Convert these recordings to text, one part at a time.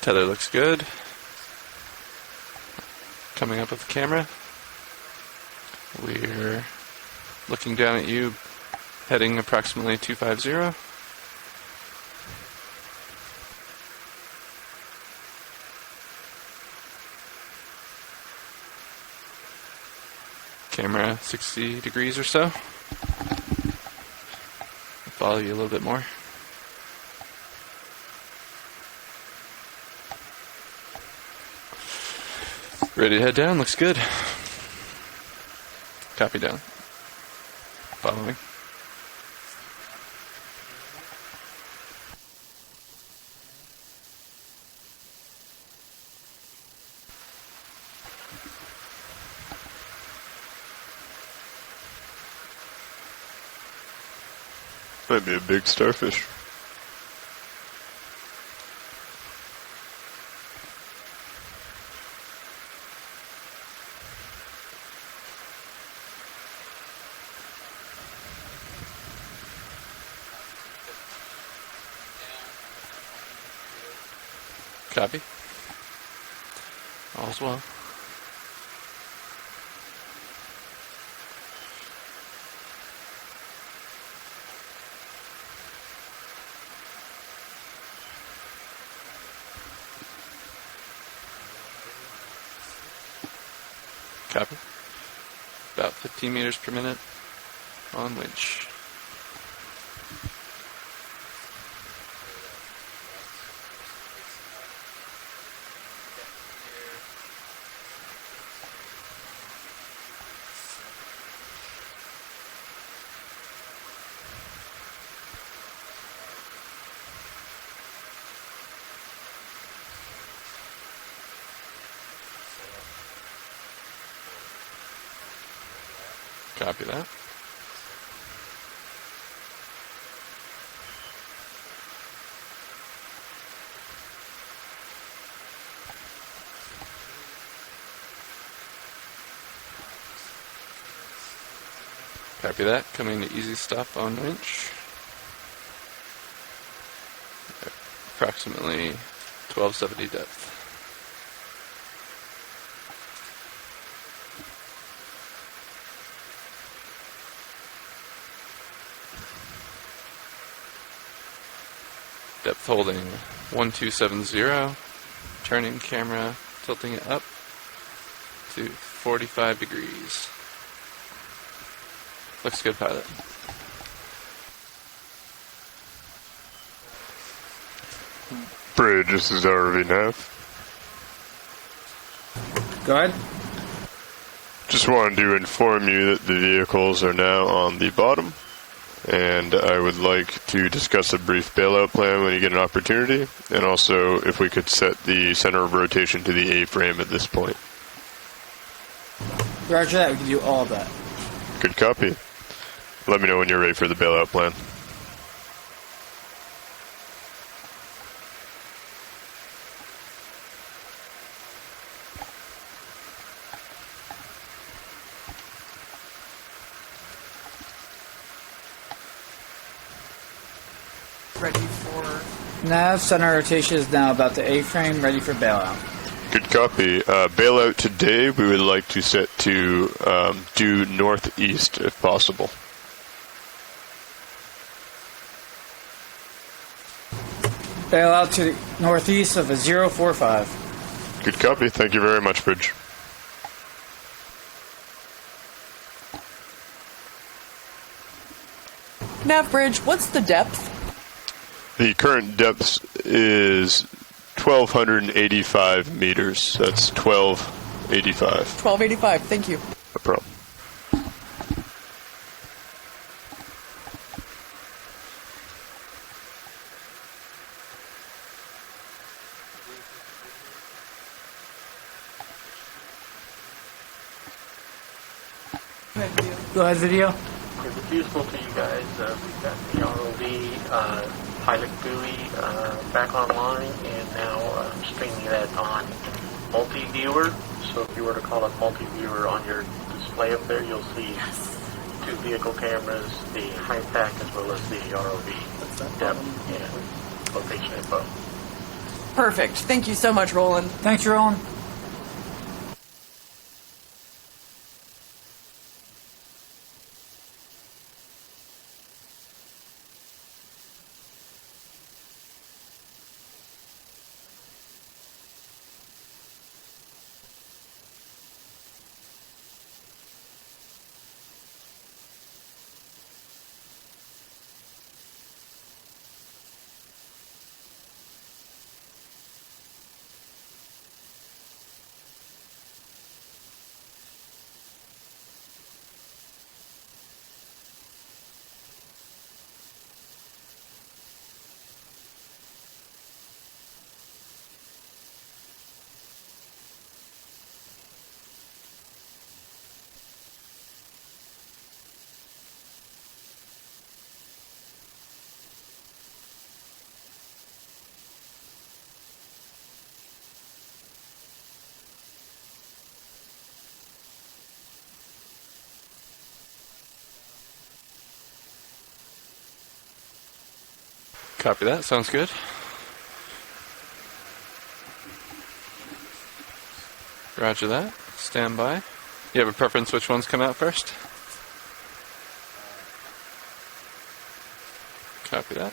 Tether looks good. Coming up with the camera. We're looking down at you, heading approximately 250. Camera 60 degrees or so. Follow you a little bit more. Ready to head down, looks good. Copy down. Following. Might be a big starfish. Copy. All's well. Copy. About 15 meters per minute on winch. Copy that. Copy that. Coming to easy stop on winch. Approximately 1270 depth. Depth holding 1270, turning camera, tilting it up to 45 degrees. Looks good, pilot. Bridge, this is RV Nav. Go ahead. Just wanted to inform you that the vehicles are now on the bottom, and I would like to discuss a brief bailout plan when you get an opportunity, and also if we could set the center of rotation to the A-frame at this point. Roger that, we can do all of that. Good copy. Let me know when you're ready for the bailout plan. Ready for... Nav, center rotation is now about the A-frame, ready for bailout. Good copy. Bailout today, we would like to set to due northeast if possible. Bailout to the northeast of a 045. Good copy. Thank you very much, Bridge. Nav Bridge, what's the depth? The current depth is 1,285 meters. That's 1285. 1285, thank you. No problem. Go ahead, video. Is it useful to you guys? We've got the ROV pilot buoy back online, and now streaming that on multi-viewer. So if you were to call it multi-viewer on your display up there, you'll see two vehicle cameras, the high pack as well as the ROV depth and location info. Perfect. Thank you so much, Roland. Thanks, Roland. Copy that. Sounds good. Roger that. Stand by. You have a preference which ones come out first? Copy that.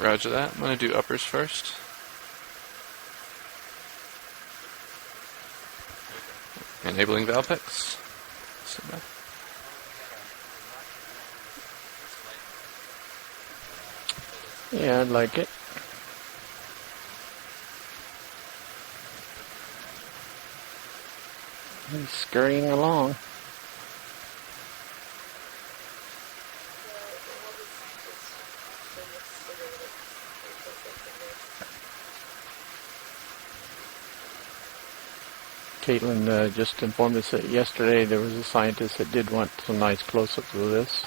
Roger that. I'm going to do uppers first. Enabling valve picks. Stand by. Yeah, I'd like it. He's scurrying along. Caitlin just informed us that yesterday there was a scientist that did want some nice close-ups of this.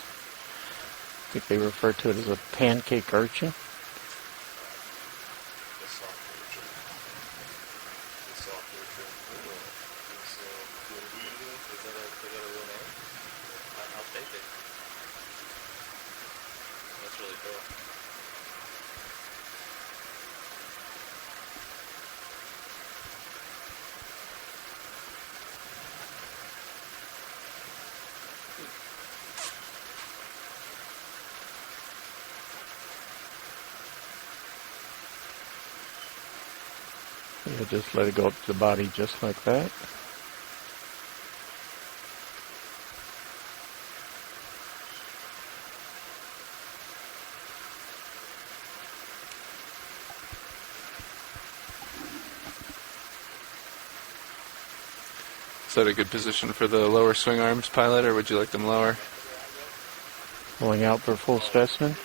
I think they refer to it as a pancake urchin. You just let it go up to the body just like that. Is that a good position for the lower swing arms, pilot, or would you like them lower? Pulling out for full specimen.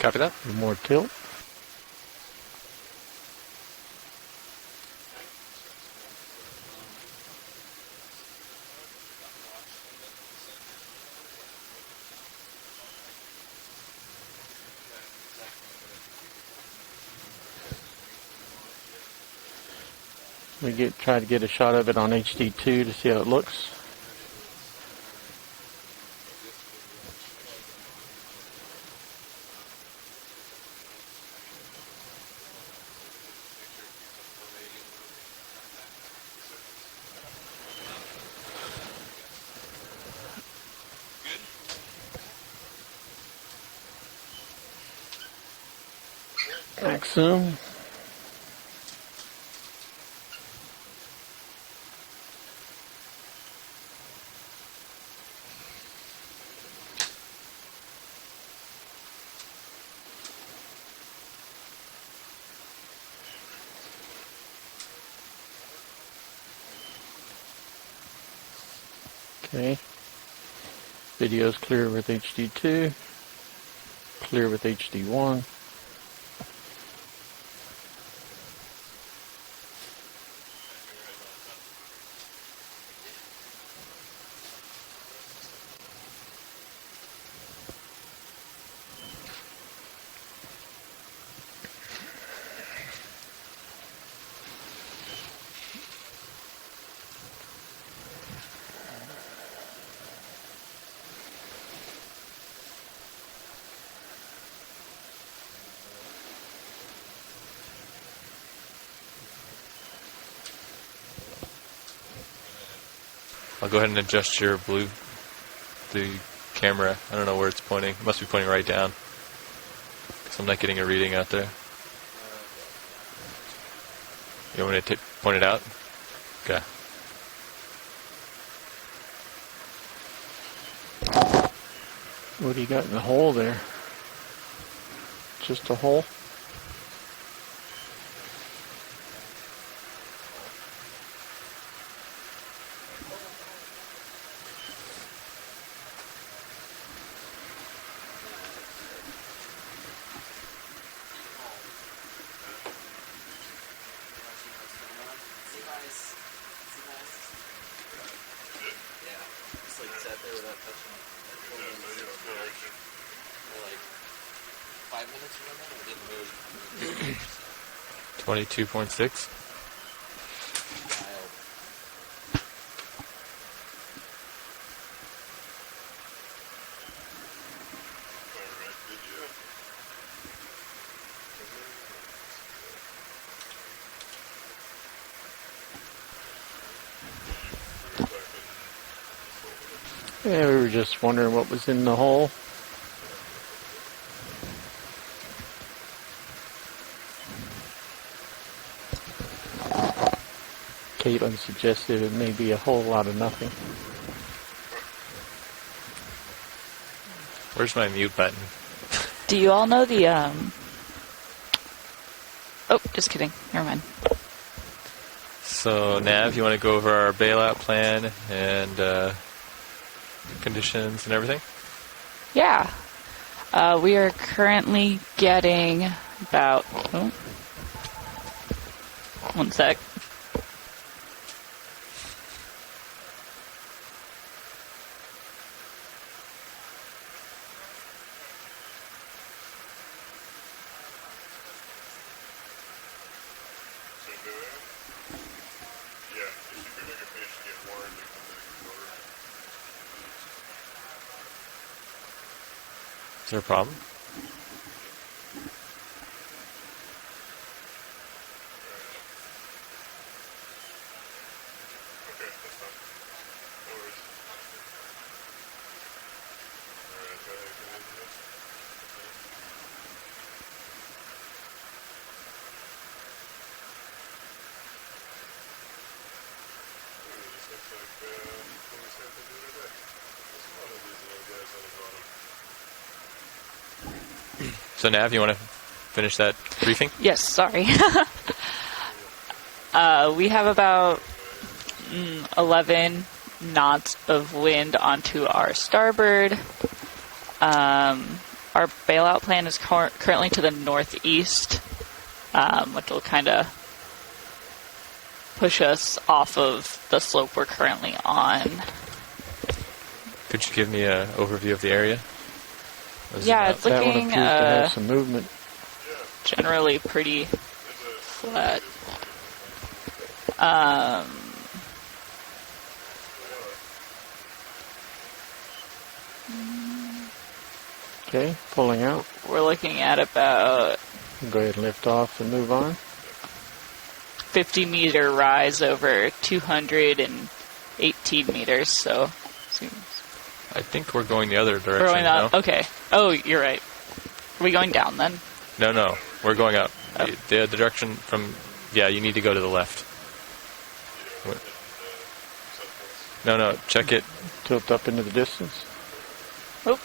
Copy that. A little more tilt. We try to get a shot of it on HD2 to see how it looks. Zoom. Okay. Video's clear with HD2, clear with HD1. I'll go ahead and adjust the camera. I don't know where it's pointing. It must be pointing right down. Because I'm not getting a reading out there. You want me to point it out? Okay. What do you got in the hole there? Just a hole? Five minutes ago, I didn't move. 22.6. Yeah, we were just wondering what was in the hole. Caitlin suggested it may be a whole lot of nothing. Where's my mute button? Do you all know the, Oh, just kidding. Never mind. So, Nav, you want to go over our bailout plan and conditions and everything? Yeah. We are currently getting about... Oh, one sec. Is there a problem? So, Nav, you want to finish that briefing? Yes, sorry. We have about 11 knots of wind onto our starboard. Our bailout plan is currently to the northeast, which will kind of push us off of the slope we're currently on. Could you give me an overview of the area? Yeah, it's That one looking appears to have some movement. generally pretty flat. Okay, pulling out. We're looking at about Go ahead and lift off and move on. 50-meter rise over 218 meters, so seems I think we're going the other direction. we're going up. No? Okay. Oh, you're right. Are we going down then? No, we're going up. Oh. The direction from... Yeah, you need to go to the left. No, check it. Tilt up into the distance. Oh,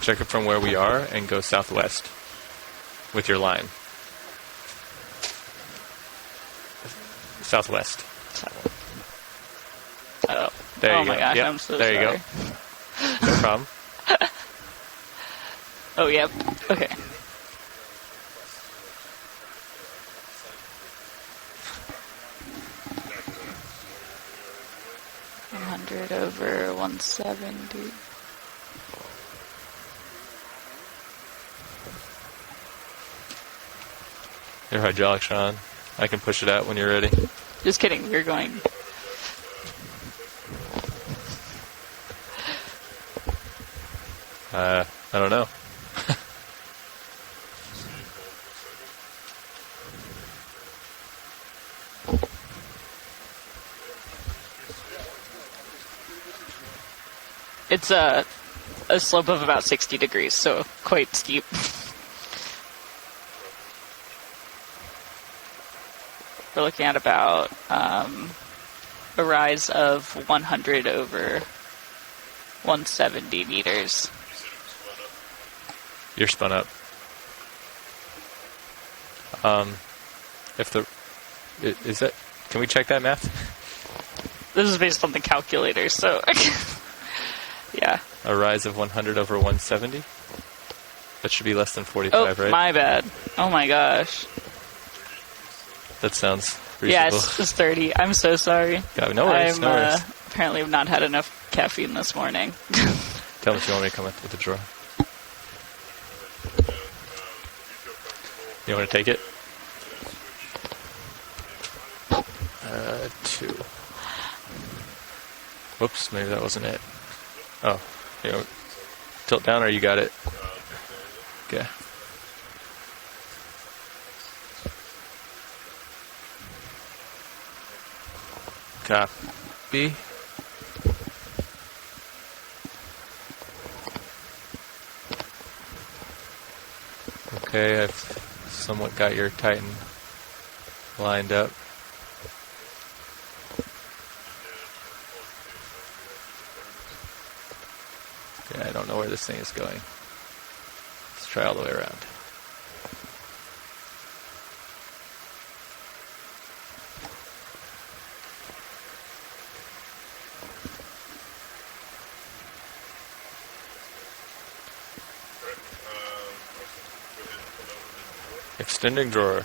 Check it from where we are and go southwest with your line. Southwest. oh. There Oh you my go. gosh, Yep, I'm so there sorry. you go. No problem. Oh, yep. Okay. Over 170. Your hydraulics are on. I can push it out when you're ready. Just kidding. We're going. I don't know. It's a slope of about 60 degrees, so quite steep. We're looking at about a rise of 100 over 170 meters. You're spun up. If the is that? Can we check that math? This is based on the calculator, so yeah. A rise of 100 over 170. That should be less than 45, right? My bad. Oh my gosh. That sounds reasonable. Yeah, it's 30. I'm so sorry. Yeah, no worries. No worries. Apparently have not had enough caffeine this morning. Tell me if you want me to come with the drawer. You want to take it? 2. Whoops, maybe that wasn't it. Oh, tilt down or you got it? Okay. Copy. Okay, I've somewhat got your Titan lined up. Okay, I don't know where this thing is going. Let's try all the way around. Extending drawer.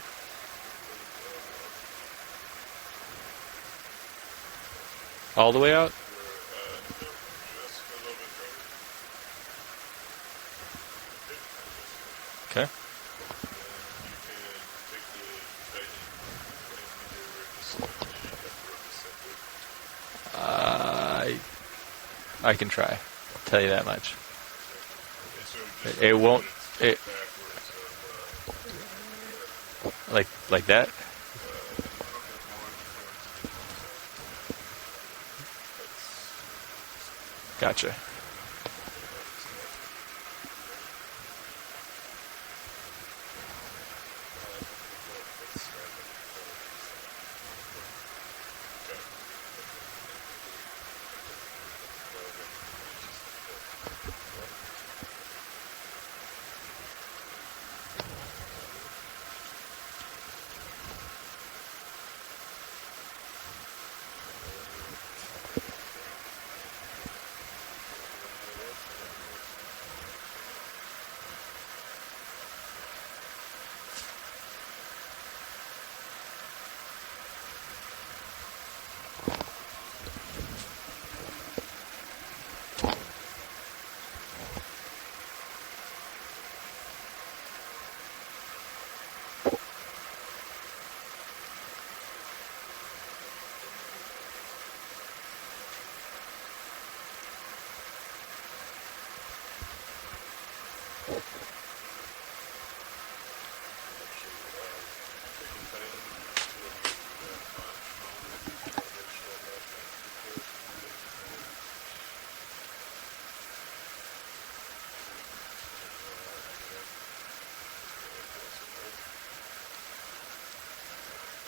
All the way out? Okay. I can try. I'll tell you that much. It won't. Like that? Gotcha.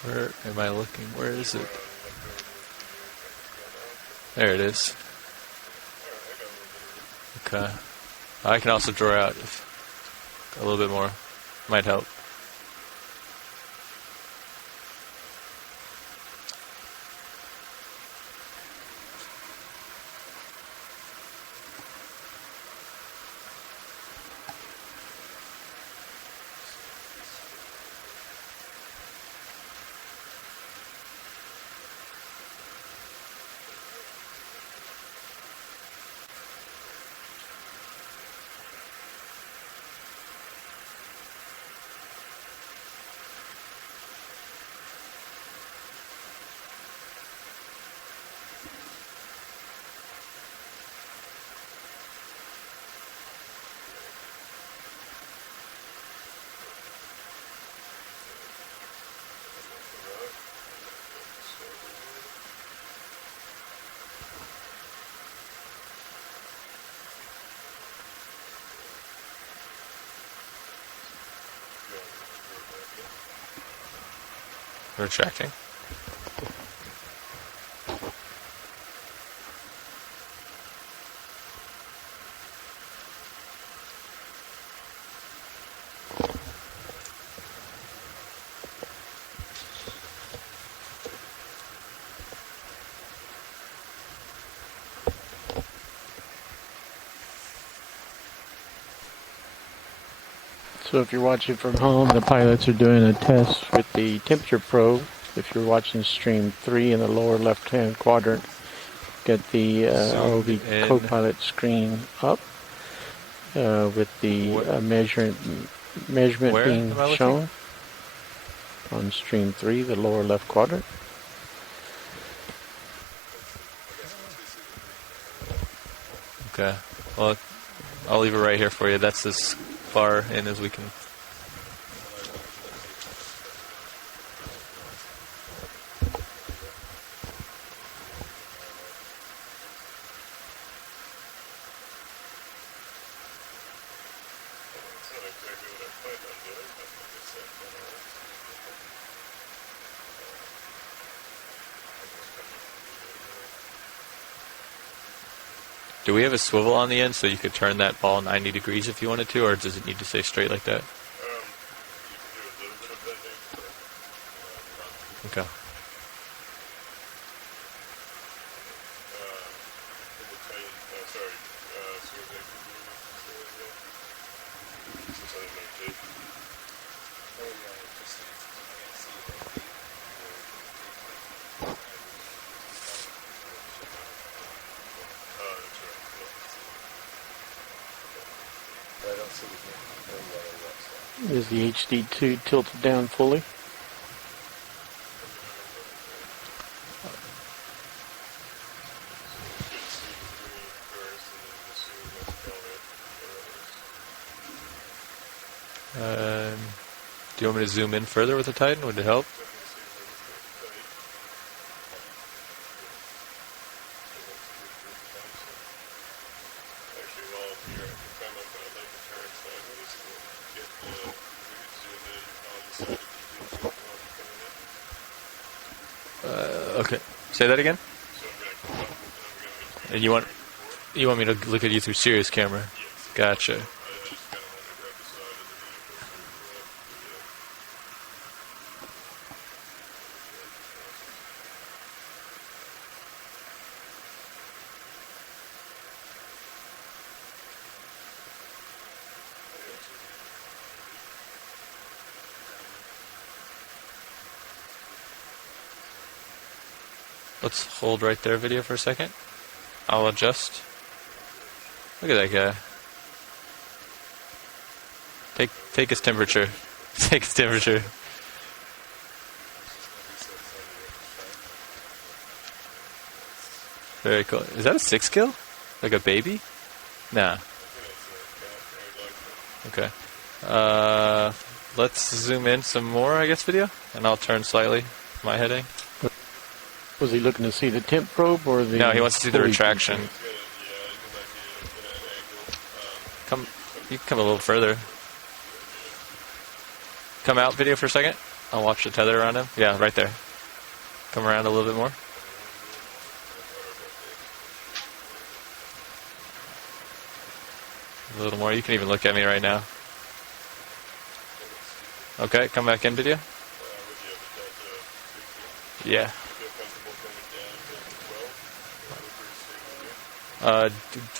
Where am I looking? Where is it? There it is. Okay. I can also draw out if a little bit more. Might help. Retracting. So if you're watching from home, the pilots are doing a test with the temperature probe. If you're watching stream 3 in the lower left-hand quadrant, get the ROV in. co-pilot screen up with the measurement Where being am I looking? shown on stream 3, the lower left quadrant. Okay. Well, I'll leave it right here for you. That's as far in as we can. Do we have a swivel on the end so you could turn that ball 90 degrees if you wanted to, or does it need to stay straight like that? Okay. Is the HD2 tilted down fully? Do you want me to zoom in further with the Titan? Would it help? Okay. Say that again? And you want me to look at you through Sirius camera? Gotcha. Let's hold right there, video, for a second. I'll adjust. Look at that guy. Take his temperature. Take his temperature. Very cool. Is that a 6 kill? Like a baby? Nah. Okay. Let's zoom in some more, I guess, video, and I'll turn slightly my heading. Was he looking to see the temp probe or the... No, he wants to see the fully retraction. You can come a little further. Come out, video, for a second. I'll watch the tether around him. Yeah, right there. Come around a little bit more. A little more. You can even look at me right now. Okay, come back in, video. Yeah.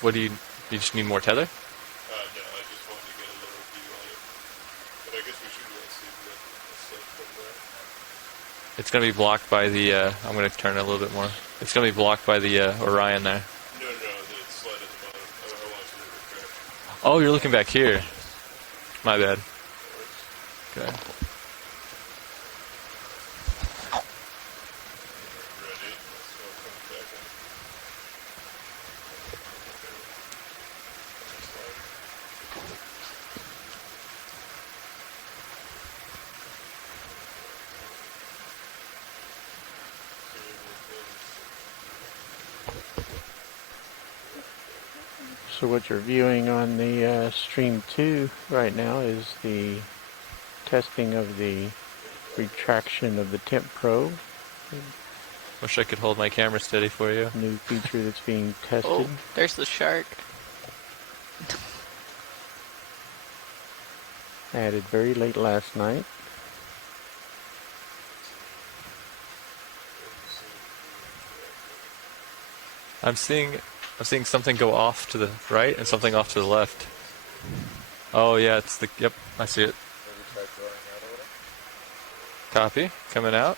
What do you just need more tether? It's going to be blocked by the, I'm going to turn it a little bit more. It's going to be blocked by the Orion there. No, the slide at the bottom. I want to retract. Oh, you're looking back here. My bad. Okay. So what you're viewing on the stream 2 right now is the testing of the retraction of the temp probe. Wish I could hold my camera steady for you. New feature that's being tested. Oh, there's the shark. Added very late last night. I'm seeing something go off to the right and something off to the left. Oh yeah, it's the, yep, I see it. Maybe try drawing out a little. Copy, coming out.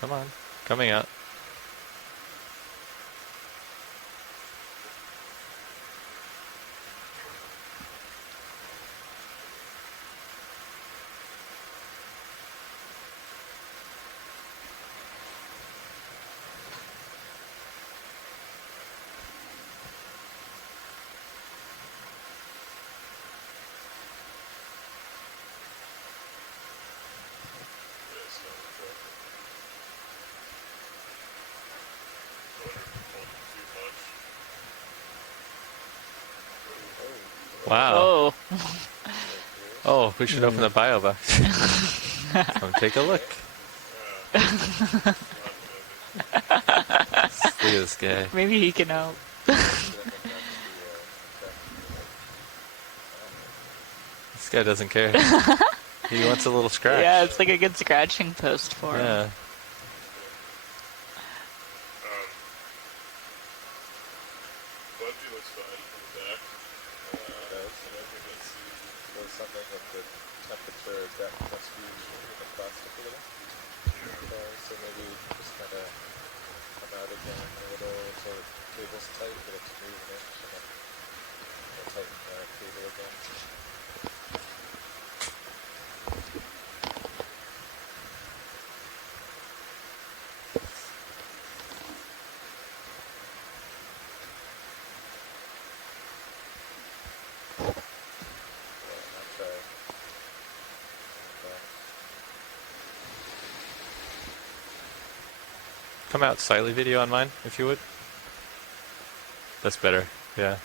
Come on, coming out. Wow. Oh. Oh, we should open the bio box. Come take a look. Look at this guy. Maybe he can help. This guy doesn't care. He wants a little scratch. Yeah, it's like a good scratching post for him. Yeah. Bungee looks fine from the back. There's something with the temperature that must be in the plastic a little. So maybe just kind of come out again a little so the cable's tight, but it's moving in, and then we'll tighten the cable again. Come out slightly video on mine, if you would. That's better, yeah.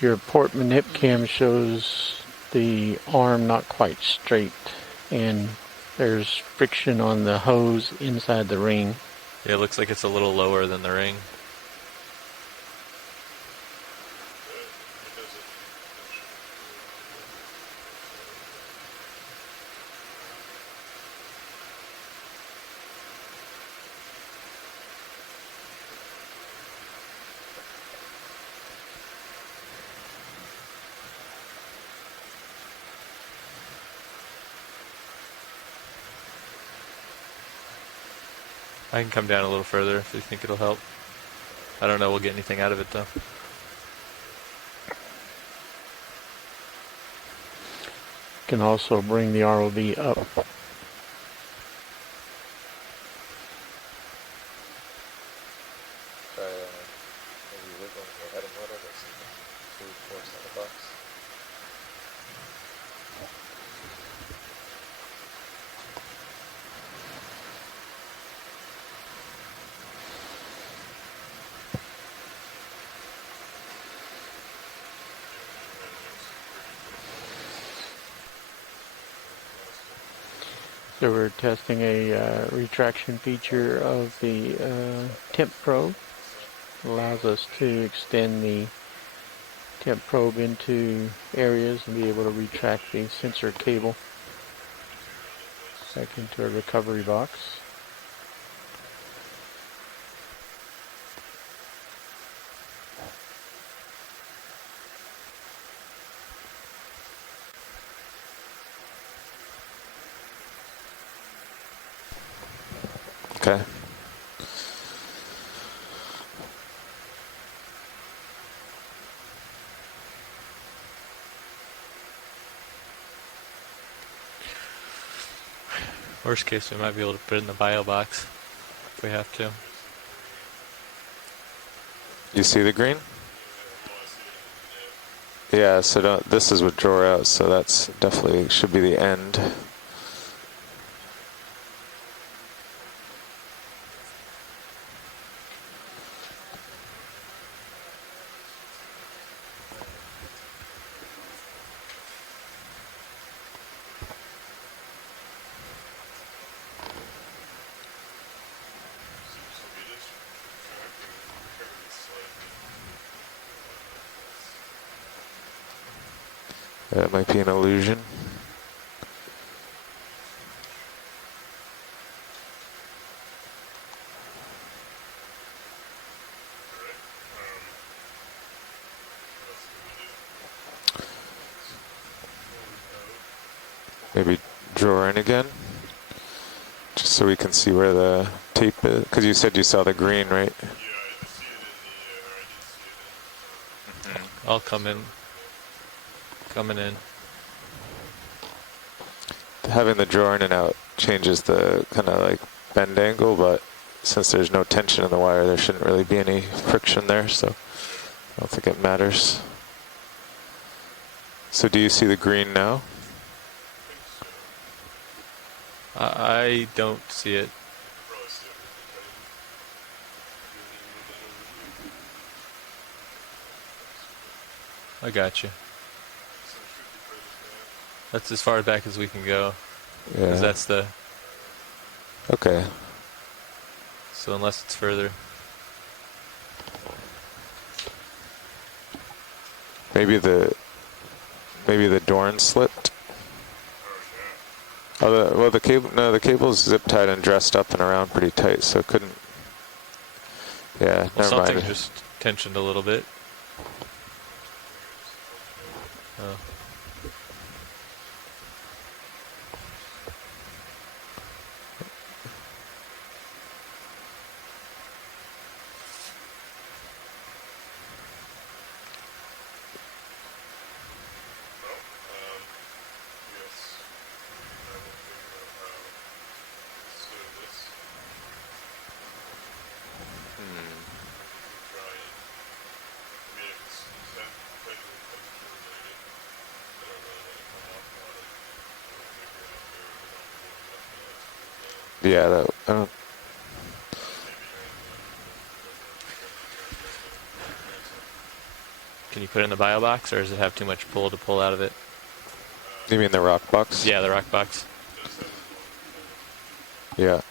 Your port manip cam shows the arm not quite straight, and there's friction on the hose inside the ring. Yeah, it looks like it's a little lower than the ring. I can come down a little further if you think it'll help. I don't know we'll get anything out of it though. Can also bring the ROV up. Try maybe wiggling your head a little, but too force on the box. So we're testing a retraction feature of the temp probe. Allows us to extend the temp probe into areas and be able to retract the sensor cable back into a recovery box. Okay. Worst case, we might be able to put it in the bio box if we have to. You see the green? Yeah, so this is what drawer out, so that's definitely should be the end. That might be an illusion. Maybe draw in again, just so we can see where the tape is. Because you said you saw the green, right? I'll come in. Coming in. Having the drawer in and out changes the kind of like bend angle, but since there's no tension in the wire, there shouldn't really be any friction there, so I don't think it matters. So do you see the green now? I don't see it. I got you. That's as far back as we can go. Yeah. Because that's the... Okay. So unless it's further. Maybe the Dorn slipped. Oh, well, the cable. No, the cable's zip tied and dressed up and around pretty tight, so it couldn't. Yeah, Well, never something mind. just tensioned a little bit. Oh. Yeah, that. I don't. Can you put it in the bio box, or does it have too much pull to pull out of it? You mean the rock box? Yeah, the rock box. Yeah.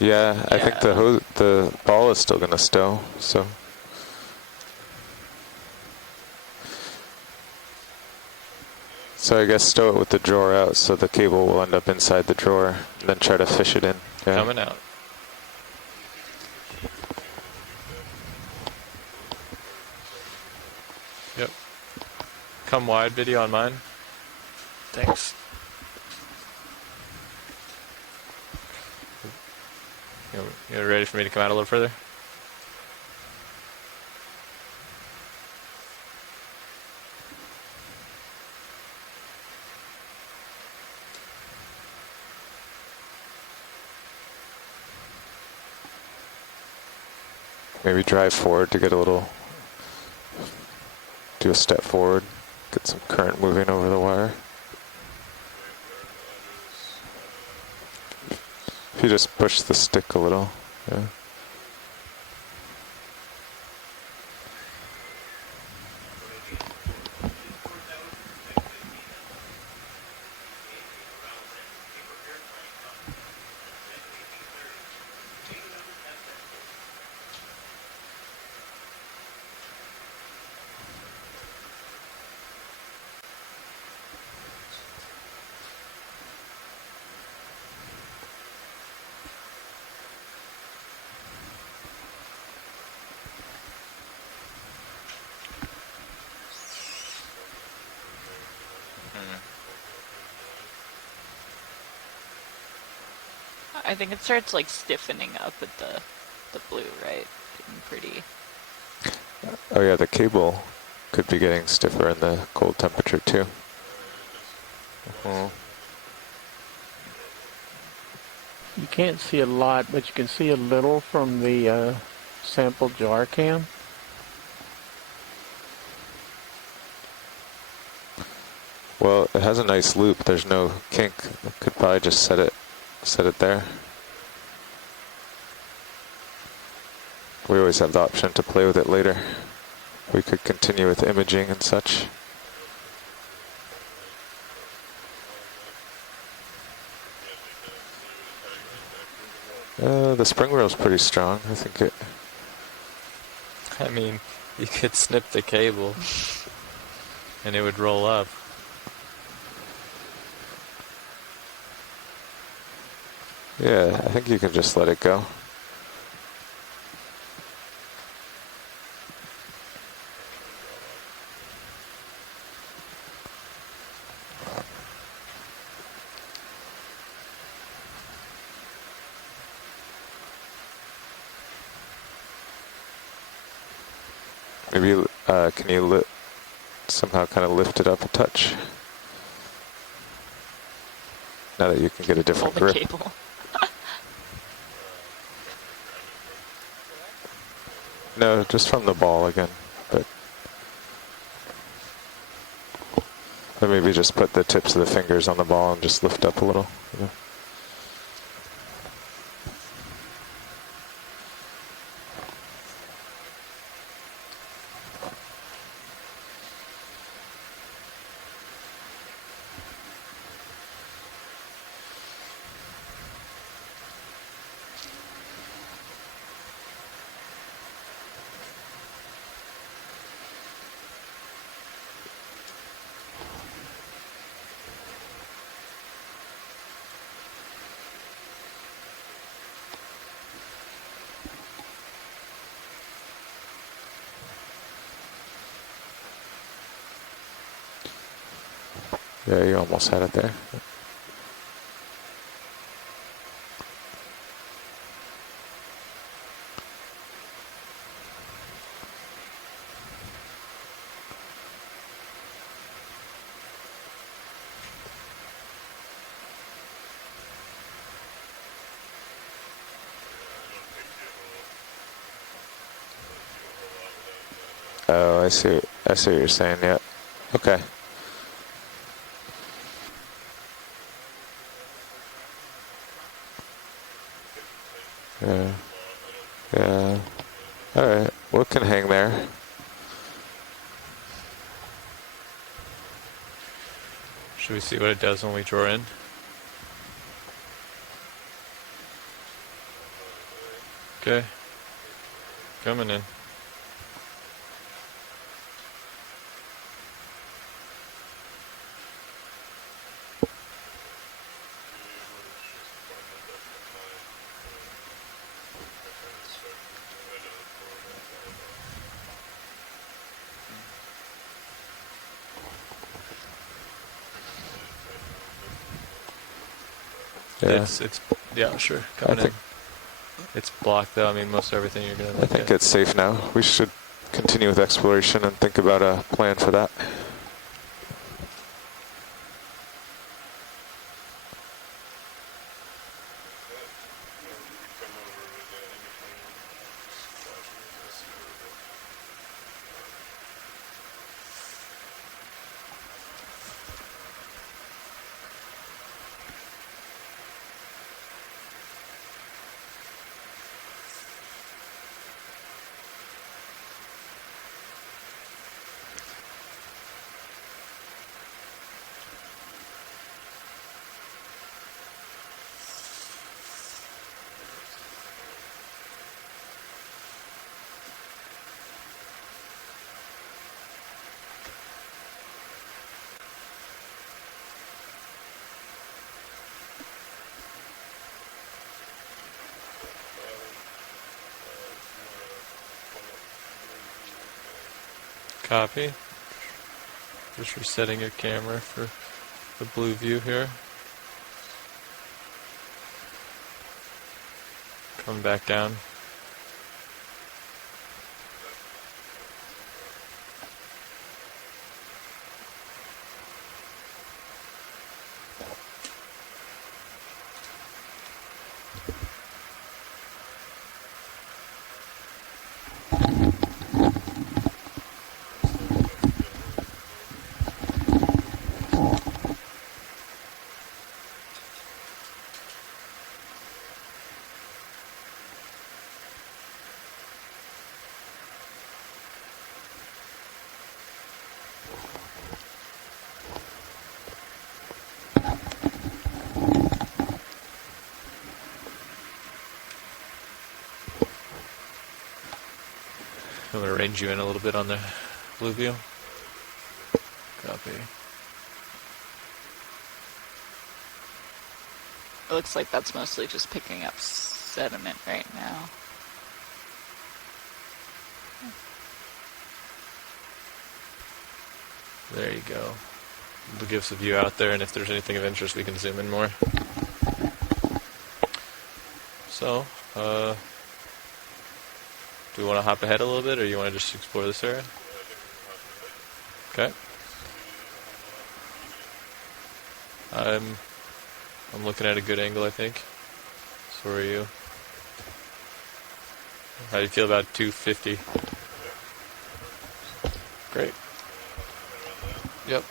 Yeah, I think the ball is still going to stow, so. So I guess stow it with the drawer out so the cable will end up inside the drawer, and then try to fish it in. Yeah. Coming out. Yep. Come wide video on mine. Thanks. You ready for me to come out a little further? Maybe drive forward to get a little, do a step forward, get some current moving over the wire. If you just push the stick a little, yeah. I think it starts like stiffening up at the blue, right? Getting pretty. Oh yeah, the cable could be getting stiffer in the cold temperature too. You can't see a lot, but you can see a little from the sample jar cam. Well, it has a nice loop. There's no kink. I could probably just set it there. We always have the option to play with it later. We could continue with imaging and such. The spring wheel's pretty strong. I think it. I mean, you could snip the cable and it would roll up. Yeah, I think you can just let it go. Maybe can you somehow kind of lift it up a touch? Now that you can get a different Pull the grip. cable. No, just from the ball again. But or maybe just put the tips of the fingers on the ball and just lift up a little. You know? Yeah, you almost had it there. Oh, I see. I see what you're saying. Yeah. Okay. Yeah. Yeah. All right. Well, it can hang there. Should we see what it does when we draw in? Okay. Coming in. Yeah. It's yeah, sure. I Coming in. think It's blocked though. I mean, most everything you're gonna I look think at. it's safe now. We should continue with exploration and think about a plan for that. Copy. Just resetting your camera for the blue view here. Coming back down. I'm going to range you in a little bit on the blue view. Copy. It looks like that's mostly just picking up sediment right now. There you go. It'll give us a view out there, and if there's anything of interest, we can zoom in more. So, do we want to hop ahead a little bit, or you want to just explore this area? Okay. I'm looking at a good angle, I think. So are you? How do you feel about 250? Great. Yep.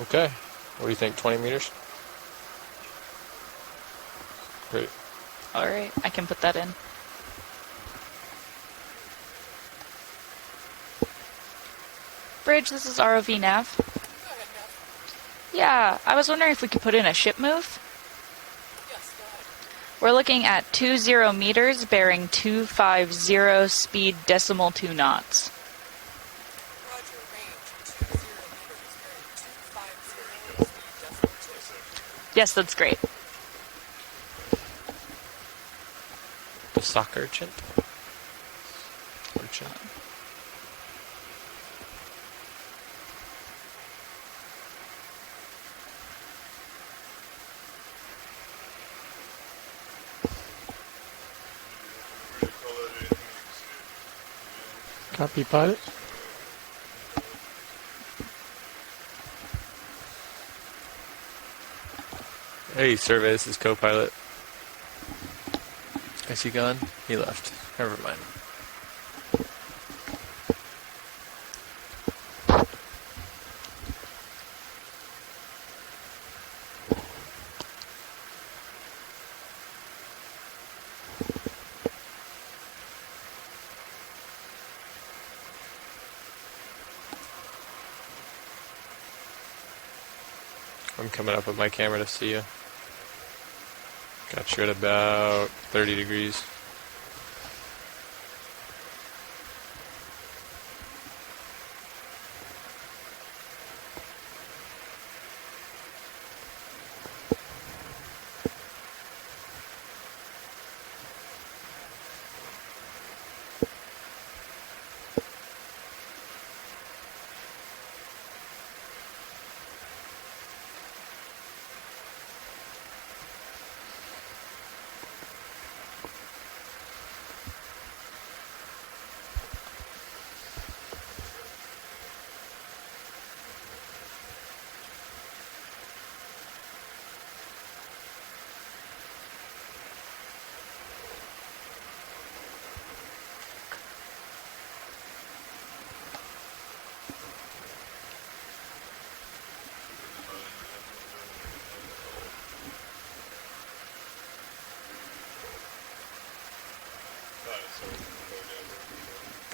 Okay. What do you think, 20 meters? Great. Alright, I can put that in. Bridge, this is ROV Nav. Yeah, I was wondering if we could put in a ship move. Yes, go ahead. We're looking at 20 meters, bearing 250, speed decimal 2 knots. Roger, range 20 meters, bearing 250, speed decimal 2. Yes, that's great. The sock urchin? Urchin. Copy, pilot. Hey, survey, this is co-pilot. Is he gone? He left. Never mind. I'm coming up with my camera to see you. Got you at about 30 degrees.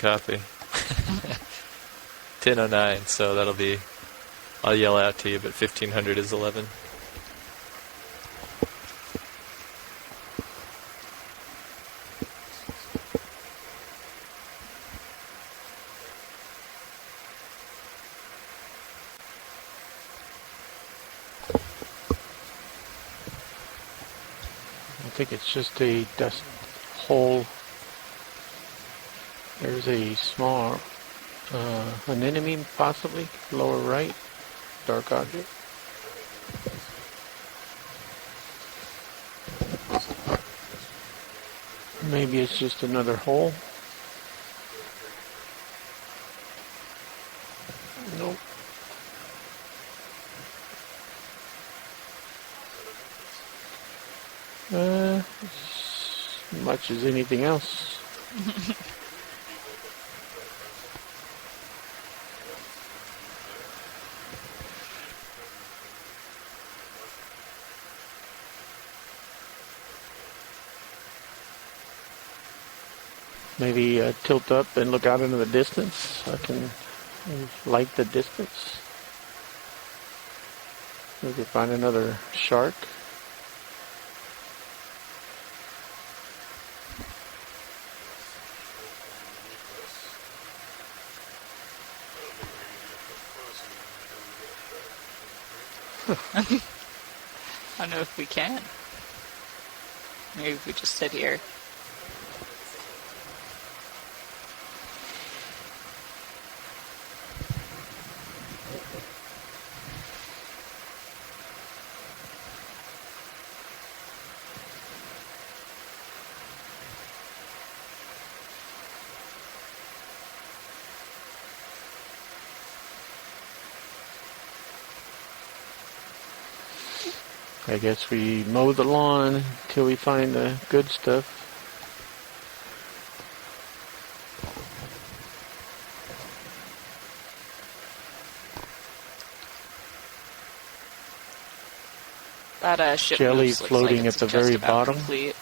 Copy. 10:09, so that'll be, I'll yell out to you, but 1500 is 11. I think it's just a dust hole. There's a small anemone, possibly, lower right, dark object. Maybe it's just another hole. Nope. As much as anything else. Maybe tilt up and look out into the distance. I can light the distance. We could find another shark. I don't know if we can. Maybe if we just sit here. I guess we mow the lawn until we find the good stuff. That ship Jelly moves looks floating like it's at the just very about bottom. Complete.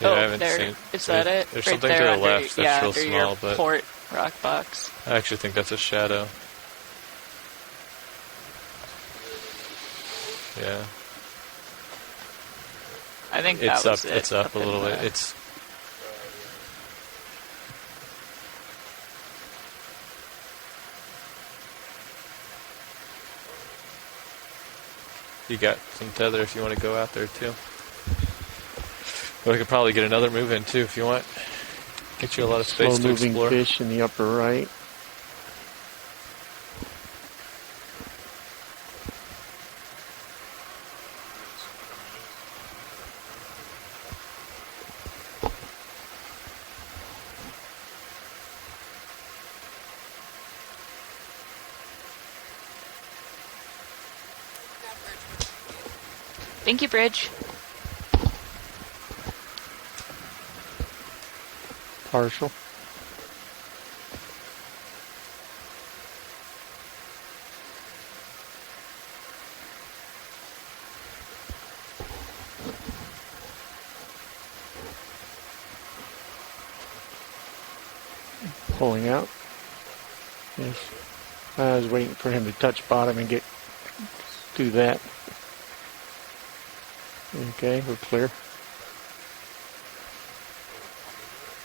Yeah, I Oh, haven't there. seen. Is that it? There's Right something there to the under, left that's yeah, real under small, your but port rock box. I actually think that's a shadow. Yeah, I think it's that up. was it. It's up a in little bit. the- It's. You got some tether if you want to go out there too. But I could probably get another move in too if you want. Get you a lot of space to Slow-moving explore. fish in the upper right. Now, Bridge, what did you get? Thank you, Bridge. Partial. Pulling out. Yes. I was waiting for him to touch bottom and do that. Okay, we're clear.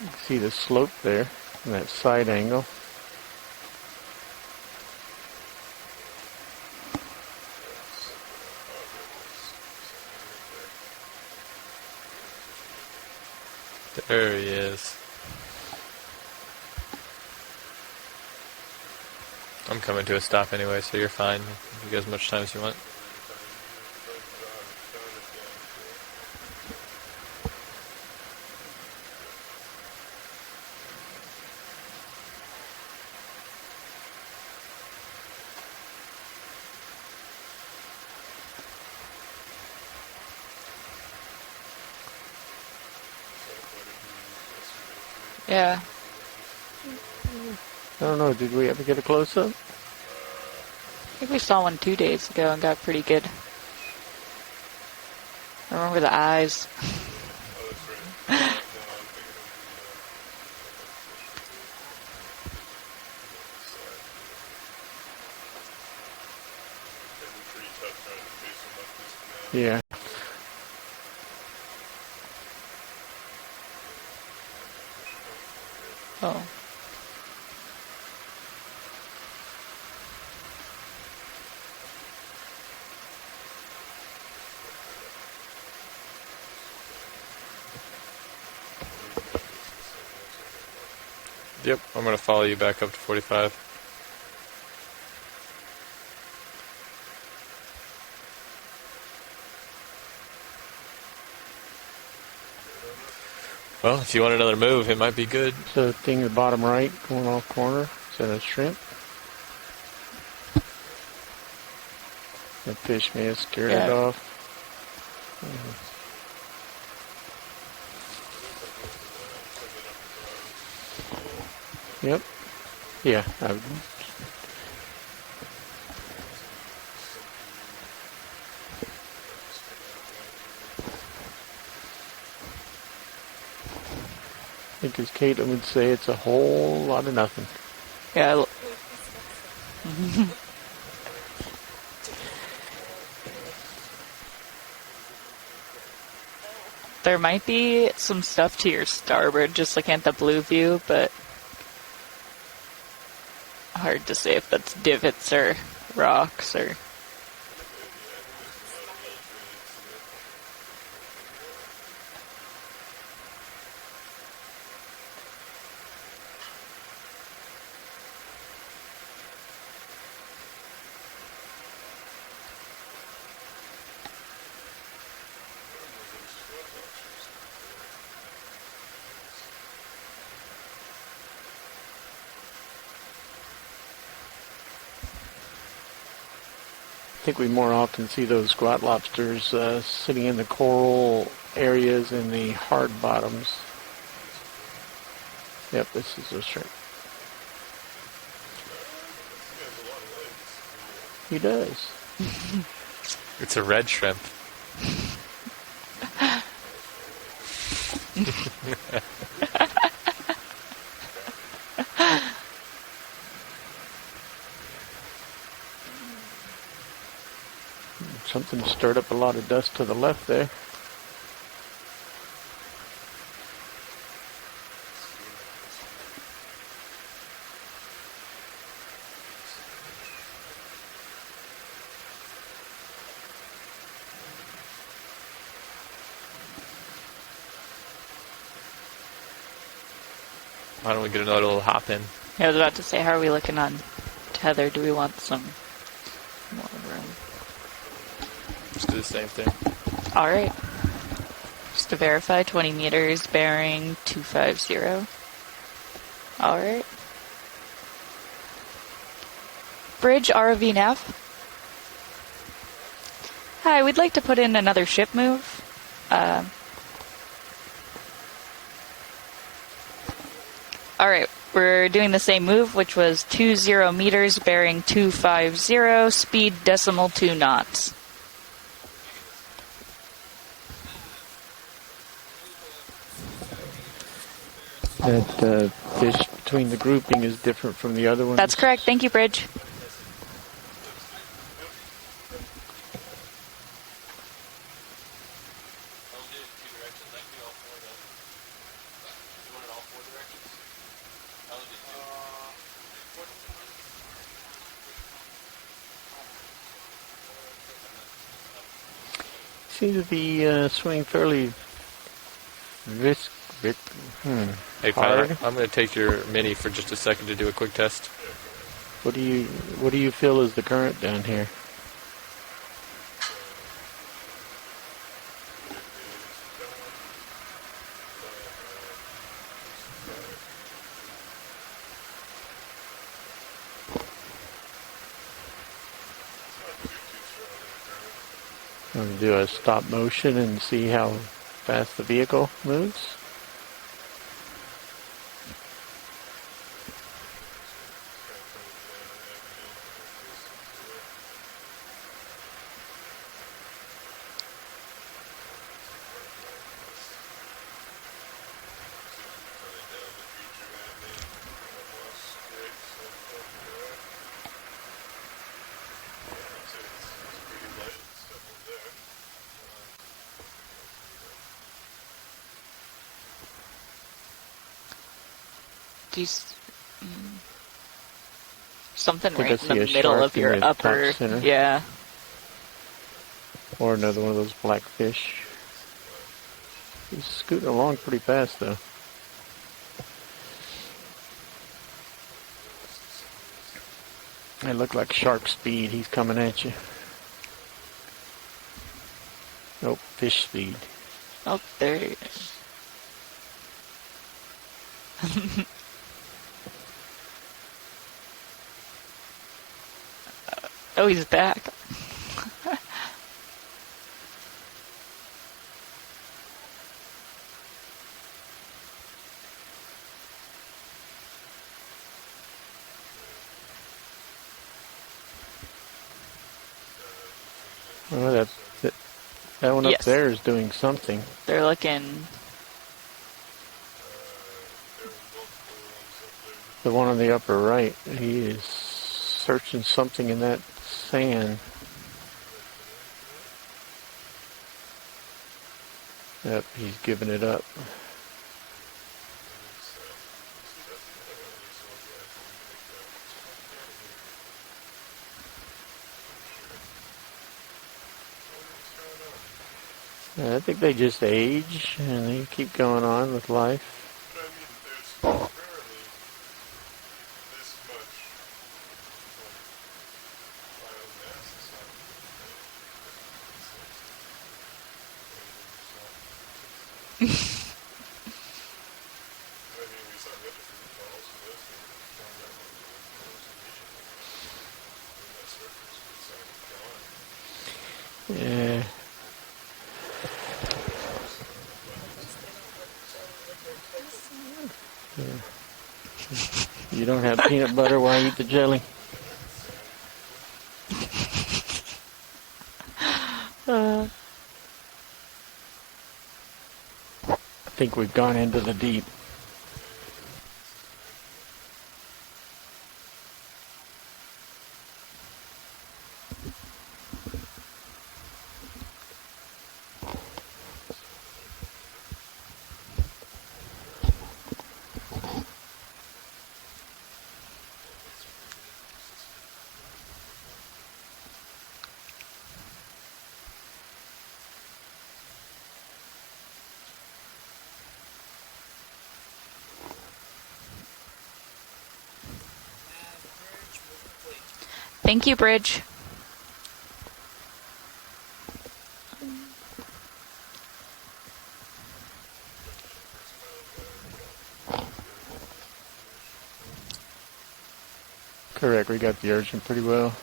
You can see the slope there and that side angle. There he is. I'm coming to a stop anyway, so you're fine. You get as much time as you want. Yeah. I don't know, did we ever get a close-up? I think we saw one 2 days ago and got pretty good. I remember the eyes. Yeah. Oh. Yep, I'm going to follow you back up to 45. Well, if you want another move, it might be good. So thing at the bottom right, going off corner, is that a shrimp? The fish may have scared it Yeah. off. Yep. Yeah. I think as Caitlin would say, it's a whole lot of nothing. Yeah. There might be some stuff to your starboard, just looking at the blue view, but hard to say if that's divots or rocks or... I think we more often see those squat lobsters sitting in the coral areas in the hard bottoms. Yep, this is a shrimp. He does. It's a red shrimp. Something stirred up a lot of dust to the left there. Why don't we get another little hop in? Yeah, I was about to say, how are we looking on tether? Do we want some more room? Just do the same thing. All right. Just to verify, 20 meters, bearing 250. All right. Bridge ROV nav. Hi, we'd like to put in another ship move. All right, we're doing the same move, which was 20 meters, bearing 250, speed decimal 2 knots. That fish between the grouping is different from the other ones. That's correct. Thank you, Bridge. Seems to be swimming fairly Hey, hard. pilot, I'm going to take your mini for just a second to do a quick test. What do you feel is the current down here? I'm going to do a stop motion and see how fast the vehicle moves. Do you something think right I in the see a middle shark of your in the top upper, center. yeah. Or another one of those black fish. He's scooting along pretty fast though. They look like shark speed. He's coming at you. Nope, fish speed. Oh, there he is. Oh, he's back. Oh, that one up Yes. there is doing something. They're looking. The one on the upper right, he is searching something in that sand. Yep, he's giving it up. I think they just age and they keep going on with life. But I mean, there's rarely this much biomass inside of it. I mean, we saw the other fruit balls and those things found that one almost immediately. When that surface was gone. Yeah. You don't have peanut butter, why eat the jelly? I think we've gone into the deep. Thank you, Bridge. Correct, we got the urchin pretty well.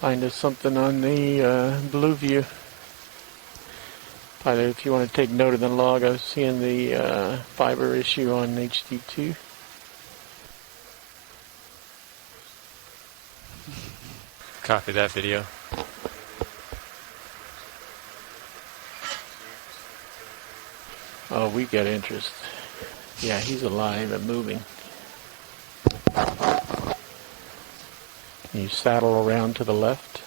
Find us something on the blue view. Pilot, if you want to take note of the log, I was seeing the fiber issue on HD2. Copy that video. Oh, we got interest. Yeah, he's alive and moving. Can you saddle around to the left?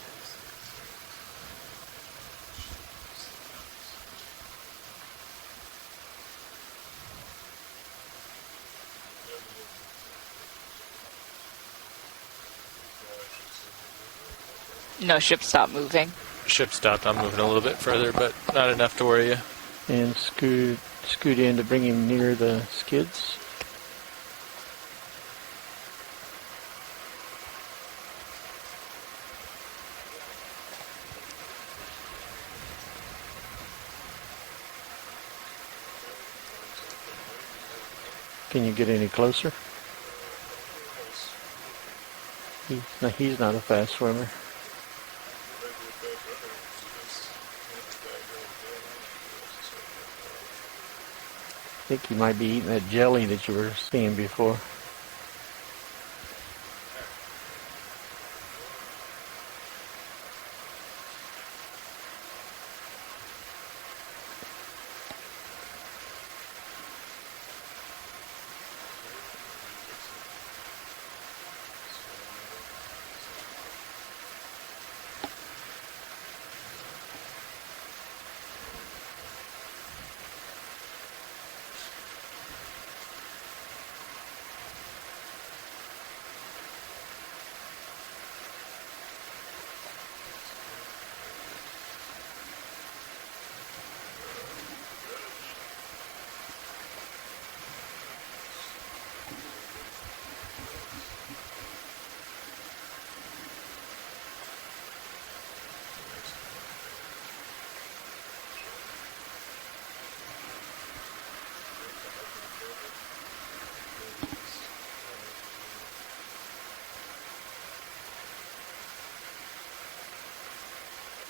No, ship stopped moving. Ship stopped. I'm moving a little bit further, but not enough to worry you. And scoot in to bring him near the skids. Can you get any closer? He's not a fast swimmer. I think he might be eating that jelly that you were seeing before.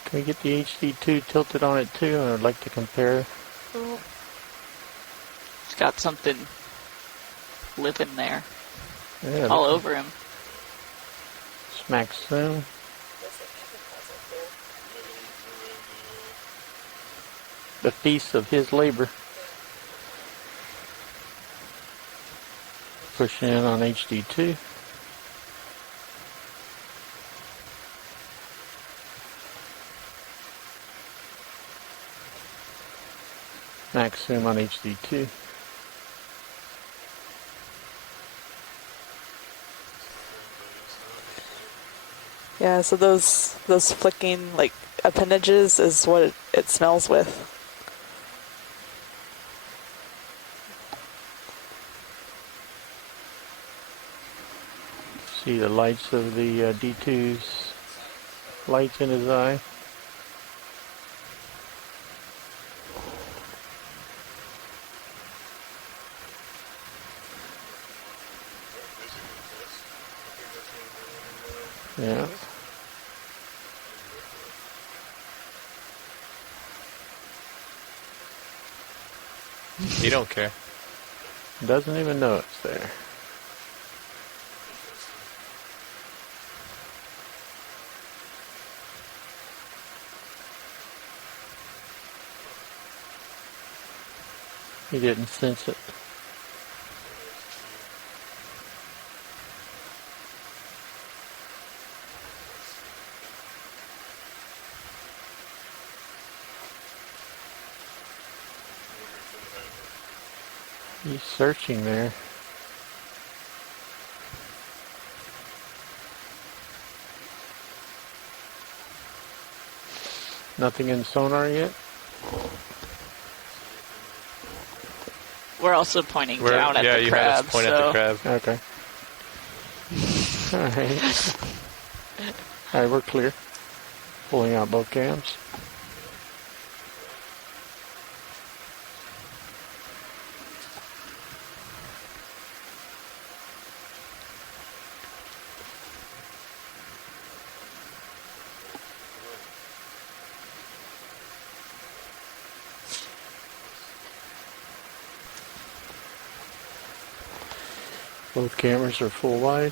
Can we get the HD2 tilted on it too? I'd like to compare. It's got something living there. Yeah, all over him. smack zoom. That's the camping house up there. The feast of his labor. Pushing in on HD2. Max zoom on HD2. Yeah, so those flicking like appendages is what it smells with. See the lights of the D2's lights in his eye. Yeah. You don't care. Doesn't even know it's there. He didn't sense it. He's searching there. Nothing in sonar yet? We're also pointing down at yeah, the you crab. had us point at the crab. Okay. Alright. Alright, we're clear. Pulling out both cams. Both cameras are full wide.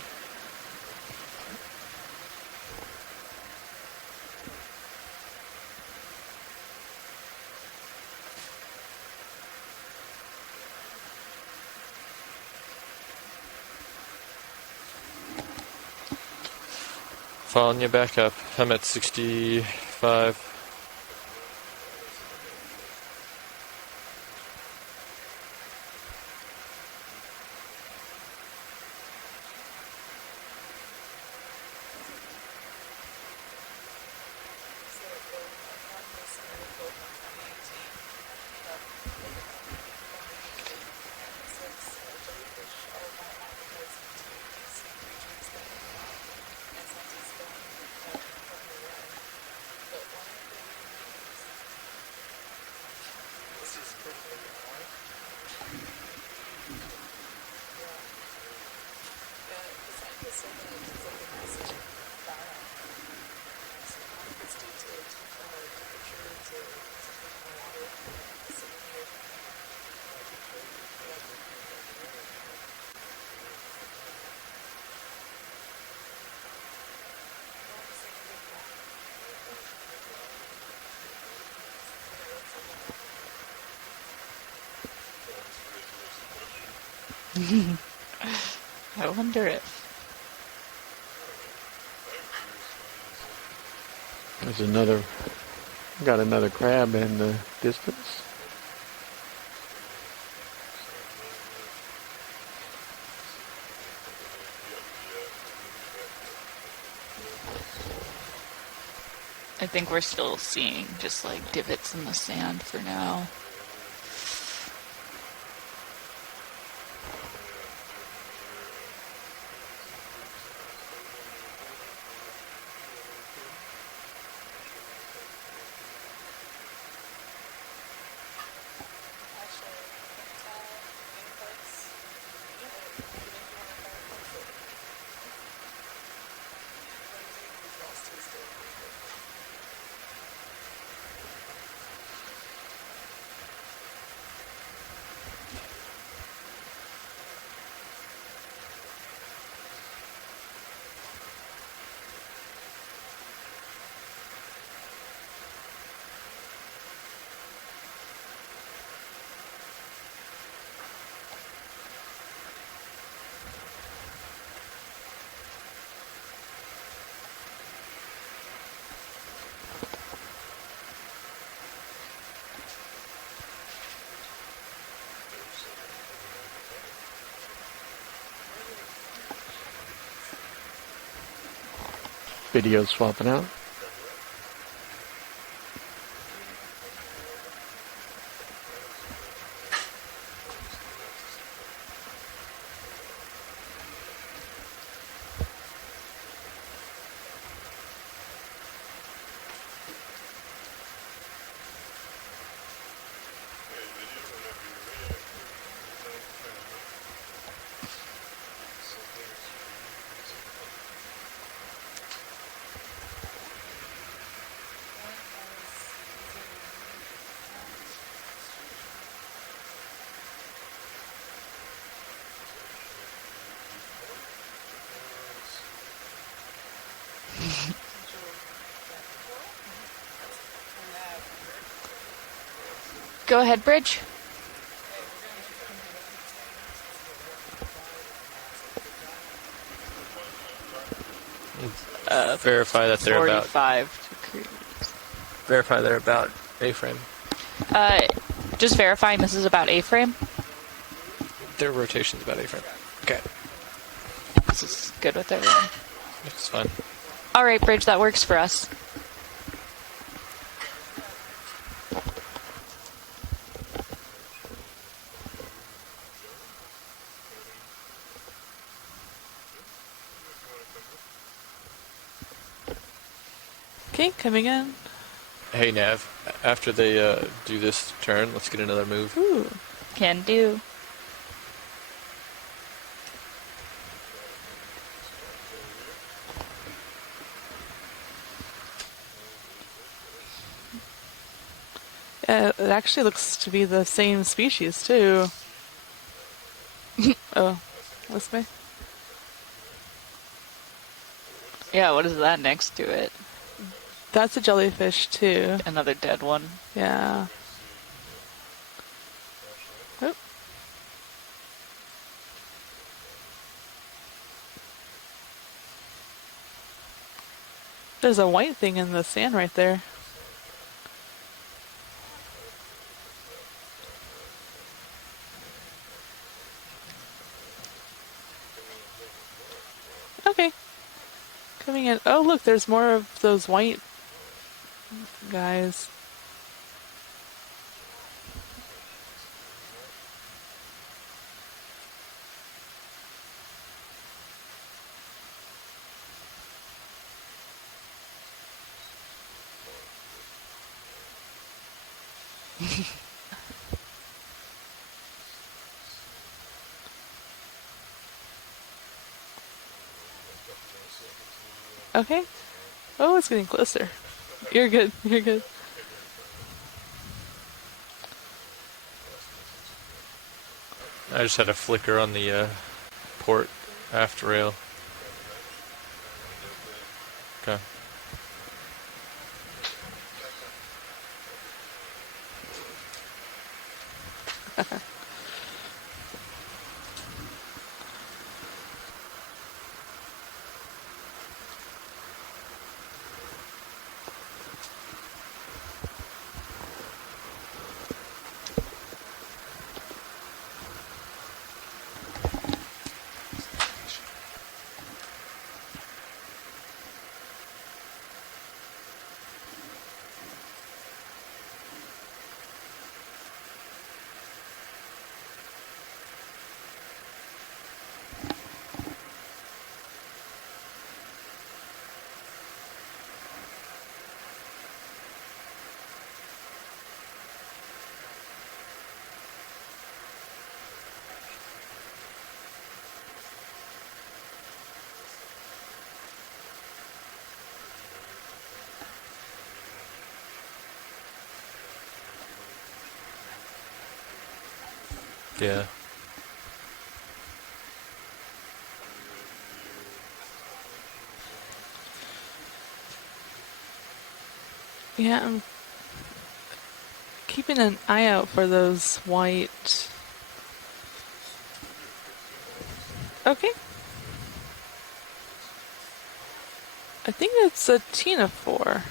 Following you back up. I'm at 65. So the Okeanos article from 2018, it says jellyfish are not appetizing to deep sea creatures that can come and scientists don't firmly why. But why aren't they eating humans? This is perfectly alright. Yeah. Yeah, the scientists say that it's like a massive biome. So none of it's due to temperatures or something in the water sitting here. Yeah. No one's saying anything wrong. Yeah, that's a lot. I wonder if. There's another, got another crab in the distance. I think we're still seeing just like divots in the sand for now. Actually, inputs. You think you want to fireplace it? Lazy, we've lost Tuesday. video swapping out. Go ahead, Bridge. Verify that they're about. 45 degrees. Verify they're about A-frame. Just verifying this is about A-frame. Their rotation's about A-frame. Okay. This is good with everyone. It's fine. All right, Bridge, that works for us. Okay, coming in. Hey, Nav. After they do this turn, let's get another move. Ooh. Can do. It actually looks to be the same species, too. Oh, this way? Yeah, what is that next to it? That's a jellyfish, too. Another dead one. Yeah. Oh. There's a white thing in the sand right there. Okay. Coming in. Oh, look, there's more of those white guys. Okay. Oh, it's getting closer. You're good. You're good. I just had a flicker on the port aft rail. Okay. Yeah. Yeah, I'm keeping an eye out for those white. Okay. I think it's a Tina-4.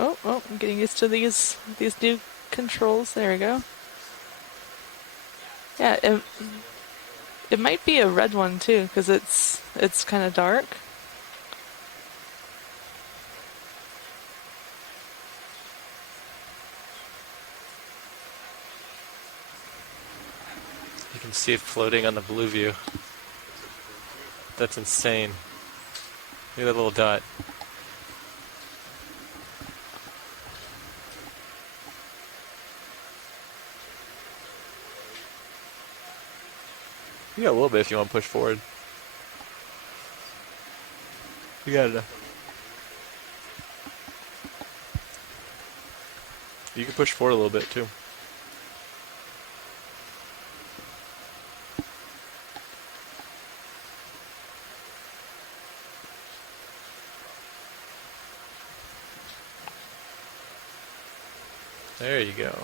Oh, I'm getting used to these new controls. There we go. Yeah, it might be a red one too, because it's kind of dark. can see it floating on the blue view. That's insane. Look at that little dot. You got a little bit if you want to push forward. You got enough. You can push forward a little bit too. There you go.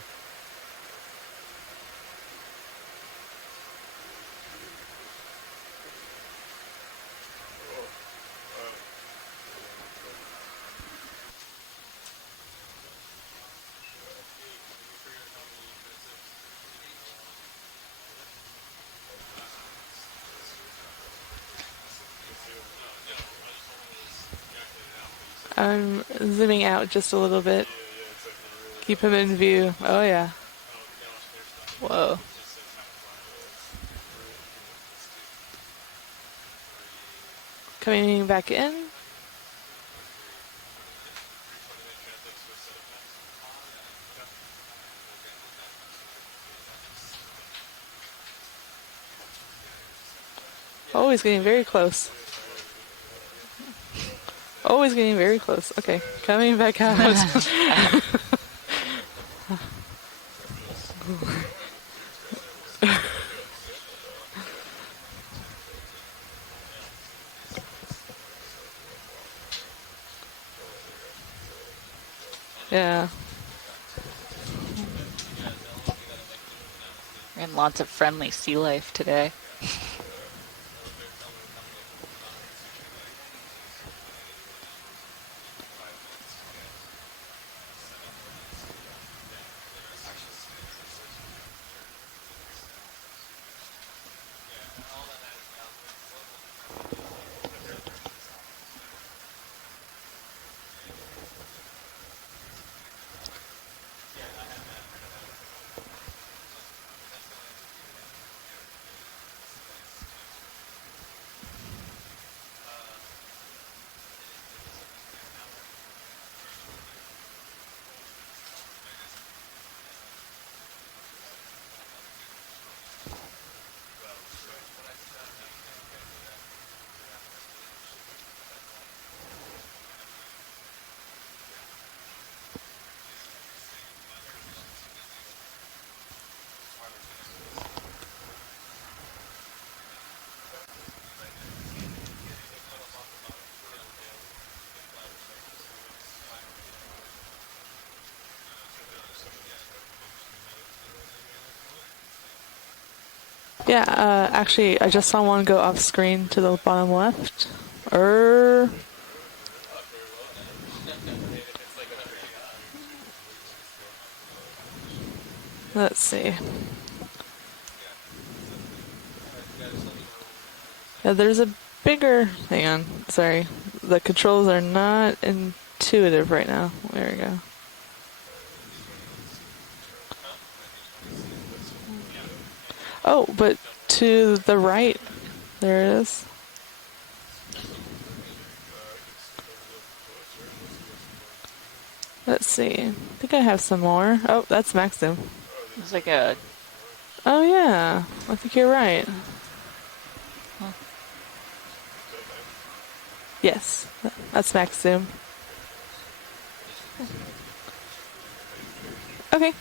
I'm zooming out just a little bit. Keep him in view. Oh yeah. Whoa. Coming back in. Oh, he's getting very close. Oh, he's getting very close. Okay, coming back out. Yeah. And lots of friendly sea life today. Yeah, actually, I just saw one go off screen to the bottom left. Let's see. Yeah, there's a bigger... Hang on, sorry. The controls are not intuitive right now. There we go. Oh, but to the right, there it is. Let's see. I think I have some more. Oh, that's Maxim. It's like a... Oh, yeah. I think you're right. Huh. Yes, that's Maxim. Okay.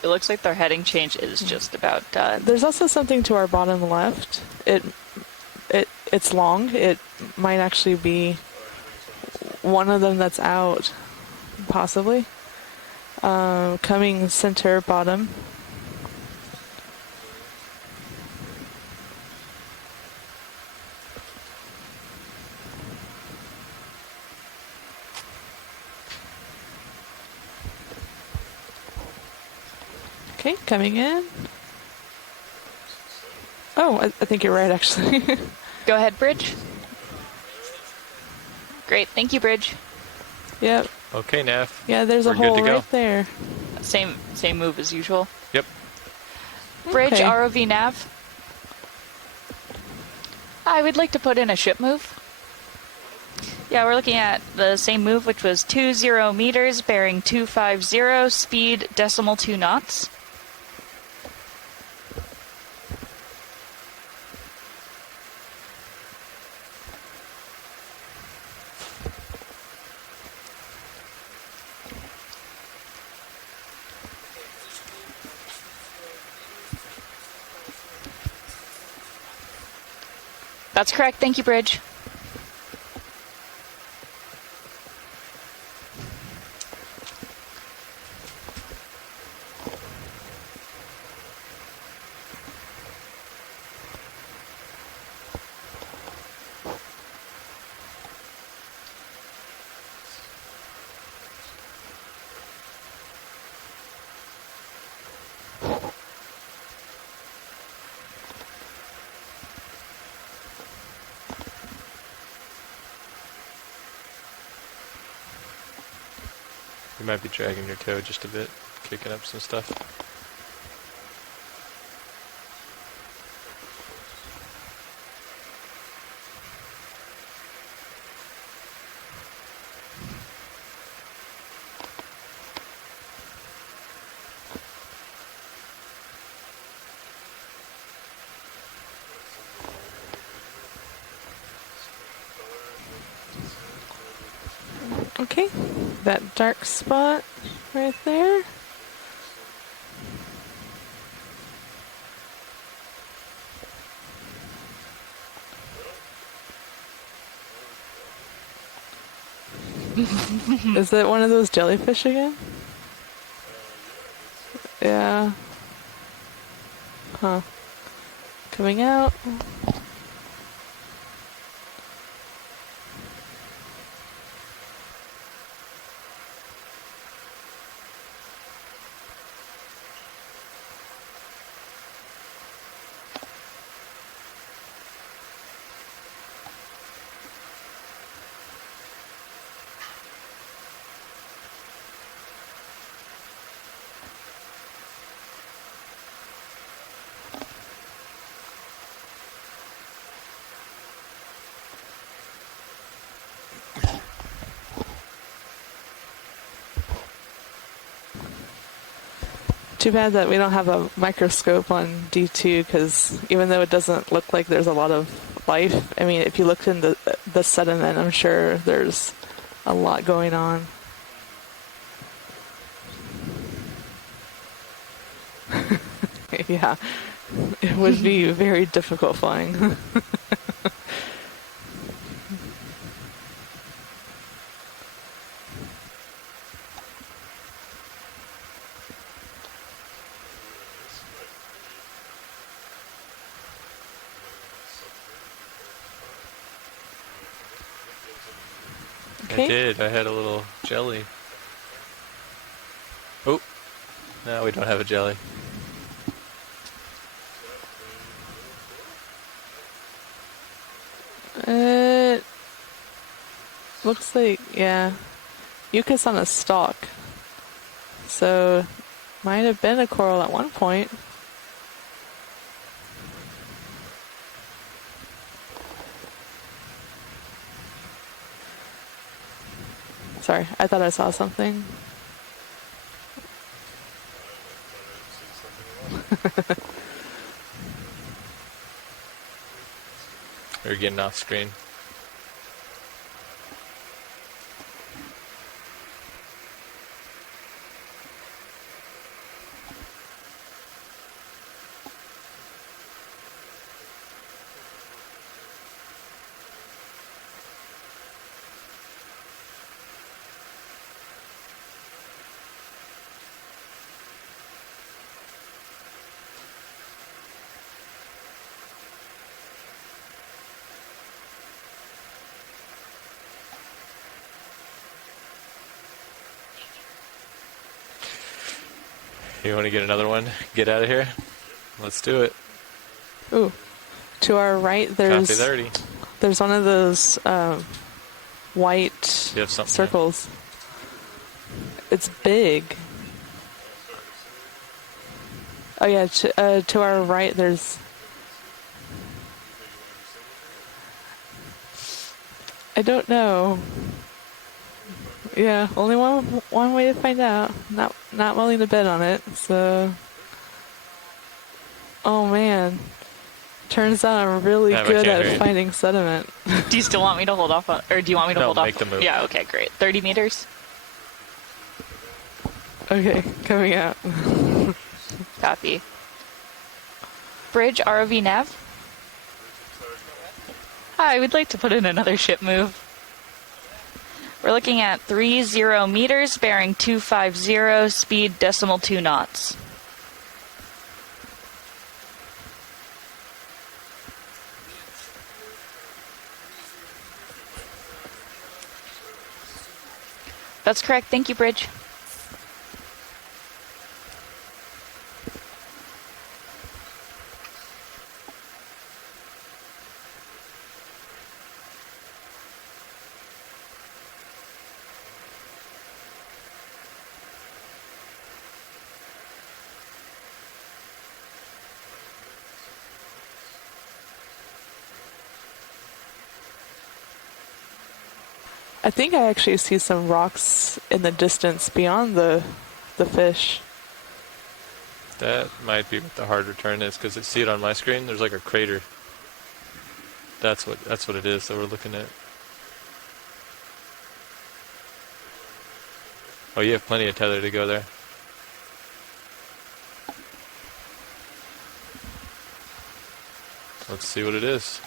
It looks like their heading change is just about done. There's also something to our bottom left. It's long. It might actually be one of them that's out, possibly. Coming center bottom. Okay, coming in. Oh, I think you're right, actually. Go ahead, Bridge. Great, thank you, Bridge. Yep. Okay, Nav. Yeah, there's We're a good hole to go. right there. Same move as usual. Yep. Bridge, Okay. ROV nav. I would like to put in a ship move. Yeah, we're looking at the same move, which was 20 meters, bearing 250, speed 2 knots. That's correct. Thank you, Bridge. You might be dragging your toe just a bit, kicking up some stuff. Okay, that dark spot right there. Is it one of those jellyfish again? Yeah. Huh. Coming out. Too bad that we don't have a microscope on D2, because even though it doesn't look like there's a lot of life, I mean, if you looked in the sediment, I'm sure there's a lot going on. Yeah, it would be very difficult flying. I did. I had a little jelly. Oh, no, we don't have a jelly. It looks like, yeah, Yuca's on a stalk. So, might have been a coral at one point. Sorry, I thought I saw something. We're getting off screen. You want to get another one? Get out of here? Let's do it. Ooh, to our right, there's Copy 30. there's one of those white You have something circles. It's big. Oh yeah, to our right there's... I don't know. Yeah, only one way to find out. Not willing to bet on it, so... Oh man. Turns out I'm really Yeah, I good can't at hear you. finding sediment. Do you still want me to hold off on, or do you want me to No, hold off? make the move. Yeah, okay, great. 30 meters. Okay, coming out. Copy. Bridge ROV nav. Hi, we'd like to put in another ship move. We're looking at 30 meters, bearing 250, speed decimal 2 knots. That's correct. Thank you, Bridge. I think I actually see some rocks in the distance beyond the fish. That might be what the hard return is, because I see it on my screen. There's like a crater. That's what it is that we're looking at. Oh, you have plenty of tether to go there. Let's see what it is.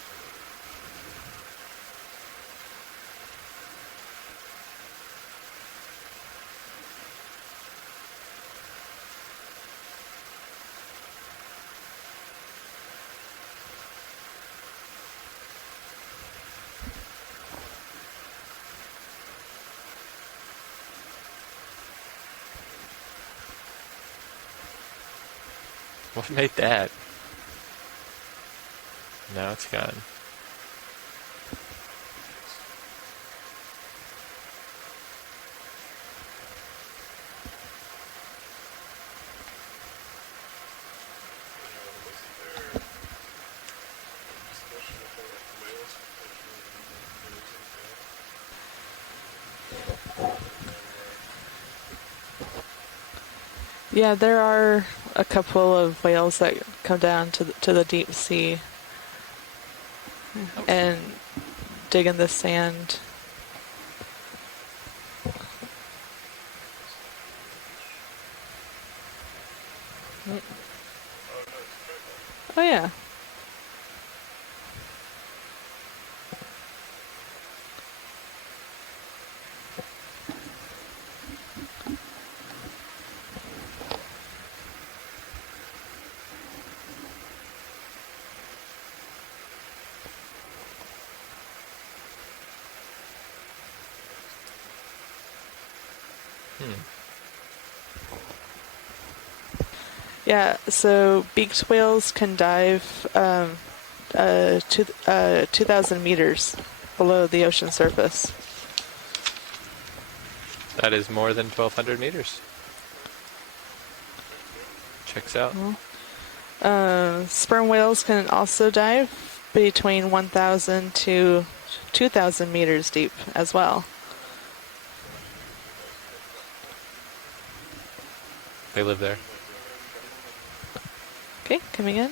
What made that? Now it's gone. Yeah, there are a couple of whales that come down to the deep sea and dig in the sand. Oh yeah. Yeah, so beaked whales can dive 2,000 meters below the ocean surface. That is more than 1,200 meters. Checks out. Sperm whales can also dive between 1,000 to 2,000 meters deep as well. They live there. Okay, coming in.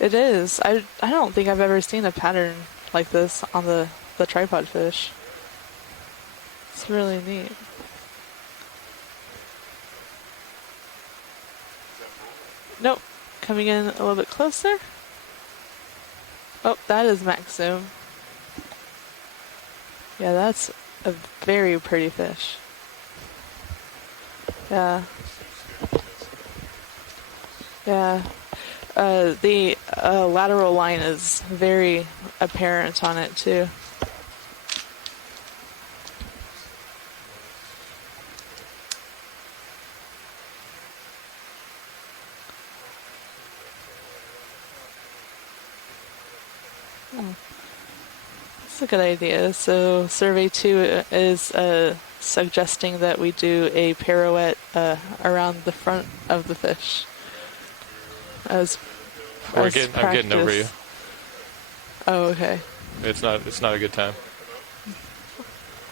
It is. I don't think I've ever seen a pattern like this on the tripod fish. It's really neat. Nope. Coming in a little bit closer. Oh, that is max zoom. Yeah, that's a very pretty fish. Yeah. Yeah. The lateral line is very apparent on it too. That's a good idea. So survey 2 is suggesting that we do a pirouette around the front of the fish as I'm as getting over you. practice. Oh, okay. It's not a good time.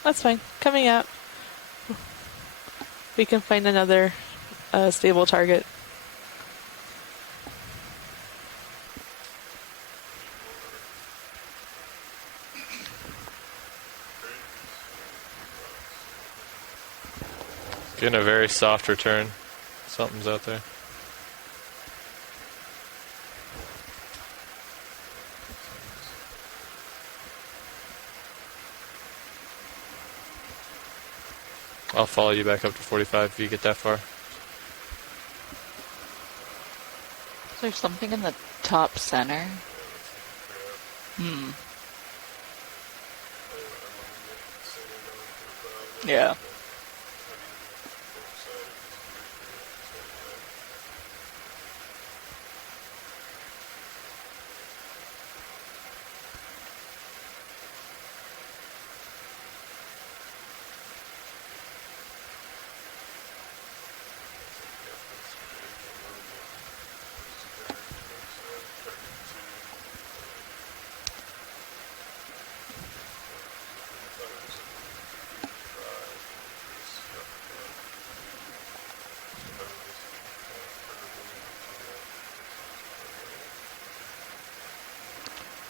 That's fine. Coming out. We can find another stable target. Getting a very soft return. Something's out there. I'll follow you back up to 45 if you get that far. Is there something in the top center? Yeah.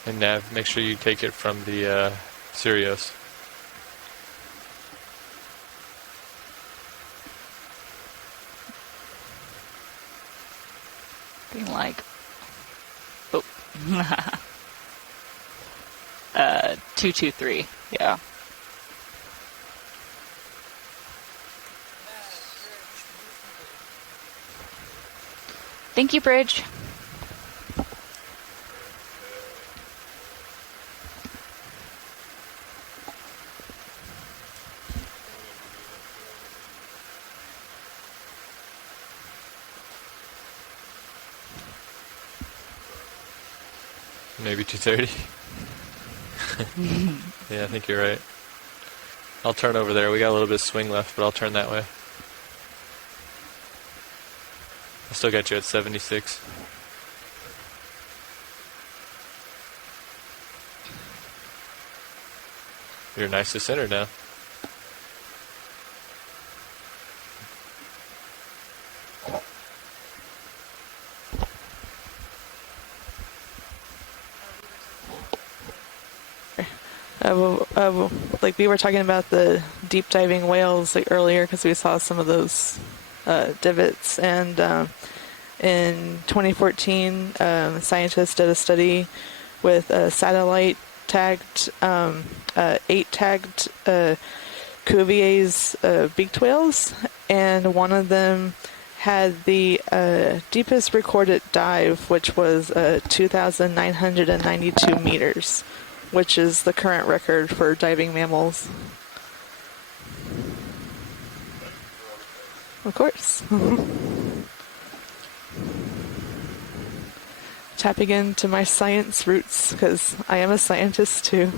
And Nav, make sure you take it from the Sirius. Being like, oh, 223. Yeah. Thank you, Bridge. Maybe 230. Yeah, I think you're right. I'll turn over there. We got a little bit of swing left, but I'll turn that way. I still got you at 76. You're nice to center now. Like we were talking about the deep diving whales like earlier because we saw some of those divots, and in 2014 scientists did a study with satellite tagged 8 tagged Cuvier's beaked whales, and one of them had the deepest recorded dive, which was 2,992 meters, which is the current record for diving mammals. Of course. Tapping into my science roots, because I am a scientist too.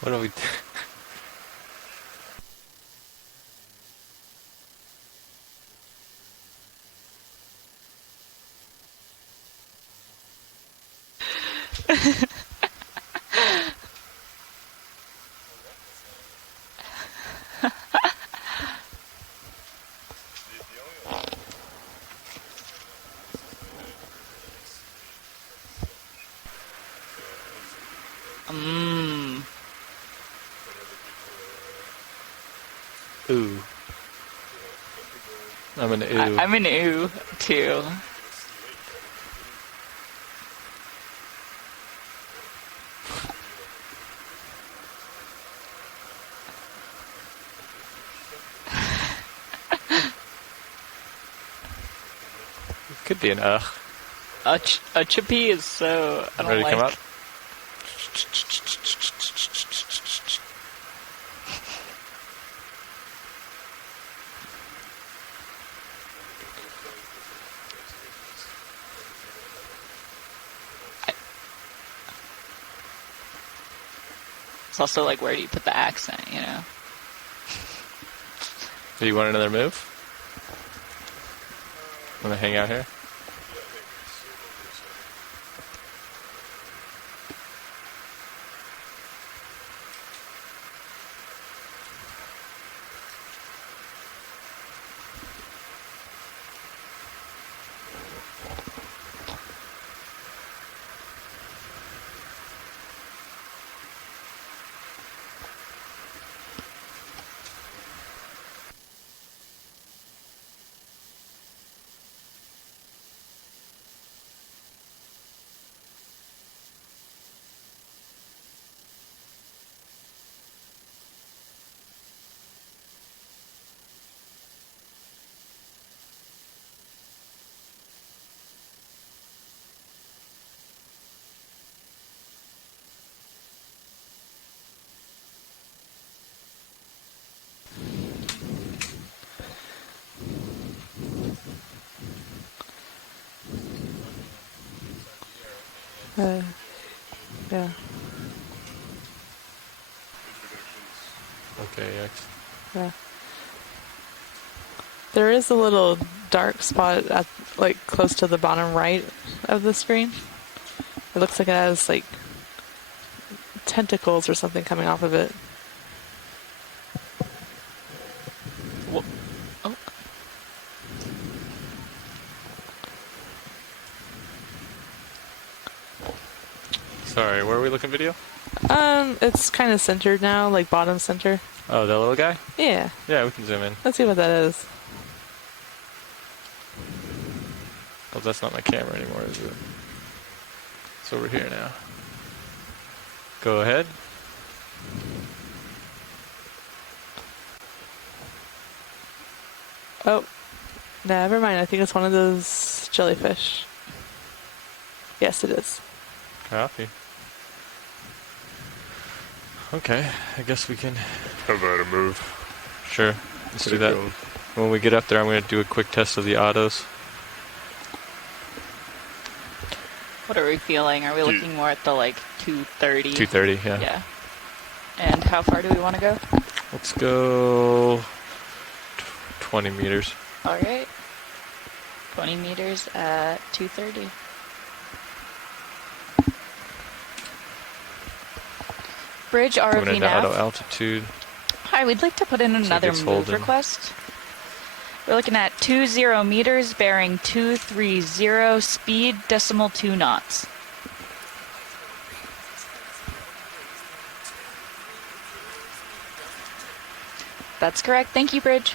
What do we do? ooh. I'm an ooh. I'm an ooh, too. Could be an ugh. Uchupi is so... I don't Ready to like... come up? It's also like, where do you put the accent, you know? Do you want another move? Want to hang out here? Yeah. Okay, X. Yeah. There is a little dark spot at like close to the bottom right of the screen. It looks like it has like tentacles or something coming off of it. Oh. Sorry, where are we looking video? It's kind of centered now, like bottom center. Oh, that little guy? Yeah. Yeah, we can zoom in. Let's see what that is. Oh, that's not my camera anymore, is it? It's over here now. Go ahead. Oh, never mind. I think it's one of those jellyfish. Yes, it is. Copy. Okay, I guess we can... How about a move? Sure, let's do that. Going. When we get up there, I'm going to do a quick test of the autos. What are we feeling? Are we looking more at the, like, 230? 230, yeah. Yeah. And how far do we want to go? Let's go 20 meters. All right. 20 meters at 230. Bridge Coming RV into auto nav. altitude. Hi, we'd like to put in another it's move holding. request. We're looking at 20 meters, bearing 230, speed decimal 2 knots. That's correct. Thank you, Bridge.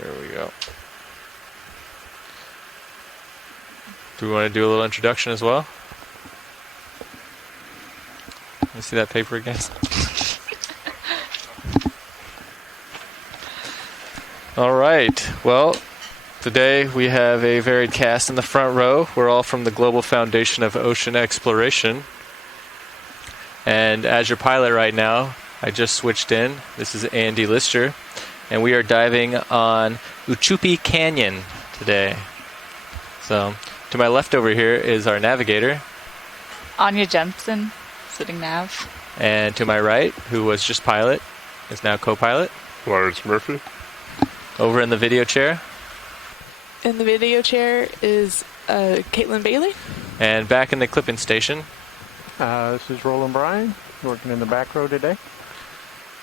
There we go. Do we want to do a little introduction as well? Let me see that paper again. All right. Well, today we have a varied cast in the front row. We're all from the Global Foundation of Ocean Exploration. And as your pilot right now, I just switched in. This is Andy Lister. And we are diving on Uchupi Canyon today. So, to my left over here is our navigator. Anya Jensen, sitting nav. And to my right, who was just pilot, is now co-pilot. Lawrence Murphy. Over in the video chair. In the video chair is Caitlin Bailey. And back in the clipping station. This is Roland Bryan, working in the back row today.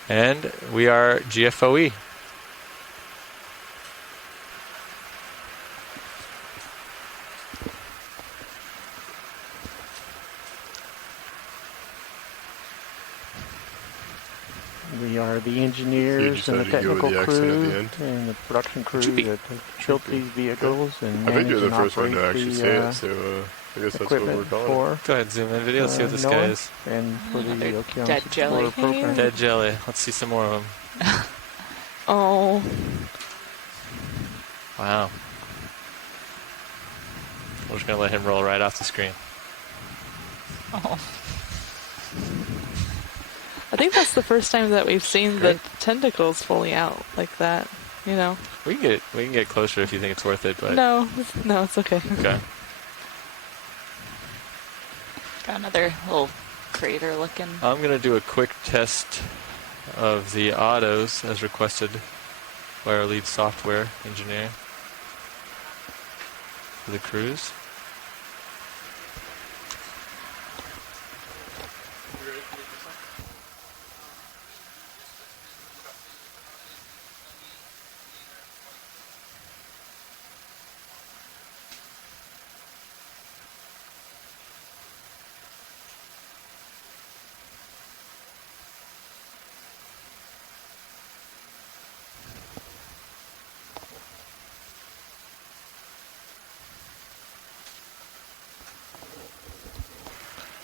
And we are GFOE. We are the You engineers and the decided to go with technical the accent at crew the end. and the production crew Uchupi. that built these vehicles and I think manage you're the and first one operate to actually say the it, so I guess that's what equipment we're calling for Go ahead, zoom in video. Let's see what this guy NOAA is. and for the Another Okeanos dead jelly. Explorer program. Dead jelly. Let's see some more of them. Oh, Wow. We're just gonna let him roll right off the screen. Oh, I think that's the first time that we've seen Great. the tentacles fully out like that. You know? We can get closer if you think it's worth it, but No, it's okay. okay. got another little crater looking. I'm gonna do a quick test of the autos as requested by our lead software engineer for the cruise.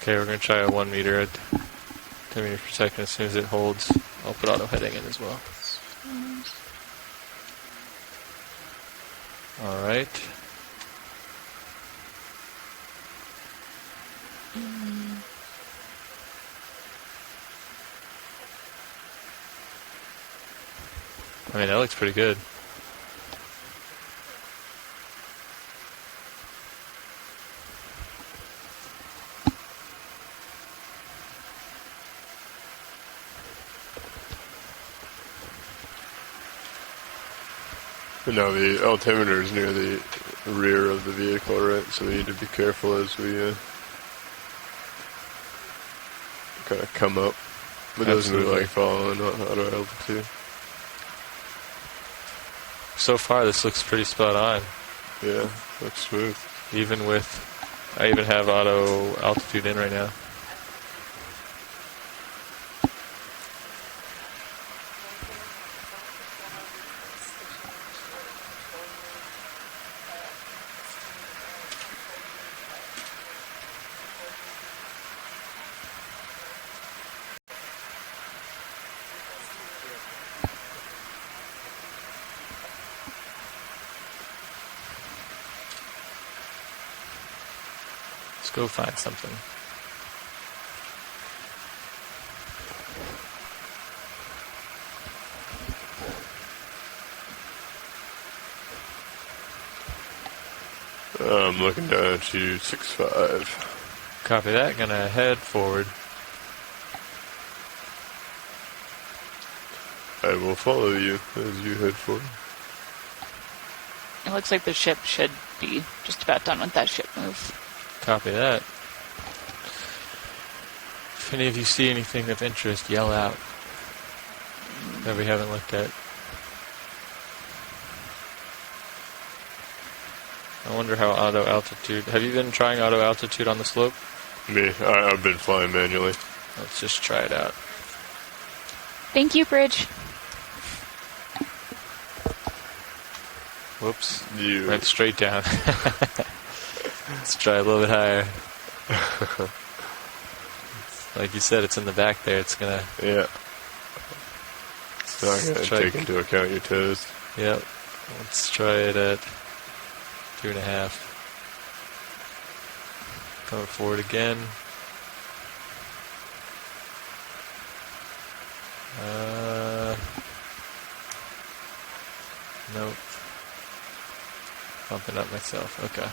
Okay, we're going to try a 1 meter at 10 meters per second. As soon as it holds, I'll put auto heading in as well. Alright. I mean, that looks pretty good. Now the altimeter is near the rear of the vehicle, right? So we need to be careful as we kind of come up. It doesn't look Absolutely. like falling out of altitude. So far, this looks pretty spot on. Yeah, looks smooth. Even with, I even have auto altitude in right now. Let's go find something. I'm looking down to 6.5. Copy that. Gonna head forward. I will follow you as you head forward. It looks like the ship should be just about done with that ship move. Copy that. If any of you see anything of interest, yell out. That we haven't looked at. I wonder how auto altitude. Have you been trying auto altitude on the slope? Me, I've been flying manually. Let's just try it out. Thank you, Bridge. Whoops. You. Went straight down. Let's try a little bit higher. Like you said, it's in the back there. It's gonna. Yeah. It's not going to Try- take into account your toes. Yep. Let's try it at 2.5. Coming forward again. Nope. Bumping up myself. Okay.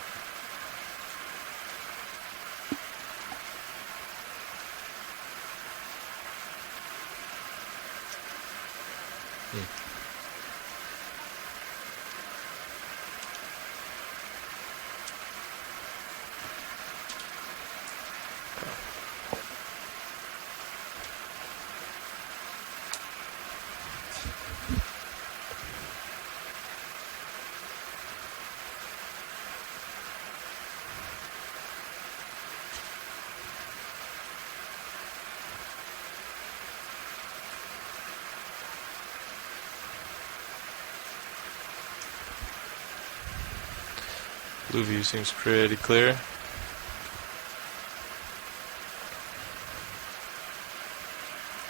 Blue view seems pretty clear.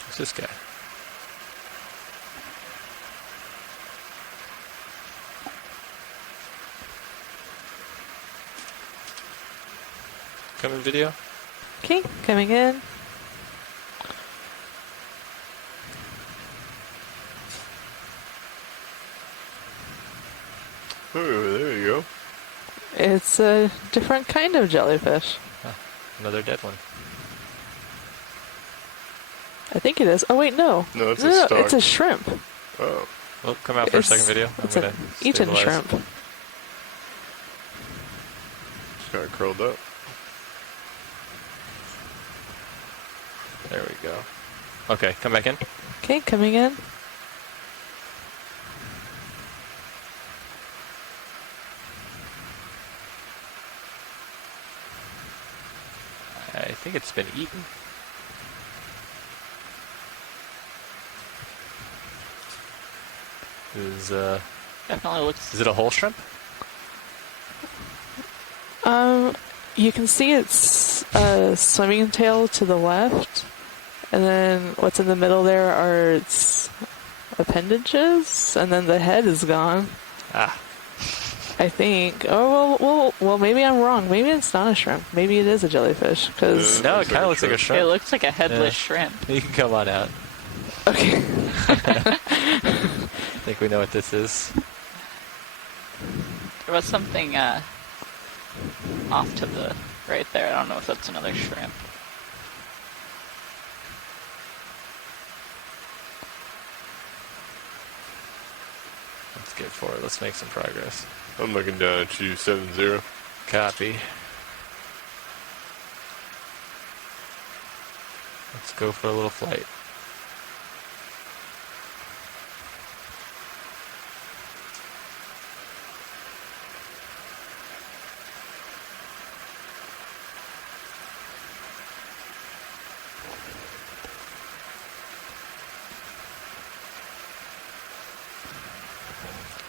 Who's this guy? Coming video? Okay, coming in. Oh, there you go. It's a different kind of jellyfish. Another dead one. I think it is. Oh wait, no. No, it's a stock. It's a shrimp. Oh. Well, come out for a second video. It's I'm an gonna eaten stabilize. shrimp. Just got curled up. There we go. Okay, come back in. Okay, coming in. I think it's been eaten. Definitely looks. Is it a whole shrimp? You can see its swimming tail to the left, and then what's in the middle there are its appendages, and then the head is gone. Ah. I think. Oh well. Maybe I'm wrong. Maybe it's not a shrimp. Maybe it is a jellyfish. Because No, it kind of looks like a shrimp. It looks like a headless shrimp. You can come on out. okay. I think we know what this is. There was something off to the right there. I don't know if that's another shrimp. Let's get forward. Let's make some progress. I'm looking down at you, 7-0. Copy. Let's go for a little flight.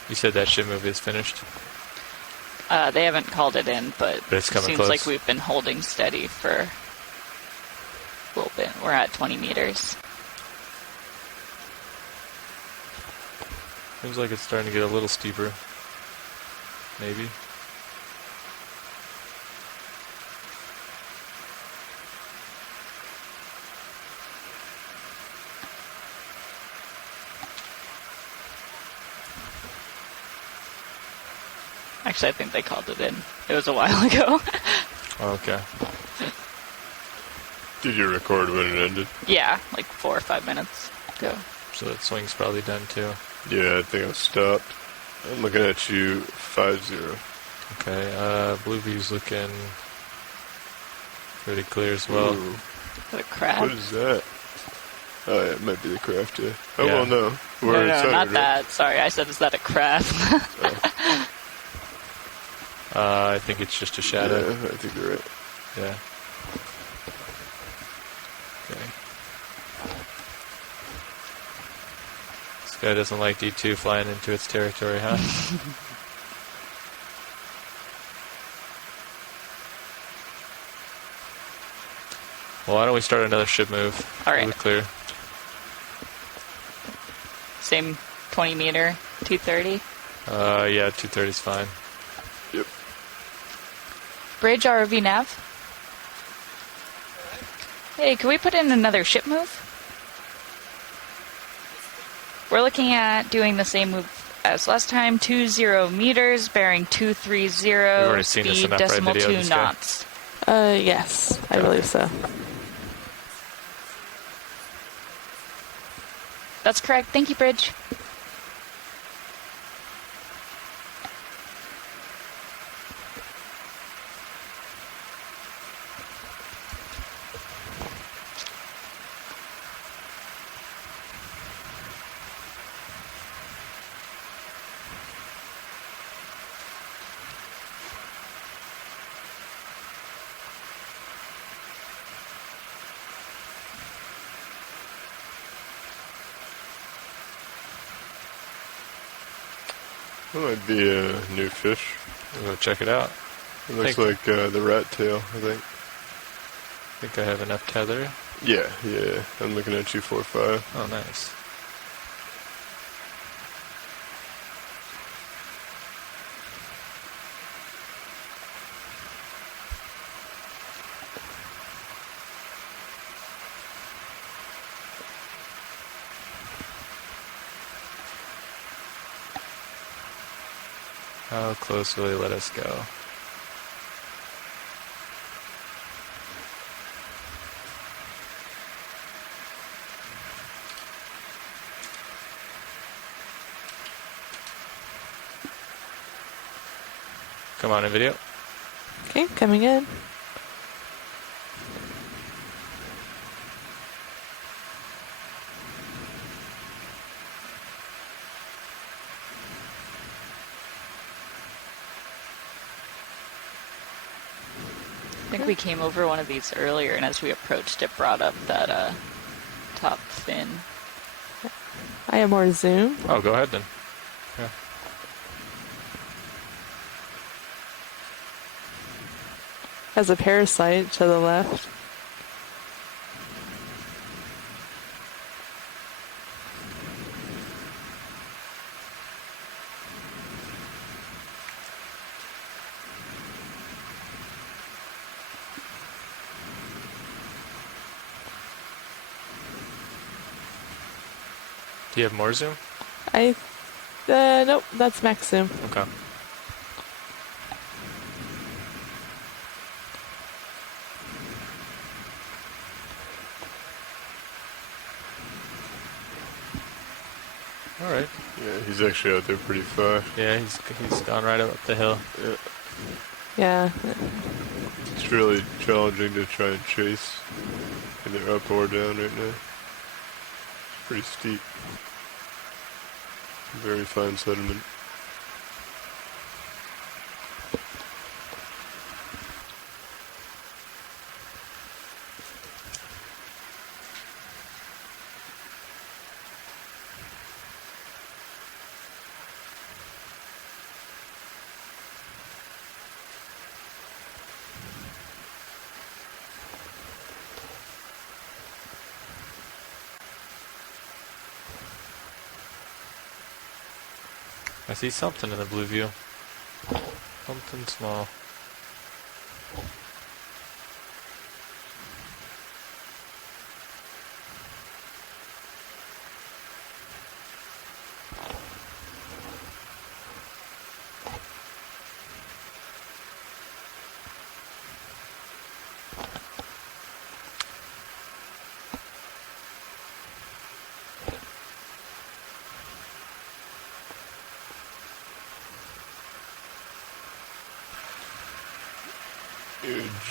You said that ship movie is finished? They haven't called it in, but it's coming seems close. like we've been holding steady for a little bit. We're at 20 meters. Seems like it's starting to get a little steeper. Maybe. Actually, I think they called it in. It was a while ago. Okay. Did you record when it ended? Yeah, like 4 or 5 minutes ago. So that swing's probably done too. Yeah, I think I stopped. I'm looking at you, 5-0. Okay, blue view's looking pretty clear as well. Ooh. Is that a crab? What is that? Oh, yeah, it might be the craft, yeah. Oh, Yeah. well, no. No, It's not right? that. Sorry, I said, is that a crab? I think it's just a shadow. Yeah, I think you're right. Yeah. Okay. This guy doesn't like D2 flying into its territory, huh? Well, why don't we start another ship move? All right. We're clear. Same 20 meter, 230. Yeah, 230 is fine. Yep. Bridge ROV nav. Hey, can we put in another ship move? We're looking at doing the same move as last time. 20 meters, bearing 230, already seen this speed enough, right, decimal video of 2 this guy? knots. Yes, I believe so. That's correct. Thank you, Bridge. That might be a new fish. We'll go check it out. It looks Thank like the rat tail, I think. I think I have enough tether. Yeah. I'm looking at 245. Oh, nice. How close will he let us go? Come on in video. Okay, coming in. I think we came over one of these earlier, and as we approached, it brought up that top fin. I have more zoom. Oh, go ahead then. Yeah. Has a parasite to the left. Do you have more zoom? Nope, that's max zoom. Okay. All right. Yeah, he's actually out there pretty far. Yeah, he's gone right up the hill. Yeah. Yeah. It's really challenging to try and chase. And they're up or down right now. It's pretty steep. Very fine sediment. I see something in the blue view. Something small.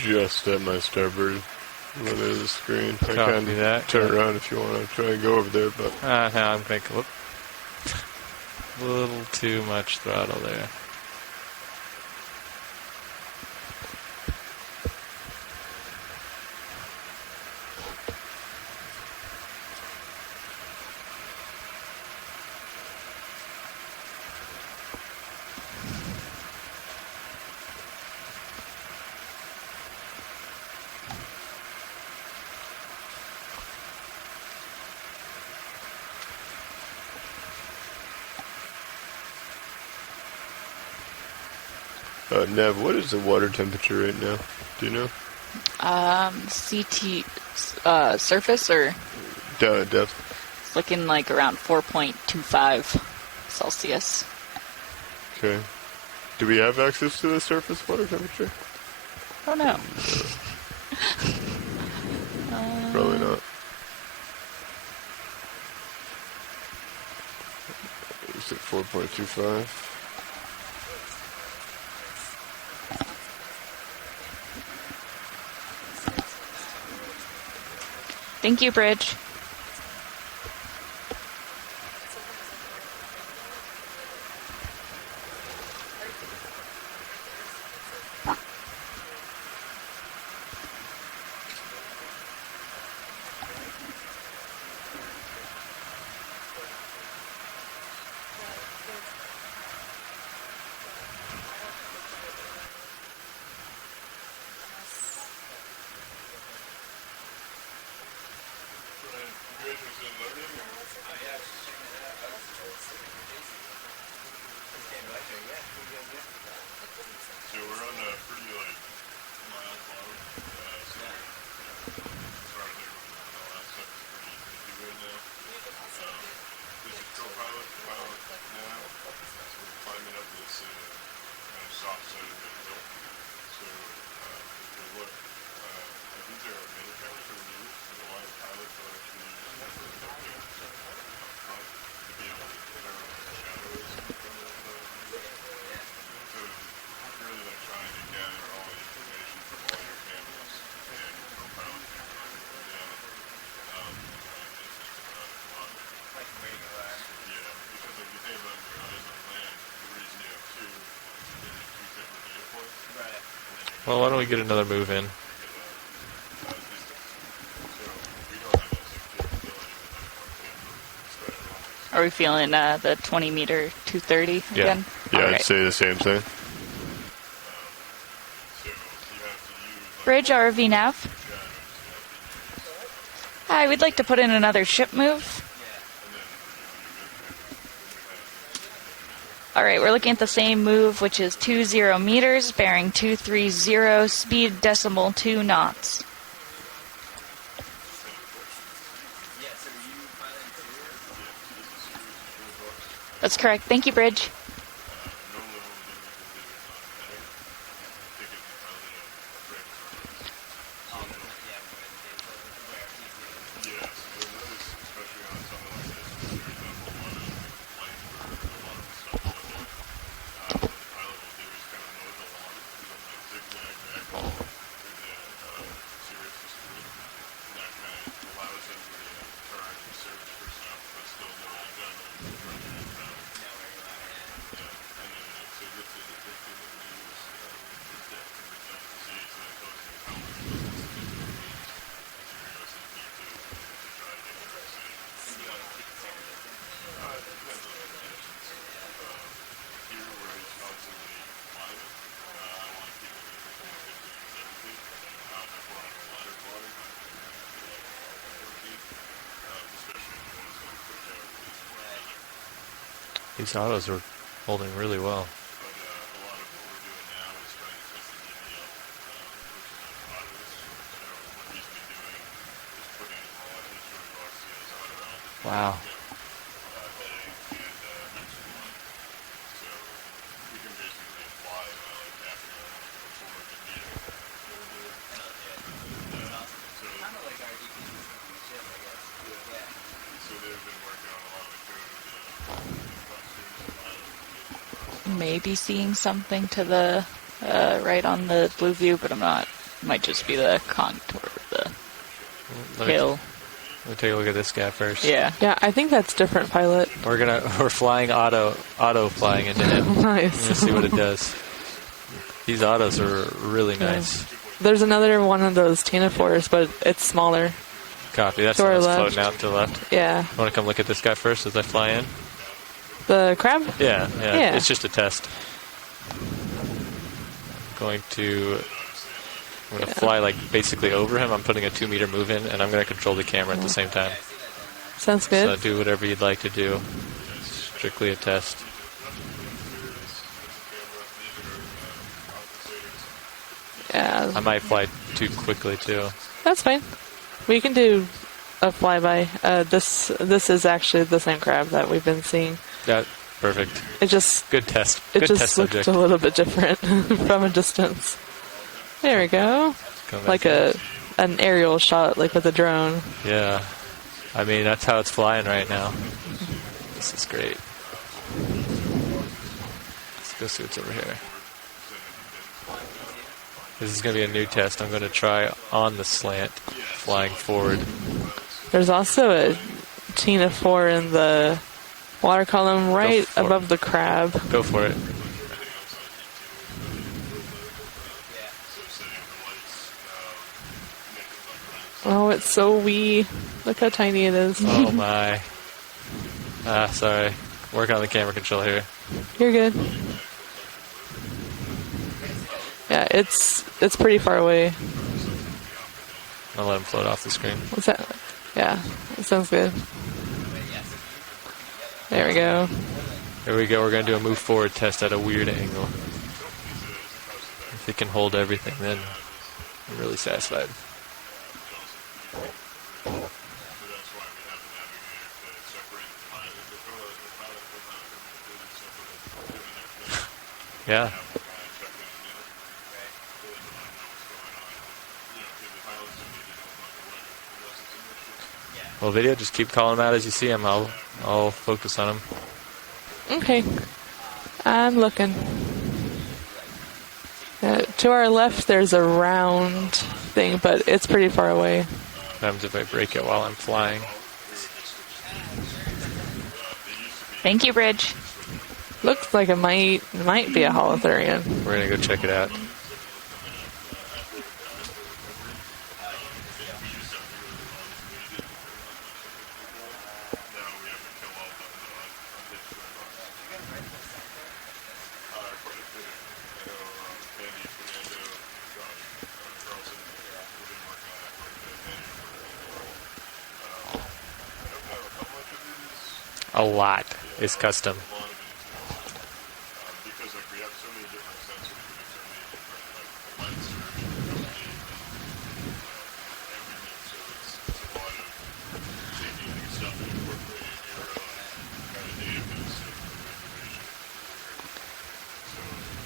You're just at my starboard. Well, there's the screen. I Copy can that. turn around if you want to try and go over there, but Now I'm making a little too much throttle there. Nev, what is the water temperature right now? Do you know? CT surface or Depth. it's looking like around 4.25 Celsius. Okay. Do we have access to the surface water temperature? Oh no. Probably not. It's at 4.25. Thank you, Bridge. So we're on a pretty mild bottom. So as far as the last step is pretty easy to do right now. This is co-pilot, pilot now. So we're climbing up this kind of soft side of the hill. So if you look, these are main cameras that we use. So a lot of pilots will actually use cameras up here up front to be able to determine what the shadow is in front of the So really trying to gather all the information from all your cameras and your co-pilot camera down. And it's just about a lot. Yeah, because if you think about your eyes on land, the reason you have two is two separate data points. Right. Well, why don't we get another move in? Are we feeling the 20 meter 230 again? Yeah, All I'd right. say the same thing. Bridge RV nav. Hi, we'd like to put in another ship move. All right, we're looking at the same move, which is 20 meters, bearing 230, speed decimal 2 knots. That's correct. Thank you, Bridge. These autos are holding really well. Wow. Maybe seeing something to the right on the blue view, but I'm not. Might just be the contour of the hill. Let me take a look at this guy first. Yeah. Yeah, I think that's different, pilot. We're flying auto flying into him. Nice. Let's see what it does. These autos are really nice. There's another one of those Tinaphores, but it's smaller. Copy. That's To the our one that's left. floating out to the left. Yeah. Want to come look at this guy first as I fly in? The crab? Yeah. Yeah. It's just a test. I'm going to fly basically over him. I'm putting a 2 meter move in, and I'm going to control the camera at the same time. Sounds good. So do whatever you'd like to do. Strictly a test. Yeah. I might fly too quickly too. That's fine. We can do a flyby. This is actually the same crab that we've been seeing. Yeah, perfect. It just Good test. It Good just test looked subject. a little bit different from a distance. There we go. Like an aerial shot, like with a drone. Yeah. I mean, that's how it's flying right now. This is great. Let's go see what's over here. This is going to be a new test. I'm going to try on the slant, flying forward. There's also a Tina 4 in the water column right above the crab. Go for it. Oh, it's so wee. Look how tiny it is. Oh my. Sorry. Working on the camera control here. You're good. Yeah, it's pretty far away. I'll let him float off the screen. What's that? Yeah, that sounds good. There we go. There we go. We're going to do a move forward test at a weird angle. If it can hold everything, then I'm really satisfied. Yeah. Well, video, just keep calling them out as you see them. I'll focus on them. Okay. I'm looking. To our left, there's a round thing, but it's pretty far away. What happens if I break it while I'm flying? Thank you, Bridge. Looks like it might be a holothurian. We're going to go check it out. A lot is custom.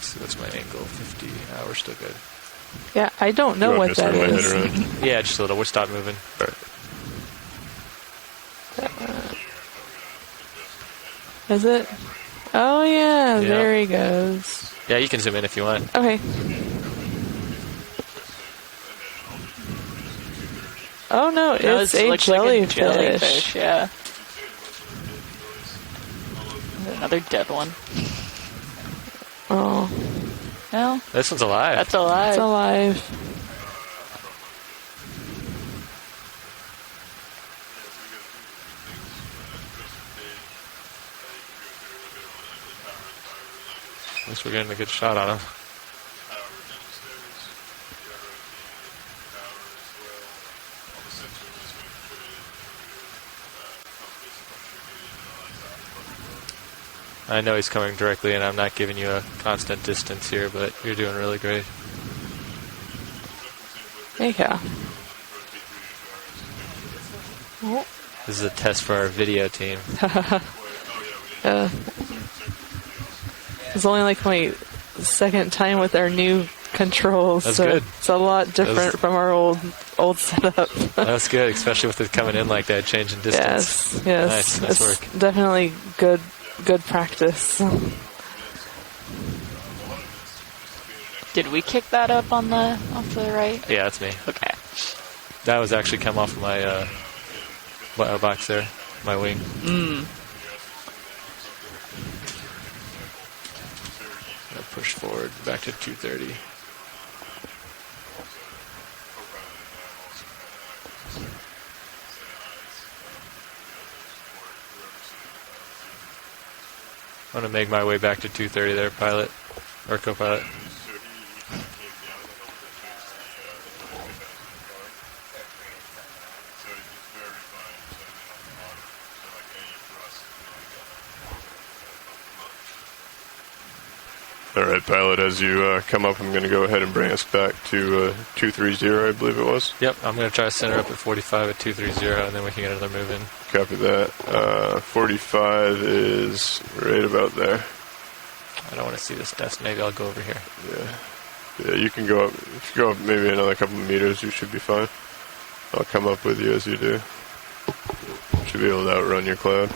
So that's my angle, 50. We're still good. Yeah, I don't know what that is. Yeah, just a little. We'll stop moving. Is it? Oh, yeah, there he goes. Yeah, you can zoom in if you want. Okay. Oh, no, it's a looks jellyfish. Like a jellyfish, yeah. Another dead one. Oh. No? This one's alive. That's alive. It's alive. At least we're getting a good shot on him. I know he's coming directly, and I'm not giving you a constant distance here, but you're doing really great. There you go. Oh. This is a test for our video team. It's only like my second time with our new controls. That's so good. It's a lot different from our old setup. That's good, especially with it coming in like that, changing distance. Yes. Nice It's work. definitely good practice. Did we kick that up on the off to the right? Yeah, that's me. Okay. That was actually come off my box there, my wing. Push forward back to 230. I'm gonna make my way back to 230 there, pilot or co-pilot. All right, pilot, as you come up, I'm going to go ahead and bring us back to 230, I believe it was. Yep, I'm going to try to center up at 45 at 230, and then we can get another move in. Copy that. 45 is right about there. I don't want to see this dust. Maybe I'll go over here. Yeah, you can go up. If you go up maybe another couple of meters, you should be fine. I'll come up with you as you do. Should be able to outrun your cloud.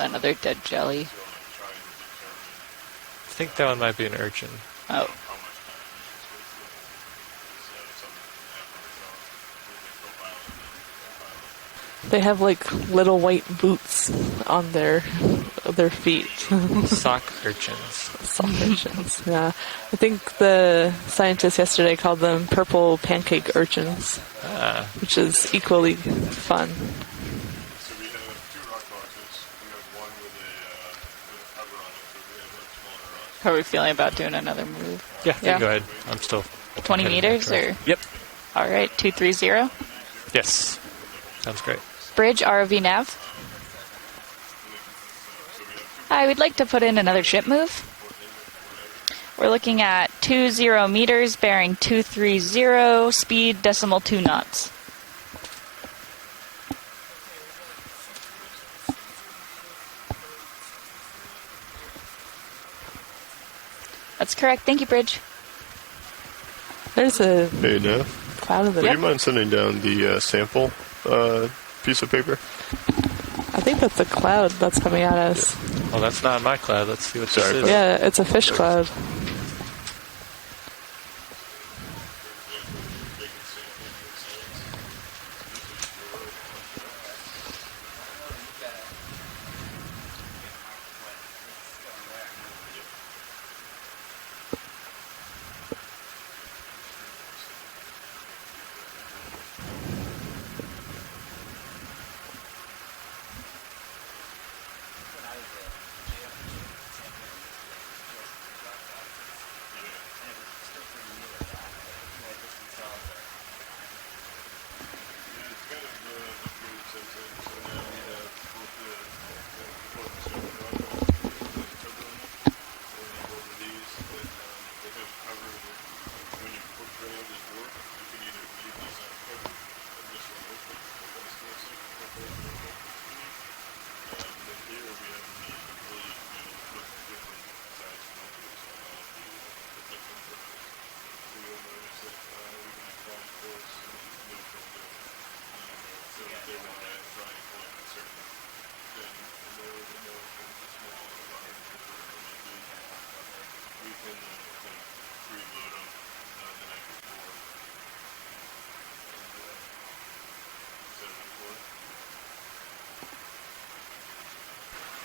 Another dead jelly. I think that one might be an urchin. Oh. They have like little white boots on their feet. Sock urchins. Sock urchins. Yeah, I think the scientists yesterday called them purple pancake urchins, which is equally fun. So we have 2 rock boxes. We have one with a cover on it, so we have like smaller rocks. How are we feeling about doing another move? Yeah, you Yeah. can go ahead. I'm still 20 heading meters back around. or? Yep. All right, 230. Yes. Sounds great. Bridge ROV nav. I would like to put in another ship move. We're looking at 20 meters, bearing 230, speed 2 knots. That's correct. Thank you, Bridge. There's a Hey, Neff. cloud in the. Would you mind sending down the sample piece of paper? I think that's a cloud that's coming at us. Well, that's not my cloud. Let's see what Sorry, this is. Yeah, it's a fish cloud.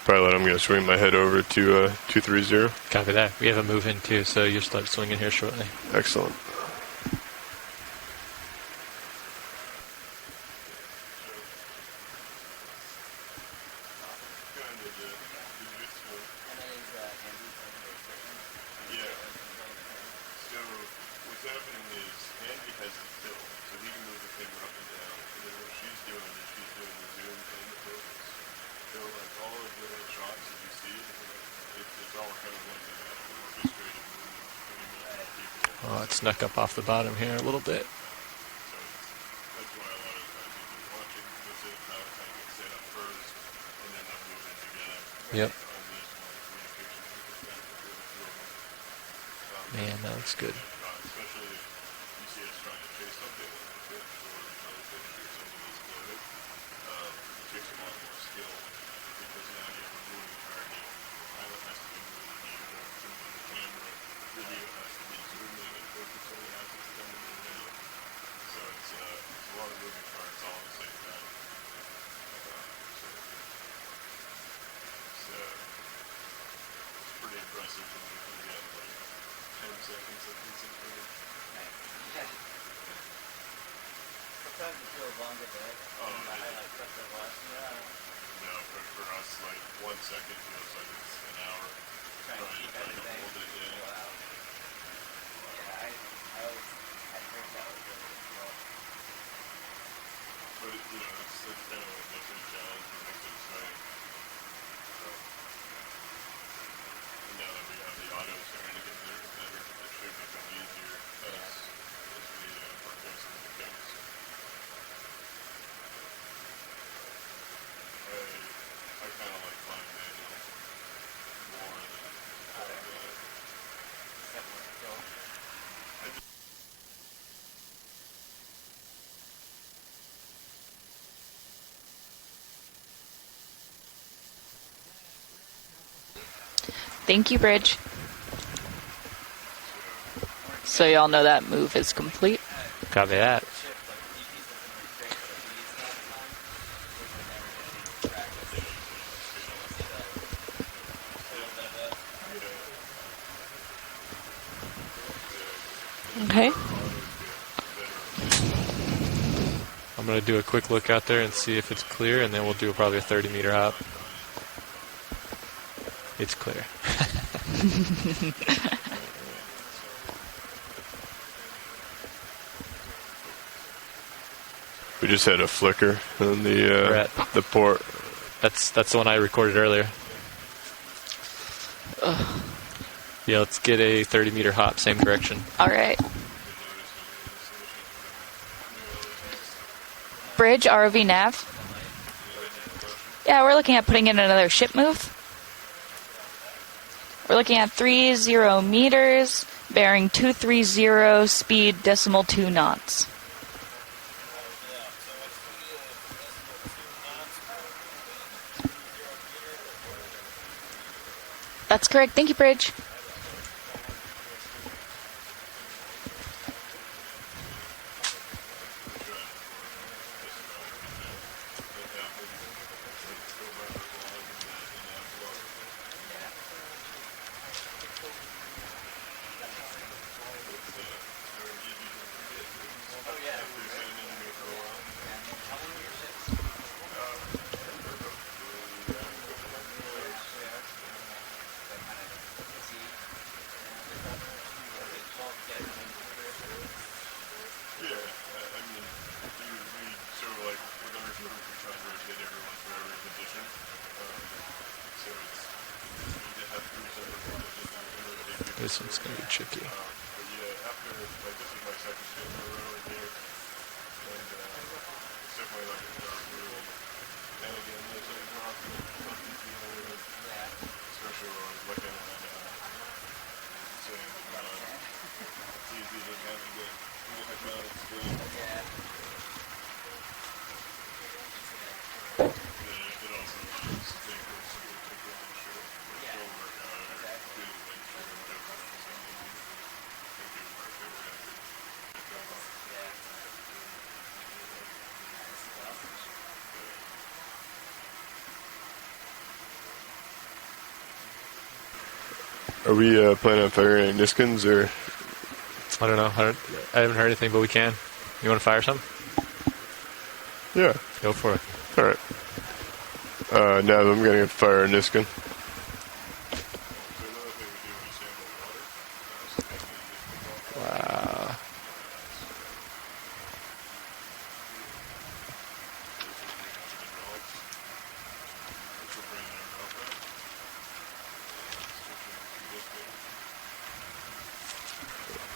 Pilot, I'm going to swing my head over to 230. Copy that. We have a move in too, so you'll start swinging here shortly. Excellent. Oh, it snuck up off the bottom here a little bit. Yep. Man, that looks good. Thank you, Bridge. So y'all know that move is complete. Copy that. Okay. I'm going to do a quick look out there and see if it's clear, and then we'll do probably a 30-meter hop. It's clear. We just had a flicker on the port. That's the one I recorded earlier. Yeah, let's get a 30-meter hop, same direction. All right. Bridge, ROV nav. Yeah, we're looking at putting in another ship move. We're looking at 30 meters, bearing 230, speed 2 knots. That's correct. Thank you, Bridge. This one's going to be tricky. Are we planning on firing any Niskins, or? I don't know. I haven't heard anything, but we can. You want to fire some? Yeah. Go for it. All right. Now I'm going to fire a Niskin. Wow.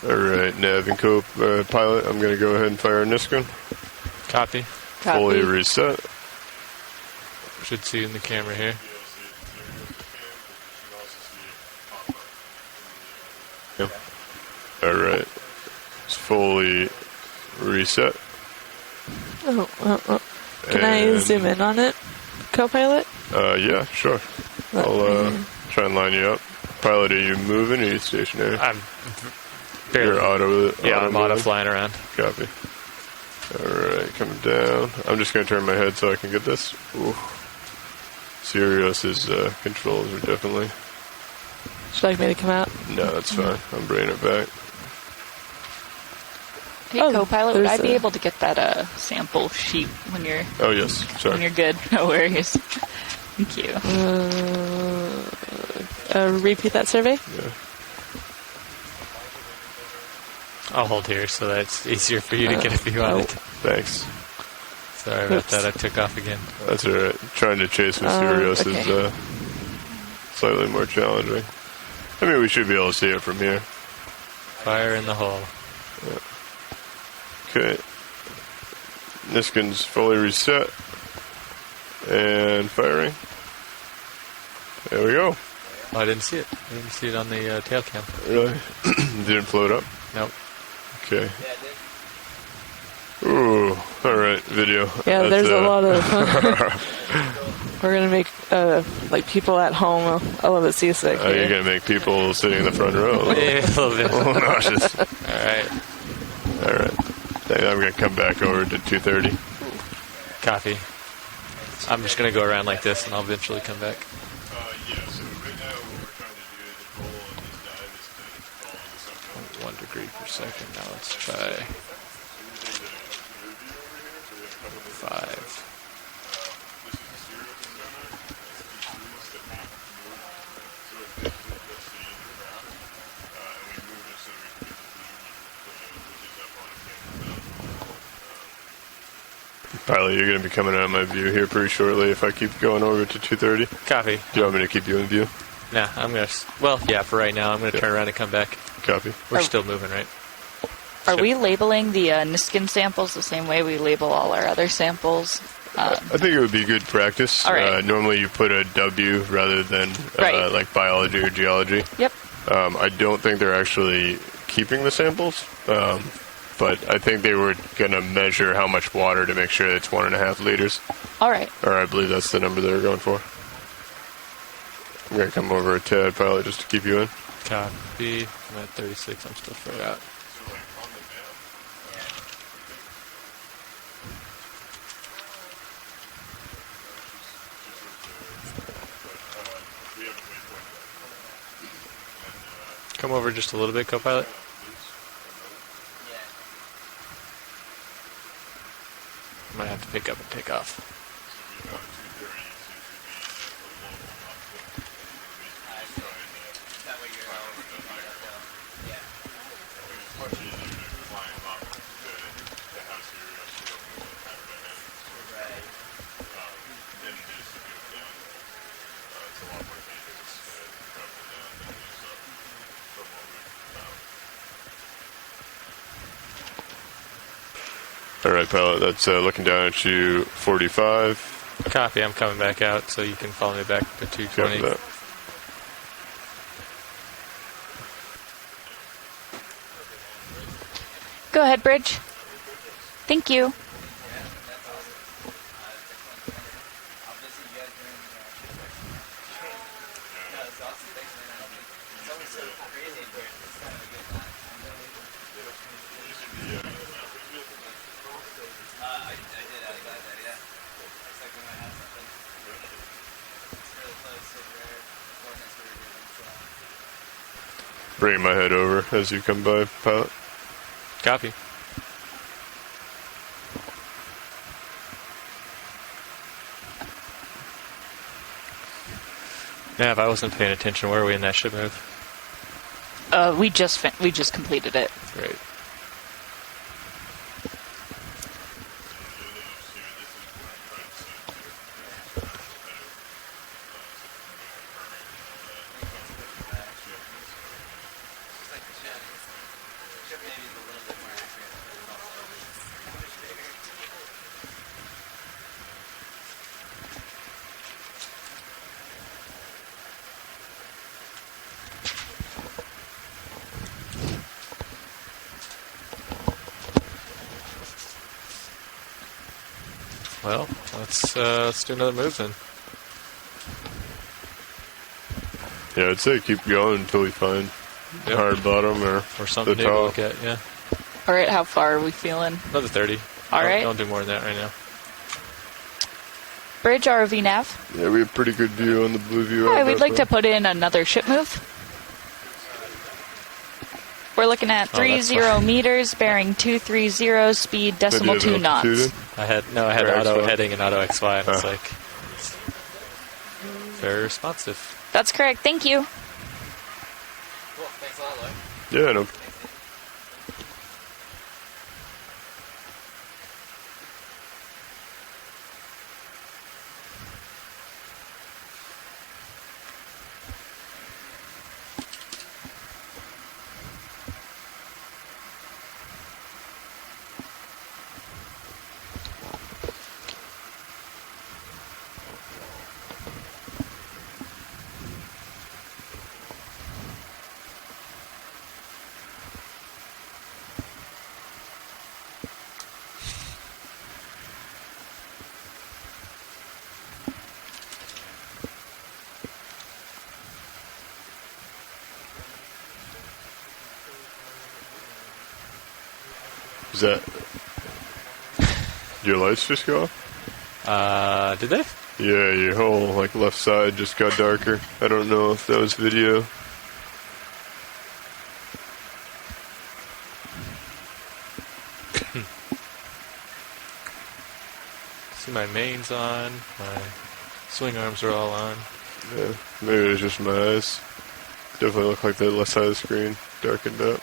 All right, Nav and Cope pilot, I'm going to go ahead and fire a Niskin. Copy. Fully reset. Should see in the camera here. Yep. All right. It's fully reset. Can I zoom in on it, co-pilot? Yeah, sure. I'll try and line you up. Pilot, are you moving or are you stationary? I'm barely. You're auto. Yeah, I'm auto moving? flying around. Copy. All right, coming down. I'm just going to turn my head so I can get this. Ooh. Sirius's controls are definitely. Should I like me to come out? No, that's fine. I'm bringing it back. Hey, co-pilot, would I be able to get that sample sheet when you're? Oh yes, sorry. When you're good. No worries. Thank you. Repeat that survey. Yeah. I'll hold here so that it's easier for you to get if you want it. Thanks. Sorry about that. I took off again. That's all right. Trying to chase with Sirius is slightly more challenging. I mean, we should be able to see it from here. Fire in the hole. Yeah. Okay. Niskin's fully reset. And firing. There we go. Oh, I didn't see it. I didn't see it on the tail cam. Really? Didn't float up? Nope. Okay. Ooh, alright, video. Yeah, there's a lot of... We're going to make like people at home a little bit seasick. Oh, you're going to make people sitting in the front row. Yeah, a little bit. A little nauseous. Alright. Alright. I'm going to come back over to 230. Copy. I'm just going to go around like this and I'll eventually come back. Yeah, so right now what we're trying to do, the goal of this dive is to fall into some kind of 1 degree. degree per second. Now let's try 5. Pilot, you're going to be coming out of my view here pretty shortly if I keep going over to 230. Copy. Do you want me to keep you in view? Nah, I'm going to... Well, yeah, for right now, I'm going to turn around and come back. Copy. We're still moving, right? Are we labeling the Niskin samples the same way we label all our other samples? I think it would be good practice. All right. Normally you put a W rather than Right. like biology or geology. Yep. I don't think they're actually keeping the samples, but I think they were going to measure how much water to make sure it's 1.5 liters. All right. Or I believe that's the number they were going for. I'm going to come over a tad, Pilot, just to keep you in. Copy. I'm at 36. I'm still far out. Come over just a little bit, co-pilot. Might have to pick up and take off. All right, Pilot, that's looking down at you 45. Copy, I'm coming back out, so you can follow me back to 220. Copy that. Go ahead, Bridge. Thank you. Bring my head over as you come by, Pilot. Copy. Yeah, if I wasn't paying attention, where are we in that ship move? We just completed it. Great. Well, let's do another move then. Yeah, I'd say keep going until we find Yep. hard bottom or Something the new to top. look at, yeah. All right, how far are we feeling? Another 30. All Don't- right. Don't do more than that right now. Bridge ROV nav. Yeah, we have pretty good view on the blue view. Hi, out we'd that like far. to put in another ship move. We're looking at Oh, that's 30 fine. meters, bearing 230, speed decimal Maybe 2 knots. altitude I had Or auto XY. heading and auto XY, and it's Ah. like very responsive. That's correct. Thank you. Cool. Thanks a lot, Lloyd. Yeah, no. Is that... Your lights just go off? Did they? Yeah, your whole like left side just got darker. I don't know if that was video. See my main's on, my swing arms are all on. Yeah, maybe it's just my eyes. Definitely look like the left side of the screen darkened up.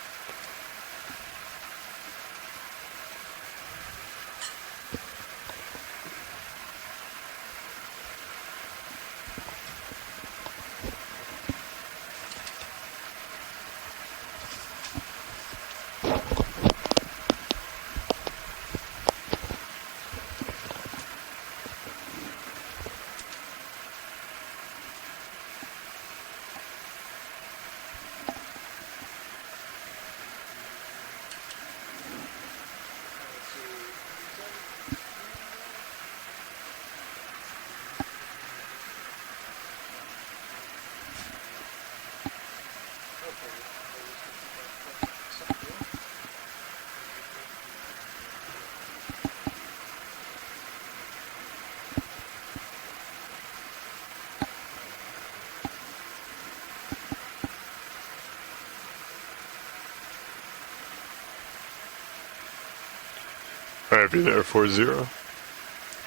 Alright, be there 4-0.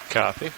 Copy.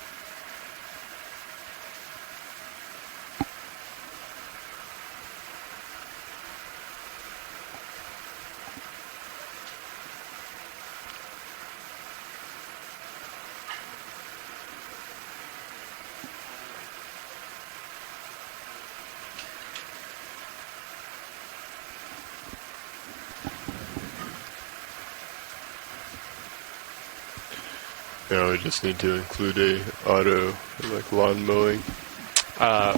Now we just need to include a auto, like lawn mowing. I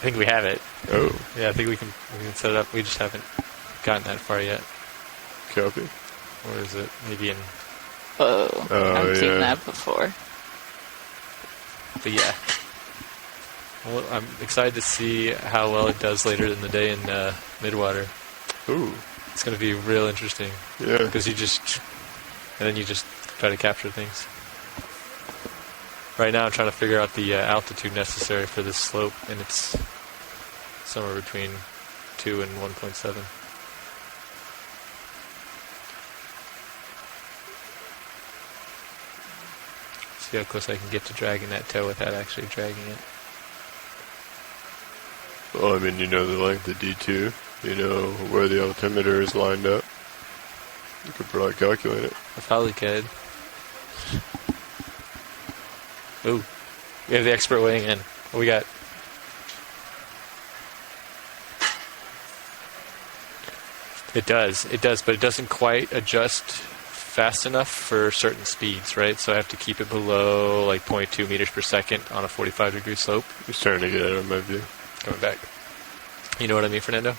think we have it. Oh, Yeah, I think we can set it up. We just haven't gotten that far yet. copy. Or is it maybe in... Oh, I've seen yeah. that before. But yeah. Well, I'm excited to see how well it does later in the day in midwater. Ooh, It's going to be real interesting. yeah. Because you just... And then you just try to capture things. Right now I'm trying to figure out the altitude necessary for this slope, and it's somewhere between 2 and 1.7. See how close I can get to dragging that toe without actually dragging it. Well, I mean, you know the length of D2. You know where the altimeter is lined up. You could probably calculate it. I probably could. Ooh. We have the expert weighing in. What we got? It does, but it doesn't quite adjust fast enough for certain speeds, right? So I have to keep it below like 0.2 meters per second on a 45-degree slope. You're starting to get out of my view. Coming back. You know what I mean, Fernando?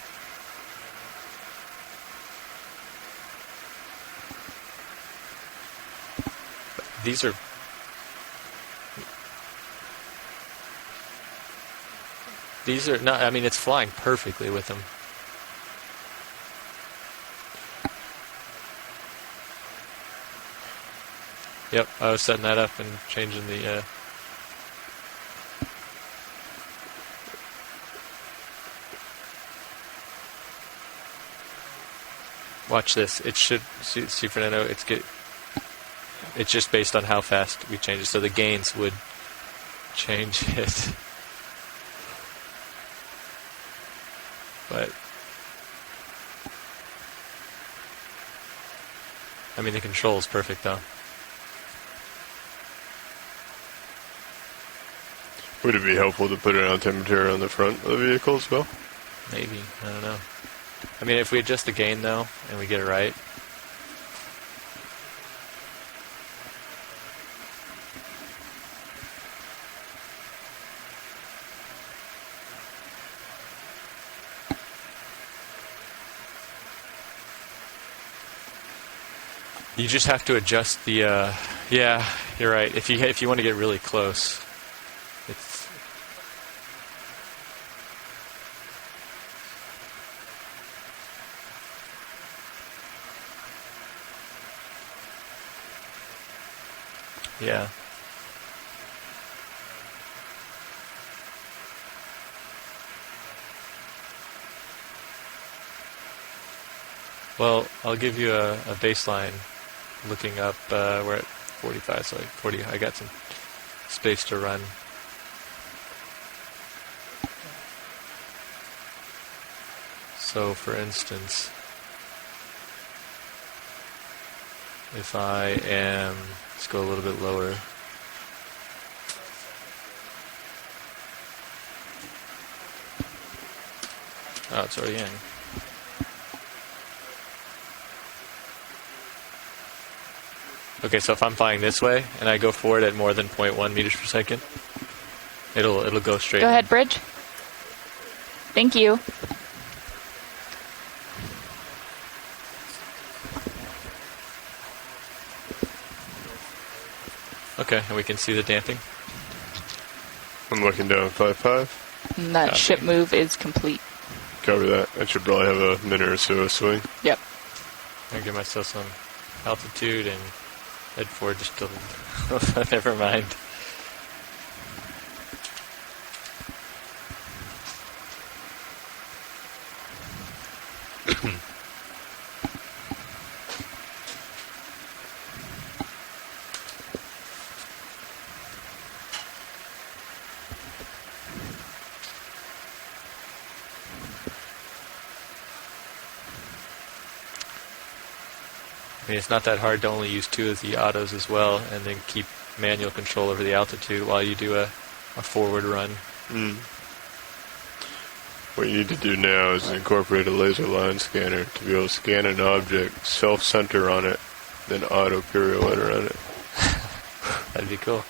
These are not, I mean, it's flying perfectly with them. Yep, I was setting that up and changing the, watch this. It should, see Fernando, it's just based on how fast we change it. So the gains would change it. But, I mean, the control is perfect, though. Would it be helpful to put an altimeter on the front of the vehicle as well? Maybe. I don't know. I mean, if we adjust the gain, though, and we get it right. You just have to adjust the, yeah, you're right. If you want to get really close, it's, yeah. Well, I'll give you a baseline looking up where 45, so like 40. I got some space to run. So, for instance, if I am, let's go a little bit lower. Oh, it's already in. Okay, so if I'm flying this way and I go forward at more than 0.1 meters per second, it'll go straight. Go ahead, Bridge. Thank you. Okay, and we can see the damping. I'm looking down 5.5. And that ship move is complete. Cover that. I should probably have a minute or so of swing. Yep. I give myself some altitude and head forward just a little. Never mind. I mean, it's not that hard to only use 2 of the autos as well, and then keep manual control over the altitude while you do a forward run. What you need to do now is incorporate a laser line scanner to be able to scan an object, self-center on it, then auto pirouette around it. That'd be cool.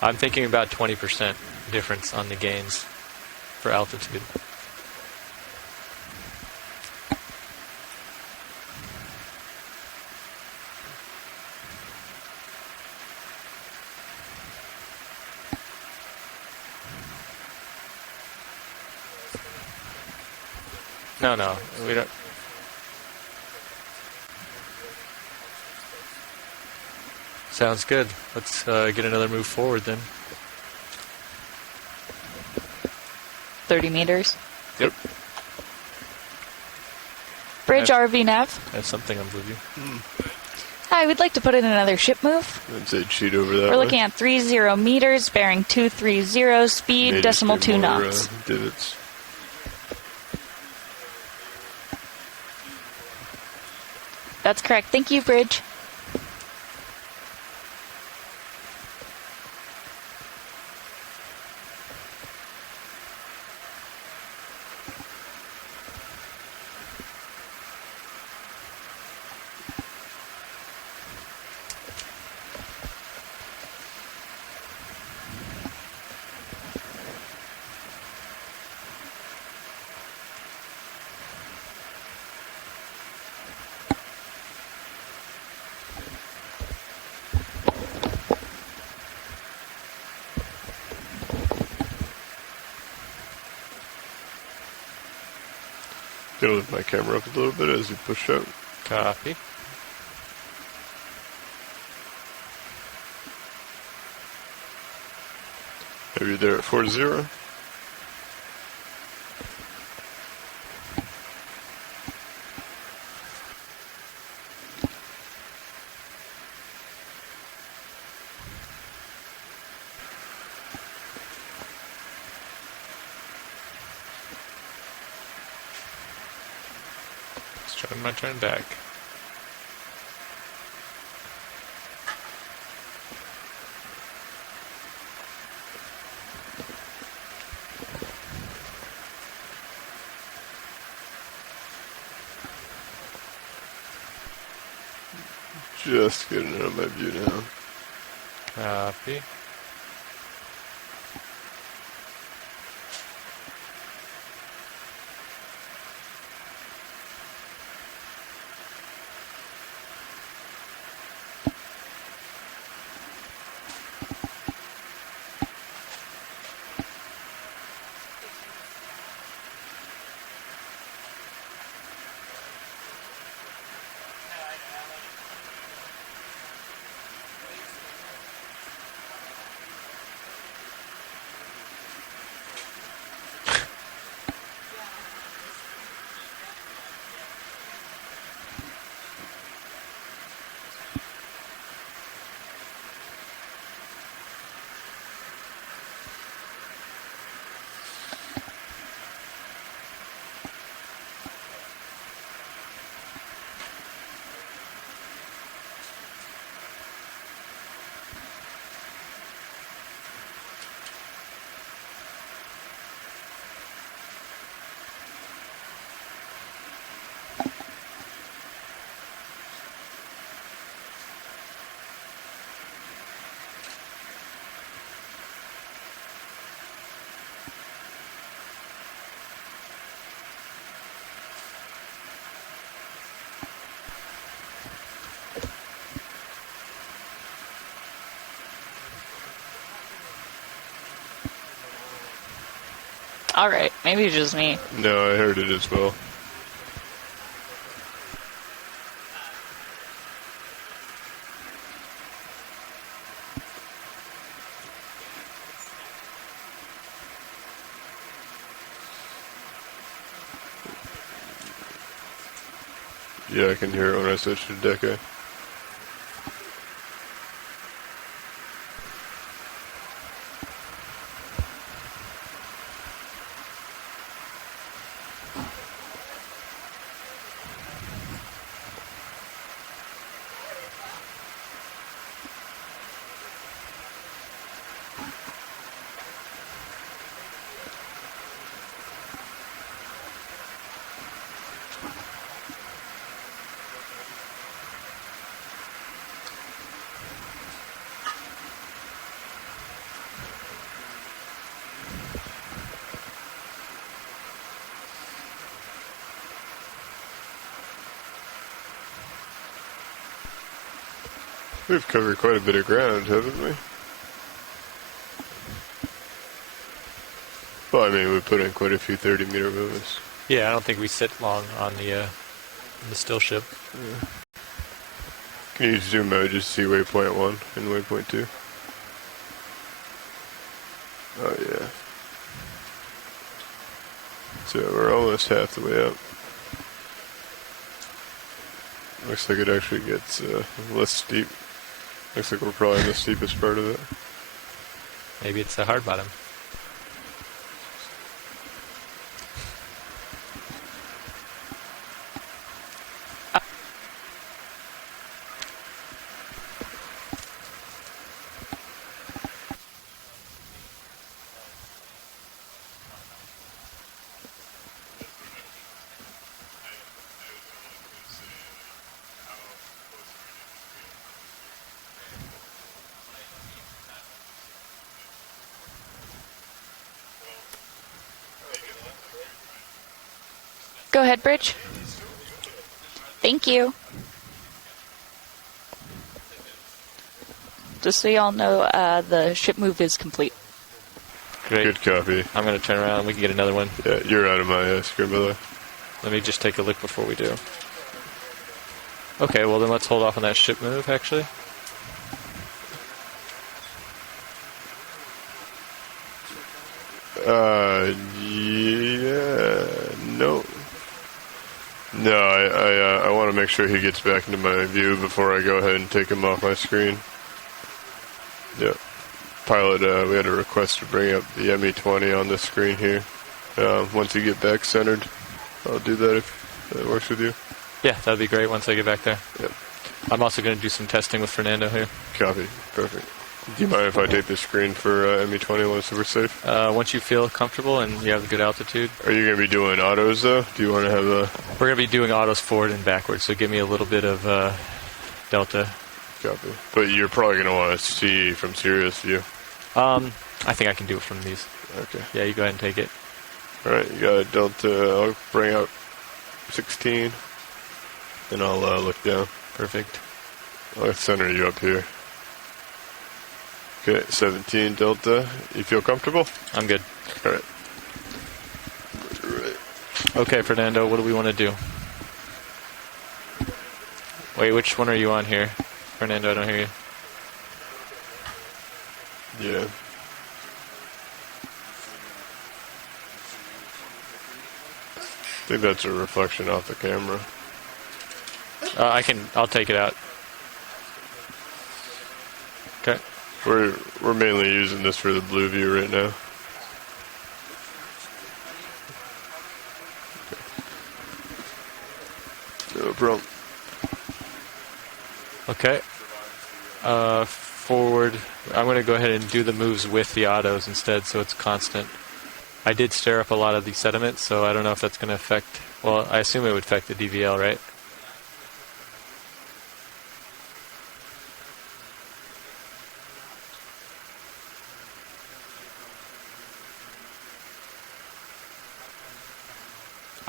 I'm thinking about 20% difference on the gains for altitude. No, we don't. Sounds good. Let's get another move forward then. 30 meters. Yep. Bridge RV nav. That's something I'm with you. Hi, we'd like to put in another ship move. I'd say cheat over that. We're looking at 30 meters, bearing 230, speed Maybe decimal just do 2 more, knots. Divots. That's correct. Thank you, Bridge. Gonna lift my camera up a little bit as you push out. Copy. Maybe there at 40. Let's try my turn back. Just getting out of my view now. Copy. Alright, maybe it's just me. No, I heard it as well. Yeah, I can hear it when I switch to Deca. We've covered quite a bit of ground, haven't we? Well, I mean, we put in quite a few 30-meter movements. Yeah, I don't think we sit long on the still ship. Yeah. Can you zoom out just to see waypoint 1 and waypoint 2? Oh, yeah. So we're almost half the way up. Looks like it actually gets less steep. Looks like we're probably in the steepest part of it. Maybe it's a hard bottom. Go ahead, Bridge. Thank you. Just so y'all know, the ship move is complete. Great. Good copy. I'm going to turn around and we can get another one. Yeah, you're out of my screen, by the way. Let me just take a look before we do. Okay, well then let's hold off on that ship move, actually. Yeah, no. No, I want to make sure he gets back into my view before I go ahead and take him off my screen. Yep. Pilot, we had a request to bring up the ME20 on this screen here. Once you get back centered, I'll do that if that works with you. Yeah, that'd be great once I get back there. Yep. I'm also going to do some testing with Fernando here. Copy. Perfect. Do you mind if I take the screen for ME20 once we're safe? Once you feel comfortable and you have a good altitude. Are you going to be doing autos, though? Do you want to have a... We're going to be doing autos forward and backwards, so give me a little bit of delta. Copy. But you're probably going to want to see from Sirius view. I think I can do it from these. Okay. Yeah, you go ahead and take it. All right, you got a delta. I'll bring out 16, and I'll look down. Perfect. I'll center you up here. Okay, 17 delta. You feel comfortable? I'm good. All right. Okay, Fernando, what do we want to do? Wait, which one are you on here? Fernando, I don't hear you. Yeah. I think that's a reflection off the camera. I'll take it out. Okay. We're mainly using this for the blue view right now. No problem. Okay. Forward. I'm going to go ahead and do the moves with the autos instead, so it's constant. I did stir up a lot of the sediment, so I don't know if that's going to affect... Well, I assume it would affect the DVL, right?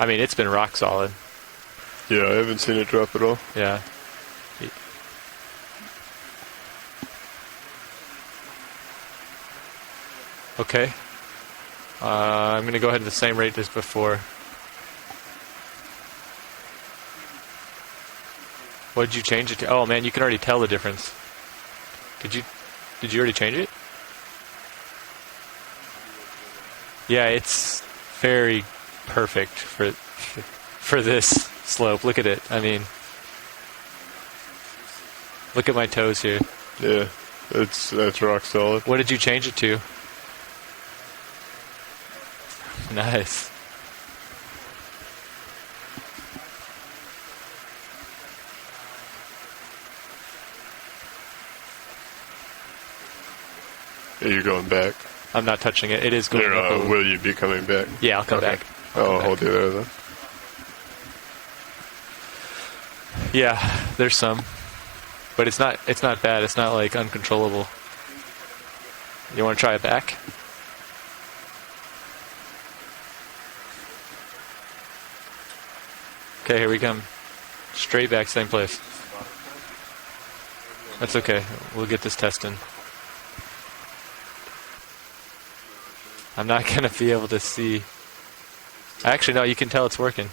I mean, it's been rock solid. Yeah, I haven't seen it drop at all. Yeah. Okay. I'm going to go ahead at the same rate as before. What did you change it to? Oh man, you can already tell the difference. Did you already change it? Yeah, it's very perfect for this slope. Look at it. I mean, look at my toes here. Yeah, that's rock solid. What did you change it to? Nice. Are you going back? I'm not touching it. It is going up. Will you be coming back? Yeah, I'll come back. I'll hold you there then. Yeah, there's some, but it's not bad. It's not like uncontrollable. You want to try it back? Okay, here we come. Straight back, same place. That's okay. We'll get this test in. I'm not going to be able to see. Actually, no, you can tell it's working.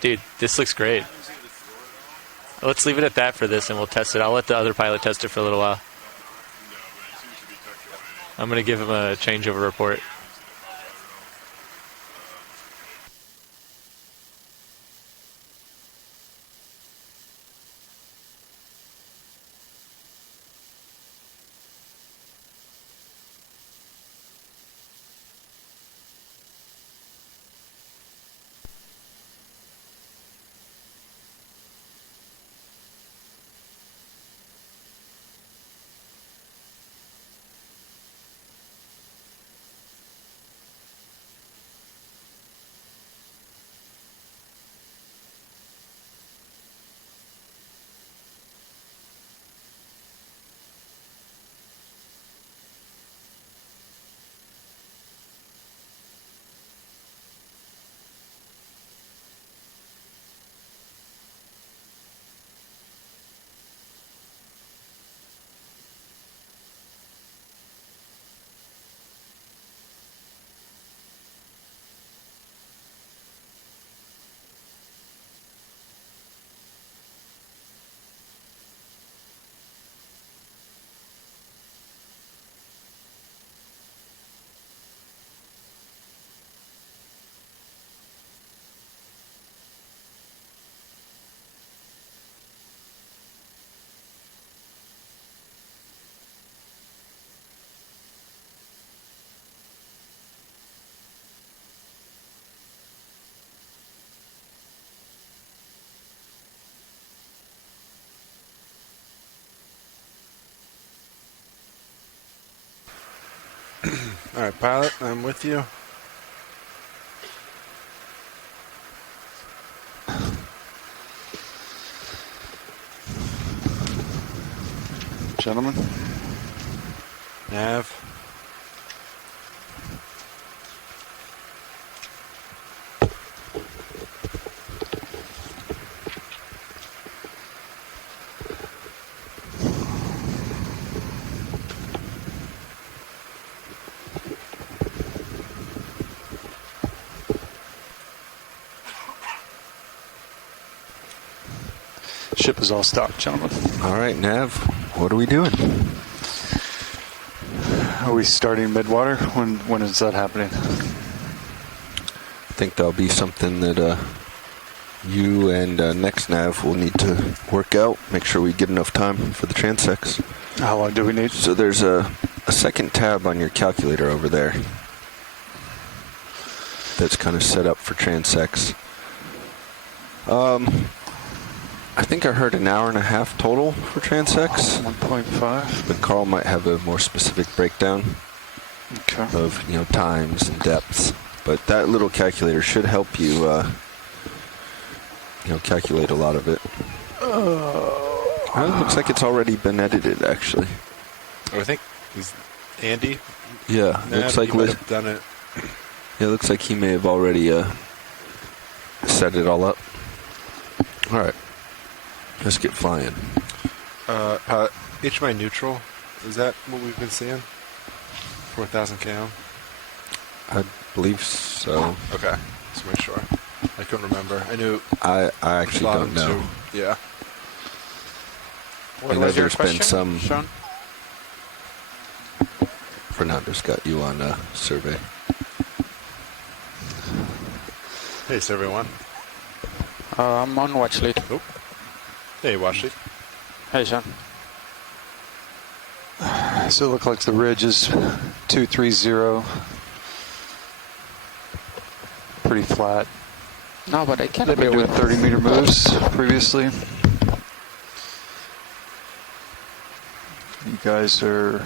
Dude, this looks great. Let's leave it at that for this and we'll test it. I'll let the other pilot test it for a little while. I'm going to give him a changeover report. All right, pilot, I'm with you. Gentlemen, nav. Ship is all stocked, gentlemen. All right, Nav, what are we doing? Are we starting midwater? When is that happening? I think that'll be something that you and next Nav will need to work out. Make sure we get enough time for the transects. How long do we need? So there's a second tab on your calculator over there that's kind of set up for transects. I think I heard an hour and a half total for transects. 1.5. But Carl might have a more specific breakdown of times and depths. But that little calculator should help you calculate a lot of it. Well, it looks like it's already been edited, actually. I think is Andy. Yeah, Nav, looks like he might have done it. Yeah, it looks like he may have already set it all up? All right. Let's get flying. HMI neutral, is that what we've been seeing? 4,000 km? I believe so. Okay, just make sure. I couldn't remember. I knew. I actually don't know. Yeah. I know there's been some. Sean? Fernando's got you on a survey. Hey, survey one. I'm on watch lead. Oh. Hey, watch lead. Hey, Sean. So it looks like the ridge is 230. Pretty flat. No, but I can't They've been doing 30-meter moves previously. You guys are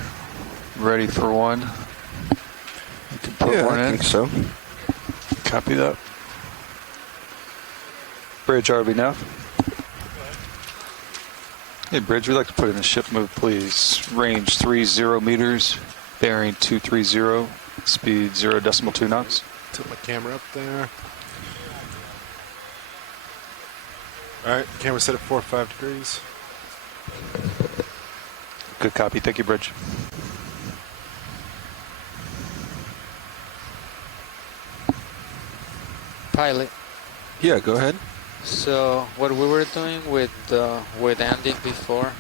ready for one? You can put one in. I think so. Copy that. Bridge, RB now. Hey, Bridge, we'd like to put in a ship move, please. Range 30 meters, bearing 230, speed 0.2 knots. Tilt my camera up there. Alright, camera set at 4-5 degrees. Good copy. Thank you, Bridge. Pilot. Yeah, go ahead. So what we were doing with Andy before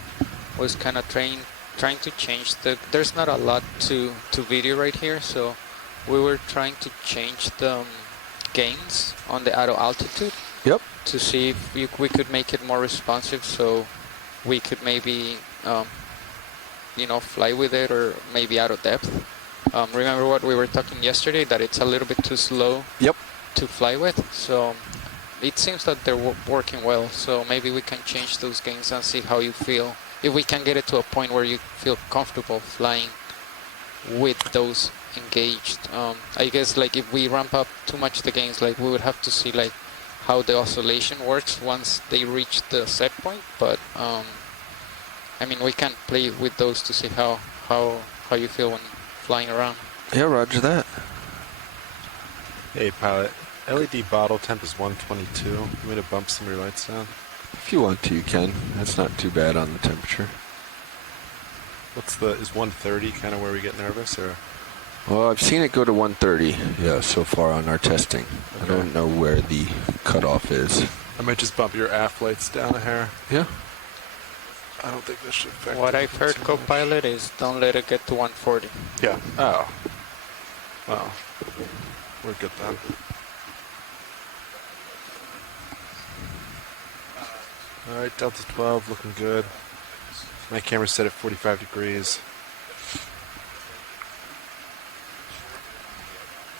was kind of trying to change there's not a lot to video right here, so we were trying to change the gains on the auto altitude. Yep. To see if we could make it more responsive, so we could maybe fly with it, or maybe out of depth. Remember what we were talking yesterday, that it's a little bit too slow. Yep. To fly with, so it seems that they're working well, so maybe we can change those gains and see how you feel. If we can get it to a point where you feel comfortable flying with those engaged. I guess like if we ramp up too much the gains, like we would have to see like how the oscillation works once they reach the set point, but I mean we can play with those to see how you feel when flying around. Yeah, roger that. Hey, pilot. LED bottle temp is 122. You want me to bump some of your lights down? If you want to, you can. That's not too bad on the temperature. Is 130 kind of where we get nervous, or? Well, I've seen it go to 130, yeah, so far on our testing. Okay. I don't know where the cutoff is. I might just bump your aft lights down a hair. Yeah. I don't think this should affect What it I've heard, too co-pilot, is don't let it get to 140. Yeah. Oh. Well, we're good then. Alright, Delta 12 looking good. My camera's set at 45 degrees.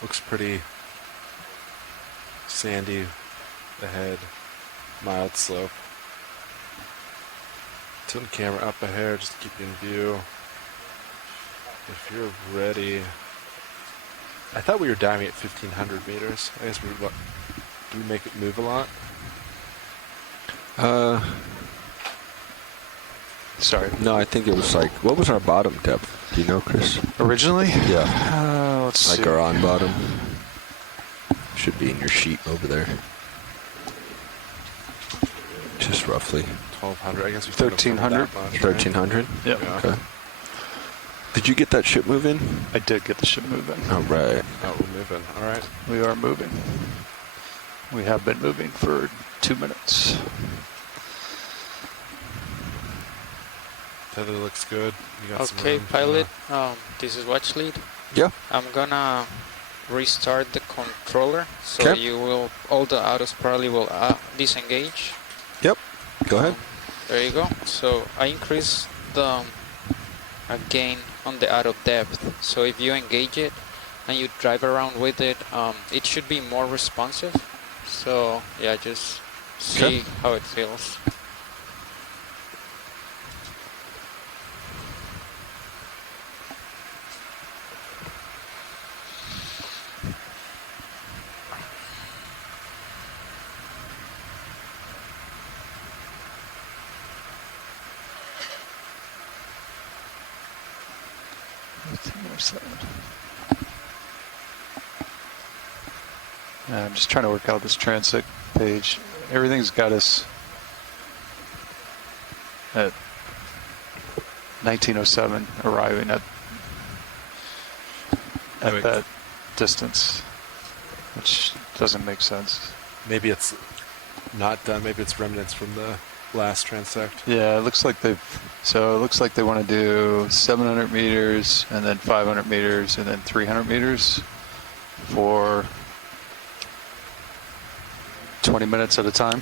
Looks pretty sandy ahead. Mild slope. Tilt the camera up a hair just to keep you in view. If you're ready. I thought we were diving at 1,500 meters. I guess do we make it move a lot? Sorry. No, I think it was like, what was our bottom depth? Do you know, Chris? Originally? Yeah. Let's see. Like our on bottom. Should be in your sheet over there. Just roughly. 1,200. I guess we 1,300. 1,300? Yep. Yeah. Okay. Did you get that ship move in? I did get the ship moving. All right. Oh, we're moving. All right. We are moving. We have been moving for 2 minutes. Tether looks good. You got Okay, some pilot. This is watch lead. Yeah. I'm gonna restart the controller, so Okay. you will all the autos probably will disengage. Yep. Go ahead. There you go. So I increased the gain on the auto depth. So if you engage it and you drive around with it, it should be more responsive. So yeah, just see Okay. how it feels. I'm just trying to work out this transect page. Everything's got us at 1907 arriving at that distance, which doesn't make sense. Maybe it's not done. Maybe it's remnants from the last transect. Yeah, it looks like they want to do 700 meters and then 500 meters and then 300 meters for 20 minutes at a time.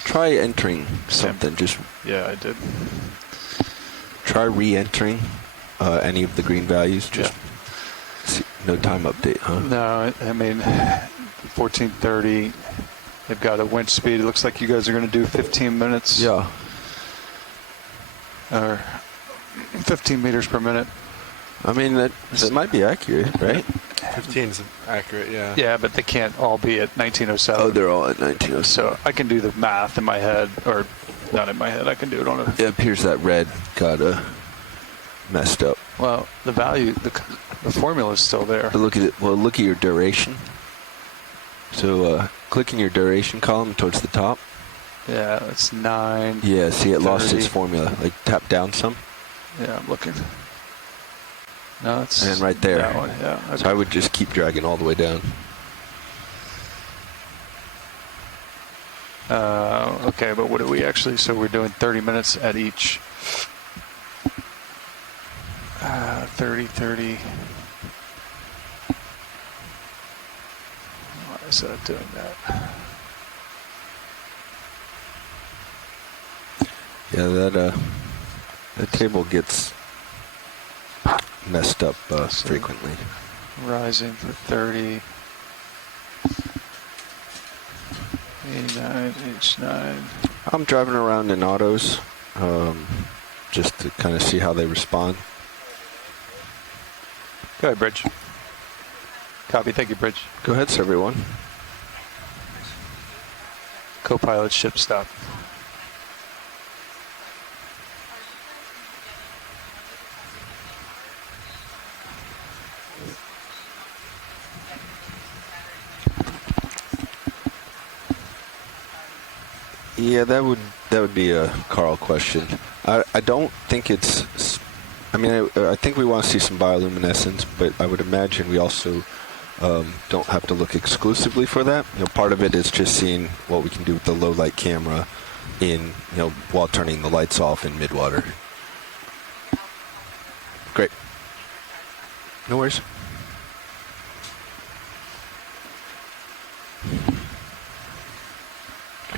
Try entering something. Yeah, I did. Try re-entering any of the green values. No time update, huh? No, I mean 1430. They've got a winch speed. It looks like you guys are going to do 15 minutes. Yeah. Or 15 meters per minute. I mean, that might be accurate, right? 15 is accurate, yeah. Yeah, but they can't all be at 1907. Oh, they're all at 1907. So I can do the math in my head, or not in my head. I can do it on a... It appears that red got messed up. Well, the value, the formula is still there. But look at it. Well, look at your duration. So clicking your duration column towards the top. Yeah, it's 9. Yeah, see, it lost 30. its formula. Like, tap down some. Yeah, I'm looking. No, it's... And right there. That one, yeah. Okay. So I would just keep dragging all the way down. Okay, but what do we actually... So we're doing 30 minutes at each. 30. Why is that doing that? Yeah, that table gets messed up frequently. Rising for 30. A9, H9. I'm driving around in autos just to kind of see how they respond. Go ahead, Bridge. Copy. Thank you, Bridge. Go ahead, sir, everyone. Co-pilot ship stop. Yeah, that would be a Carl question. I don't think it's. I mean, I think we want to see some bioluminescence, but I would imagine we also don't have to look exclusively for that. You know, part of it is just seeing what we can do with the low light camera while turning the lights off in midwater. Great. No worries.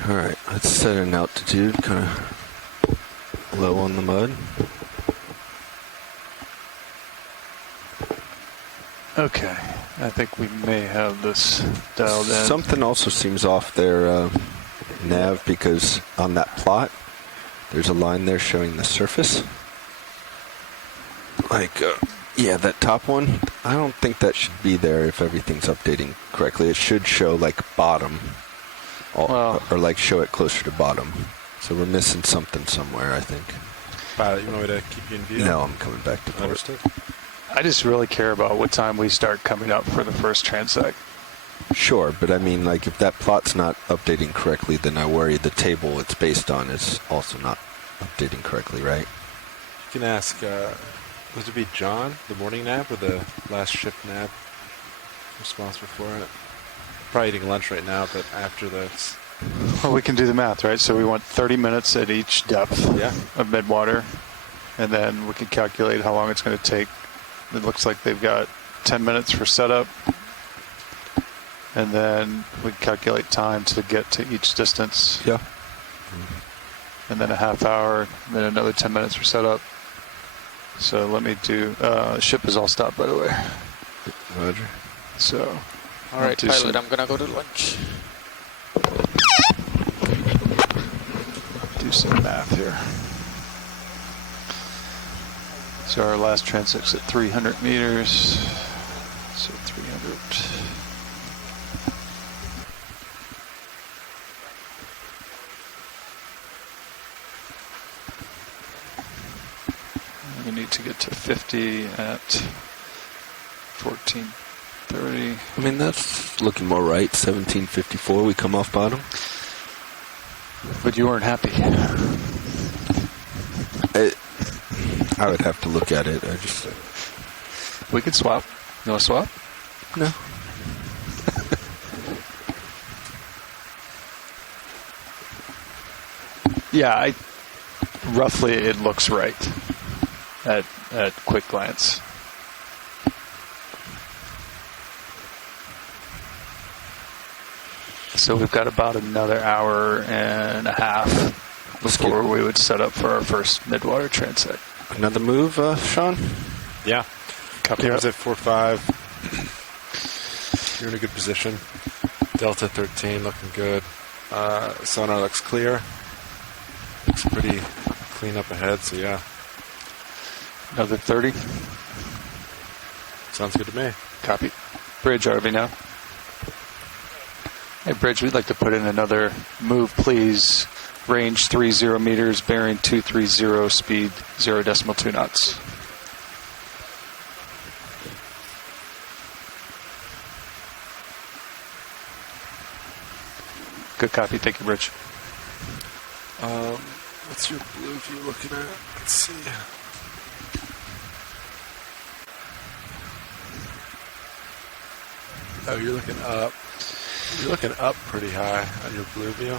All right, let's set an altitude, kind of low on the mud. Okay, I think we may have this dialed in. Something also seems off there, Nav, because on that plot, there's a line there showing the surface. Like, yeah, that top one, I don't think that should be there if everything's updating correctly. It should show, like, bottom. Or like show it closer to bottom. So we're missing something somewhere, I think. Pilot, you want me to keep you in view? No, I'm coming back to port. Understood. I just really care about what time we start coming up for the first transect. Sure, but I mean, like, if that plot's not updating correctly, then I worry the table it's based on is also not updating correctly, right? You can ask, would it be John, the morning nav, or the last shift nav responsible for it? Probably eating lunch right now, but after this. Well, we can do the math, right? So we want 30 minutes at each depth of midwater, and then we can calculate how long it's going to take. It looks like they've got 10 minutes for setup, and then we calculate time to get to each distance. Yeah. And then a half hour, and then another 10 minutes for setup. So let me do. Ship is all stopped, by the way. Roger. So. All right, pilot, I'm gonna go to lunch. Do some math here. So our last transect's at 300 meters. So 300. We need to get to 50 at 1430. I mean, that's looking more right. 1754, we come off bottom. But you weren't happy. I would have to look at it. We could swap. You want to swap? No. Yeah, roughly it looks right at quick glance. So we've got about another hour and a half before we would set up for our first midwater transect. Another move, Sean? Yeah. Cameras at 4.5. You're in a good position. Delta 13 looking good. Sonar looks clear. Looks pretty clean up ahead, so yeah. Another 30. Sounds good to me. Copy. Bridge, RV now. Hey, Bridge, we'd like to put in another move, please. Range 30 meters, bearing 230, speed 0.2 knots. Good copy. Thank you, Bridge. What's your blue view looking at? Let's see. Oh, you're looking up. You're looking up pretty high on your blue view.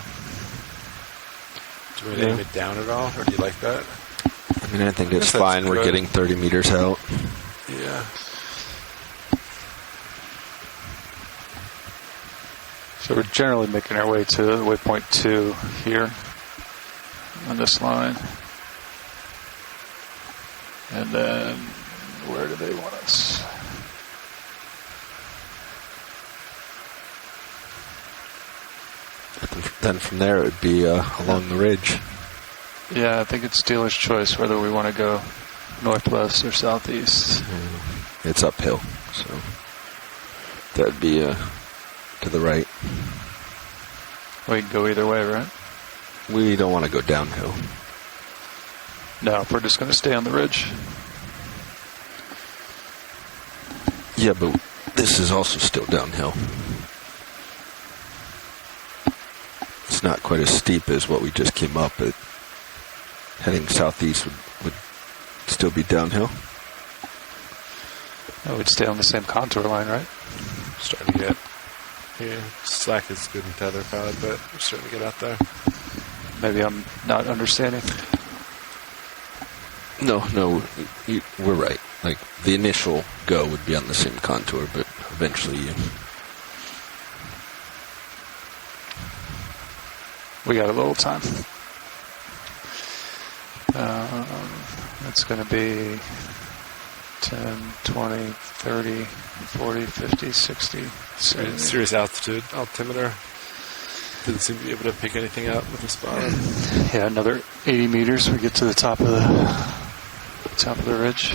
Do you want to aim it down at all, or do you like that? I mean, I think it's fine. We're getting 30 meters out. Yeah. So we're generally making our way to waypoint 2 here on this line. And then where do they want us? Then from there it would be along the ridge. Yeah, I think it's dealer's choice whether we want to go northwest or southeast. It's uphill, so that would be to the right. We can go either way, right? We don't want to go downhill. No, we're just going to stay on the ridge. Yeah, but this is also still downhill. It's not quite as steep as what we just came up, but heading southeast would still be downhill. Oh, we'd stay on the same contour line, right? Starting to get, slack is good in tether pilot, but we're starting to get out there. Maybe I'm not understanding. No, we're right. Like, the initial go would be on the same contour, but eventually we got a little time. That's going to be 10, 20, 30, 40, 50, 60, 70. Serious altitude, altimeter. Didn't seem to be able to pick anything up with the spotter. Yeah, another 80 meters. We get to the top of the ridge.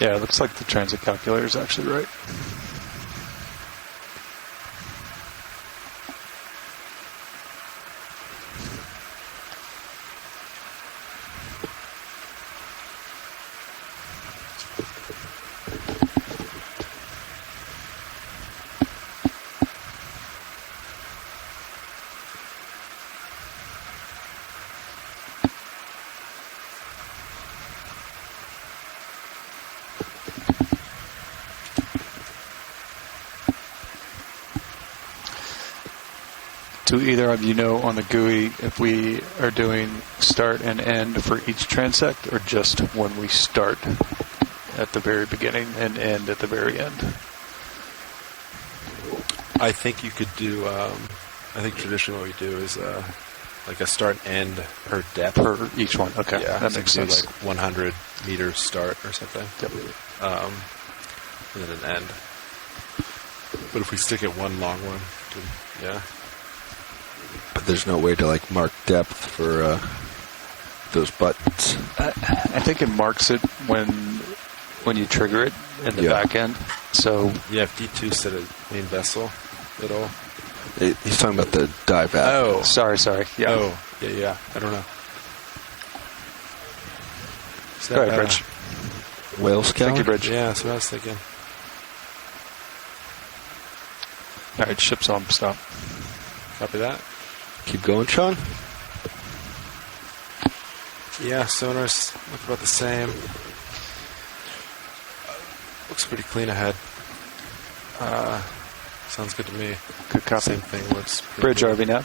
Yeah, it looks like the transit calculator is actually right. Do either of you know on the GUI if we are doing start and end for each transect, or just when we start at the very beginning and end at the very end? I think you could do. I think traditionally what we do is like a start and end per depth per each one. Okay, yeah, that so makes do sense. like 100 meters start or something. Yep. And then an end. But if we stick at one long one, yeah. But there's no way to like mark depth for those buttons. I think it marks it when you trigger it in the back end. So yeah, if D2 set a main vessel, it'll. He's talking about the dive app. Oh, sorry. Yeah. Oh, yeah. I don't know. Go ahead, Bridge. Whale Scout? Thank you, Bridge. Yeah, that's what I was thinking. All right, ship's on. Stop. Copy that. Keep going, Sean. Yeah, sonars look about the same. Looks pretty clean ahead. Sounds good to me. Good copy. Same thing looks pretty Bridge, good. RV now.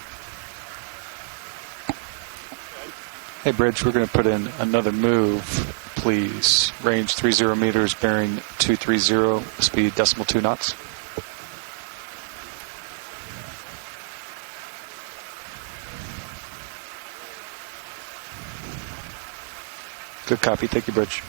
Hey, Bridge, we're going to put in another move, please. Range 30 meters, bearing 230, speed 2 knots. Good copy. Thank you, Bridge.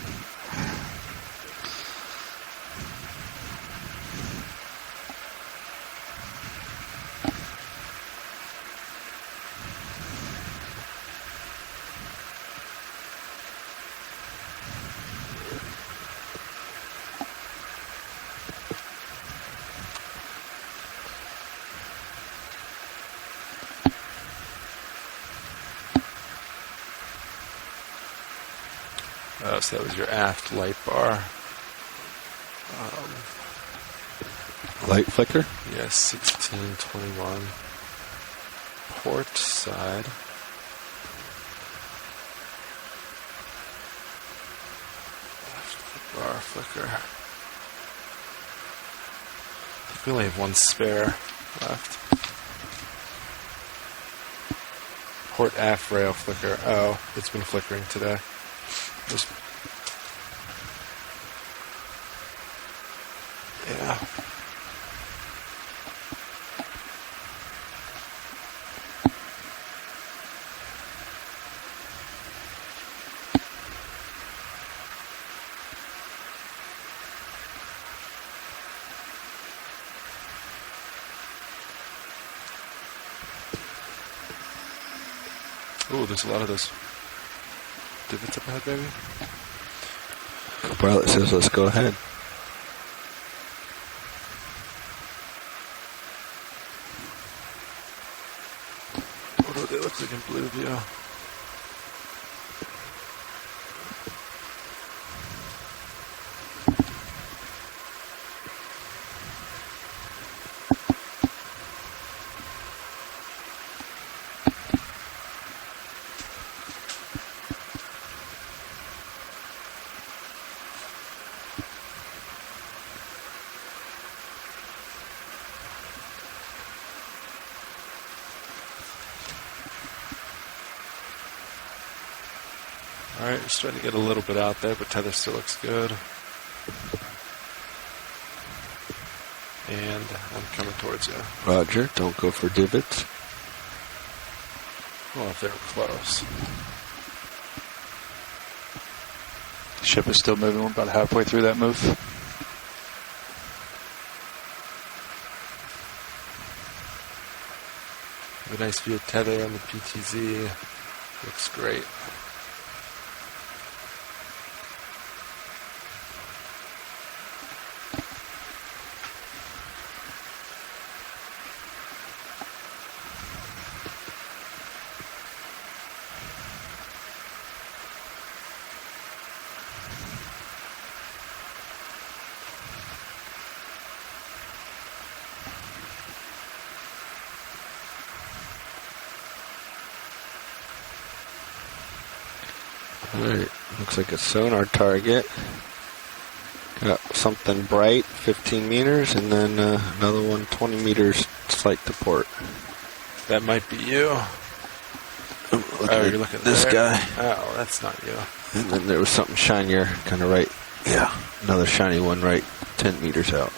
Oh, so that was your aft light bar. Light flicker? Yes, 1621. Port side. Left bar flicker. I think we only have one spare left. Port aft rail flicker. Oh, it's been flickering today. Yeah. Ooh, there's a lot of those divots up ahead, baby. Pilot says, let's go ahead. What do they look like in blue view? Alright, just trying to get a little bit out there, but tether still looks good. And I'm coming towards you. Roger, don't go for divots. Well, if they were close. The ship is still moving. We're about halfway through that move. A nice view of tether on the PTZ. Looks great. Alright, looks like a sonar target. Got something bright, 15 meters, and then another one, 20 meters, slight to port. That might be you. Oh, you're looking at this there. guy. Oh, that's not you. And then there was something shinier, kind of right. Yeah, another shiny one right 10 meters out.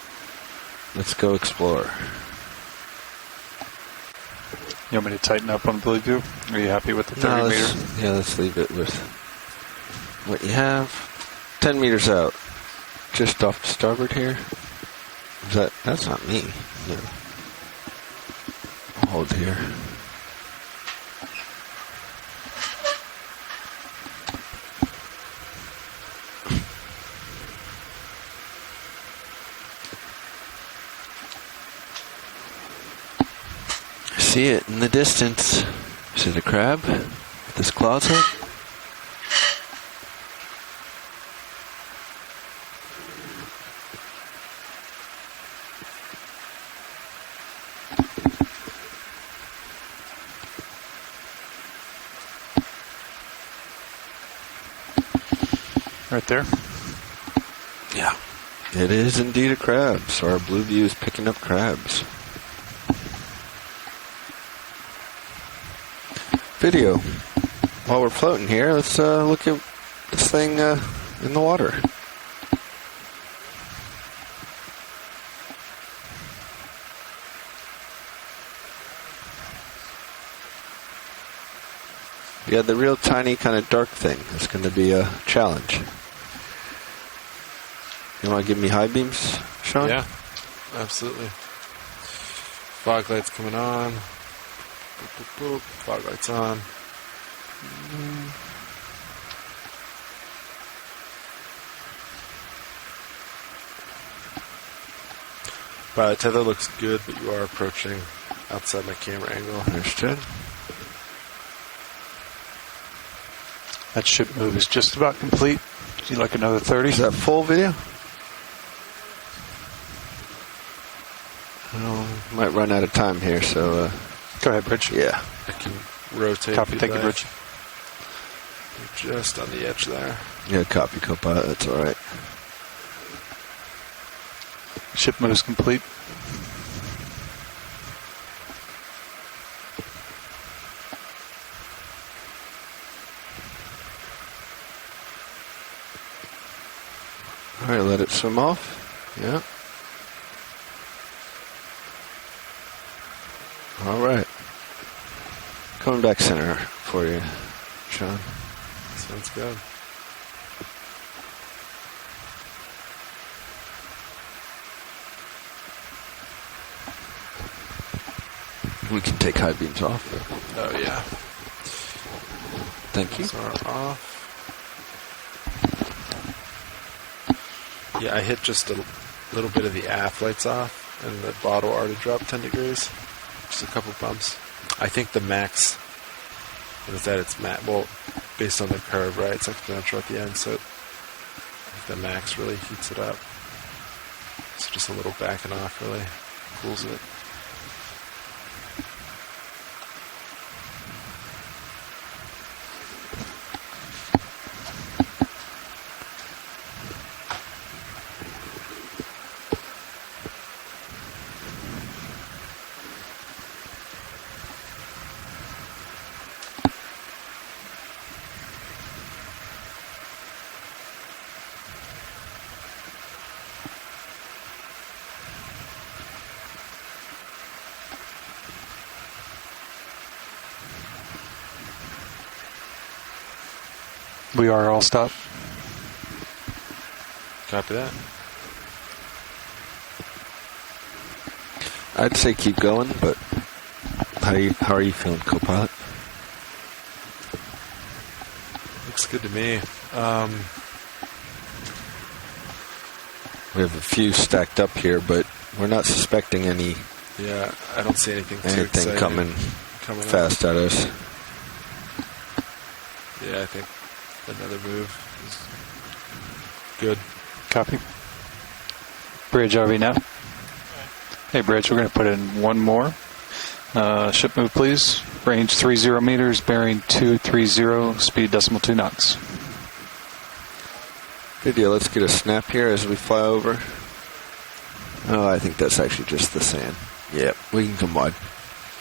Let's go explore. You want me to tighten up on Blue View? Are you happy with the 30 meter? Yeah, let's leave it with what you have. 10 meters out. Just off the starboard here. That's not me. No. I'll hold here. I see it in the distance. Is it a crab with his claws up? Right there? Yeah. It is indeed a crab, so our Blue View is picking up crabs. Video. While we're floating here, let's look at this thing in the water. Yeah, the real tiny kind of dark thing is going to be a challenge. You want to give me high beams, Sean? Yeah, absolutely. Fog lights coming on. Boop, boop, boop. Fog lights on. Tether looks good, but you are approaching outside my camera angle. Understood. That ship move is just about complete. Do you like another 30? Is that full video? Might run out of time here, so... Go ahead, Bridge. Yeah. I can rotate. Copy, thank you, Bridge. You're just on the edge there. Yeah, copy, co-pilot. That's all right. Ship move is complete. All right, let it swim off. Yeah. All right. Coming back center for you, Sean. Sounds good. We can take high beams off. Oh, yeah. Thank you. Those are off. Yeah, I hit just a little bit of the aft lights off, and the bottle already dropped 10 degrees. Just a couple bumps. I think the max is that it's well, based on the curve, right? It's exponential at the end, so the max really heats it up. So just a little backing off really cools it. We are all stopped. Copy that. I'd say keep going, but how are you feeling, co-pilot? Looks good to me. We have a few stacked up here, but we're not suspecting any. Yeah, I don't see anything too exciting coming fast up. at us. Yeah, I think another move is good. Copy. Bridge, RV now. Hey, Bridge, we're going to put in one more. Ship move, please. Range 30 meters, bearing 230, speed 2 knots. Good deal. Let's get a snap here as we fly over. Oh, I think that's actually just the sand. Yep, we can come wide.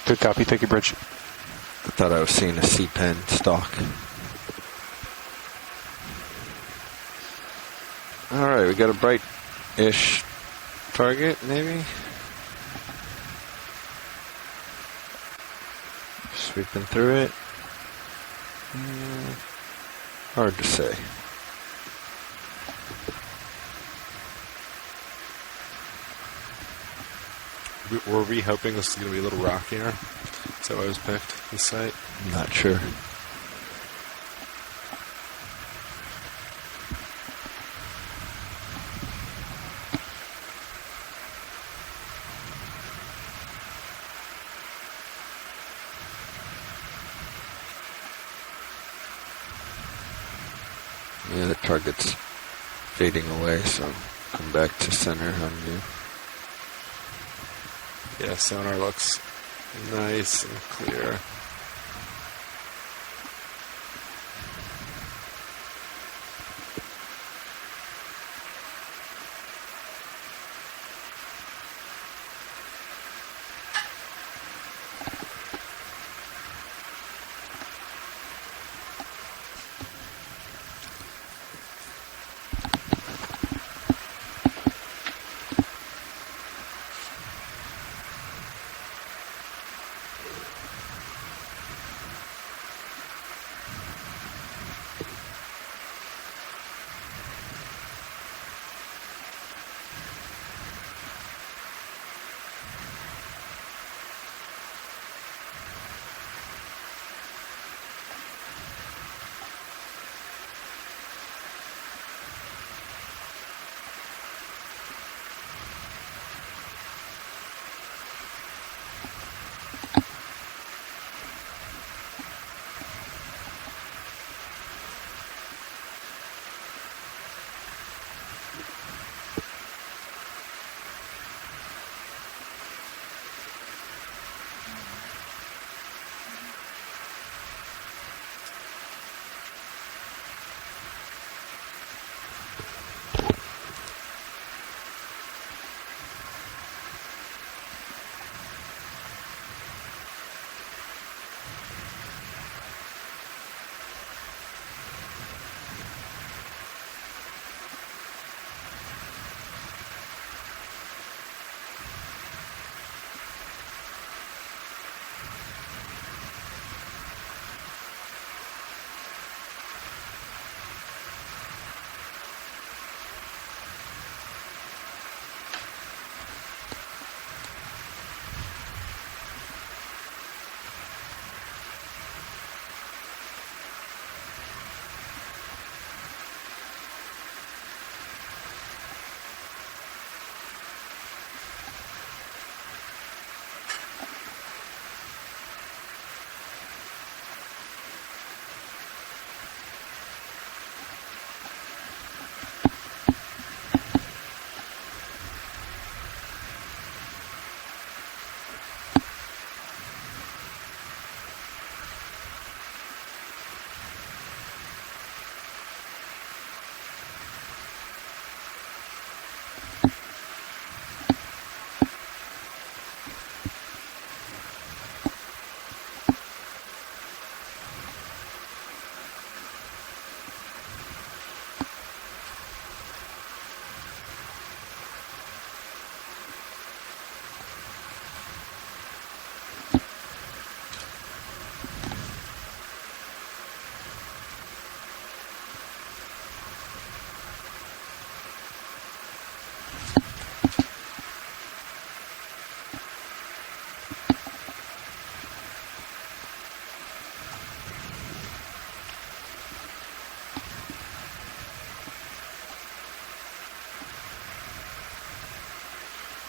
Good copy. Thank you, Bridge. I thought I was seeing a C-pen stalk. All right, we got a bright-ish target, maybe. Sweeping through it. Hard to say. Were we hoping this is going to be a little rockier? Is that why it was picked, this site? I'm not sure. Yeah, the target's fading away, so come back to center on you. Yeah, sonar looks nice and clear.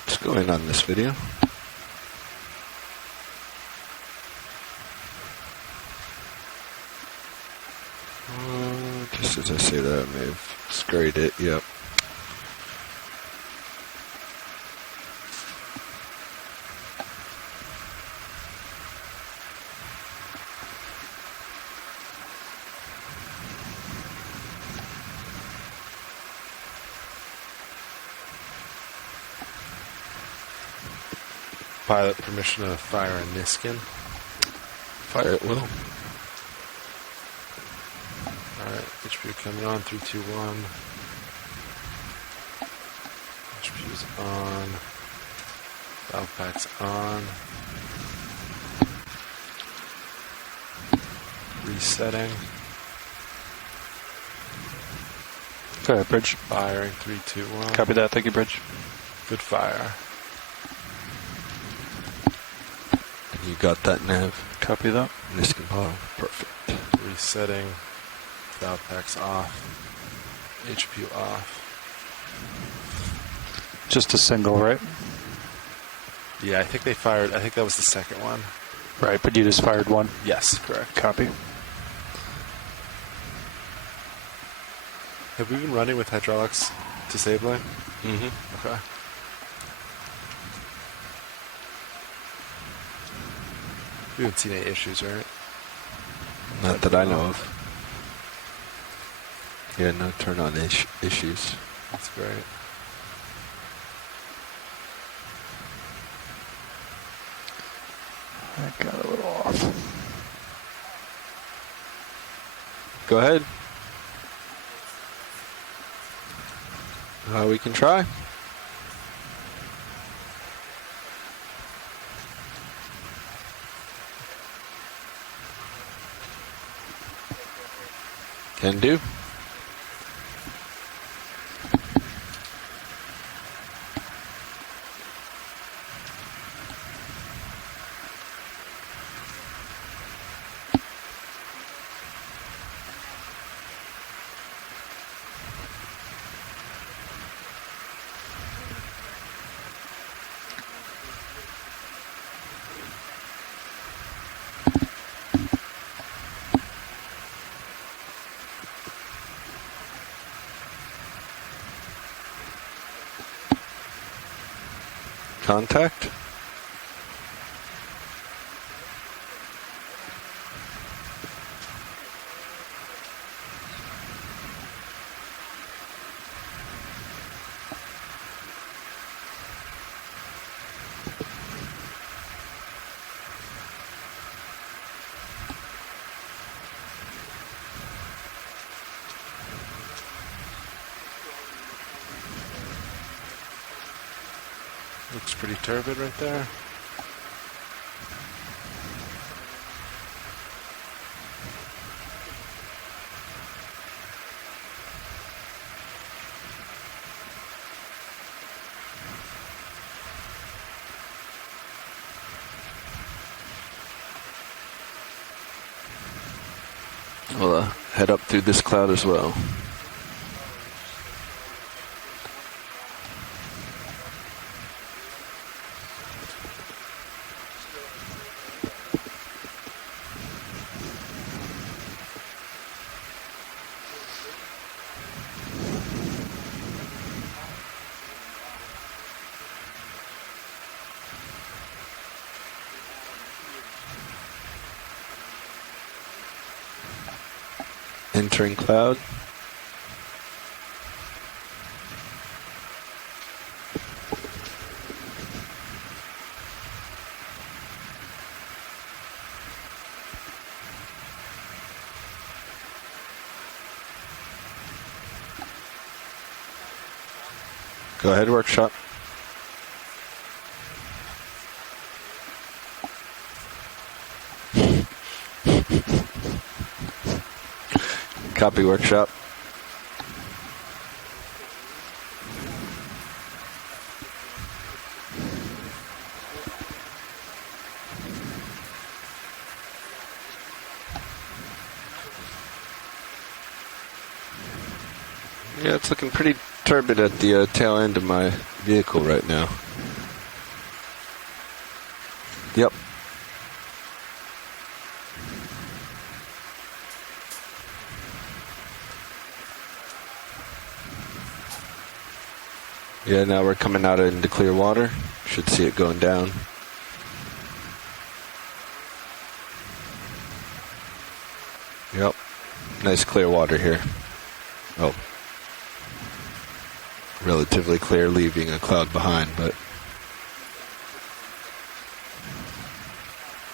What's going on in this video? Just as I say that, I may have scurried it. Yep. pilot permission to fire a Niskin. Fire it, Will. Alright, HPU coming on, 3, 2, 1. HPU's on. Valve pack's on. Resetting. Go ahead, Bridge. Firing, 3, 2, 1. Copy that. Thank you, Bridge. Good fire. You got that, Nav? Copy that. Niskin bottom. Perfect. Resetting. Valve pack's off. HPU off. Just a single, right? Yeah, I think they fired. I think that was the second one. Right, but you just fired one? Yes, correct. Copy. Have we been running with hydraulics disabling? Mm-hmm. Okay. We haven't seen any issues, right? Not that I know of. Yeah, no turn on issues. That's great. I got a little off. Go ahead. We can try. Can do. Contact. Looks pretty turbid right there. We'll head up through this cloud as well. Entering cloud. Go ahead, workshop. Copy, workshop. Yeah, it's looking pretty turbid at the tail end of my vehicle right now. Yep. Yeah, now we're coming out into clear water. Should see it going down. Yep. Nice clear water here. Oh. Relatively clear, leaving a cloud behind, but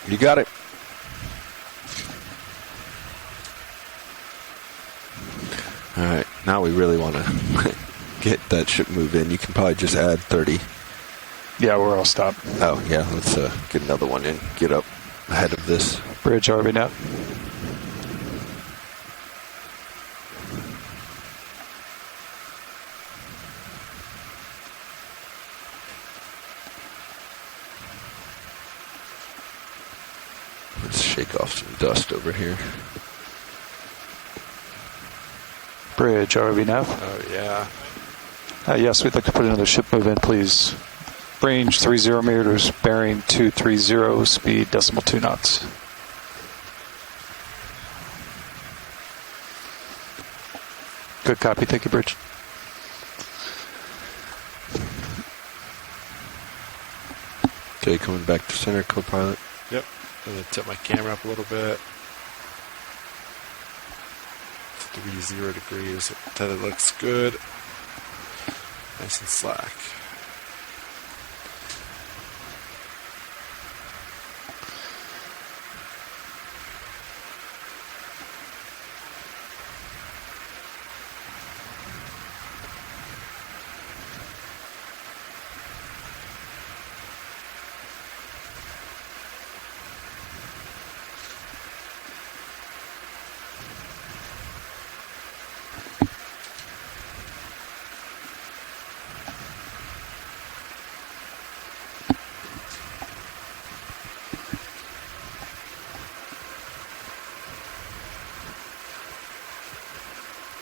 You got it. All right, now we really want to get that ship move in. You can probably just add 30. Yeah, we're all stopped. Oh, yeah, let's get another one in. Get up ahead of this. Bridge RV now. Let's shake off some dust over here. Bridge RV now. Oh, yeah. Yes, we'd like to put another ship move in, please. Range 30 meters, bearing 230, speed 2 knots. Good copy. Thank you, Bridge. Okay, coming back to center, co-pilot. Yep. I'm going to tip my camera up a little bit. 30 degrees. Tether looks good. Nice and slack.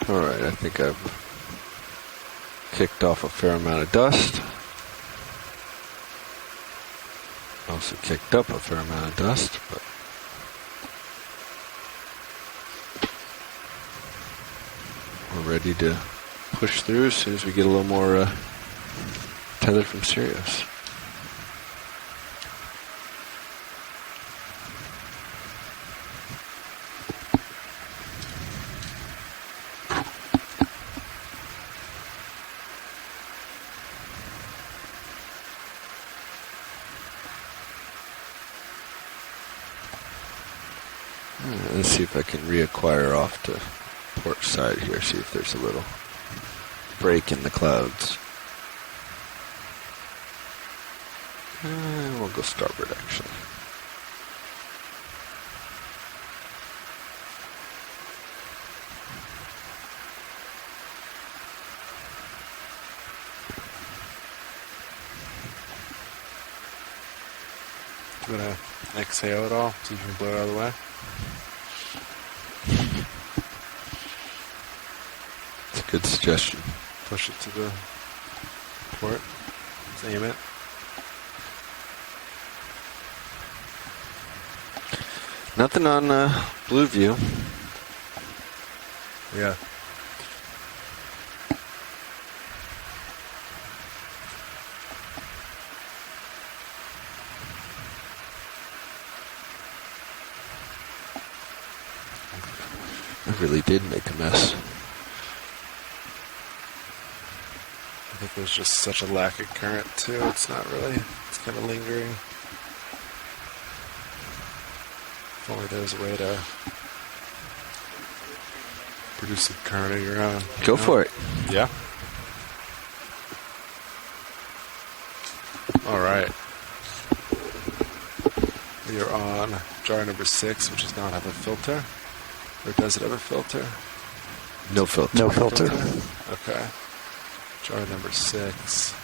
Alright, I think I've kicked off a fair amount of dust. Also kicked up a fair amount of dust, but we're ready to push through as soon as we get a little more tether from Sirius. Let's see if I can reacquire off to port side here, see if there's a little break in the clouds. We'll go starboard, actually. Do you want to exhale at all? See if you can blow it out of the way? It's a good suggestion. Push it to the port. Just aim it. Nothing on Blue View. Yeah. I really did make a mess. I think there's just such a lack of current too. It's not really. It's kind of lingering. If only there was a way to produce some current of your own. Go for it. Yeah. All right. We are on jar number 6, which does not have a filter. Or does it have a filter? No filter. No filter. Okay. Jar number 6.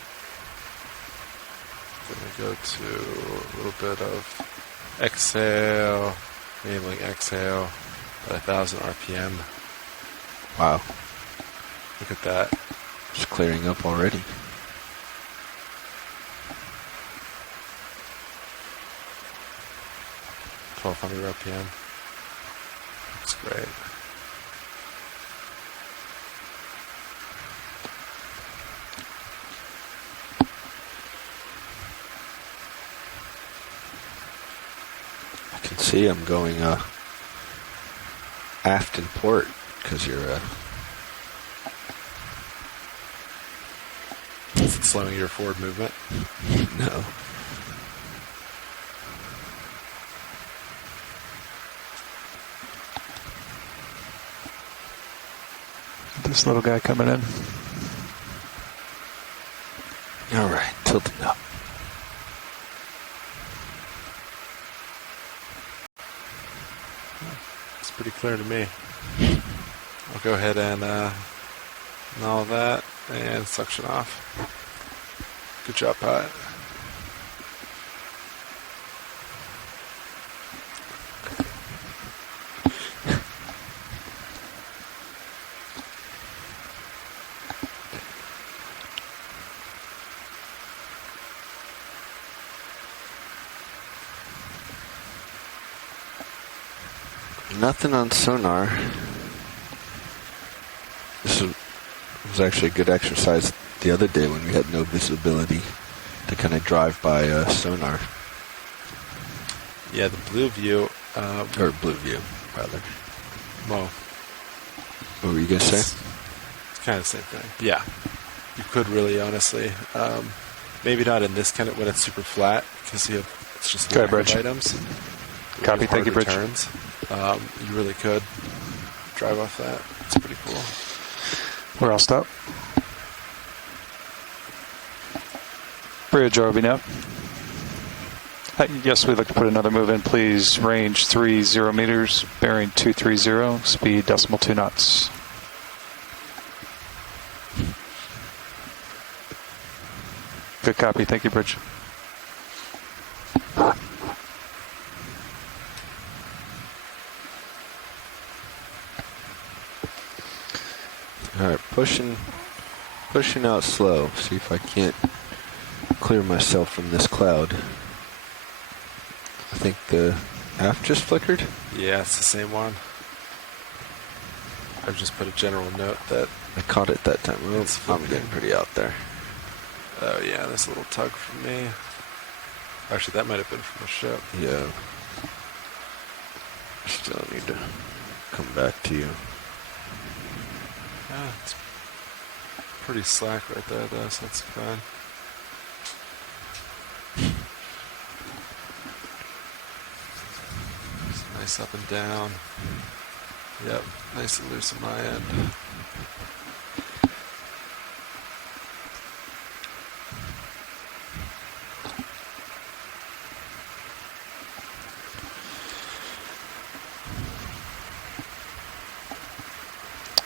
Gonna go to a little bit of exhale, enabling exhale at 1,000 RPM. Wow. Look at that. It's clearing up already. RPM. Looks great. I can see I'm going aft in port because you're Is it slowing your forward movement? no. This little guy coming in. All right, tilting up. It's pretty clear to me. I'll go ahead and null that and suction off. Good job, Pat. Nothing on sonar. This was actually a good exercise the other day when we had no visibility to kind of drive by sonar. Yeah, the blue view. Or blue view, rather. Well, what were you going to say? It's kind of the same thing. Yeah. You could really, honestly. Maybe not in this kind of, when it's super flat, because it's just lack of items. Copy, thank you, Bridge. Turns. You really could drive off that. It's pretty cool. Where I'll stop. Bridge, RB now. Yes, we'd like to put another move in, please. Range 30 meters, bearing 230, speed .2 knots. Good copy, thank you, Bridge. All right, pushing out slow. See if I can't clear myself from this cloud. I think the aft just flickered. Yeah, it's the same one. I've just put a general note that I caught it that time. Well, I'm getting pretty out there. Oh yeah, this little tug from me. Actually, that might have been from the ship. Yeah. Still need to come back to you. Yeah, it's pretty slack right there, though, so that's fine. It's nice up and down. Yep, nice and loose on my end.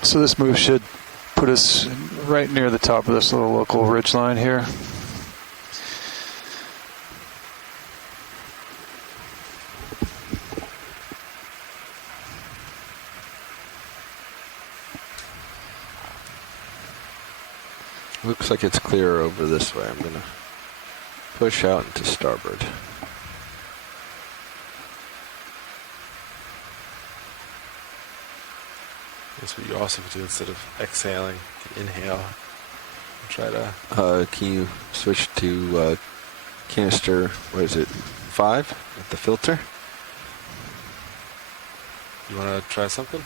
So this move should put us right near the top of this little local ridge line here. Looks like it's clearer over this way. I'm going to push out into starboard. That's what you also could do instead of exhaling. You can inhale and try to... Can you switch to canister, what is it, 5 with the filter? You want to try something?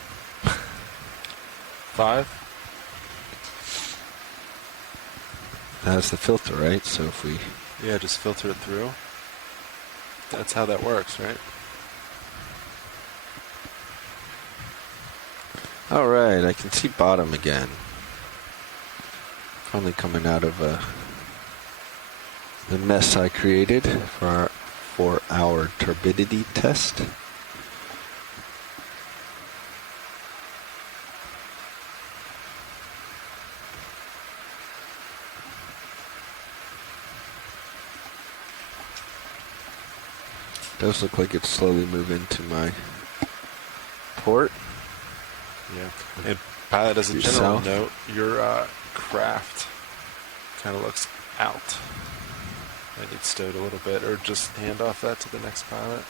5? That has the filter, right? So if we... Yeah, just filter it through. That's how that works, right? All right, I can see bottom again. Finally coming out of the mess I created for our turbidity test. Does look like it's slowly moving to my port. Yeah. And pilot, as a general note, your craft kind of looks out. I need stowed a little bit, or just hand off that to the next pilot.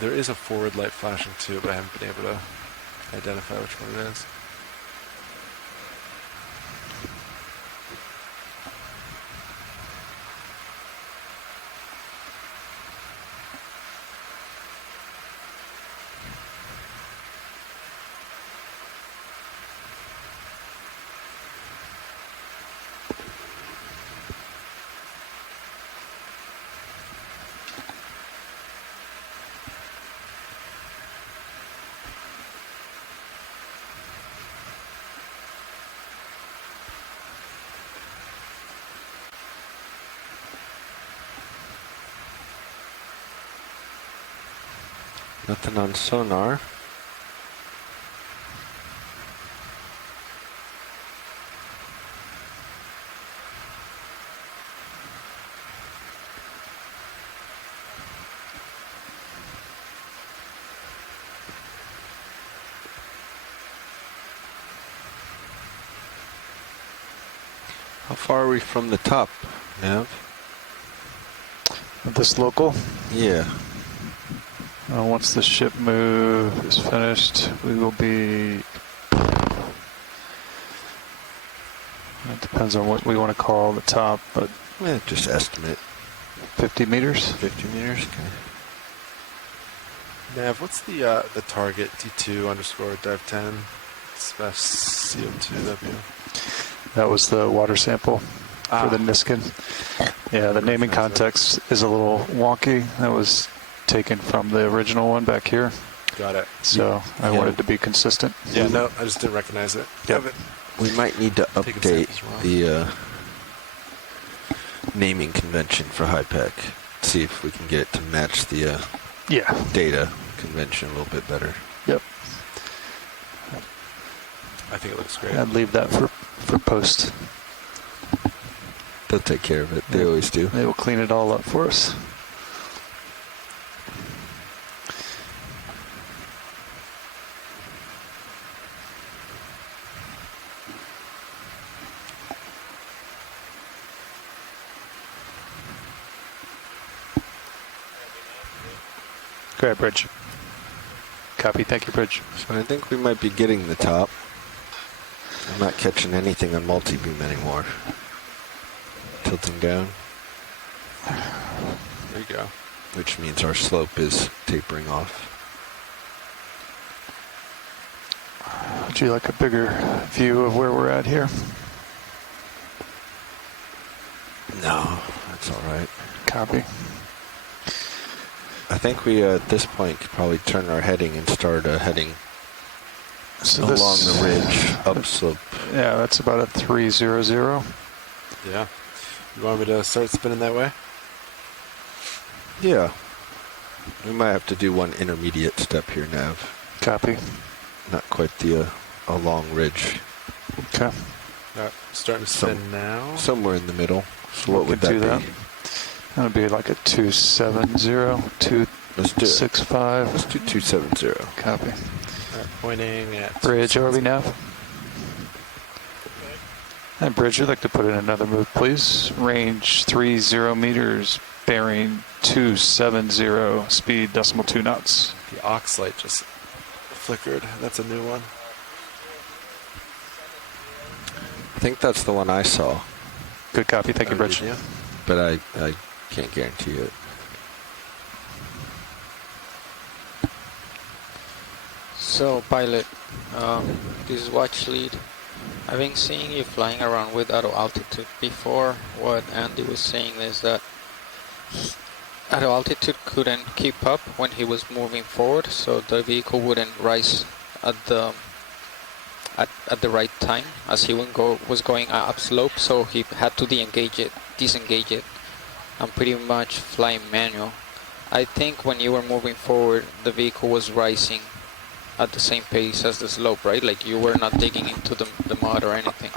There is a forward light flashing too, but I haven't been able to identify which one it is. Nothing on sonar. How far are we from the top, Nav? This local? Yeah. Once the ship move is finished, we will be... It depends on what we want to call the top, but... Yeah, just estimate. 50 meters? 50 meters, okay. Nav, what's the target D2_dive10 / CO2W? That was the water sample for the Niskin. Yeah, the naming context is a little wonky. That was taken from the original one back here. Got it. So I wanted to be consistent. Yeah, no, I just didn't recognize it. Yep. We might need to update the naming convention for HiPAC. See if we can get it to match the data convention a little bit better. Yep. I think it looks great. I'd leave that for post. They'll take care of it. They always do. They will clean it all up for us. Go ahead, Bridge. Copy. Thank you, Bridge. So I think we might be getting the top. I'm not catching anything on multi-beam anymore. Tilting down. There you go. Which means our slope is tapering off. Would you like a bigger view of where we're at here? No, that's all right. Copy. I think we, at this point, could probably turn our heading and start heading along the ridge, upslope. Yeah, that's about a 300. Yeah. You want me to start spinning that way? Yeah. We might have to do one intermediate step here, Nav. Copy. Not quite a long ridge. Okay. All right, starting to spin now. Somewhere in the middle. So what We would could that do be? That would be like a 270, 265. Let's do 270. Copy. All right, pointing at Bridge, are we now? And Bridge, you'd like to put in another move, please. Range 30 meters, bearing 270, speed .2 knots. The ox light just flickered. That's a new one. I think that's the one I saw. Good copy. Thank you, Bridge. Yeah. But I can't guarantee it. So, pilot, this is watch lead. I've been seeing you flying around with auto altitude before. What Andy was saying is that auto altitude couldn't keep up when he was moving forward, so the vehicle wouldn't rise at the right time as he was going upslope, so he had to disengage it, and pretty much flying manual. I think when you were moving forward, the vehicle was rising at the same pace as the slope, right? Like you were not digging into the mud or anything.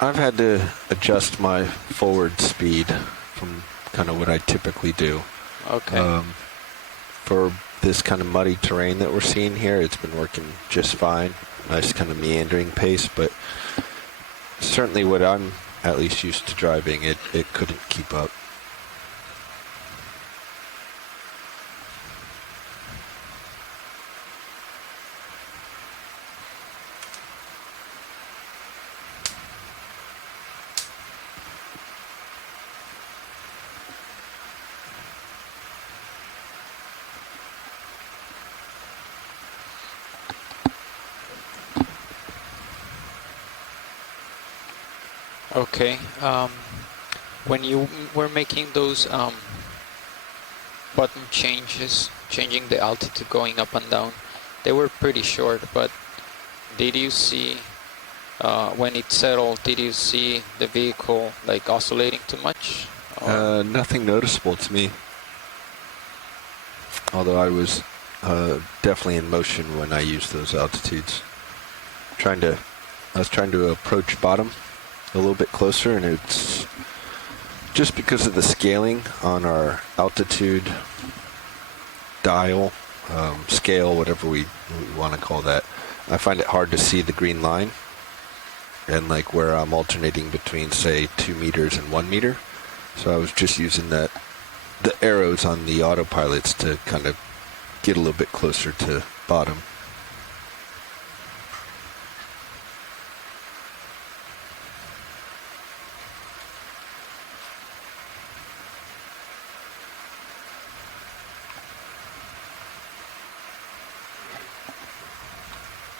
I've had to adjust my forward speed from kind of what I typically do. Okay. For this kind of muddy terrain that we're seeing here, it's been working just fine. Nice kind of meandering pace, but certainly what I'm at least used to driving, it couldn't keep up. Okay. When you were making those button changes, changing the altitude, going up and down, they were pretty short, but did you see, when it settled, did you see the vehicle like oscillating too much? Nothing noticeable to me. Although I was definitely in motion when I use those altitudes. I was trying to approach bottom a little bit closer, and it's just because of the scaling on our altitude dial, scale, whatever we want to call that. I find it hard to see the green line, and like where I'm alternating between, say, 2 meters and 1 meter. So I was just using the arrows on the autopilots to kind of get a little bit closer to bottom.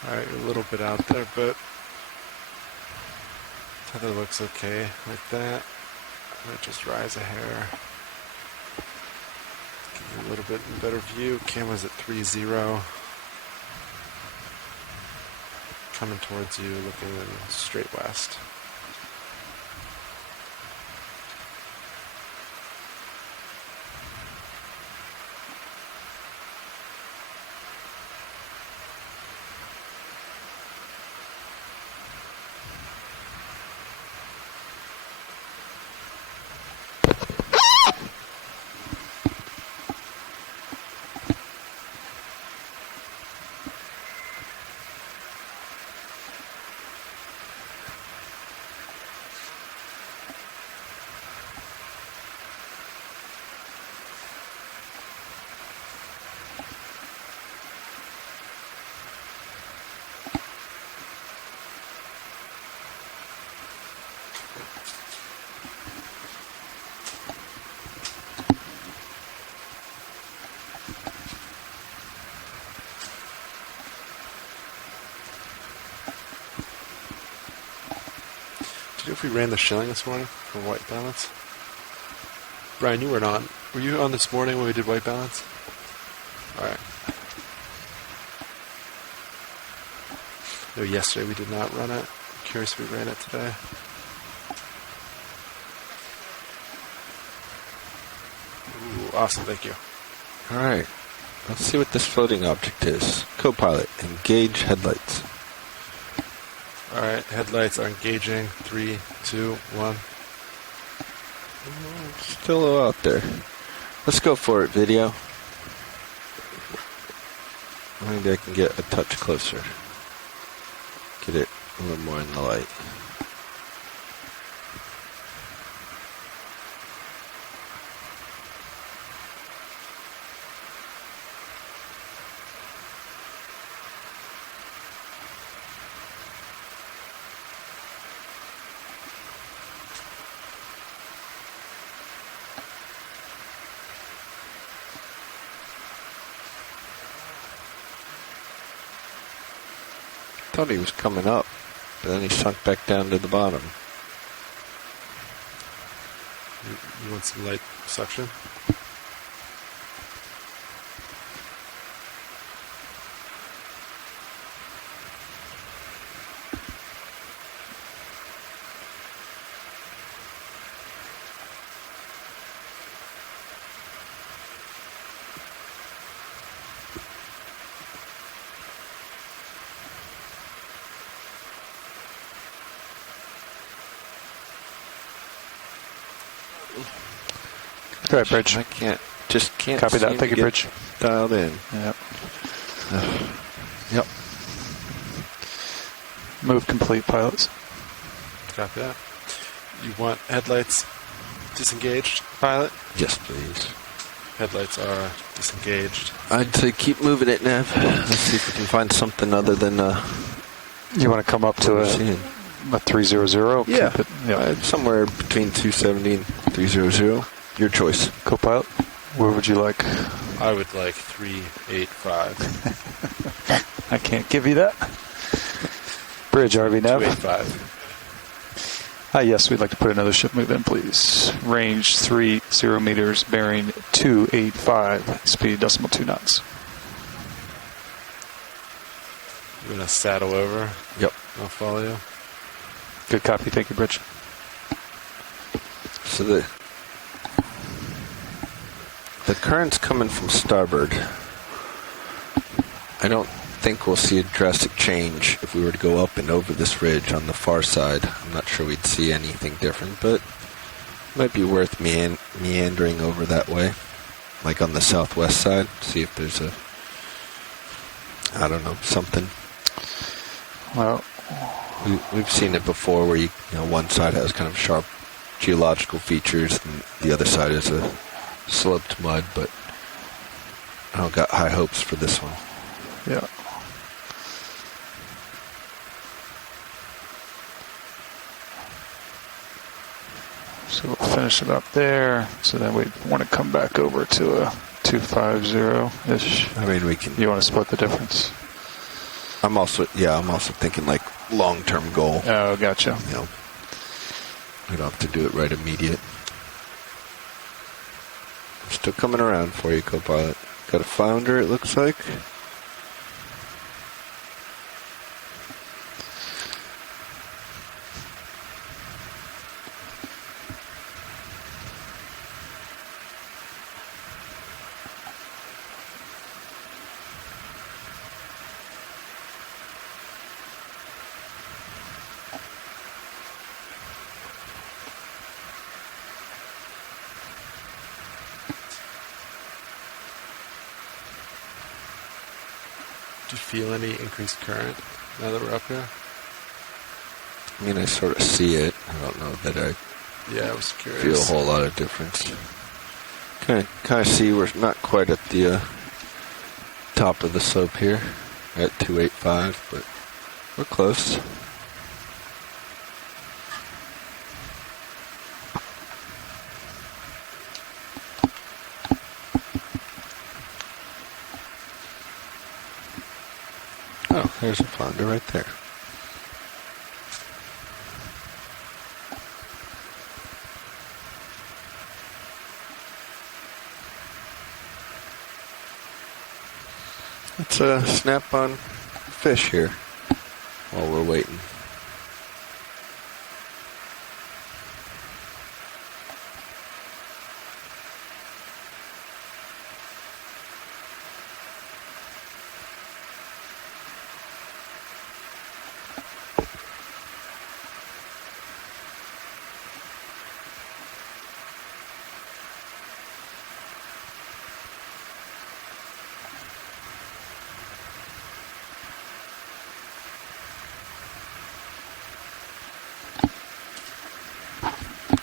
Alright, you're a little bit out there, but that looks okay like that. I might just rise a hair. Give you a little bit better view. Camera's at 3-0. Coming towards you, looking straight west. If we ran the shilling this morning for white balance. Brian, you weren't on. Were you on this morning when we did white balance? Alright. No, yesterday we did not run it. I'm curious if we ran it today. Ooh, awesome, thank you. Alright, let's see what this floating object is. Co-pilot, engage headlights. Alright, headlights are engaging. 3, 2, 1. Still a little out there. Let's go for it, video. Maybe I can get a touch closer. Get it a little more in the light. Thought he was coming up, but then he sunk back down to the bottom. You want some light suction? All right, Bridge. I can't Copy that. seem Thank to you, get Bridge. Dialed in. Yep. Yep. Move complete, pilots. Copy that. You want headlights disengaged, pilot? Yes, please. Headlights are disengaged. I'd say keep moving it, Nav. Let's see if we can find something other than You want to come up to a 300? Yeah. Keep it, yeah. Somewhere between 270 and 300. Your choice. Co-pilot, where would you like? I would like 385. I can't give you that. Bridge, RV Nav. 285. Yes, we'd like to put another ship move in, please. Range 30 meters, bearing 285, speed 2 knots. You're going to saddle over? Yep. I'll follow you. Good copy. Thank you, Bridge. So the current's coming from starboard. I don't think we'll see a drastic change if we were to go up and over this ridge on the far side. I'm not sure we'd see anything different, but it might be worth meandering over that way, like on the southwest side, see if there's a, I don't know, something. Well, we've seen it before where you know, one side has kind of sharp geological features and the other side is a sloped mud, but I don't got high hopes for this one. yeah. So we'll finish it up there. So then we want to come back over to a 250-ish. I mean, we can. You want to split the difference? I'm also thinking like long-term goal. Oh, gotcha. You know, we don't have to do it right immediate. I'm still coming around for you, co-pilot. Got a flounder, it looks like. Do you feel any increased current now that we're up here? I mean, I sort of see it. I don't know that I Yeah, I was curious. feel a whole lot of difference. Kind of see we're not quite at the top of the slope here at 285, but we're close. Oh, there's a flounder right there. Let's snap on fish here while we're waiting.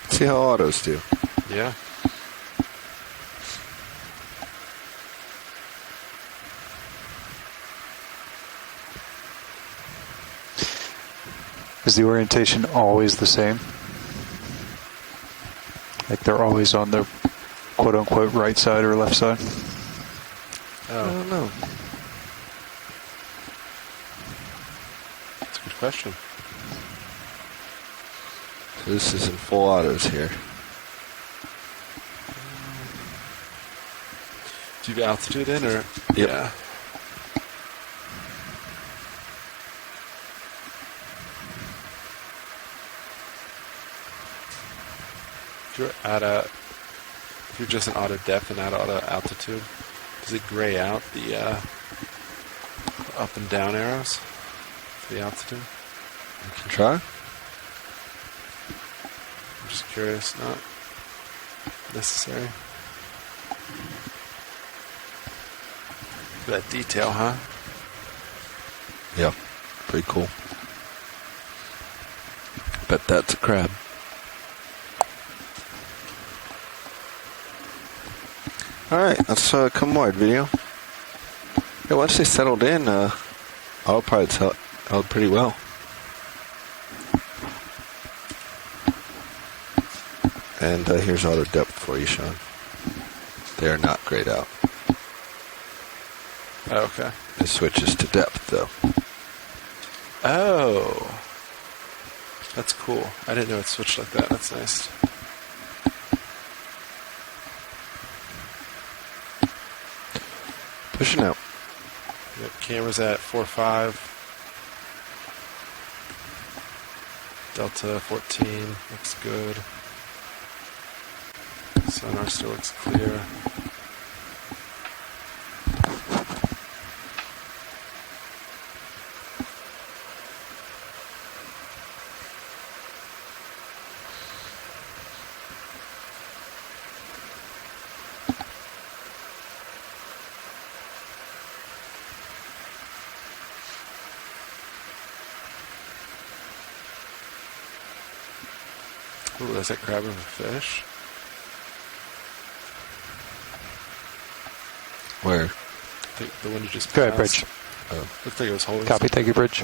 See how autos do. Yeah. Is the orientation always the same? Like they're always on the quote-unquote right side or left side? I don't know. That's a good question. So this is in full autos here. Do you have altitude in or? Yep. Yeah. If you're just an auto depth and not auto altitude, does it gray out the up and down arrows for the altitude? You can try. I'm just curious, not necessary. That detail, huh? Yeah, pretty cool. Bet that's a crab. Alright, let's come wide, video. Yeah, once they settled in, autopilots held pretty well. And here's auto depth for you, Sean. They are not grayed out. Oh, okay. It switches to depth, though. Oh. That's cool. I didn't know it switched like that. That's nice. Pushing out. Yep, camera's at 4.5. Delta 14 looks good. Sonar still looks clear. Ooh, is that grabbing a fish? Where? The one you just Go ahead, passed. Bridge. Oh. Looked like it was holding Copy. something. Thank you, Bridge.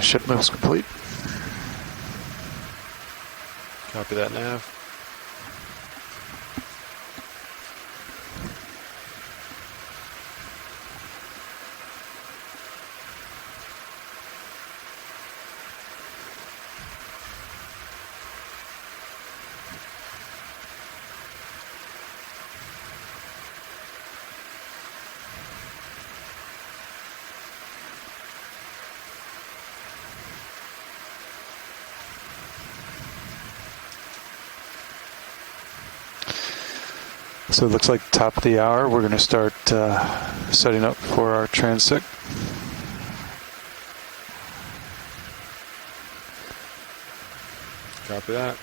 Ship moves complete. Copy that, Nav. So it looks like top of the hour. We're going to start setting up for our transect. Copy that.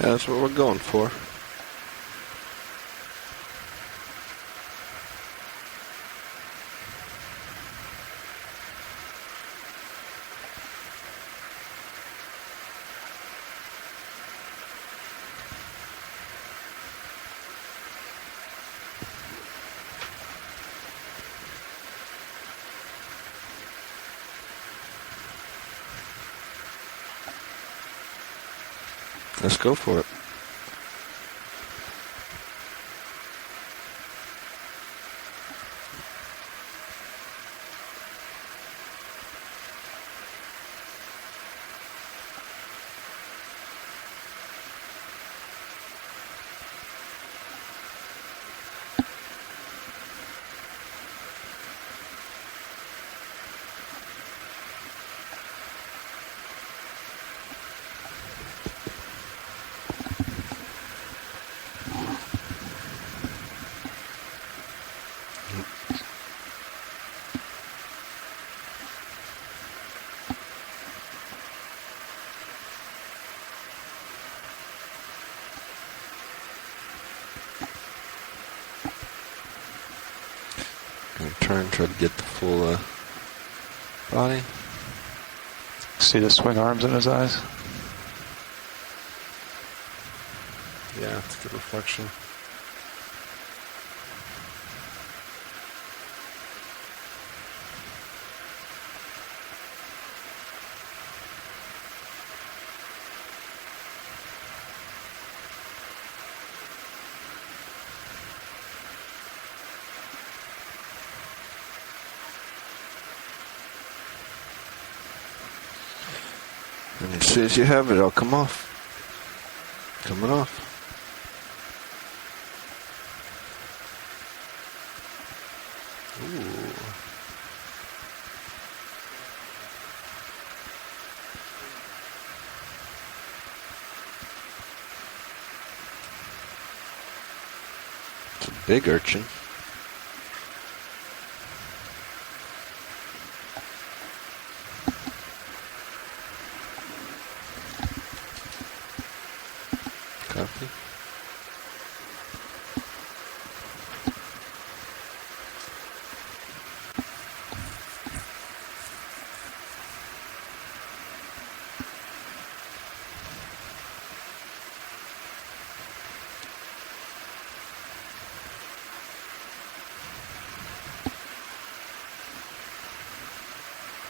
Yeah, that's what we're going for. Let's go for it. Try to get the full body. See the swing arms in his eyes? Yeah, it's a good reflection. And as soon as you have it, I'll come off. Coming off. Ooh. It's a big urchin. Copy.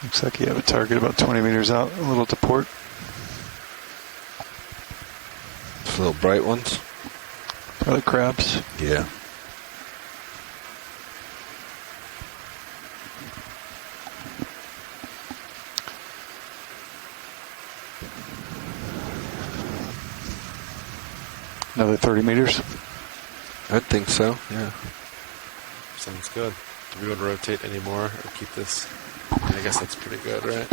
Looks like you have a target about 20 meters out, a little to port. Those little bright ones. Are the crabs? Yeah. Another 30 meters? I think so, yeah. Sounds good. Do we want to rotate any more or keep this? I guess that's pretty good, right?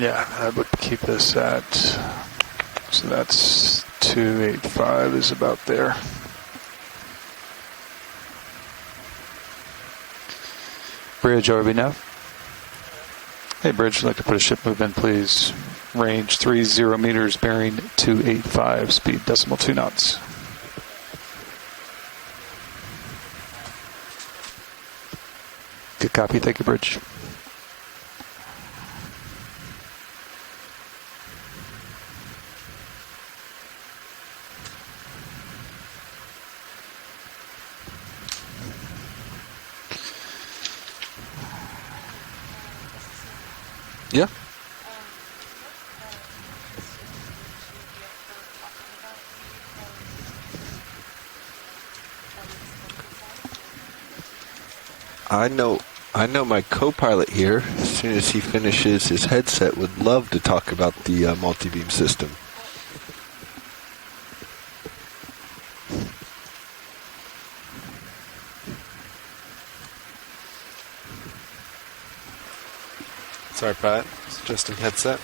Yeah, I would keep this at, so that's 285 is about there. Bridge, RV now. Hey, Bridge, I'd like to put a ship movement, please. Range 30 meters, bearing 285, speed decimal 2 knots. Good copy, thank you, Bridge. Yeah. I know my co-pilot here, as soon as he finishes his headset, would love to talk about the multi-beam system. Sorry, Pat. Suggesting headset.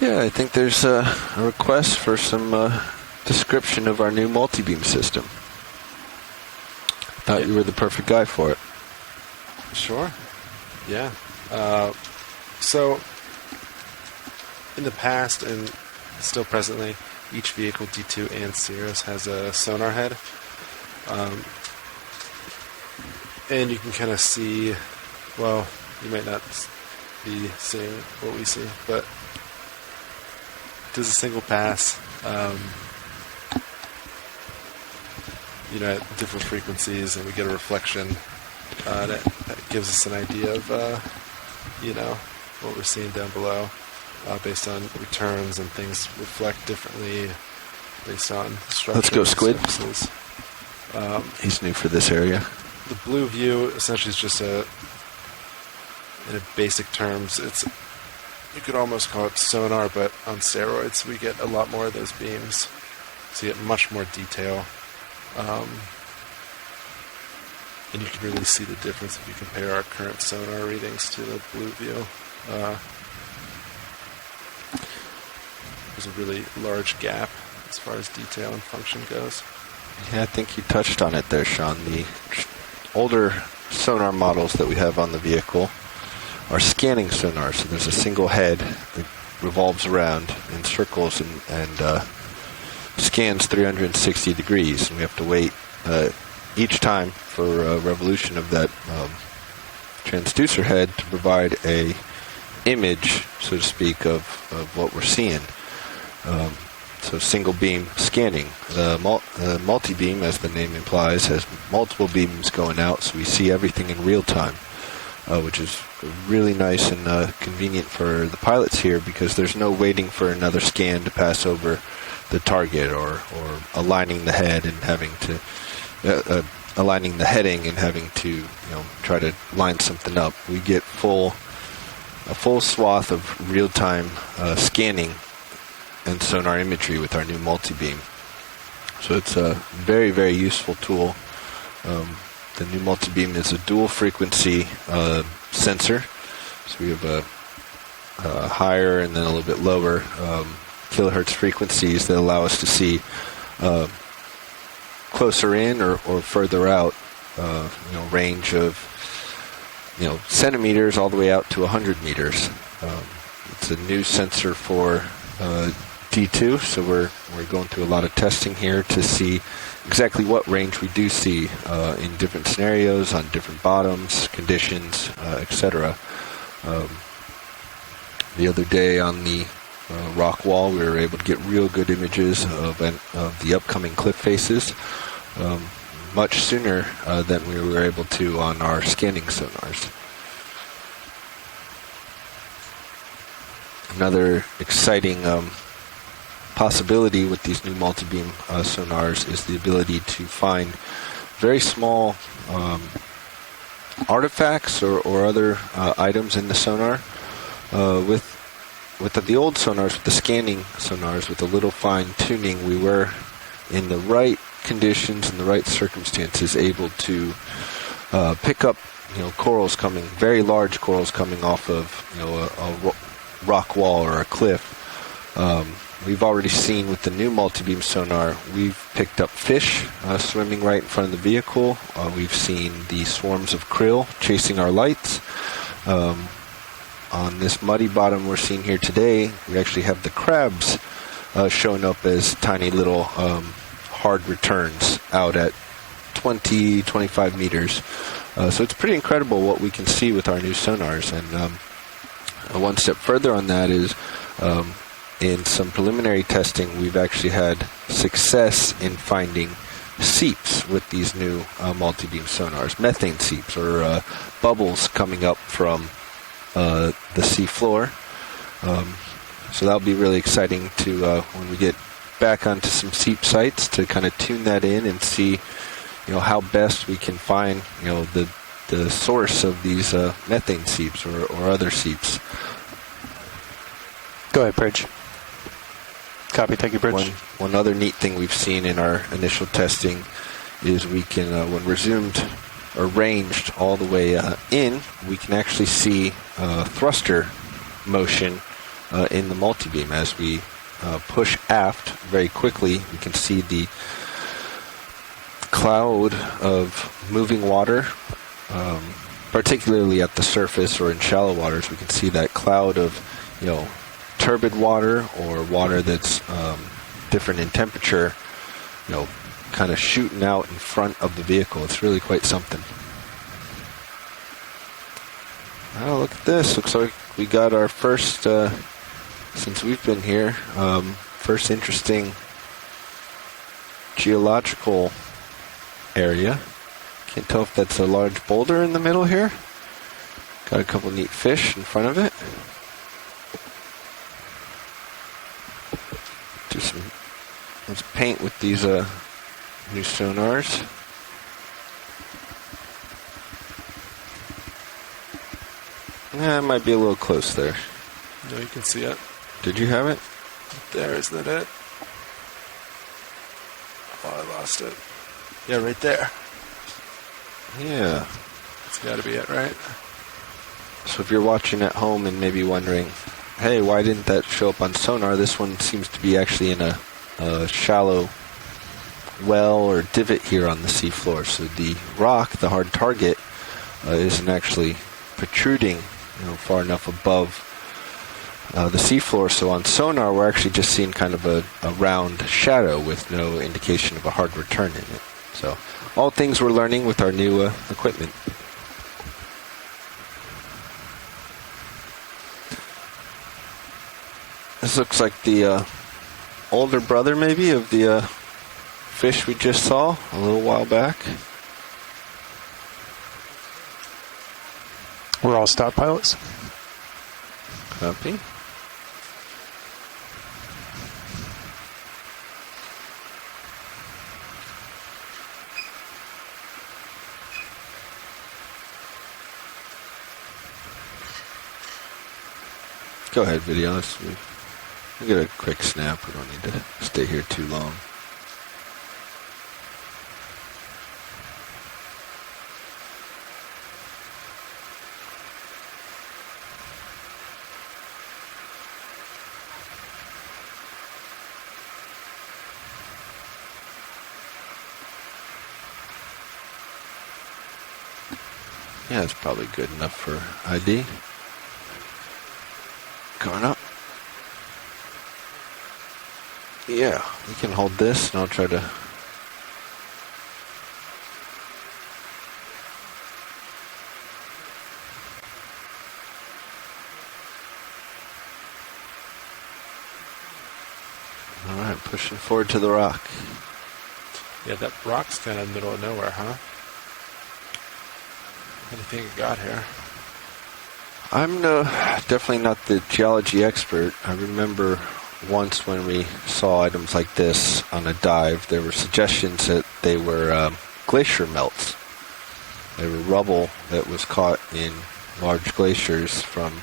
Yeah, I think there's a request for some description of our new multi-beam system. Thought you were the perfect guy for it. Sure. Yeah. So, in the past and still presently, each vehicle, D2 and Cirrus, has a sonar head. And you can kind of see, well, you might not be seeing what we see, but it does a single pass, at different frequencies, and we get a reflection. That gives us an idea of, what we're seeing down below, based on returns, and things reflect differently based on structure. Let's go, Squid. Surfaces. He's new for this area. The blue view essentially is just in basic terms, you could almost call it sonar, but on steroids. We get a lot more of those beams, so you get much more detail. And you can really see the difference if you compare our current sonar readings to the blue view. There's a really large gap as far as detail and function goes. Yeah, I think you touched on it there, Sean. The older sonar models that we have on the vehicle are scanning sonars. So there's a single head that revolves around in circles and scans 360 degrees. And we have to wait each time for a revolution of that transducer head to provide a image, so to speak, of what we're seeing. So single beam scanning. The multi-beam, as the name implies, has multiple beams going out, so we see everything in real time, which is really nice and convenient for the pilots here, because there's no waiting for another scan to pass over the target, or aligning the head and having to aligning the heading and having to try to line something up. We get a full swath of real-time scanning and sonar imagery with our new multi-beam. So it's a very, very useful tool. The new multi-beam is a dual frequency sensor. So we have a higher and then a little bit lower kilohertz frequencies that allow us to see closer in or further out, range of centimeters all the way out to 100 meters. It's a new sensor for D2, so we're going through a lot of testing here to see exactly what range we do see in different scenarios, on different bottoms, conditions, etc. The other day on the rock wall, we were able to get real good images of the upcoming cliff faces much sooner than we were able to on our scanning sonars. Another exciting possibility with these new multi-beam sonars is the ability to find very small artifacts or other items in the sonar. With the old sonars, with the scanning sonars, with a little fine tuning, we were in the right conditions, in the right circumstances, able to pick up, corals coming, very large corals coming off of, a rock wall or a cliff. We've already seen with the new multi-beam sonar, we've picked up fish swimming right in front of the vehicle. We've seen the swarms of krill chasing our lights. On this muddy bottom we're seeing here today, we actually have the crabs showing up as tiny little hard returns out at 20, 25 meters. So it's pretty incredible what we can see with our new sonars. And one step further on that is in some preliminary testing, we've actually had success in finding seeps with these new multi-beam sonars, methane seeps or bubbles coming up from the sea floor. So that'll be really exciting to when we get back onto some seep sites to kind of tune that in and see, how best we can find, the source of these methane seeps or other seeps. Go ahead, Bridge. Copy. Thank you, Bridge. One other neat thing we've seen in our initial testing is we can, when we're zoomed or ranged all the way in, we can actually see thruster motion in the multi-beam. As we push aft very quickly, we can see the cloud of moving water, particularly at the surface or in shallow waters. We can see that cloud of, turbid water or water that's different in temperature, kind of shooting out in front of the vehicle. It's really quite something. Oh, look at this. Looks like we got our first, since we've been here, first interesting geological area. Can't tell if that's a large boulder in the middle here. Got a couple neat fish in front of it. Let's paint with these new sonars. Yeah, it might be a little close there. No, you can see it. Did you have it? There, isn't that it? Oh, I lost it. Yeah, right there. Yeah. That's got to be it, right? So if you're watching at home and maybe wondering, hey, why didn't that show up on sonar? This one seems to be actually in a shallow well or divot here on the seafloor. So the rock, the hard target, isn't actually protruding, far enough above the seafloor. So on sonar, we're actually just seeing kind of a round shadow with no indication of a hard return in it. So all things we're learning with our new equipment. This looks like the older brother, maybe, of the fish we just saw a little while back. We're all stop pilots. Copy. Go ahead, video. We'll get a quick snap. We don't need to stay here too long. Yeah, it's probably good enough for ID. Going up. Yeah, we can hold this and I'll try to... Alright, pushing forward to the rock. Yeah, that rock's kind of in the middle of nowhere, huh? What do you think it got here? I'm definitely not the geology expert. I remember once when we saw items like this on a dive, there were suggestions that they were glacier melts. They were rubble that was caught in large glaciers from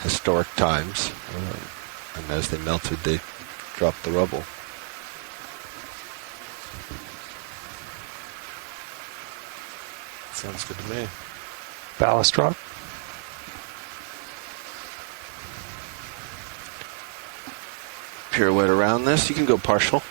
historic times. And as they melted, they drop the rubble. Sounds good to me. Ballast drop. Pirouette around this. You can go partial.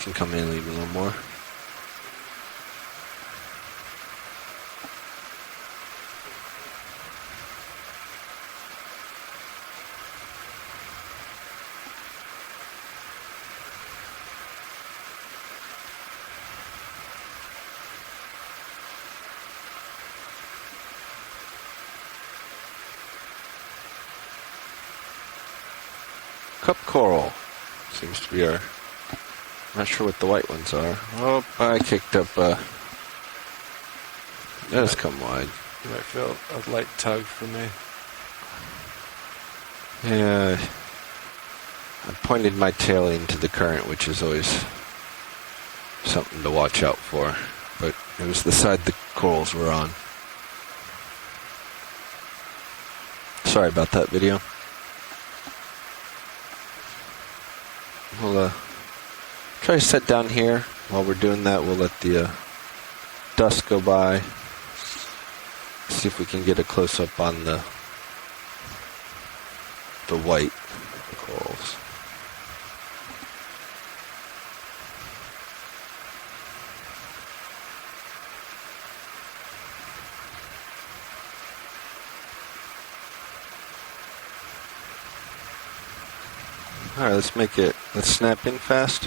Can come in and leave a little more. Cup coral seems to be our. Not sure what the white ones are. Oh, I kicked up. Does come wide. You might feel a light tug from me. Yeah. I pointed my tail into the current, which is always something to watch out for. But it was the side the corals were on. Sorry about that video. We'll try to set down here. While we're doing that, we'll let the dust go by. See if we can get a close-up on the white corals. Alright, let's snap in fast,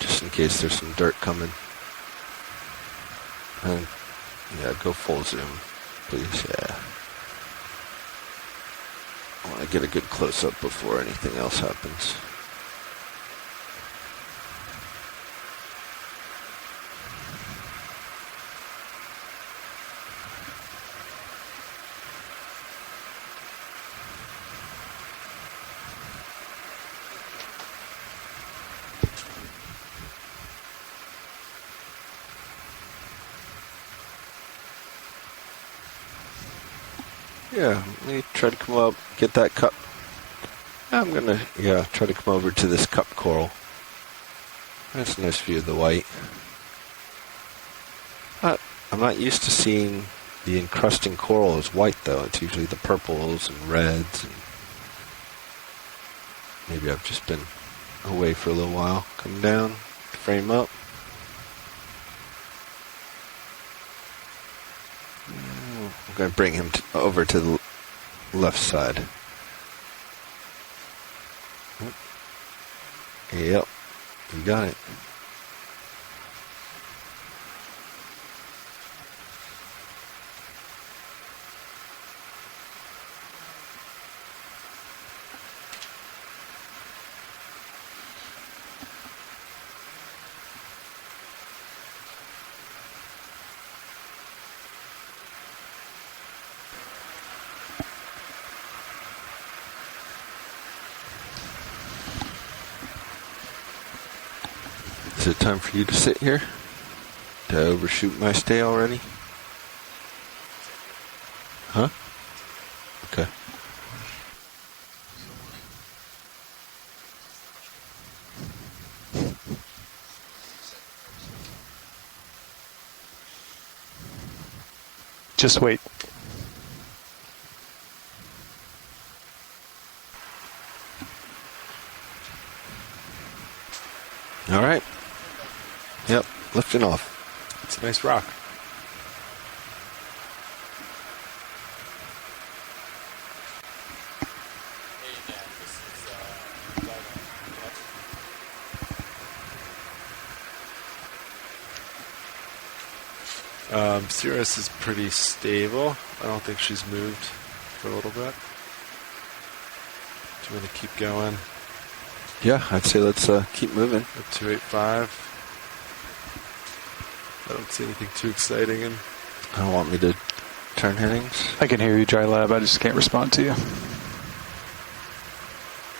just in case there's some dirt coming. And yeah, go full zoom, please, yeah. I want to get a good close-up before anything else happens. Yeah, let me try to come up, get that cup. I'm gonna, try to come over to this cup coral. That's a nice view of the white. I'm not used to seeing the encrusting coral as white, though. It's usually the purples and reds. And maybe I've just been away for a little while. Come down, frame up. I'm going to bring him over to the left side. Yep, you got it. Is it time for you to sit here? Did I overshoot my stay already? Huh? Okay. Just wait. All right. Yep, lifting off. It's a nice rock. Cirrus is pretty stable. I don't think she's moved for a little bit. Do you want to keep going? Yeah, I'd say let's keep moving. At 285. I don't see anything too exciting. And I don't want me to turn headings. I can hear you, Dry Lab. I just can't respond to you.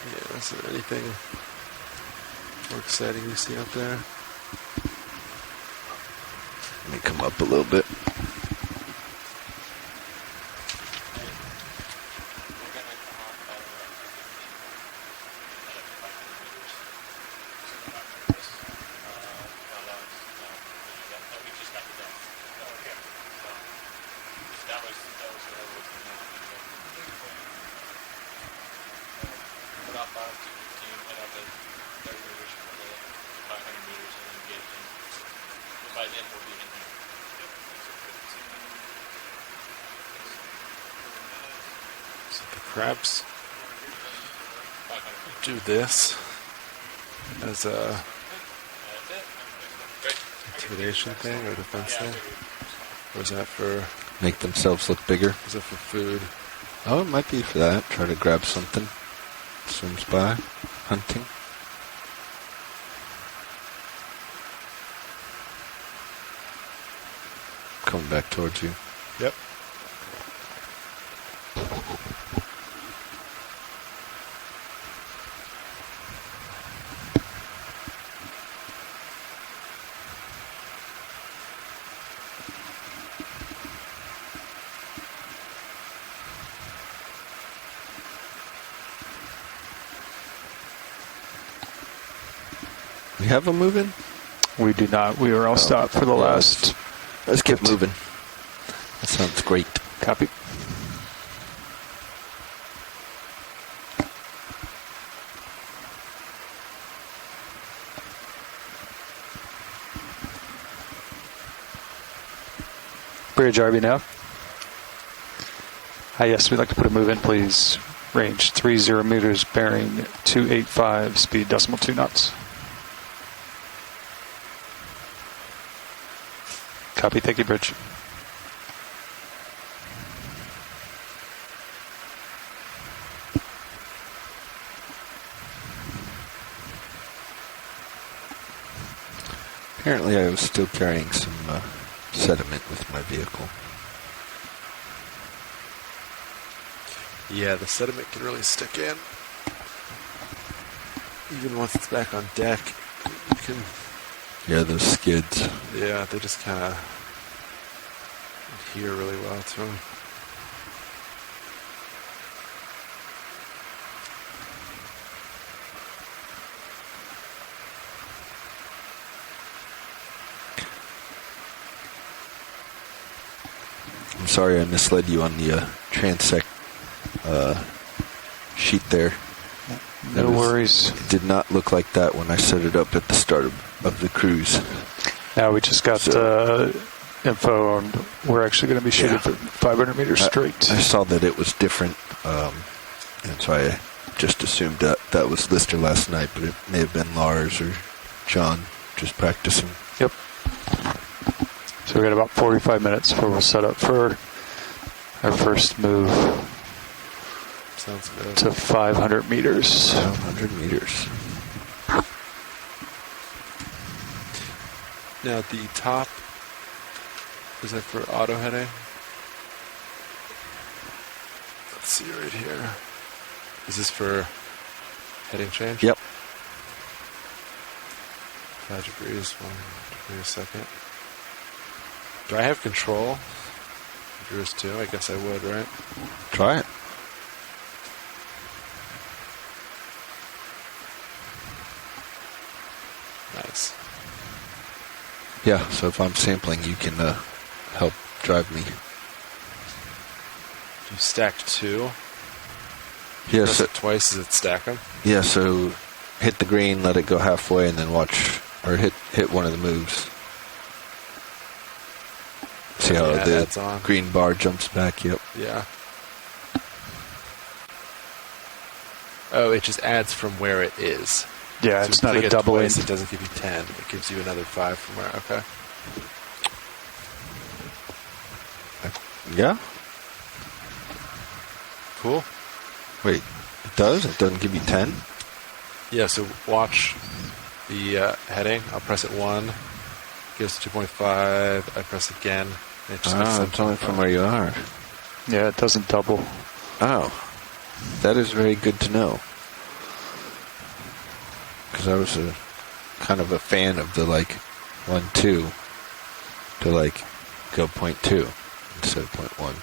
yeah, is there anything more exciting you see out there? me come up a little bit. So the crabs do this as a intimidation thing or defense thing? Or is that for... Make themselves look bigger? Is that for food? Oh, it might be for that. Try to grab something. Swims by. Hunting. Coming back towards you. Yep. We have them moving? We do not. We are all stopped for the last... Let's get moving. That sounds great. Copy. Bridge RV now. Hi, yes, we'd like to put a move in, please. Range 30 meters, bearing 285, speed 2 knots. Copy, thank you, Bridge. Apparently I was still carrying some sediment with my vehicle. Yeah, the sediment can really stick in. Even once it's back on deck, you can... Yeah, those skids. Yeah, they just kind of adhere really well to them. I'm sorry I misled you on the transect sheet there. No worries. It did not look like that when I set it up at the start of the cruise. Now we just got info on we're actually going to be shooting for 500 meters straight. I saw that it was different, and so I just assumed that was Lister last night, but it may have been Lars or John just practicing. Yep. So we got about 45 minutes before we'll set up for our first move. Sounds good. To 500 meters. 500 meters. Now the top, is that for auto heading? Let's see right here. Is this for heading change? Yep. 5 degrees, 1 degree a second. Do I have control? Yours too? I guess I would, right? Try it. Nice. Yeah, so if I'm sampling, you can help drive me. You stacked 2? Yeah, Press so, it twice, does it stack them? yeah, so hit the green, let it go halfway, and then watch, or hit one of the moves. See how the green bar jumps back? Yep. Yeah. Oh, it just adds from where it is. Yeah, so it's not click a it double twice, in. It doesn't give you 10. It gives you another 5 from where. Okay. Yeah? Cool. Wait, it does? It doesn't give you 10? Yeah, so watch the heading. I'll press it 1. Gives 2.5. I press again. And it just makes It's only from where you are. Yeah, it doesn't double. Oh. That is very good to know. Because I was kind of a fan of the 1-2. to like go 0.2 instead of 0.1.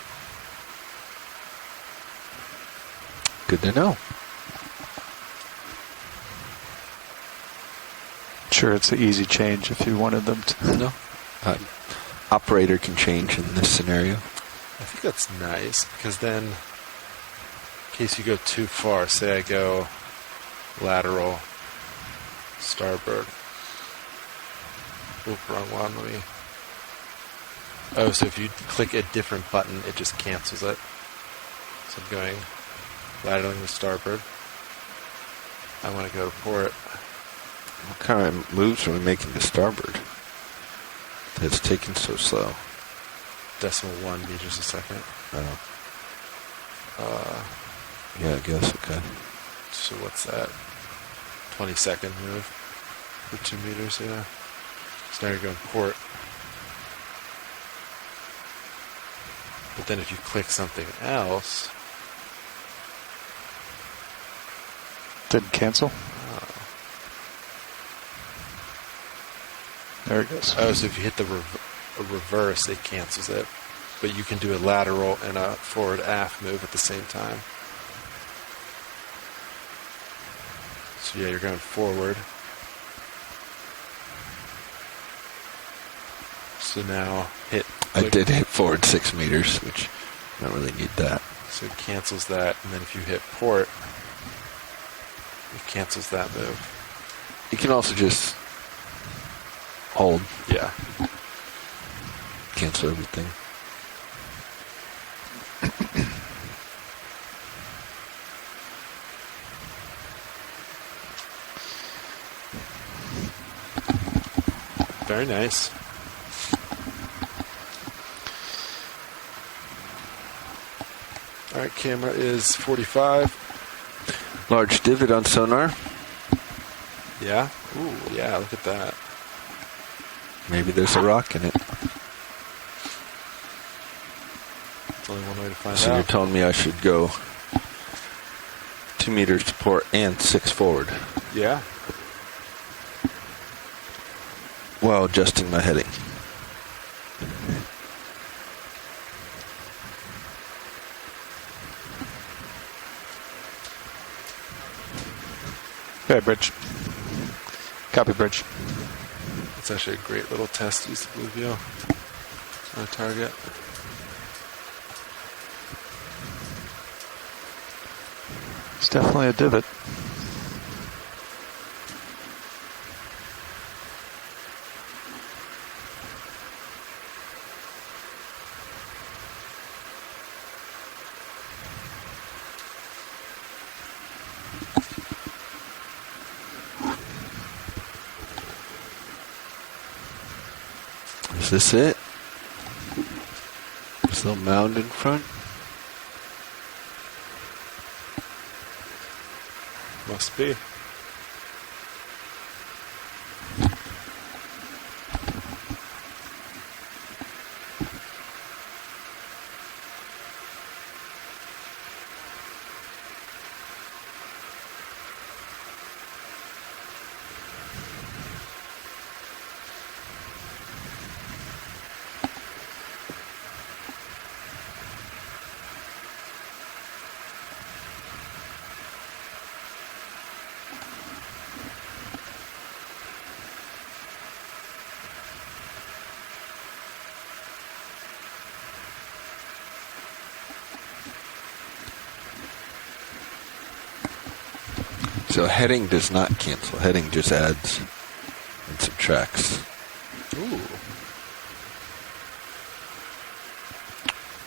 Good to know. Sure, it's an easy change if you wanted them to. No. Operator can change in this scenario. I think that's nice, because then, in case you go too far, say I go lateral, starboard. Oop, wrong one. Let me. Oh, so if you click a different button, it just cancels it. So I'm going lateraling to starboard. I want to go to port. What kind of moves are we making to starboard? That's taking so slow. 0.1 meters a second. Oh. Yeah, I guess, okay. So what's that? 20-second move for 2 meters, yeah. So now you're going port. But then if you click something else... Didn't cancel? Oh. There it goes. Oh, so if you hit the reverse, it cancels it. But you can do a lateral and a forward-aft move at the same time. So yeah, you're going forward. So now hit... I did hit forward 6 meters, which I don't really need that. So it cancels that, and then if you hit port, it cancels that move. You can also just hold. Yeah. Cancel everything. Very nice. All right, camera is 45. Large divot on sonar. Yeah? Ooh, yeah, look at that. Maybe there's a rock in it. That's only one way to find So out. you're telling me I should go 2 meters to port and 6 forward. Yeah. While adjusting my heading. Okay, bridge. Copy, bridge. It's actually a great little test. Use the blue view on a target. It's definitely a divot. Is this it? This little mound in front? Must be. So heading does not cancel. Heading just adds and subtracts. Ooh.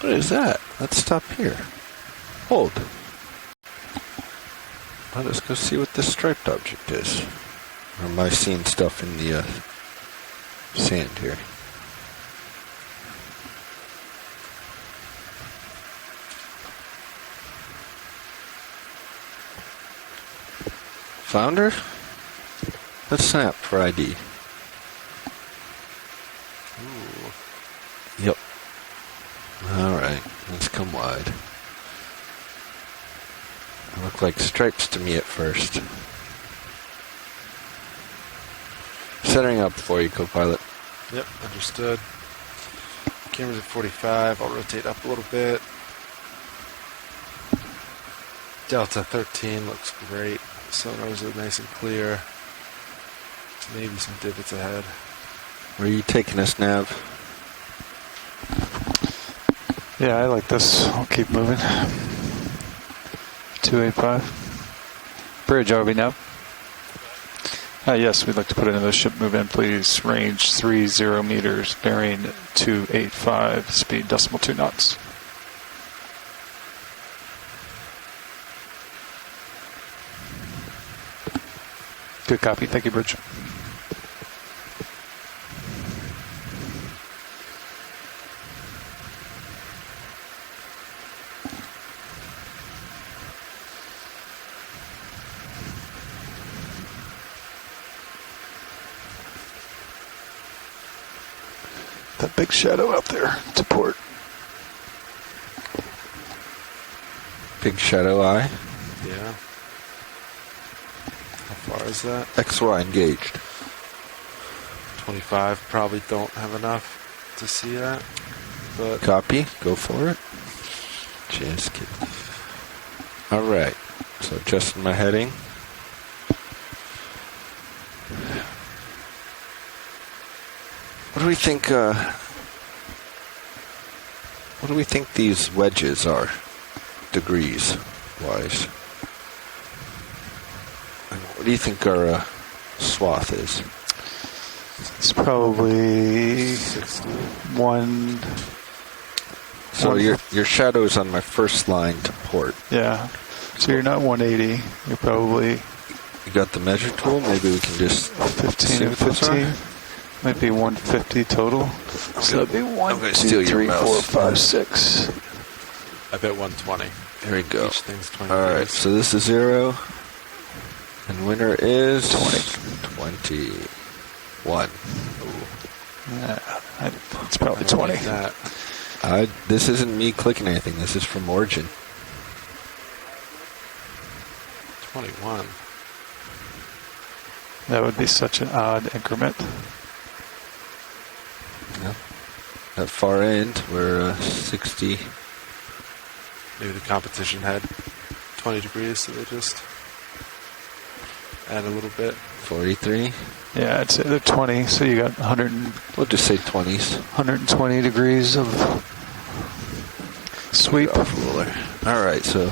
What is that? Let's stop here. Hold. Let us go see what this striped object is. Or am I seeing stuff in the sand here? Flounder? Let's snap for ID. Ooh. Yep. Alright, let's come wide. They look like stripes to me at first. Setting up for you, co-pilot. Yep, understood. Camera's at 45. I'll rotate up a little bit. Delta 13 looks great. Sonars are nice and clear. Maybe some divots ahead. Where are you taking us, Nav? Yeah, I like this. I'll keep moving. 285. Bridge, are we now? Yes, we'd like to put another ship move in, please. Range 30 meters, bearing 285, speed 2 knots. Good copy. Thank you, Bridge. That big shadow out there to port. Big shadow eye. Yeah. How far is that? XY engaged. 25. Probably don't have enough to see that. But Copy. Go for it. Just kidding. All right. So adjusting my heading. What do we think? What do we think these wedges are, degrees wise? And what do you think our swath is? It's probably 1. So your shadow's on my first line to port. Yeah. So you're not 180. You're probably. You got the measure tool? Maybe we can just 15 and 15. Might be 150 total. So that'd be 1, 2, 3, 4, 5, 6. I bet 120. There we go. Each thing's 20. All right, so this is 0. And winner is 21. It's probably 20. Like that. This isn't me clicking anything. This is from Origin. 21. That would be such an odd increment. Yeah. At far end, we're 60. Maybe the competition had 20 degrees, so they just add a little bit. 43. Yeah, I'd say they're 20, so you got 100. We'll just say 20s. 120 degrees of sweep. All right, so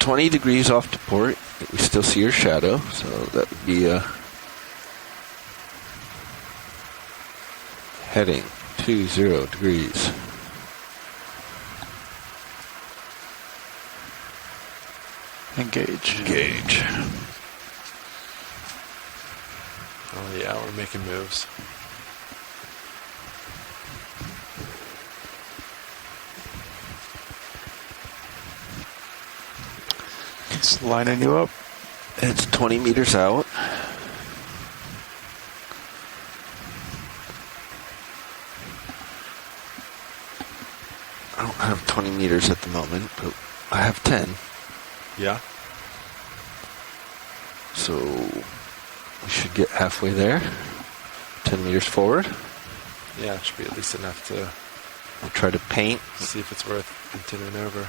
20 degrees off to port. We still see your shadow, so that would be heading 20 degrees. Engage. Oh yeah, we're making moves. It's lining you up. It's 20 meters out. I don't have 20 meters at the moment, but I have 10. Yeah. So we should get halfway there. 10 meters forward. Yeah, it should be at least enough to I'll try to paint. see if it's worth continuing over.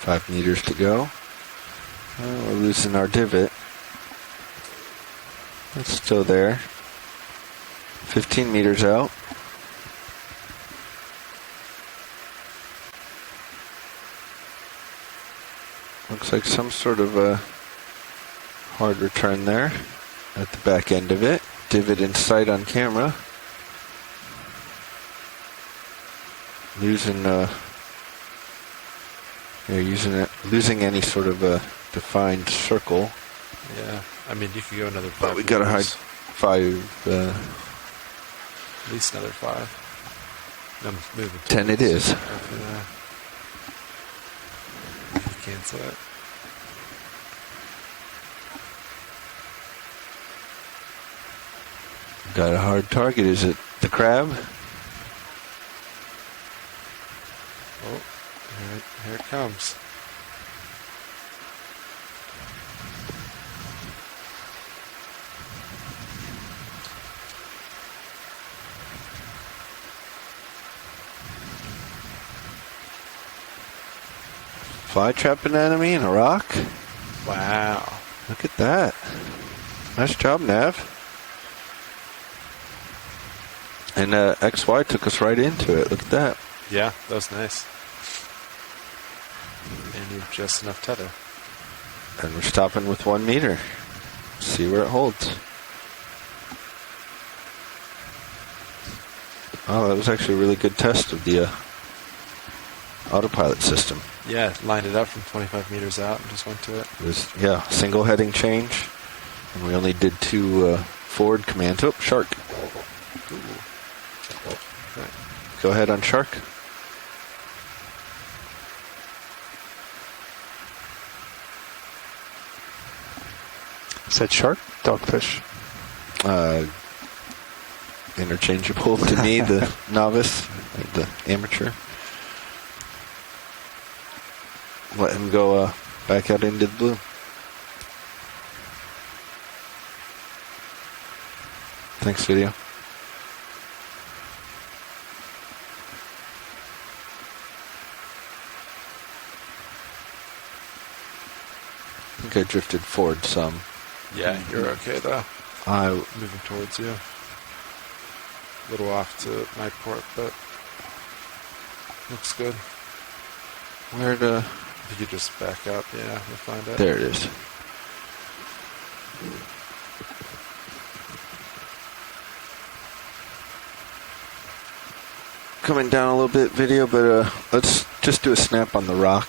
Five meters to go. We're losing our divot. It's still there. 15 meters out. Looks like some sort of a hard return there at the back end of it. Divot in sight on camera. Losing any sort of a defined circle. Yeah, I mean you could go another 5. But we got a high 5. At least another 5. I'm moving. 10 it is. Cancel it. Got a hard target. Is it the crab? Oh, here it comes. Fly trapping enemy in a rock? Wow. Look at that. Nice job, Nav. And XY took us right into it. Look at that. Yeah, that was nice. And you have just enough tether. And we're stopping with 1 meter. See where it holds. Oh, that was actually a really good test of the autopilot system. Yeah, lined it up from 25 meters out and just went to it. It was, yeah, single heading change. And we only did 2 forward commands. Oh, shark. Ooh. Right. Go ahead on shark. Said shark, dogfish. Interchangeable to me, the novice, the amateur. Let him go back out into the blue. Thanks, video. I think I drifted forward some. Yeah, you're okay though. Moving towards you. A little off to my port, but looks good. Where to? If you just back up, yeah, you'll find it. There it is. Coming down a little bit, video, but let's just do a snap on the rock.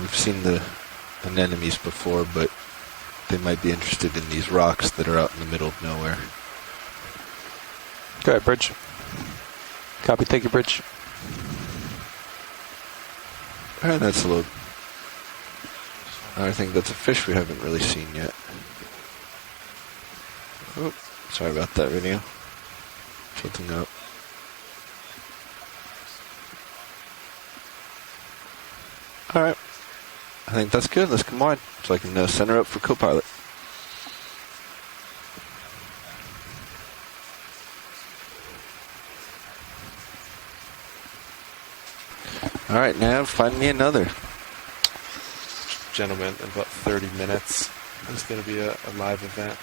We've seen the anemones before, but they might be interested in these rocks that are out in the middle of nowhere. Go ahead, Bridge. Copy. Thank you, Bridge. And that's a little... I think that's a fish we haven't really seen yet. Oh, sorry about that video. Tilting up. Alright. I think that's good. Let's come wide so I can center up for co-pilot. Alright, Nav, find me another. Gentlemen, in about 30 minutes, there's going to be a live event.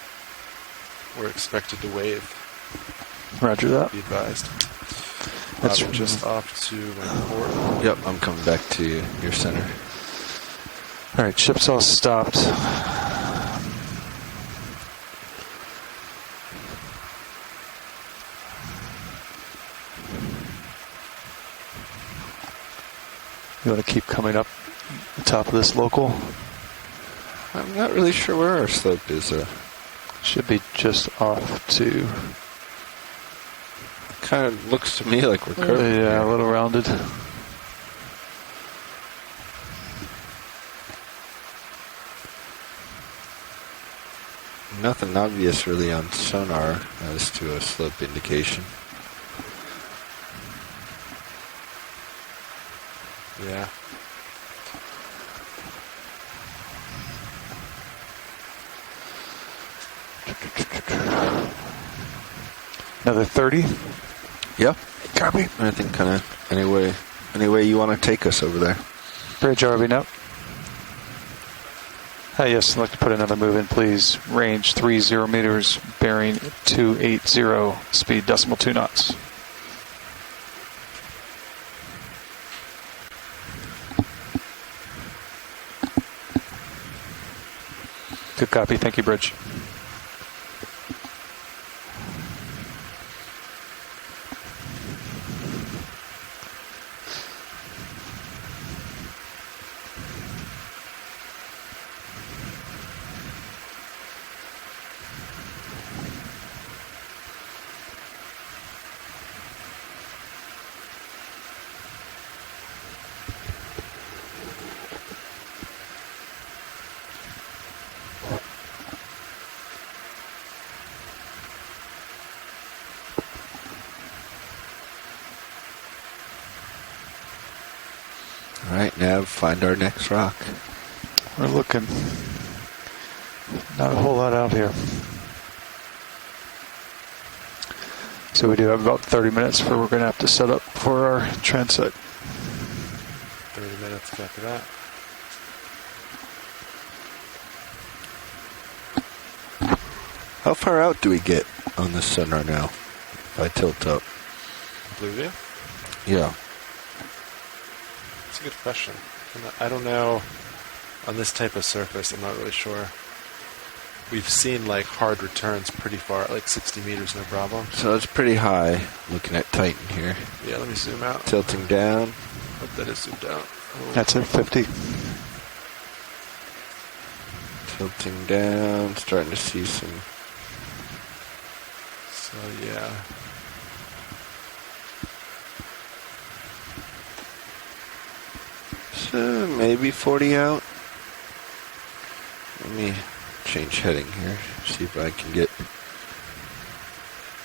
We're expected to wave. Roger that. Be advised. That's we're just off to my port. Yep, I'm coming back to your center. All right, ship's all stopped. You want to keep coming up the top of this local? I'm not really sure where our slope is. Should be just off to... Kind of looks to me like we're curving. Yeah, a little rounded. Nothing obvious really on sonar as to a slope indication. Yeah. Another 30? Yep. Copy. I think kind of any way you want to take us over there. Bridge RV now. Yes, I'd like to put another move in, please. Range 30 meters, bearing 280, speed decimal 2 knots. Good copy. Thank you, Bridge. All right, Nav, find our next rock. We're looking. Not a whole lot out here. So we do have about 30 minutes where we're going to have to set up for our transect. 30 minutes, copy that. How far out do we get on this sonar now? If I tilt up. Blue view? Yeah. That's a good question. I don't know. On this type of surface, I'm not really sure. We've seen like hard returns pretty far, like 60 meters, no problem. So it's pretty high, looking at Titan here. Yeah, let me zoom out. Tilting down. Hope that is zoomed out. Oh. That's at 50. Tilting down, starting to see some. So yeah. So maybe 40 out. Let me change heading here, see if I can get,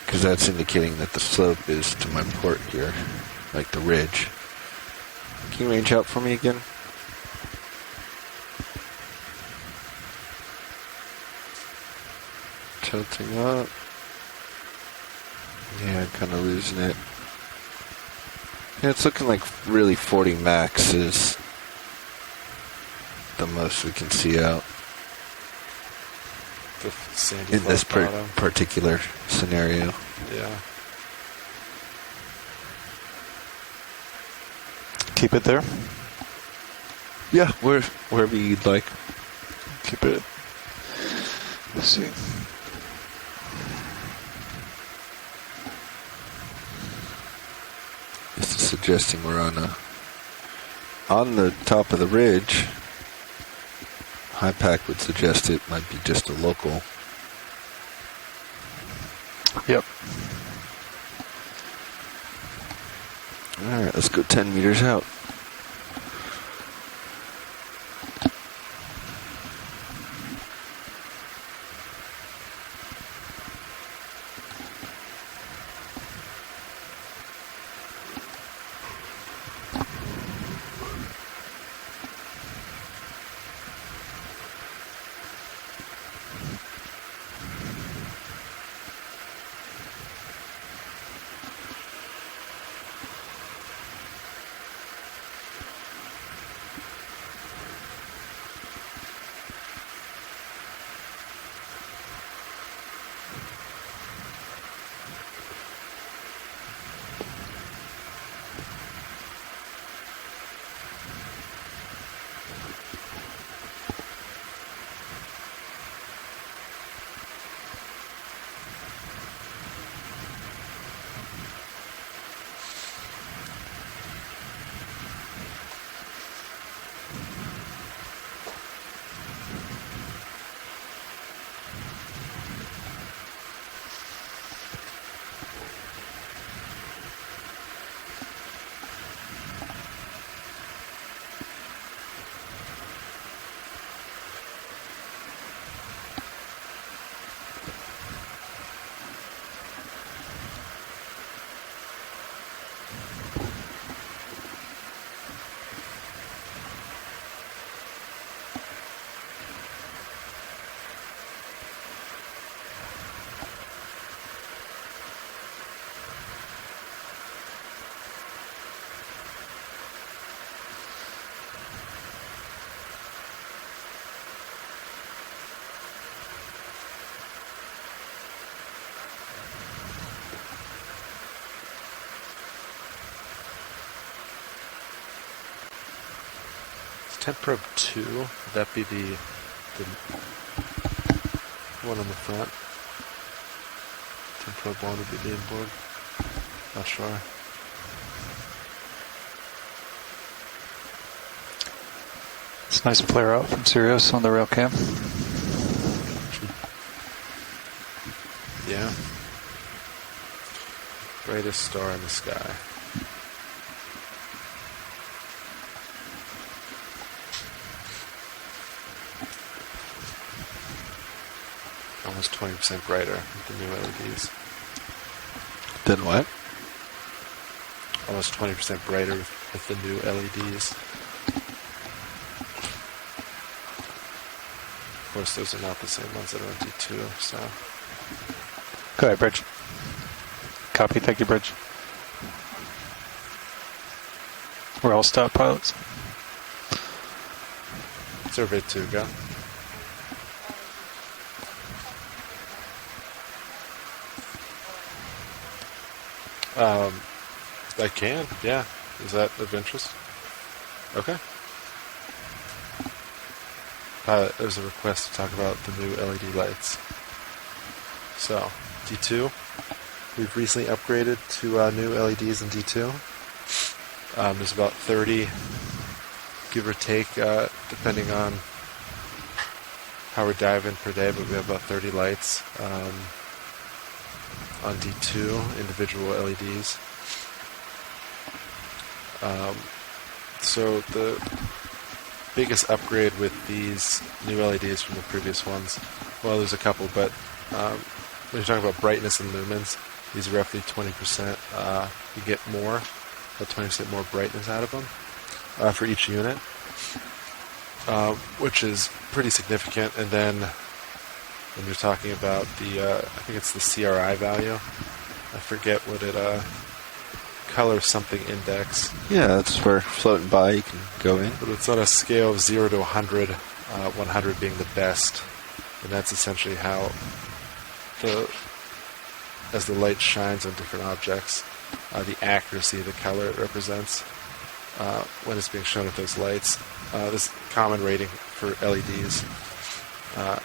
because that's indicating that the slope is to my port here, like the ridge. Can you range out for me again? Tilting up. Yeah, kind of losing it. Yeah, it's looking like really 40 max is the most we can see out in this particular scenario. Yeah. Keep it there? Yeah, wherever you'd like. Keep it. Let's see. This is suggesting we're on the top of the ridge. High pack would suggest it might be just a local. Yep. All right, let's go 10 meters out. Temp probe 2, would that be the one on the front? Temp probe 1 would be the inboard. Not sure. It's nice flare out from Sirius on the rail cam. Yeah. Brightest star in the sky. Almost 20% brighter with the new LEDs. Then what? Almost 20% brighter with the new LEDs. course, those are not the same ones that are on D2, so. Go ahead, Bridge. Copy. Thank you, Bridge. We're all stop pilots. Survey 2, go. I can, yeah. Is that of interest? Okay. Pilot, there's a request to talk about the new LED lights. So, D2, we've recently upgraded to new LEDs in D2. There's about 30, give or take, depending on how we're diving per day, but we have about 30 lights on D2, individual LEDs. So the biggest upgrade with these new LEDs from the previous ones, well, there's a couple, but when you're talking about brightness and lumens, these are roughly 20%. You get more, about 20% more brightness out of them for each unit, which is pretty significant. And then when you're talking about the, I think it's the CRI value, I forget what it, color something index. Yeah, that's where floating by you can go in. But it's on a scale of 0 to 100, 100 being the best. And that's essentially how as the light shines on different objects, the accuracy of the color it represents when it's being shown with those lights. This common rating for LEDs, a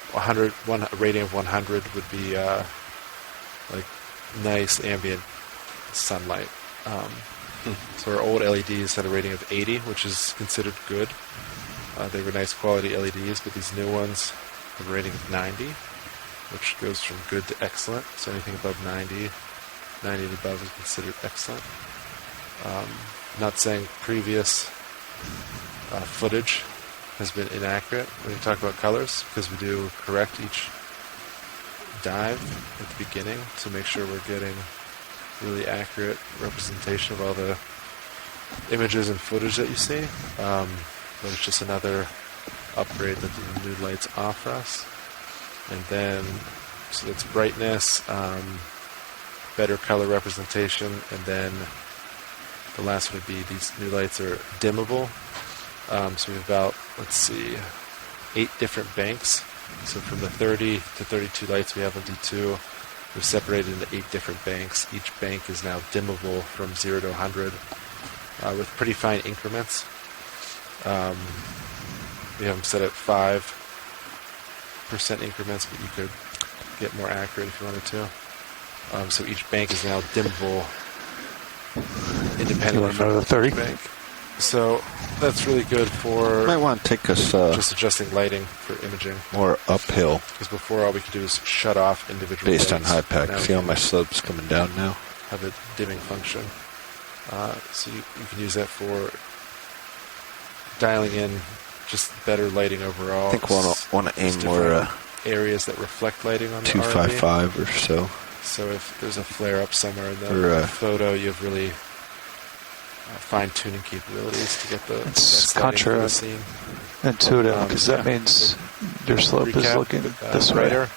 rating of 100 would be like nice ambient sunlight. So our old LEDs had a rating of 80, which is considered good. They were nice quality LEDs, but these new ones have a rating of 90, which goes from good to excellent. So anything above 90 and above is considered excellent. Not saying previous footage has been inaccurate when you talk about colors, because we do correct each dive at the beginning to make sure we're getting really accurate representation of all the images and footage that you see. But it's just another upgrade that the new lights offer us. And then, so that's brightness, better color representation, and then the last would be these new lights are dimmable. So we have about, 8 different banks. So from the 30 to 32 lights we have on D2, we've separated into 8 different banks. Each bank is now dimmable from 0 to 100 with pretty fine increments. We have them set at 5% increments, but you could get more accurate if you wanted to. So each bank is now dimmable independently. You want to go to the 30? Bank. So that's really good for You might want to take us just adjusting lighting for imaging. more uphill Because before all we could do is shut off individual based on lights. high pack. Now we See how can my slope's coming down now? have a dimming function. So you can use that for dialing in just better lighting overall. I think we'll want to aim There's more different areas that reflect lighting on the RV. 255 or so. So if there's a flare up somewhere in Or, the photo, you have really fine-tuning capabilities to get the It's best lighting for the scene. counterintuitive because that yeah. means your slope is Recap, looking this way. brighter,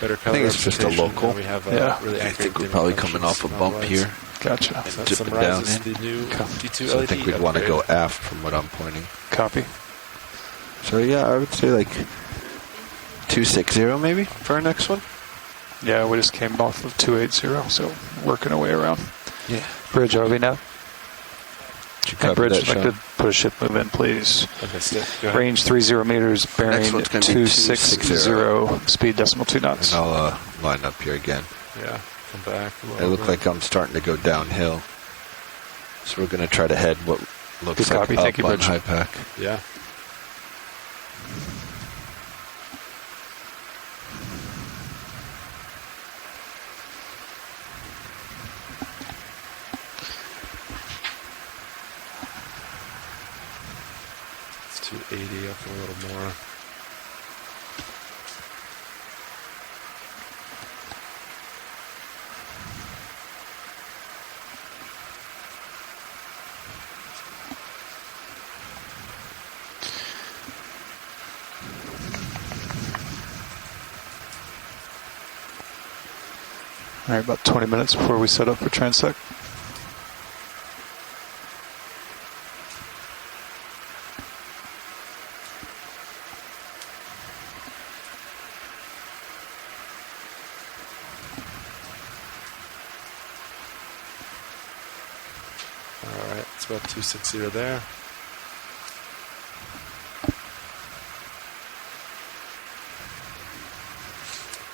better color I think it's just a representation. local. Now we have Yeah. really I accurate think we're dimming probably coming off functions a on bump lights. Gotcha. here. So that Dipping down summarizes in. the new D2 So I LED think we'd want to upgrade. go aft from what I'm pointing. Copy. So yeah, I would say like 260 maybe for our next one. Yeah, we just came off of 280, so working our way around. Yeah. Bridge, are we now? Did you And copy Bridge, that, I'd like Sean? to put a ship move in, please. I missed it. Go ahead. Range 30 meters, bearing Next one's gonna be 260, speed decimal 2 knots. And I'll line up here again. Yeah, come back. a It little looked bit. like I'm starting to go downhill. So we're going to try to head what looks Good like copy. up Thank you, on Bridge. high pack. Yeah. It's 280 up a little more. All right, about 20 minutes before we set up for transect. All right, it's about 260 there.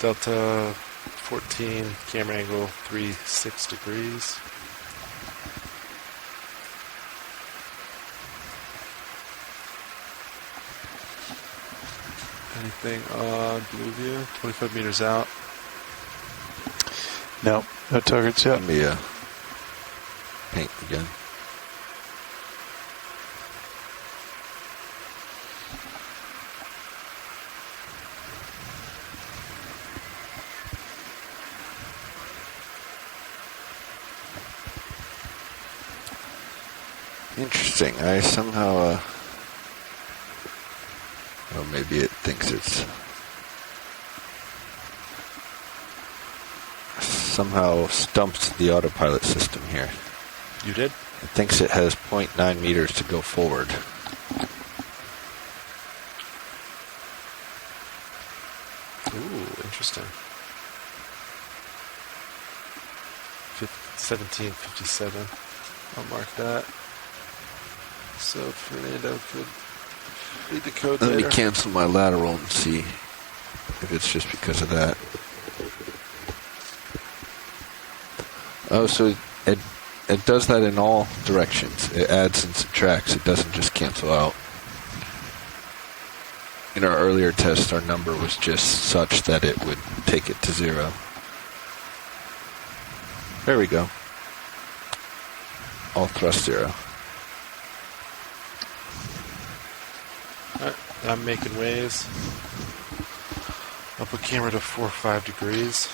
Delta 14, camera angle 36 degrees. Anything on blue view? 25 meters out. No targets yet. Let me paint again. Interesting. I somehow, well, maybe it thinks it's somehow stumped the autopilot system here. You did? It thinks it has 0.9 meters to go forward. Ooh, interesting. 1757. I'll mark that. So Fernando could read the code Let later. me cancel my lateral and see if it's just because of that. Oh, so it does that in all directions. It adds and subtracts. It doesn't just cancel out. In our earlier test, our number was just such that it would take it to 0. There we go. All thrust 0. Alright, I'm making waves. I'll put camera to 4-5 degrees.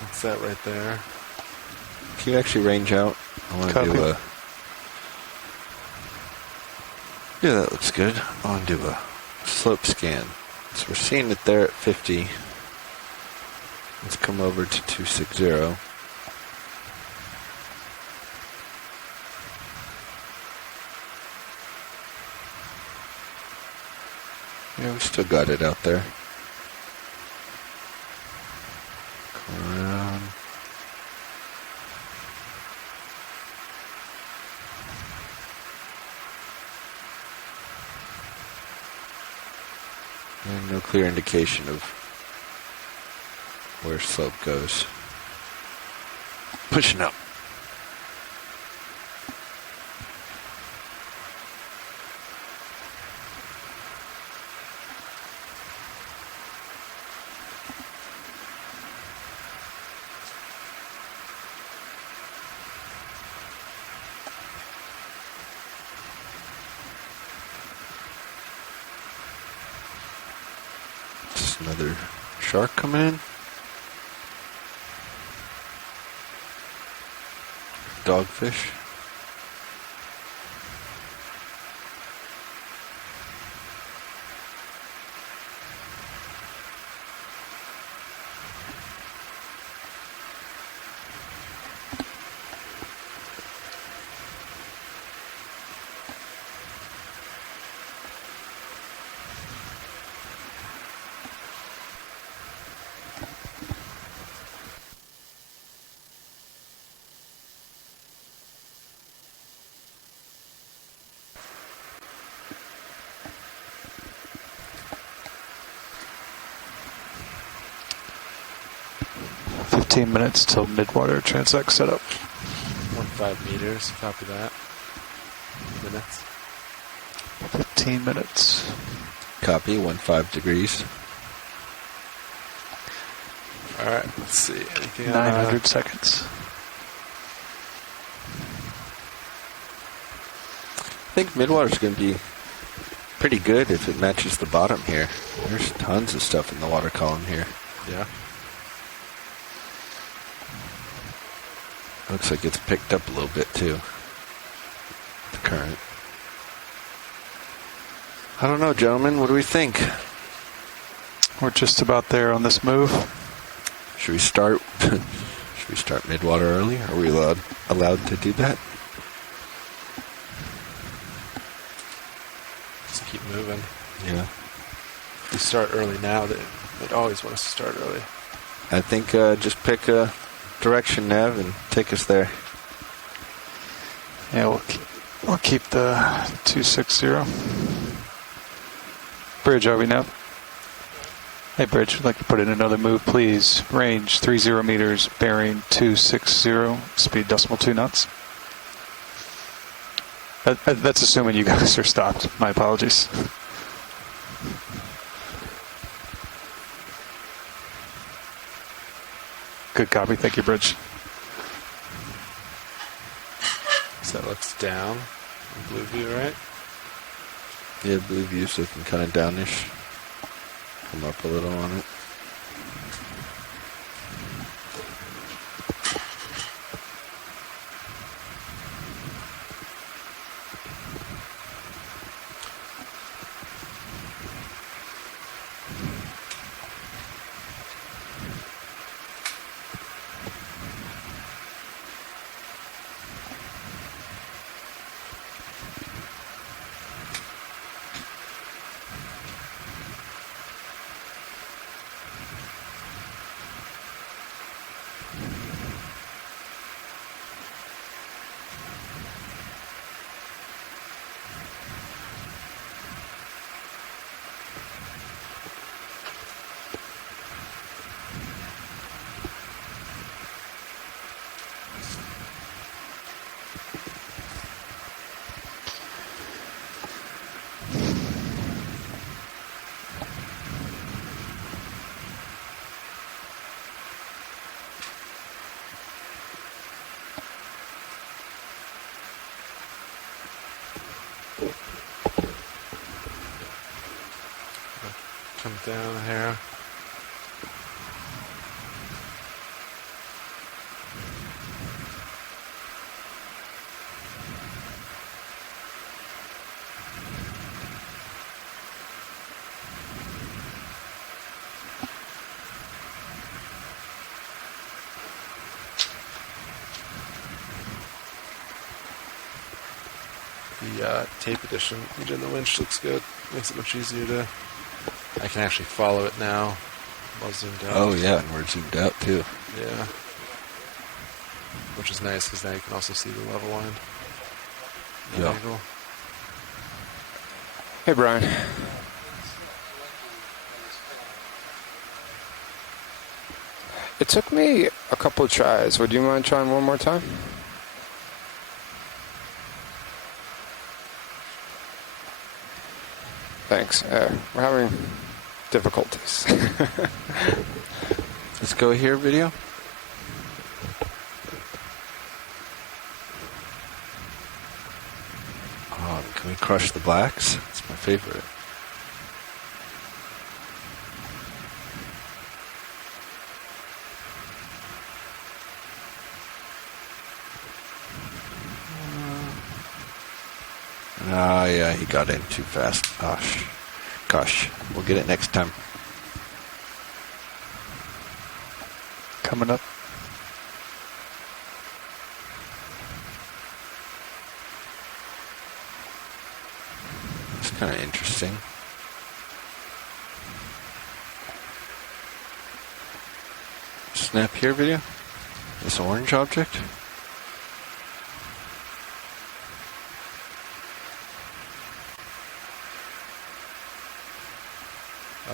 That's that right there. Can you actually range out? I want to Copy. do a... Yeah, that looks good. I want to do a slope scan. So we're seeing it there at 50. Let's come over to 260. Yeah, we still got it out there. Come around. And no clear indication of where slope goes. Pushing up. Just another shark coming in. Dogfish. Minutes till midwater transect setup. 1-5 meters, copy that. Minutes. 15 minutes. Copy, 15 degrees. Alright, let's see. Anything 900 seconds. I think midwater's going to be pretty good if it matches the bottom here. There's tons of stuff in the water column here. Yeah. Looks like it's picked up a little bit too. The current. I don't know, gentlemen. What do we think? We're just about there on this move. Should we start? Should we start mid-water early? Are we allowed to do that? Just keep moving. Yeah. If we start early now, they'd always want us to start early. I think just pick a direction, Nev, and take us there. Yeah, we'll keep the 260. Bridge, are we now? Hey, Bridge, I'd like to put in another move, please. Range 30 meters, bearing 260, speed decimal 2 knots. That's assuming you guys are stopped. My apologies. Good copy. Thank you, Bridge. So that looks down. Blue view, right? Yeah, blue view's looking kind of downish. Come up a little on it. Come down here. The tape edition in the winch looks good. Makes it much easier to... I can actually follow it now while zoomed out. Oh yeah, and we're zoomed out too. Yeah. Which is nice because now you can also see the level line. Yeah. Angle. Hey, Brian. It took me a couple of tries. Would you mind trying one more time? Thanks. We're having difficulties. Let's go here, video. Oh, can we crush the blacks? It's my favorite. Ah, yeah, he got in too fast. Gosh, we'll get it next time. Coming up. It's kind of interesting. Snap here, video. This orange object.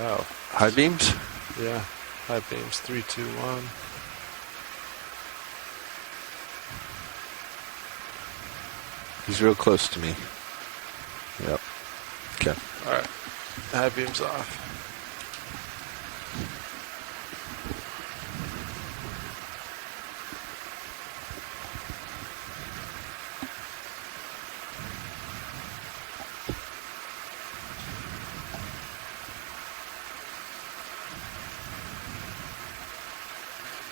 Oh. High beams? Yeah. High beams. 3, 2, 1. He's real close to me. Yep. Okay. Alright. High beams off.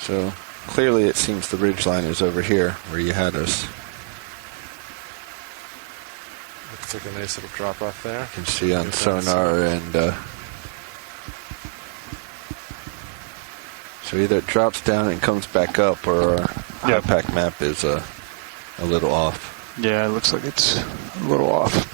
So clearly it seems the ridge line is over here where you had us. Looks like a nice little drop off there. You can see on sonar and So either it drops down and comes back up, or our Yep. pack map is a little off. Yeah, it looks like it's a little off.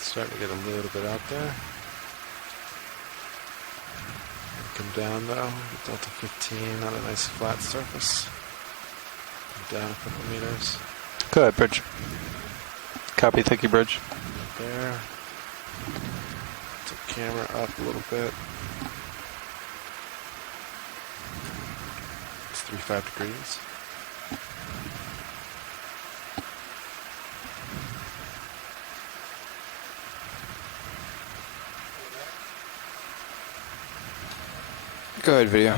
Starting to get a little bit out there. Come down though, Delta 15 on a nice flat surface. Come down a couple meters. Go ahead, Bridge. Copy, thank you, Bridge. There. Took camera up a little bit. It's 35 degrees. Go ahead, video.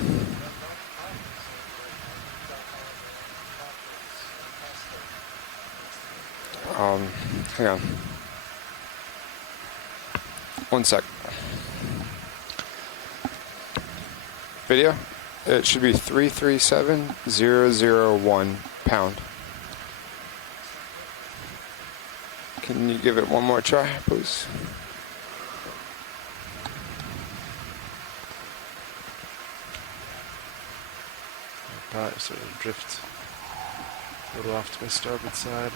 Hang on. One sec. Video? It should be 337001 pound. Can you give it one more try, please? Probably sort of drift a little off to my starboard side.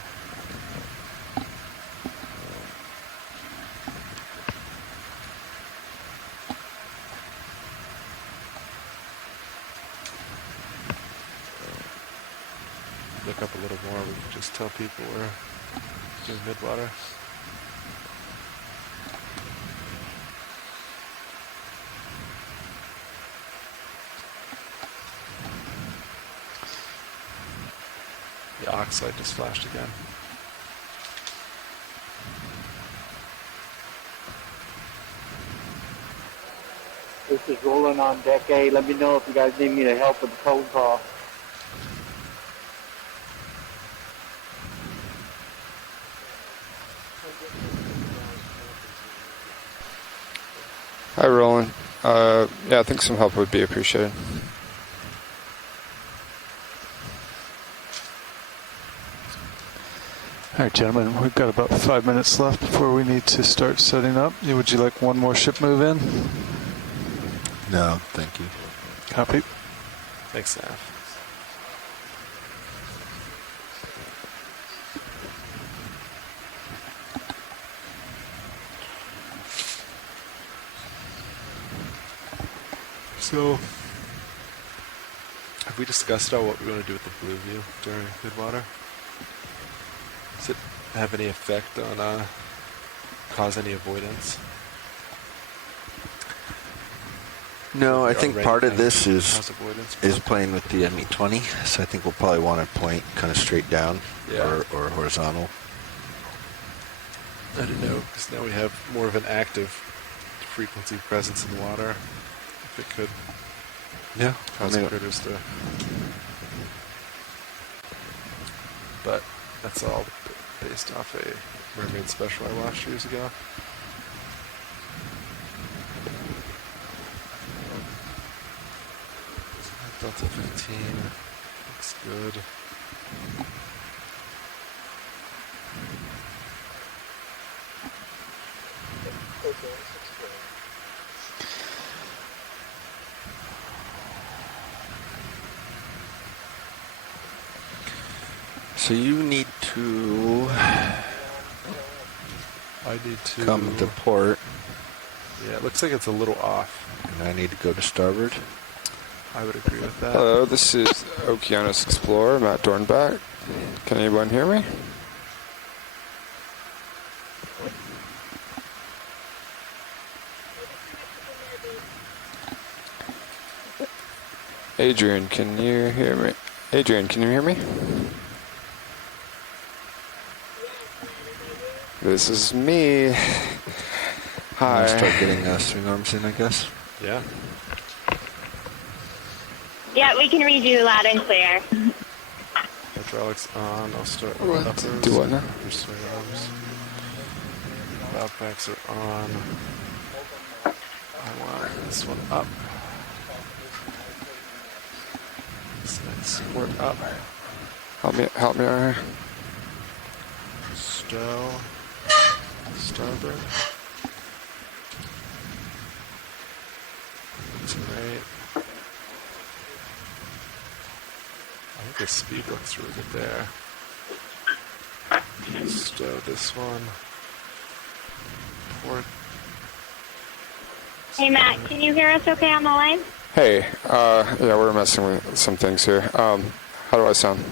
Look up a little more, we can just tell people we're doing midwater. The ox light just flashed again. This is Roland on deck A. Let me know if you guys need me to help with the cold call. Hi, Roland. Yeah, I think some help would be appreciated. All right, gentlemen, we've got about 5 minutes left before we need to start setting up. Would you like one more ship move in? No, thank you. Copy. Thanks, Sam. So, have we discussed about what we want to do with the blue view during midwater? Does it have any effect on cause any avoidance? No, I think part of this is avoidance, playing with the ME20, so I think we'll probably want to point kind of straight down or horizontal. I don't know, because now we have more of an active frequency presence in the water. If it could cause critters to... But that's all based off a mermaid special I watched years ago. Delta 15 looks good. So you need to come to port. Yeah, it looks like it's a little off. And I need to go to starboard. I would agree with that. Hello, this is Okeanos Explorer, Matt Dornbach. Can anyone hear me? Adrian, can you hear me? Adrian, can you hear me? This is me. Hi. Start getting swing arms in, I guess. Yeah. Yeah, we can read you loud and clear. Hydraulics on. I'll start What? with uppers. Do what now? Your swing arms. Valve packs are on. I want this one up. This next support up. Help me out here. Stow. Starboard. That's right. I think the speed looks really good there. Stow this one. Port. Hey, Matt, can you hear us okay on the line? Hey, yeah, we're messing with some things here. How do I sound?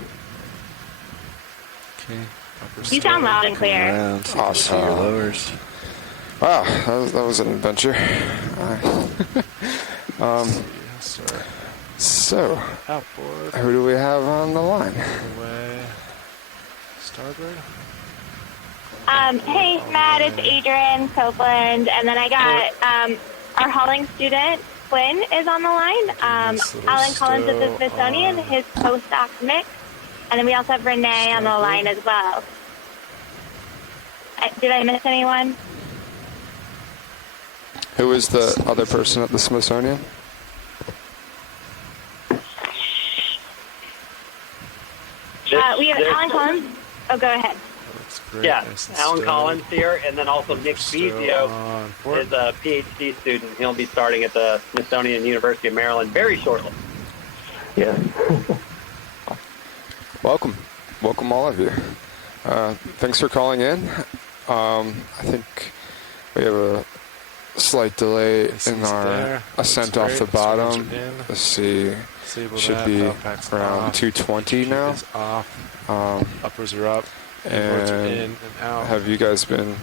Okay. You sound loud and clear. Awesome. Your lowers. Wow, that was an adventure. So, outboard. who do we have on the line? Away. Starboard. Hey, Matt, it's Adrian Copeland, and then I got our hauling student, Quinn, is on the line. Alan Collins is the Smithsonian, his postdoc, Nick, and then we also have Renee on the line as well. Did I miss anyone? Who is the other person at the Smithsonian? We have Alan Collins. Oh, go ahead. Yeah, Alan Collins here, and then also Nick Spezio is a PhD student. He'll be starting at the Smithsonian University of Maryland very shortly. Yeah. Welcome all of you. Thanks for calling in. I think we have a slight delay in our ascent off the bottom. Let's see. Should be around 220 now. Uppers are up. And in and out. have you guys been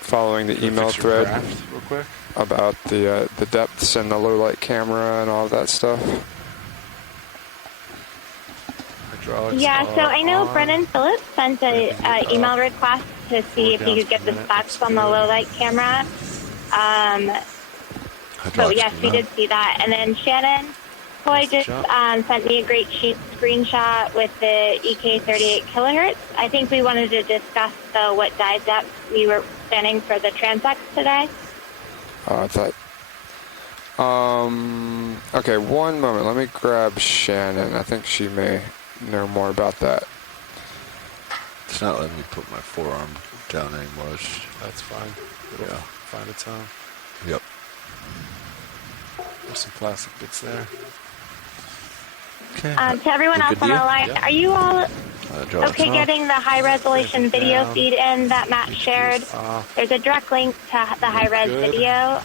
following the email thread real quick? about the depths and the low light camera and all of that stuff? Hydraulics Yeah, so I know on. Brennan Phillips sent an email request to see if he could get the specs on the low light camera. So yes, we did see that. And then Shannon Toy just sent me a great screenshot with the EK38 kilohertz. I think we wanted to discuss what dive depth we were planning for the transects today. I thought. Okay, one moment. Let me grab Shannon. I think she may know more about that. It's not letting me put my forearm down anymore. That's fine. It'll find its own. Yep. There's some plastic bits there. Okay. To everyone else on the line, are you all okay getting the high-resolution video feed in that Matt shared? There's a direct link to the high-res video.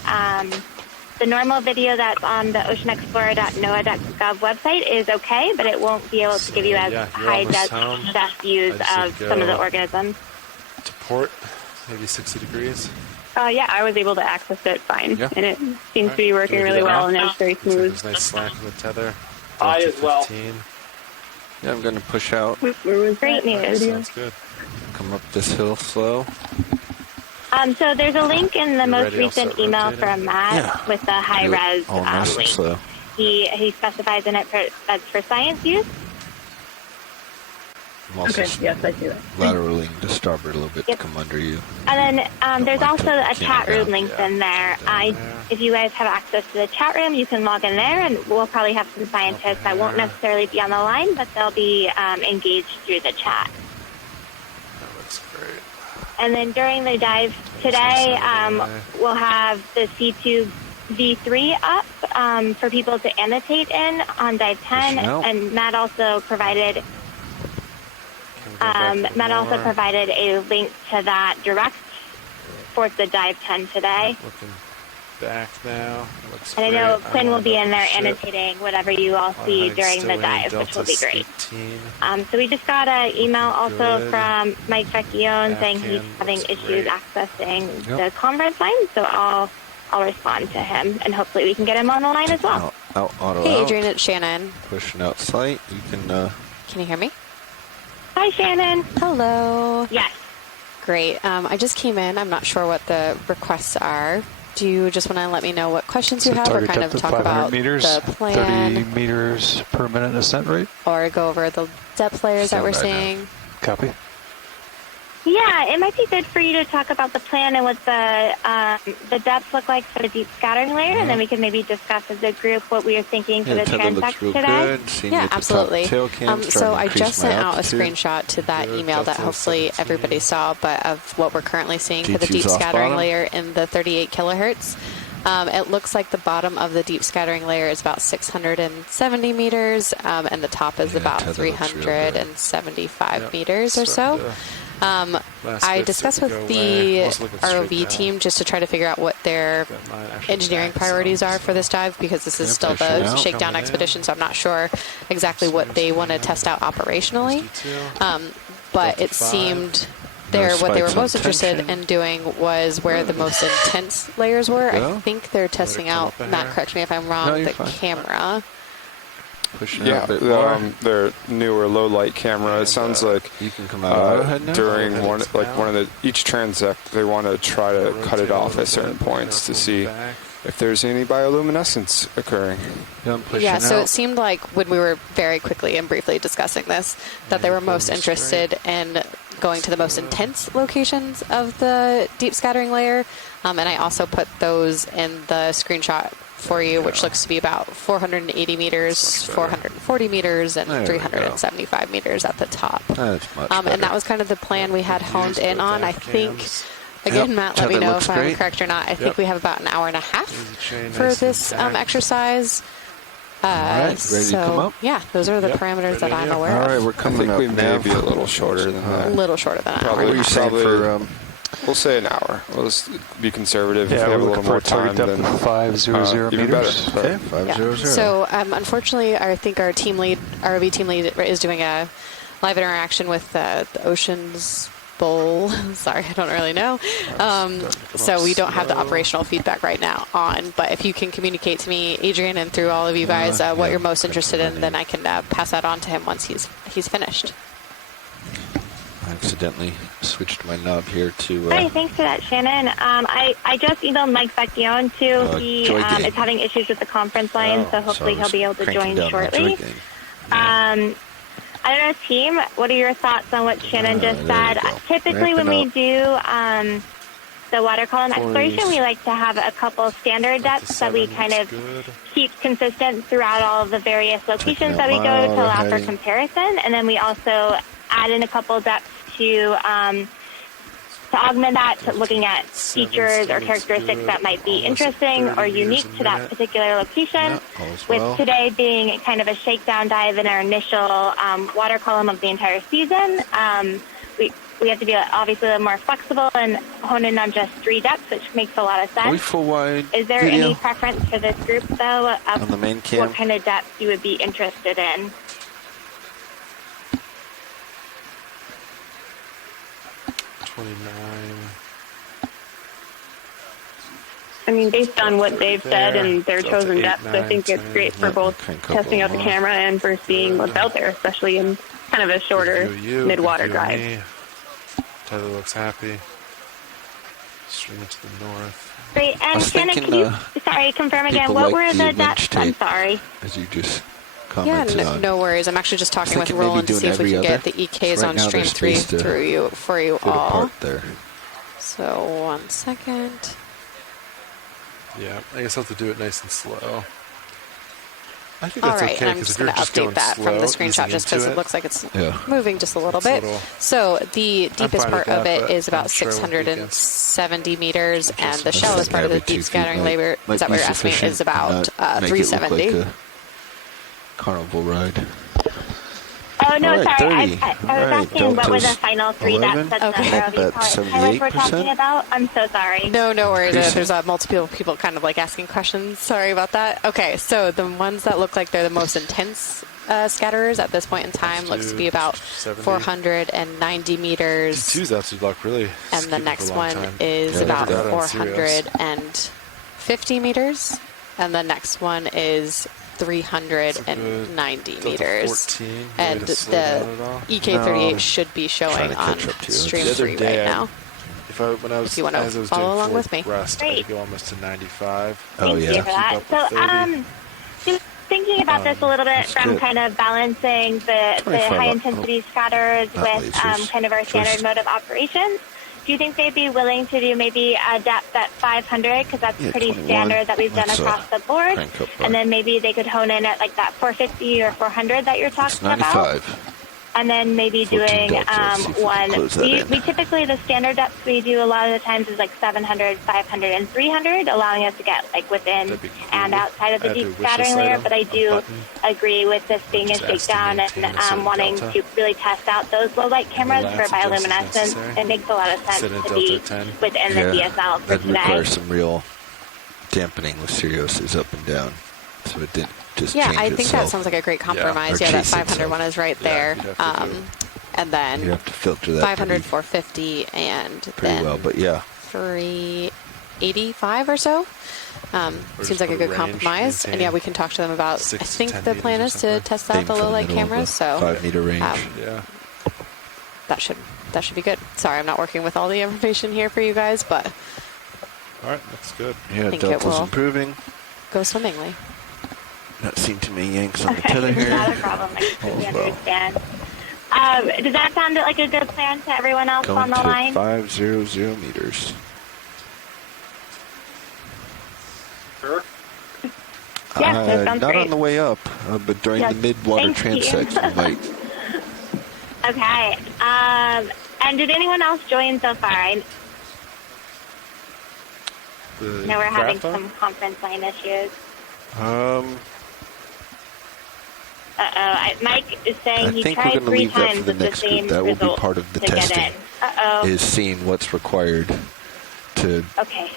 The normal video that's on the oceanexplorer.noaa.gov website is okay, but it won't be able to give you as high-def views of some of the organisms. To port, maybe 60 degrees. Yeah, I was able to access it fine, and it seems to be working really well, and it's very smooth. There's a nice slack in the tether. I as well. Yeah, I'm going to push out. Great news. Sounds good. Come up this hill slow. So there's a link in the most recent email from Matt with the high-res nice link. slow. He specifies in it that's for science use. I'm also yes, I see that. lateraling to starboard a little bit to come under you. And then there's also a chat room link in there. If you guys have access to the chat room, you can log in there, and we'll probably have some scientists that won't necessarily be on the line, but they'll be engaged through the chat. That looks great. And then during the dive today, we'll have the C2 V3 up for people to annotate in on dive 10, and Matt also provided a link to that direct for the dive 10 today. Looking back now. Looks and I know great. Quinn will be in there annotating whatever you all see during the dive, which will be great. So we just got an email also from Mike Vecchione saying he's having issues accessing the conference line, so I'll respond to him, and hopefully we can get him on the line as well. Out, auto Hey, out. Adrian, it's Shannon. Pushing out sight. You can. Can you hear me? Hi, Shannon. Hello. Yes. Great. I just came in. I'm not sure what the requests are. Do you just want to let me know what questions you have, or target kind of depth talk 500 about meters, the plan, 30 meters per minute ascent rate? or go over the depth layers that we're Stand by now. seeing? Copy. Yeah, it might be good for you to talk about the plan and what the depths look like for the deep scattering layer, and then we can maybe discuss as a group what we are thinking for the transect today. Yeah, absolutely. So I just sent out a altitude. screenshot to that email that hopefully everybody saw, but of what we're currently seeing for the D2's deep off scattering bottom. layer in the 38 kilohertz. It looks like the bottom of the deep scattering layer is about 670 meters, and the top is about tether looks real good. 375 meters or so. Last I bit discussed to with go the away. I was looking straight ROV down. team just to try to figure out what their engineering priorities are for this dive, because this is still the shakedown expedition, so I'm not sure exactly what they want to test out operationally. But it seemed what they were most interested in doing was where the most intense layers were. I think they're testing out, Matt, correct me if I'm wrong, the camera. Yeah, their newer low light camera. It sounds like you can come out during one of the each transect, they want to try to cut it off at certain points to see if there's any bioluminescence occurring. Yeah, so it seemed like when we were very quickly and briefly discussing this, that they were most interested in going to the most intense locations of the deep scattering layer. And I also put those in the screenshot for you, which looks to be about 480 meters, 440 meters, and 375 meters at the top. That's much and that was kind of the plan we had honed in on. I think, again, Matt, let me know if I'm correct or not. I think we have about an hour and a half for this exercise. Ready to come up? Yeah, those are the parameters that I'm aware of. All right, we're coming up. we may be a little shorter than that. A little shorter than an hour. Probably, and a half. probably we'll say an hour. We'll just be conservative. Yeah, if we have a we're little looking more for a target time, depth then of 500 even meters. better. Okay, 500. So unfortunately, I think our team lead, ROV team lead, is doing a live interaction with the Oceans Bowl. Sorry, I don't really know. So we don't have the operational feedback right now on. But if you can communicate to me, Adrian, and through all of you guys, what you're most interested in, then I can pass that on to him once he's finished. I accidentally switched my knob here to. Hi, thanks for that, Shannon. I just emailed Mike Vecchione too. He is having issues with the conference line, so hopefully he'll be able to join shortly. I don't know, team, what are your thoughts on what Shannon just said? Typically when we do the water column exploration, we like to have a couple standard depths that we kind of keep consistent throughout all of the various locations that we go to allow for comparison. And then we also add in a couple depths to augment that, to looking at features or characteristics that might be interesting or unique to that particular location. With today being kind of a shakedown dive in our initial water column of the entire season, we have to be obviously a little more flexible and hone in on just 3 depths, which makes a lot of sense. Are we full wide? Is there any preference for this group, though, of on the main cam? what kind of depth you would be interested in? I mean, based on what they've said and their chosen depths, I think it's great for both testing out the camera and for seeing what's out there, especially in kind of a shorter mid-water drive. Tyler looks happy. Streaming to the north. Great. And Shannon, can you, confirm again, what were the depths? I'm sorry. As you just Yeah, commented on. no worries. I'm actually just talking with Roland to see if we can get the EKs on stream 3 for you all. There. So 1 second. Yeah, I guess I'll have to do it nice and slow. I think All that's right, okay, and I'm 'cause just if going you're to just going update that slow, from the screenshot easing just because into it looks like it's Yeah. moving just a little It's a bit. little- So the deepest fine part with of that, it but is about I'm sure we'll be 670 meters, and the I shallowest think part of the every 2 deep feet scattering might- layer, might is that be what you're asking me, sufficient is about to not make it look 370. like a carnival ride. Oh, no, All right, sorry. 30. I was All right, asking what were the Delta's final 3 depths that Okay. the ROV At pilots were 78%? talking about? I'm so sorry. No worries. Decent. There's multiple people kind of like asking questions. Sorry about that. Okay, so the ones that look like they're the most intense scatterers at this point in time looks to be about 490 meters. D2's actually like really. And the next one is about 450 meters. and the next one is 390 meters. 14. And the EK38 should be showing on stream 3 right now. When I was, if you want to follow along with me. Rest, I could go almost to 95. Thank you for that. So, just thinking about this a little bit from kind of balancing the high-intensity scatters with kind of our standard mode of operations, do you think they'd be willing to do maybe a depth at 500? Because that's pretty standard that we've done across the board. And then maybe they could hone in at like that 450 or 400 that you're talking about. And then maybe doing one. We typically, the standard depths we do a lot of the times is like 700, 500, and 300, allowing us to get like within and outside of the deep scattering layer. But I do agree with this being a shakedown and wanting to really test out those low light cameras for bioluminescence. It makes a lot of sense to be within the DSL for that'd today. require some real dampening with Sirius's up and down, so it didn't. Yeah, I think that sounds like a great compromise. Yeah, that 500 one is right there. And then you have to filter that 500, 450, and then well, but yeah, 385 or so. Seems like a good compromise. And yeah, we can talk to them about. I think the plan is to test out the low light cameras. So 5-meter range. That should be good. Sorry, I'm not working with all the information here for you guys, but all right, that's good. Yeah, I think Delta's improving. Go swimmingly. Not seeing too many yanks on the tiller here. Not a problem. I completely understand. Does that sound like a good plan to everyone else on the line? 500 meters. Sure. Yes, that sounds not great. on the way up, but during the mid-water transect, you might. Okay. And did anyone else join so far? I know we're having some conference line issues. Mike is saying he tried 3 times with the same that will be result part of the to testing. get in. Is seeing what's required to. Okay.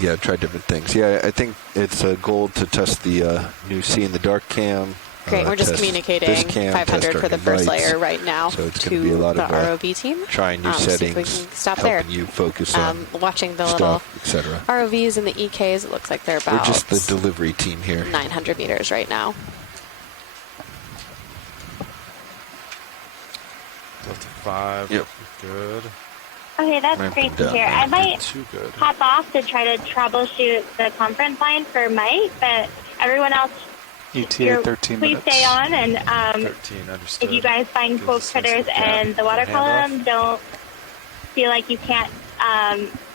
Yeah, try different things. Yeah, I think it's a goal to test the new See in the Dark cam. Great, we're just communicating 500 for the first layer right now so it's to be a lot the of, ROV team. Trying new See settings, if we can stop helping there. you focus on watching the little stuff, etc. ROVs and the EKs. It looks like they're about. We're just the delivery team here. 900 meters right now. Delta 5. Yep. Good. Okay, that's great to hear. I might too good. hop off to try to troubleshoot the conference line for Mike, but everyone else, ETA 13 please minutes. stay on. And 13, understood. if you guys find cool critters and the water column, don't feel like you can't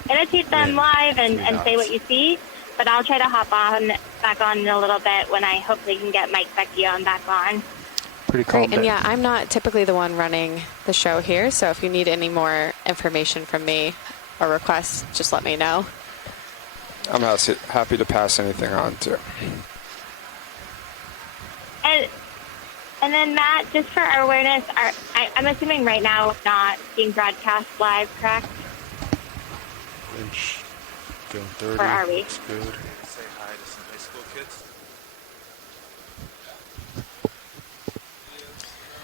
annotate them live and say what you see. But I'll try to hop back on in a little bit when I hopefully can get Mike Vecchio back on. Pretty calm Great, and yeah, I'm not typically the one running the show here, so if you need any more information from me or requests, just let me know. I'm happy to pass anything on too. And then Matt, just for our awareness, I'm assuming right now it's not being broadcast live, correct? Inch. Doing 30. Or are we? That's good. Say hi to some high school kids.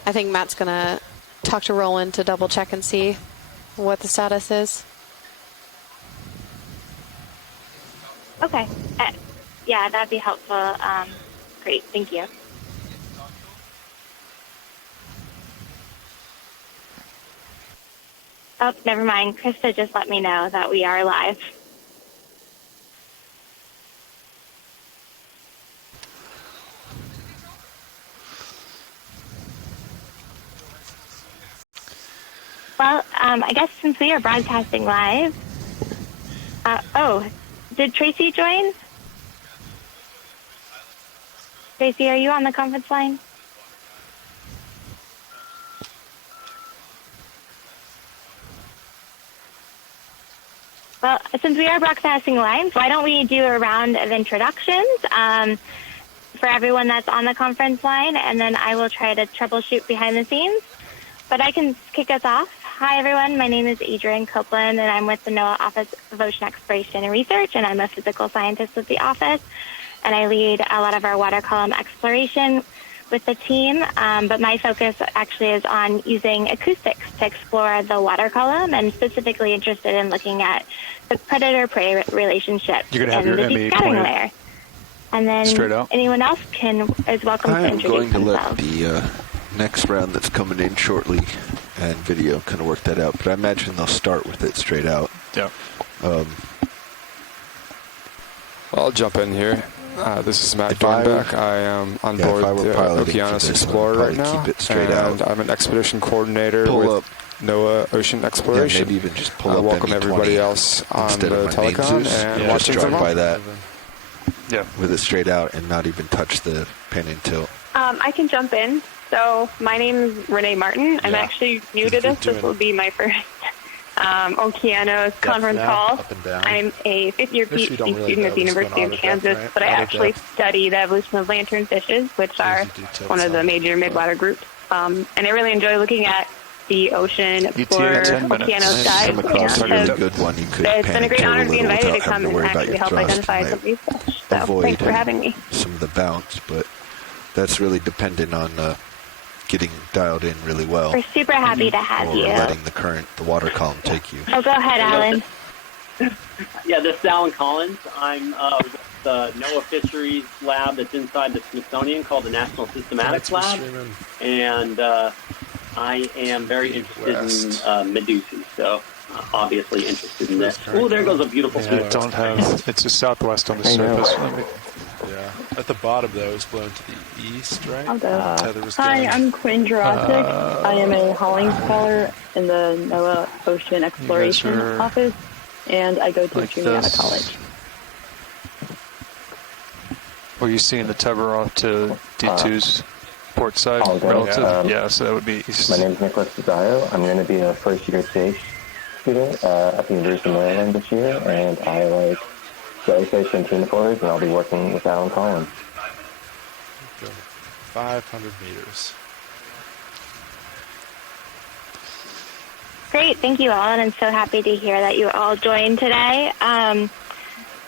I think Matt's going to talk to Roland to double check and see what the status is. Okay. Yeah, that'd be helpful. Great, thank you. Oh, never mind. Krista just let me know that we are live. Well, I guess since we are broadcasting live, did Tracy join? Tracy, are you on the conference line? Well, since we are broadcasting live, why don't we do a round of introductions for everyone that's on the conference line, and then I will try to troubleshoot behind the scenes. But I can kick us off. Hi, everyone. My name is Adrienne Copeland, and I'm with the NOAA Office of Ocean Exploration and Research, and I'm a physical scientist with the office, and I lead a lot of our water column exploration with the team, but my focus actually is on using acoustics to explore the water column, and specifically interested in looking at the predator-prey relationship You're gonna have in your the deep ME scattering pointed. layer. And then Straight out. anyone else is welcome to I'm introduce going to let themselves. the next round that's coming in shortly and video kind of work that out. But I imagine they'll start with it straight out. Yeah. I'll jump in here. This is Matt Dornbeck. I am on board the Okeanos Explorer right now, keep it straight and out. I'm an expedition coordinator Pull with up. NOAA Ocean Exploration. Yeah, maybe even just pull I up welcome ME20 everybody else on instead the of my main telecon Zeus. and Just watching drive from by home. that Yeah. with it straight out and not even touch the pan and tilt. I can jump in. So my name is Renee Martin. I'm actually new to this. This will be my first Okeanos conference call. I'm a fifth-year PhD student at the University of Kansas, but I actually study the evolution of lanternfishes, which are one of the major midwater groups. And I really enjoy looking at the ocean, explorer, Okeanos dives. It's been a great honor to be invited to come and actually help identify some of these fish. So thanks for having me. Some of the bounce, but that's really dependent on getting dialed in really well. We're super happy to have or you. letting the water column take you. Oh, go ahead, Alan. Yeah, this is Alan Collins. I'm with the NOAA Fisheries Lab that's inside the Smithsonian called the National Systematics Lab. And I am very interested in Medusae, so obviously interested in this. Oh, there goes a beautiful Yeah, I don't have. It's just southwest on the surface. Yeah. At the bottom, though, it's blown to the east, right? I'll go. Tether was Hi, going. I'm Quinn Jurasic. I am a hauling scholar in the NOAA Ocean Exploration are Office, and I go to like Juniata this. College. Well, you seeing the tether off to D2's port side I'll go. relative? Yeah, so that would be east. My name is Nicholas Cesario. I'm going to be a first-year CH student at the University of Maryland this year, and I like jellyfish and ctenophores, and I'll be working with Alan Collins. 500 meters. Great, thank you all, and I'm so happy to hear that you all joined today.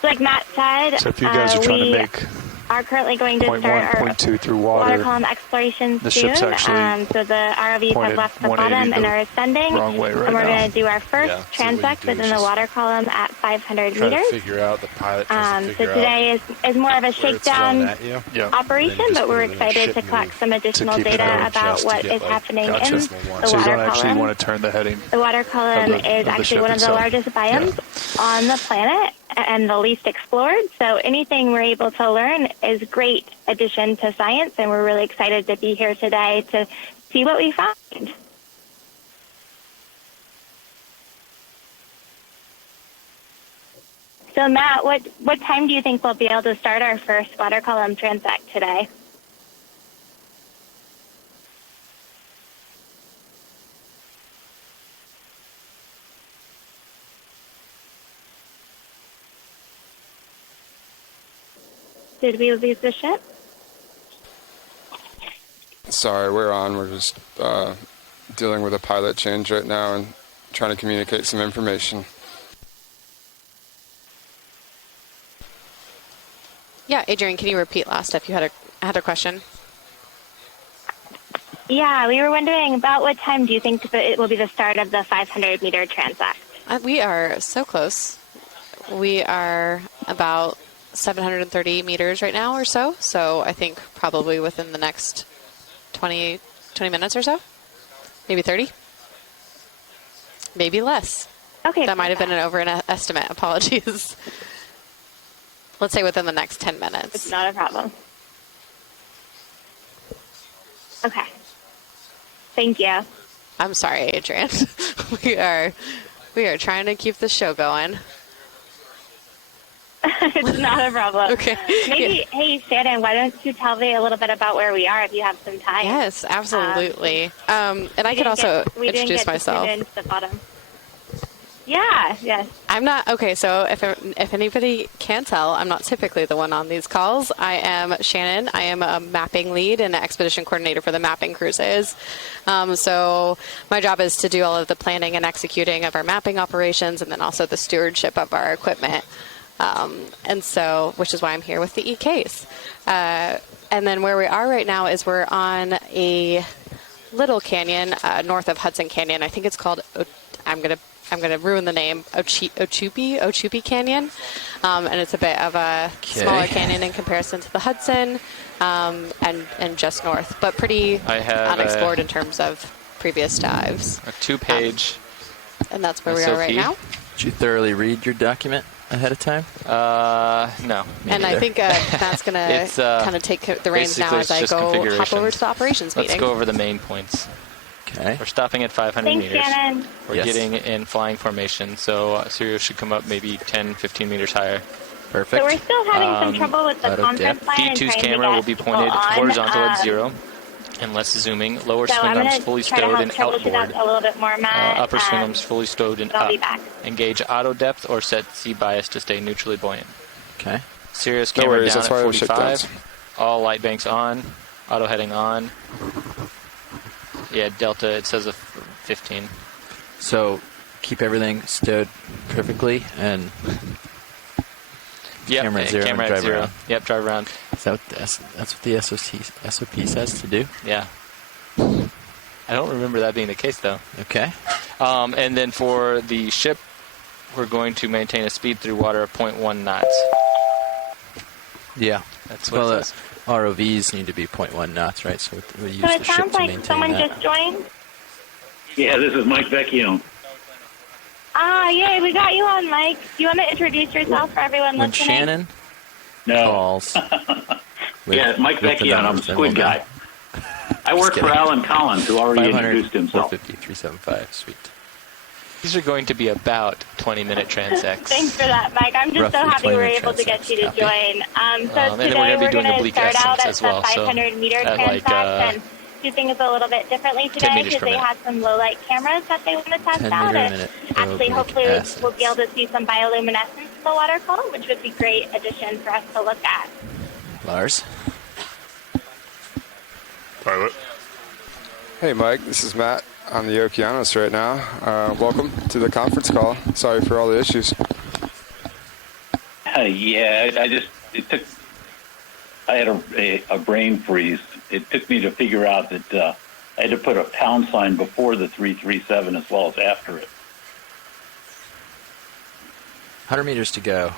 Like Matt said, So if you guys are trying to make are currently going to point start one, our point two through water water, column exploration the soon. ship's actually So the ROVs have pointed left the 180 bottom and are ascending. wrong way right and we're now. going to do our first Yeah, so what transect you do is within the just water column at 500 Try to meters. figure out the pilot tries to So figure today is more of a where it's thrown shakedown at you. operation, but we're excited to collect some additional keep it data out about just to what get, is like, happening gotcha. in the So you water don't actually column. want to turn the heading. The water column of the is actually ship one of the itself. largest biomes on the planet and the least explored. So anything we're able to learn is great addition to science, and we're really excited to be here today to see what we find. So Matt, what time do you think we'll be able to start our first water column transect today? Did we lose the ship? Sorry, we're on. We're just dealing with a pilot change right now and trying to communicate some information. Yeah, Adrian, can you repeat last if you had a question? Yeah, we were wondering about what time do you think that it will be the start of the 500-meter transect? We are so close. We are about 730 meters right now or so. So I think probably within the next 20 minutes or so. Maybe 30. Maybe less. Okay. That might have been an overestimate. Apologies. Let's say within the next 10 minutes. It's not a problem. Okay. Thank you. I'm sorry, Adrian. we are trying to keep the show going. It's not a problem. Okay. Maybe, hey, Shannon, why don't you tell me a little bit about where we are if you have some time? Yes, absolutely. And I could also introduce myself. To the bottom. Yeah, yes. I'm not, okay, so if anybody can't tell, I'm not typically the one on these calls. I am Shannon. I am a mapping lead and an expedition coordinator for the mapping cruises. So my job is to do all of the planning and executing of our mapping operations and then also the stewardship of our equipment. And so, which is why I'm here with the EKs. And then where we are right now is we're on a little canyon north of Hudson Canyon. I think it's called, I'm going to I'm going to ruin the name, Uchupi Canyon. And it's a bit of a smaller canyon in comparison to the Hudson and just north, but pretty unexplored in terms of previous dives. A 2-page and that's where we are right now. Did you thoroughly read your document ahead of time? No. And I think Matt's going to kind of take the reins now as I go hop over to the operations meeting. Let's go over the main points. Okay. We're stopping at 500 Thanks, meters. Shannon. We're getting in flying formation, so Sirius should come up maybe 10, 15 meters higher. Perfect. So we're still having some trouble with the conference line and D2's trying camera to will be get pointed people on. horizontal at 0 and less zooming. Lower So swing I'm arms gonna fully try to stowed help and troubleshoot outboard. that a little bit more, Matt. Upper swing arms fully stowed and I'll up. be back. Engage auto depth or set C bias to stay neutrally buoyant. Okay. Sirius No camera worries, down that's at why I was 45. All light banks on. Auto heading on. Yeah, Delta, it says a 15. So keep everything stowed perfectly and Yep, camera at 0 camera and at drive 0. around. Yep, drive around. Is that what that's what the SOP says to do? Yeah. I don't remember that being the case, though. Okay. And then for the ship, we're going to maintain a speed through water of 0.1 knots. Yeah. That's what it says. ROVs need to be 0.1 knots, right? So we use So the it ship sounds to like maintain someone that. just joined. Yeah, this is Mike Vecchio. Yay, we got you on, Mike. Do you want to introduce yourself for everyone When listening? Shannon calls. Yeah, Mike Vecchio, and I'm a squid guy. I work for Alan Collins, who already introduced himself. 450, 375, sweet. These are going to be about 20-minute transects. Thanks for that, Mike. I'm just so Roughly happy we're 20 able to get you to copy. join. And So then today we're gonna be we're doing going oblique to start out essence at as well, the so 500-meter at transect like, and do things a little bit differently 10 today meters because per they minute. had some low-light cameras that they want to test 10 out. meter a And minute actually, oblique hopefully, essence. we'll be able to see some bioluminescence in the water column, which would be a great addition for us to look at. Lars? Pilot. Hey, Mike. This is Matt on the Okeanos right now. Welcome to the conference call. Sorry for all the issues. Yeah, I had a brain freeze. It took me to figure out that I had to put a pound sign before the 337 as well as after it. 100 meters to go.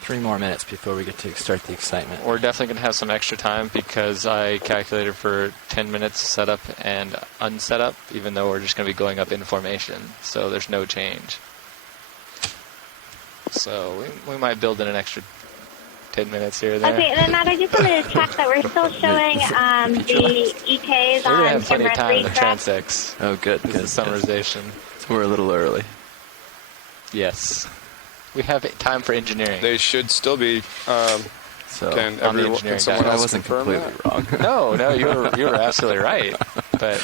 3 more minutes before we get to start the excitement. We're definitely going to have some extra time because I calculated for 10 minutes setup and unsetup, even though we're just going to be going up in formation. So there's no change. So we might build in an extra 10 minutes here or there. Okay, and then Matt, I just wanted to check that we're still showing the EKs We're going to on have plenty camera of time 3, in the correct? transects. Oh, good. This is summarization. So we're a little early. Yes. We have time for engineering. They should still be. So can on the everyone, engineering can someone side. I else wasn't confirm completely that? wrong. No, you were absolutely right. But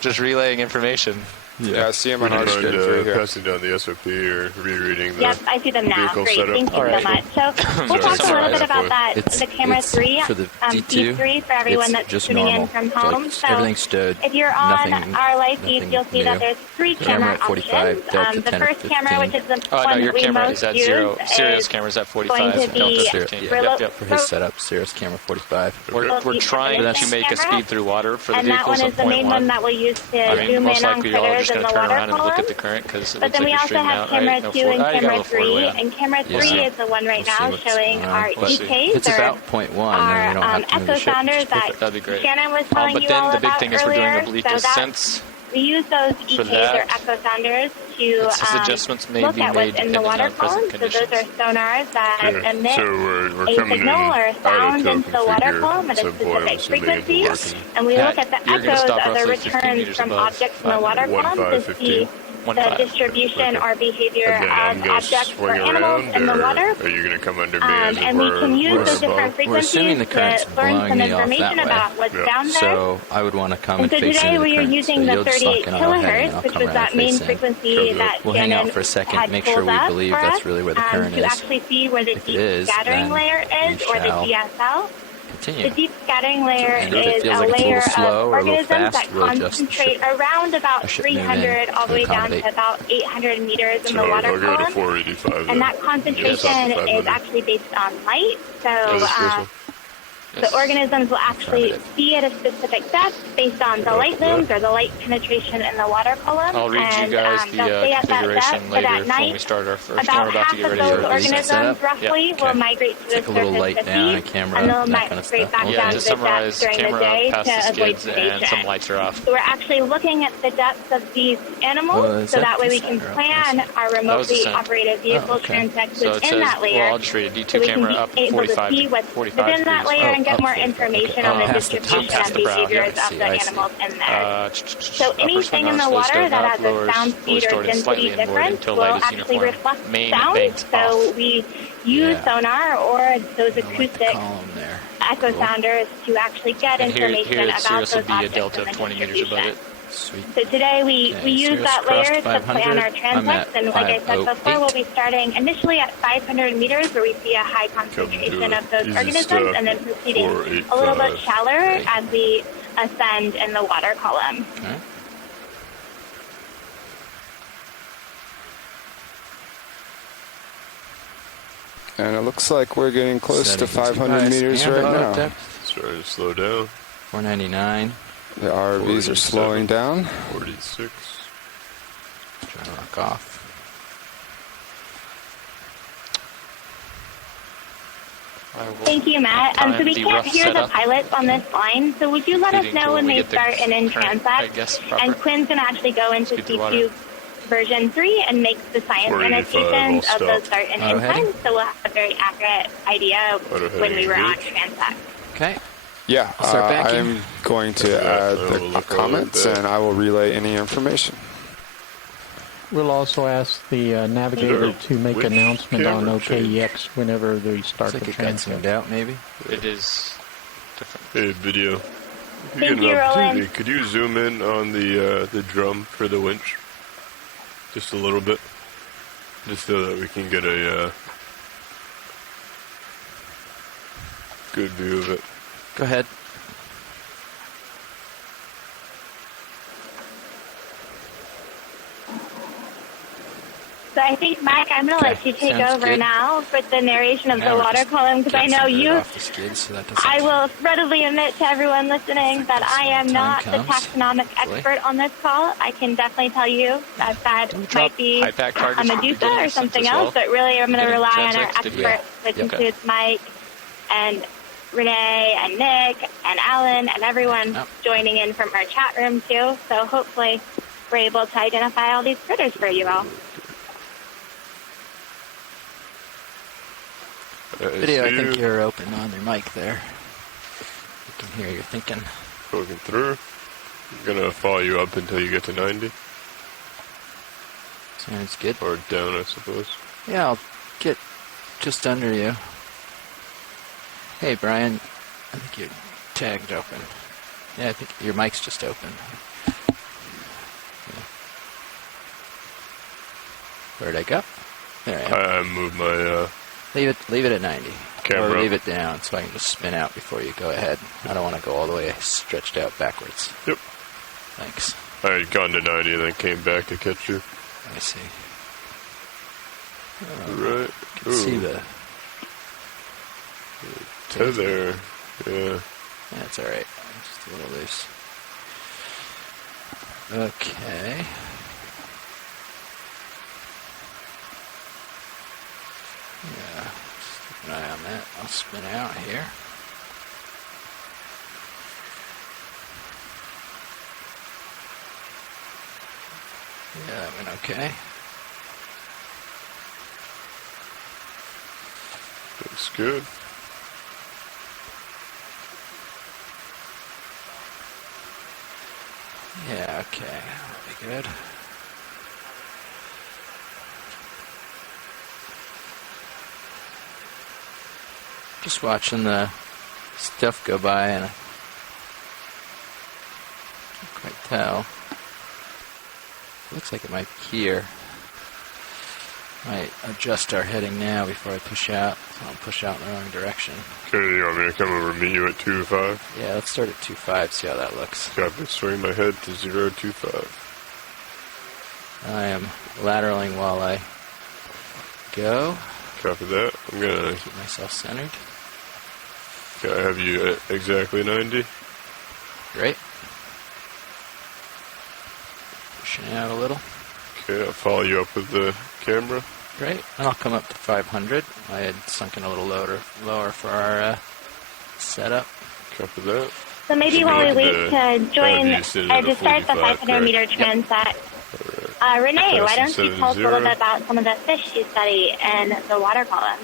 just relaying information. Yeah, I see him on Would our you screen mind through here. passing down the SOP or rereading the Yep, I see them now. vehicle Great, setup? thank you All right. so much. So we'll talk a little bit about that, It's- the camera it's 3, for the D2, D3 for everyone it's that's just tuning normal. in from So, like, home. So everything's stowed. if you're on Nothing- our live feeds, nothing you'll see that new. there's 3 Camera camera at 45, options. Delta The 10 or first camera, 15. which is the Oh, one no, your that we camera most is at use, 0. Sirius is camera's at going 45. to Delta's be 15. Yeah, Yep, yep. for his setup, Cirrus camera 45. We're trying to make a speed through water for the and that vehicles one of is the main 0.1. one that we'll use to I mean, zoom most in on likely y'all are critters just in going the to turn water around and look column. at the current because it But looks then like we you're also streaming have out, camera right? No 2 Ford. and You got a camera little Ford 3, way out. and camera 3 Yeah. is the one right We'll see now what's showing going on. our But EKs, it's or about 0.1, then we don't our have to move echo the ship. sounders that That'd be great. Shannon was telling But you then all the big about thing is we're doing earlier. oblique So ascents. we use those For EKs that, or echo sounders to It's just adjustments may look be at made what's in the depending water on present column. So those are sonars that Yeah, emit so we're a coming signal in or a sound out of into the water configure column at a some specific points, so maybe frequency, working. and we look at the you're gonna echoes stop of the roughly 15 returns meters from above objects in the water column to 1.5, see 1.5. the distribution or behavior And then I'm of going to objects or swing animals around, in the or water. are you going to come under me as And we can use we're the different above? frequencies assuming the current's to learn blowing some me off information that way. about what's Yeah. down there. So I would want to come And and so face today into the we are current. using So the you'll just 38 lock in, I'll head in, kilohertz, I'll which come was around that main face in. frequency that We'll hang out Shannon for a second, had make sure pulled we up believe for that's us, really where the current to is. actually see where the If it deep is, scattering then layer is, we or the shall DSL. continue. The deep scattering layer And if it is feels a like it's a layer little slow of or a little organisms fast, that we'll adjust the concentrate ship. around about Our ship move in 300 all the to way down accommodate. to about 800 meters in So the water I'll go to column. 485. And that concentration is actually based on light. So The organisms will actually be at a specific depth based on the light looms or the light penetration in the water column. I'll read and, you guys the they'll stay at that configuration depth, but later at night, when we start our first. about We're about half to get of ready those for organisms roughly will migrate to the Take a little surface light to down, a feed, camera, and they'll that kind of migrate stuff. back Yeah, down to to the depth summarize, during the camera day up past to the avoid skids and predation. some lights are off. So we're actually looking at the depths of these animals, so that way we can plan our remotely operated vehicle transects So it within says, that layer. well, I'll just read it. So D2 we can camera be up able to 45 see what's 45 within that degrees. layer and get more information on the distribution and behaviors of the animals in there. So anything in the water that has a sound speed or density difference will actually reflect sound. So we use sonar or those acoustic echo sounders to actually get information about Sirius will those be a objects delta and of the 20 meters above distribution. it. Sweet. So today we use Sirius that crossed layer to 500. plan our I'm transects, at and like I said before, 508. we'll be starting initially at 500 meters where we see a high concentration of those organisms, and then proceeding a little bit shallower as we ascend in the water column. Okay. And it looks like we're getting close to 500 meters right now. Starting to slow down. 499. The RVs are slowing down. 46. Trying to rock off. Thank you, Matt. So we can't hear the pilots on this line, so would you let us know when they start an in-transect? And Quinn's going to actually go into C2 version 3 and make the science annotations of those start and end times, so we'll have a very accurate idea when we were on transect. Okay. Yeah, I'm going to add the comments, and I will relay any information. We'll also ask the navigator to make an announcement on OKEX whenever they start the transect. Out, maybe? It is different. Hey, video. If you Thank get you, an opportunity, Roland. could you zoom in on the drum for the winch? Just a little bit. Just so that we can get a good view of it. Go ahead. So I think, Mike, I'm going to let you take over good. now for the narration of the water column, because I know I will readily admit to everyone listening that I am not the taxonomic expert on this call. I can definitely tell you that might be a Medusa or something else, but really I'm going to rely on our experts, which includes Mike and Renee and Nick and Alan and everyone joining in from our chat room too. So hopefully we're able to identify all these critters for you all. Video, I think you're open on your mic there. You can hear you thinking. Poking through. I'm going to follow you up until you get to 90. Sounds good. Or down, I suppose. Yeah, I'll get just under you. Hey, Brian, I think you're tagged open. Yeah, I think your mic's just open. Yeah. Where'd I go? There I am. I moved my... Leave it at 90. Camera. Or leave it down so I can just spin out before you go ahead. I don't want to go all the way stretched out backwards. Yep. Thanks. I had gone to 90 and then came back to catch you. I see. Right. I can see the... Tether. Yeah. That's alright. Just a little loose. Okay. Yeah, just keep an eye on that. I'll spin out here. Yeah, that went okay. Looks good. Yeah, okay. That'll be good. Just watching the stuff go by, and I can't quite tell. Looks like it might be here. Might adjust our heading now before I push out, so I'll push out in the wrong direction. Okay, you want me to come over and meet you at 2.5? Yeah, let's start at 2.5, see how that looks. Got me swing my head to 0.25. I am lateraling while I go. Copy that. I'm gonna keep myself centered. Okay, I have you at exactly 90. Great. Pushing out a little. Okay, I'll follow you up with the camera. Great. And I'll come up to 500. I had sunk in a little lower for our setup. Copy that. So maybe while we wait to join, to start the 500-meter transect, Renee, why don't you tell us a little bit about some of the fish you study in the water column?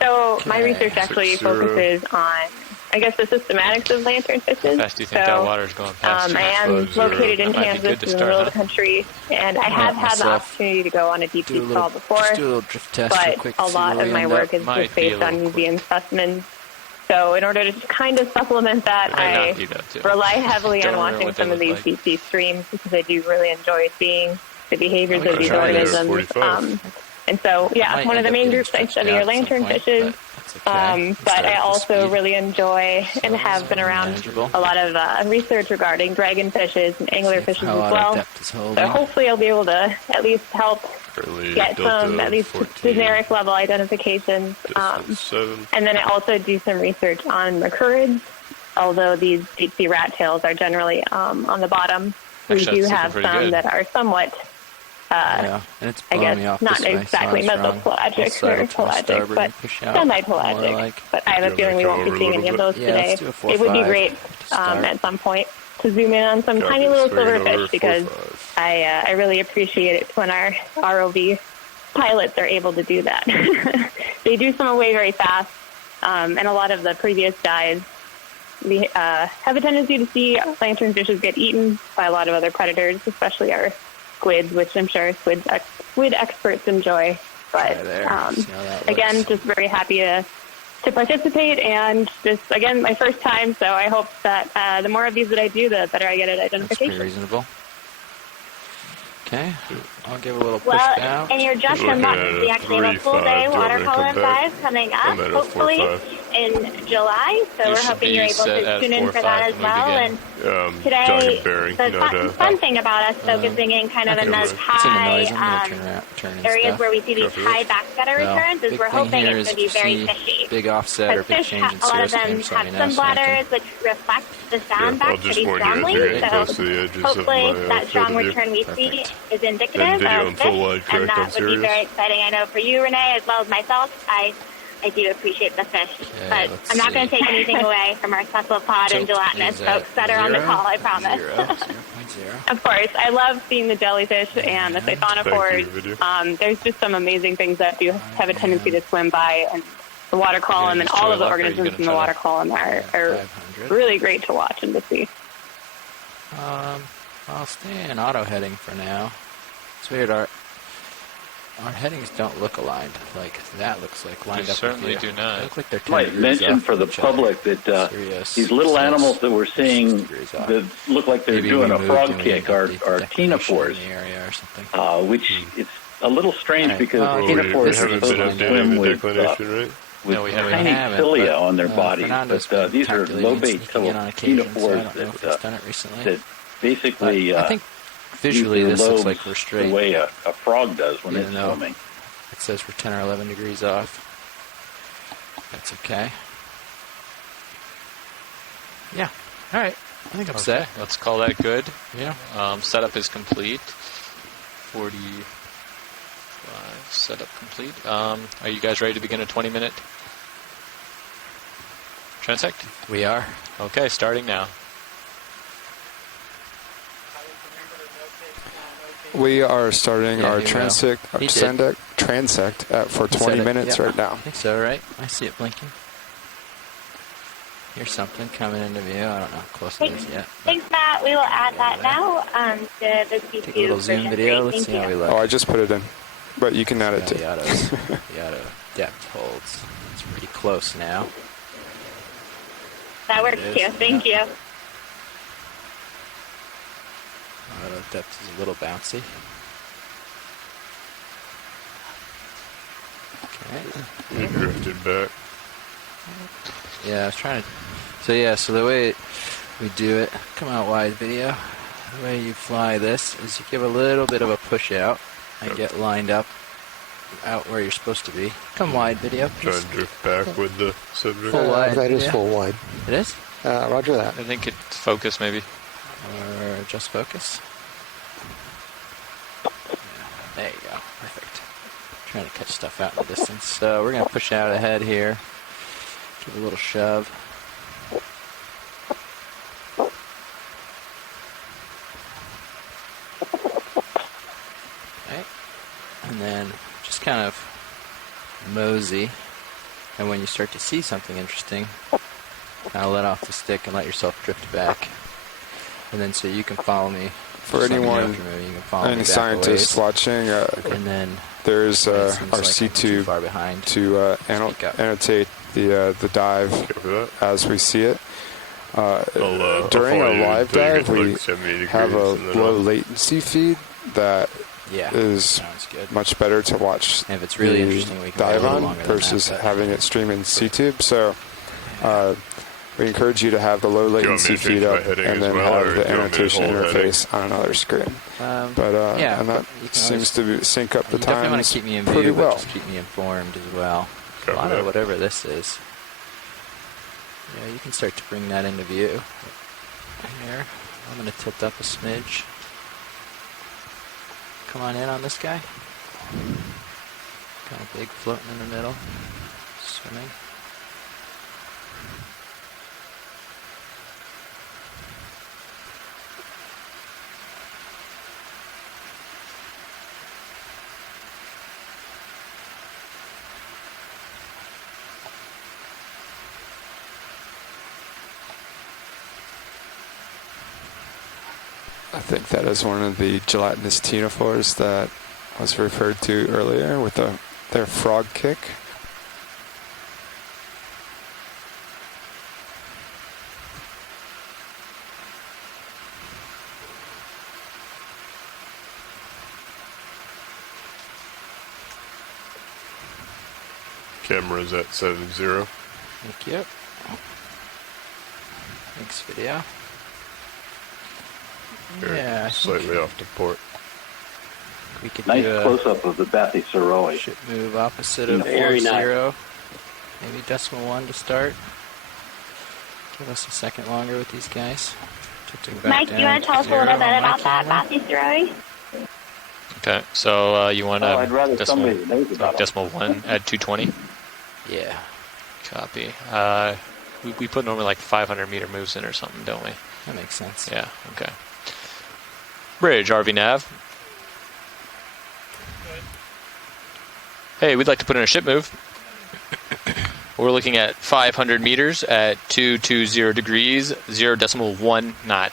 So my research actually focuses on, I guess, the systematics of lanternfishes. How fast do you think that water's going past? I am located in Kansas, in the middle of the country, and I have had the opportunity to go on a deep sea crawl before, but a lot of my work is just based on museum specimens. So in order to kind of supplement that, I rely heavily on watching some of these deep sea streams because I do really enjoy seeing the behaviors of these organisms. And so, yeah, one of the main groups I study are lanternfishes, but I also really enjoy and have been around a lot of research regarding dragonfishes and anglerfishes as well. So hopefully I'll be able to at least help get some at least generic level identifications. And then I also do some research on macurids, although these deep sea rat tails are generally on the bottom. We do have some that are somewhat and it's I guess not exactly mesopelagic or pelagic, but semi-pelagic. But I have a feeling we won't be seeing any of those today. It would be great at some point to zoom in on some tiny little silverfish because I really appreciate it when our ROV pilots are able to do that. They do swim away very fast, and a lot of the previous dives, we have a tendency to see lanternfishes get eaten by a lot of other predators, especially our squids, which I'm sure squid experts enjoy. But again, just very happy to participate, and this again my first time. So I hope that the more of these that I do, the better I get at identification. That's pretty reasonable. Okay, I'll give a little push down. And you're just a month. We actually have a full day watercolor 5 coming up, hopefully in July. So we're hoping you're able to tune in for that as well. And today, the fun thing about us focusing in kind of in those high areas where we see these high backscatter returns is we're hoping it's going to be very fishy. Big offset or big fish, change in a lot of them have some bladders which reflect the sound back pretty strongly. So hopefully that strong return we see is indicative of fish, and that would be very exciting. I know for you, Renee, as well as myself, I do appreciate the fish, but I'm not going to take anything away from our cephalopod and gelatinous folks that are on the call, I promise. Of course, I love seeing the jellyfish and the siphonophores. There's just some amazing things that do have a tendency to swim by, and the water column and all of the organisms in the water column are really great to watch and to see. I'll stay in auto heading for now. It's weird, our headings don't look aligned. Like that looks like lined They up. certainly with you. do not. They look like they're 10 Might degrees mention off for the each other. public that these little animals that we're seeing that look like they're doing a frog kick are ctenophores, which it's a little strange because ctenophores are supposed to swim with tiny cilia on their body, but these are low-bait ctenophores that basically I think visually this looks like we're straight. The way a frog does when it's swimming. It says we're 10 or 11 degrees off. That's okay. Yeah. All right. I think I'm set. Let's call that good. Yeah. Setup is complete. 45 setup complete. Are you guys ready to begin a 20-minute transect? We are. Okay, starting now. We are starting our transect for 20 minutes right now. I think so, right? I see it blinking. Here's something coming into view. I don't know how close it is yet. Thanks, Matt. We will add that now to the C2 Take a little zoom video. Let's see how we look. Oh, I just put it in, but you can add it too. The auto depth holds. It's pretty close now. That works too. Thank you. Auto depth is a little bouncy. Okay. You drifted back. Yeah, I was trying to. So the way we do it, come out wide video. The way you fly this is you give a little bit of a push out. I get lined up out where you're supposed to be. Come wide, video. Try and drift back with the subject. Full wide. That is yeah. full wide. It is? Roger that. I think it's focus maybe. Or just focus. Yeah, there you go. Perfect. Trying to catch stuff out in the distance. So we're going to push out ahead here. Give it a little shove. Okay. And then just kind of mosey. And when you start to see something interesting, kind of let off the stick and let yourself drift back. And then so you can follow me. For anyone, any scientists watching, and then there's our C-tube to annotate the dive as we see it. During a live dive, we have a low latency feed that is much better to watch and if it's really interesting, we can dive on versus having it stream in C-tube. So we encourage you to have the low latency feed up and then have the annotation interface on another screen. And that seems to sync up the definitely want times to keep me in pretty view, well. but just keep me informed as well. A lot of whatever this is. Yeah, you can start to bring that into view. Here, I'm going to tilt up a smidge. Come on in on this guy. Got a big floating in the middle. Swimming. I think that is one of the gelatinous ctenophores that was referred to earlier with their frog kick. Camera's at 7-0. Thank you. Thanks, video. Yeah, slightly off the port. We could Nice do a close-up of the Bethy Siroi. ship move opposite of Very 4-0. Maybe decimal 1 to start. Give us a second longer with these guys. Mike, do you want to tell us a little bit about that Bethy Siroi? Okay, so you want I'd rather somebody decimal, knows about it. decimal 1 at 220? Yeah. Copy. We put normally like 500 meter moves in or something, don't we? That makes sense. Yeah, okay. Bridge, RV nav. Hey, we'd like to put in a ship move. We're looking at 500 meters at 220 degrees, 0.1 knot.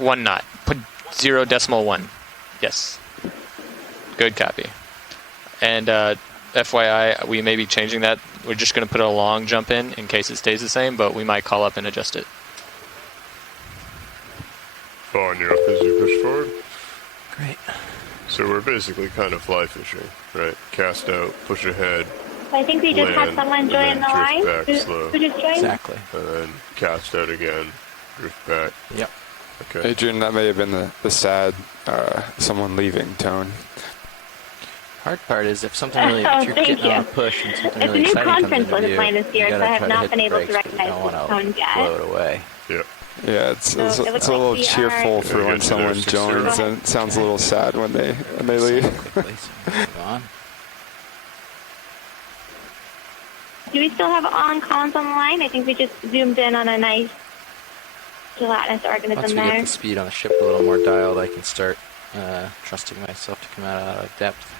One knot. Put 0.1. Yes. Good copy. And FYI, we may be changing that. We're just going to put a long jump in case it stays the same, but we might call up and adjust it. Following you up as you push forward. Great. So we're basically kind of fly fishing, right? Cast out, push ahead. I think we just had land, someone and join then the drift line. back slow. Who just joined? Exactly. And then cast out again, drift back. Yep. Okay. Adrian, that may have been the sad someone leaving tone. Hard part is if something really, if you're getting on a push and something It's really a new exciting conference comes into with view, mine this year, you so I gotta have try to not hit been the able to brakes, but you recognize don't the want tone to yet. blow it away. Yeah. Yeah, it's So it a looks little like we cheerful are- for when someone joins, and it sounds a little sad when they leave. Move on. Do we still have on Collins on the line? I think we just zoomed in on a nice gelatinous organism Once we there. get the speed on the ship a little more dialed, I can start trusting myself to come out of depth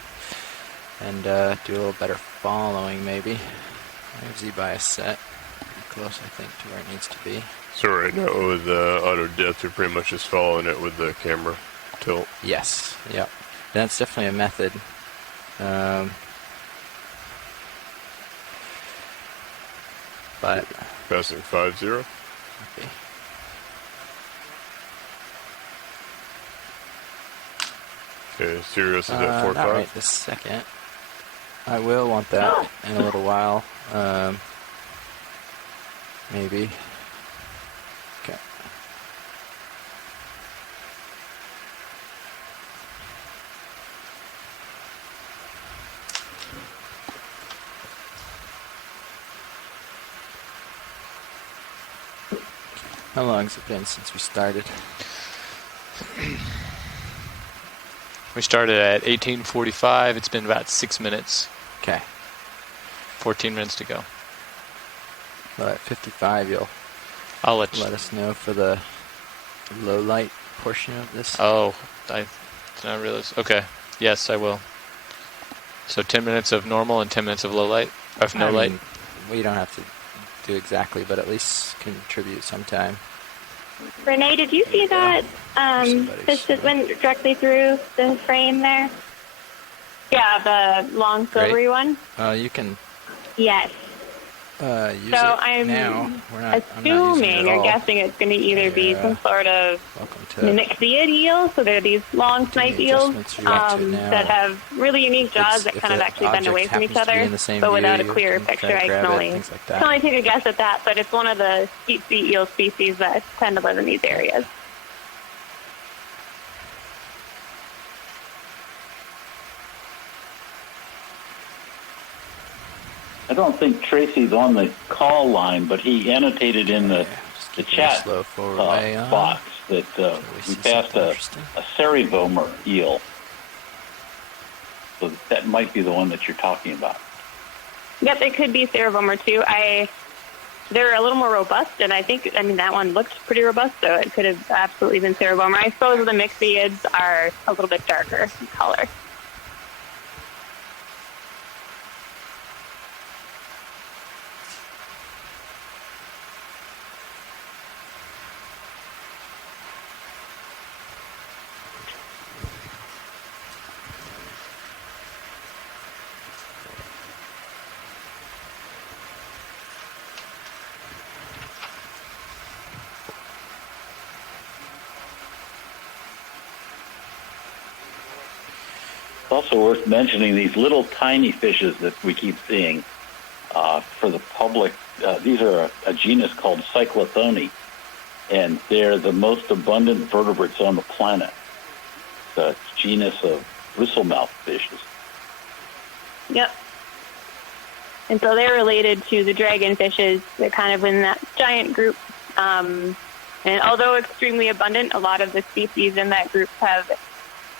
and do a little better following, maybe. I have Z-bias set. Pretty close, I think, to where it needs to be. So right now with auto depth, you're pretty much just following it with the camera tilt. Yes, yep. That's definitely a method. But passing 5-0. Okay. Okay, Sirius is at 4-5. Not right this second. I will want that in a little while. maybe. Okay. How long has it been since we started? We started at 18:45. It's been about 6 minutes. Okay. 14 minutes to go. Well, at 55, I'll let us know for the low light portion of this. Oh, I did not realize. Okay. Yes, I will. So 10 minutes of normal and 10 minutes of low light? Of no light? We don't have to do exactly, but at least contribute sometime. Renee, did you see that fish that went directly through the frame there? Yeah, the long silvery one. You can. Yes. Use so it I'm now. assuming or guessing it's going to either be some sort of mimixiid eel. So they're these long snipe eels that have really unique jaws that kind of actually bend away from each other, but without a clear picture. I can only take a guess at that. But it's one of the deep sea eel species that tend to live in these areas. I don't think Tracy's on the call line, but he annotated in the chat box that we passed a Serivomer eel. So that might be the one that you're talking about. Yep, it could be Serivomer too. They're a little more robust, and I mean, that one looked pretty robust, so it could have absolutely been Serivomer. I suppose the mixiids are a little bit darker in color. It's also worth mentioning these little tiny fishes that we keep seeing for the public. These are a genus called Cyclothone, and they're the most abundant vertebrates on the planet. It's a genus of bristlemouth fishes. Yep. And so they're related to the dragonfishes. They're kind of in that giant group. And although extremely abundant, a lot of the species in that group have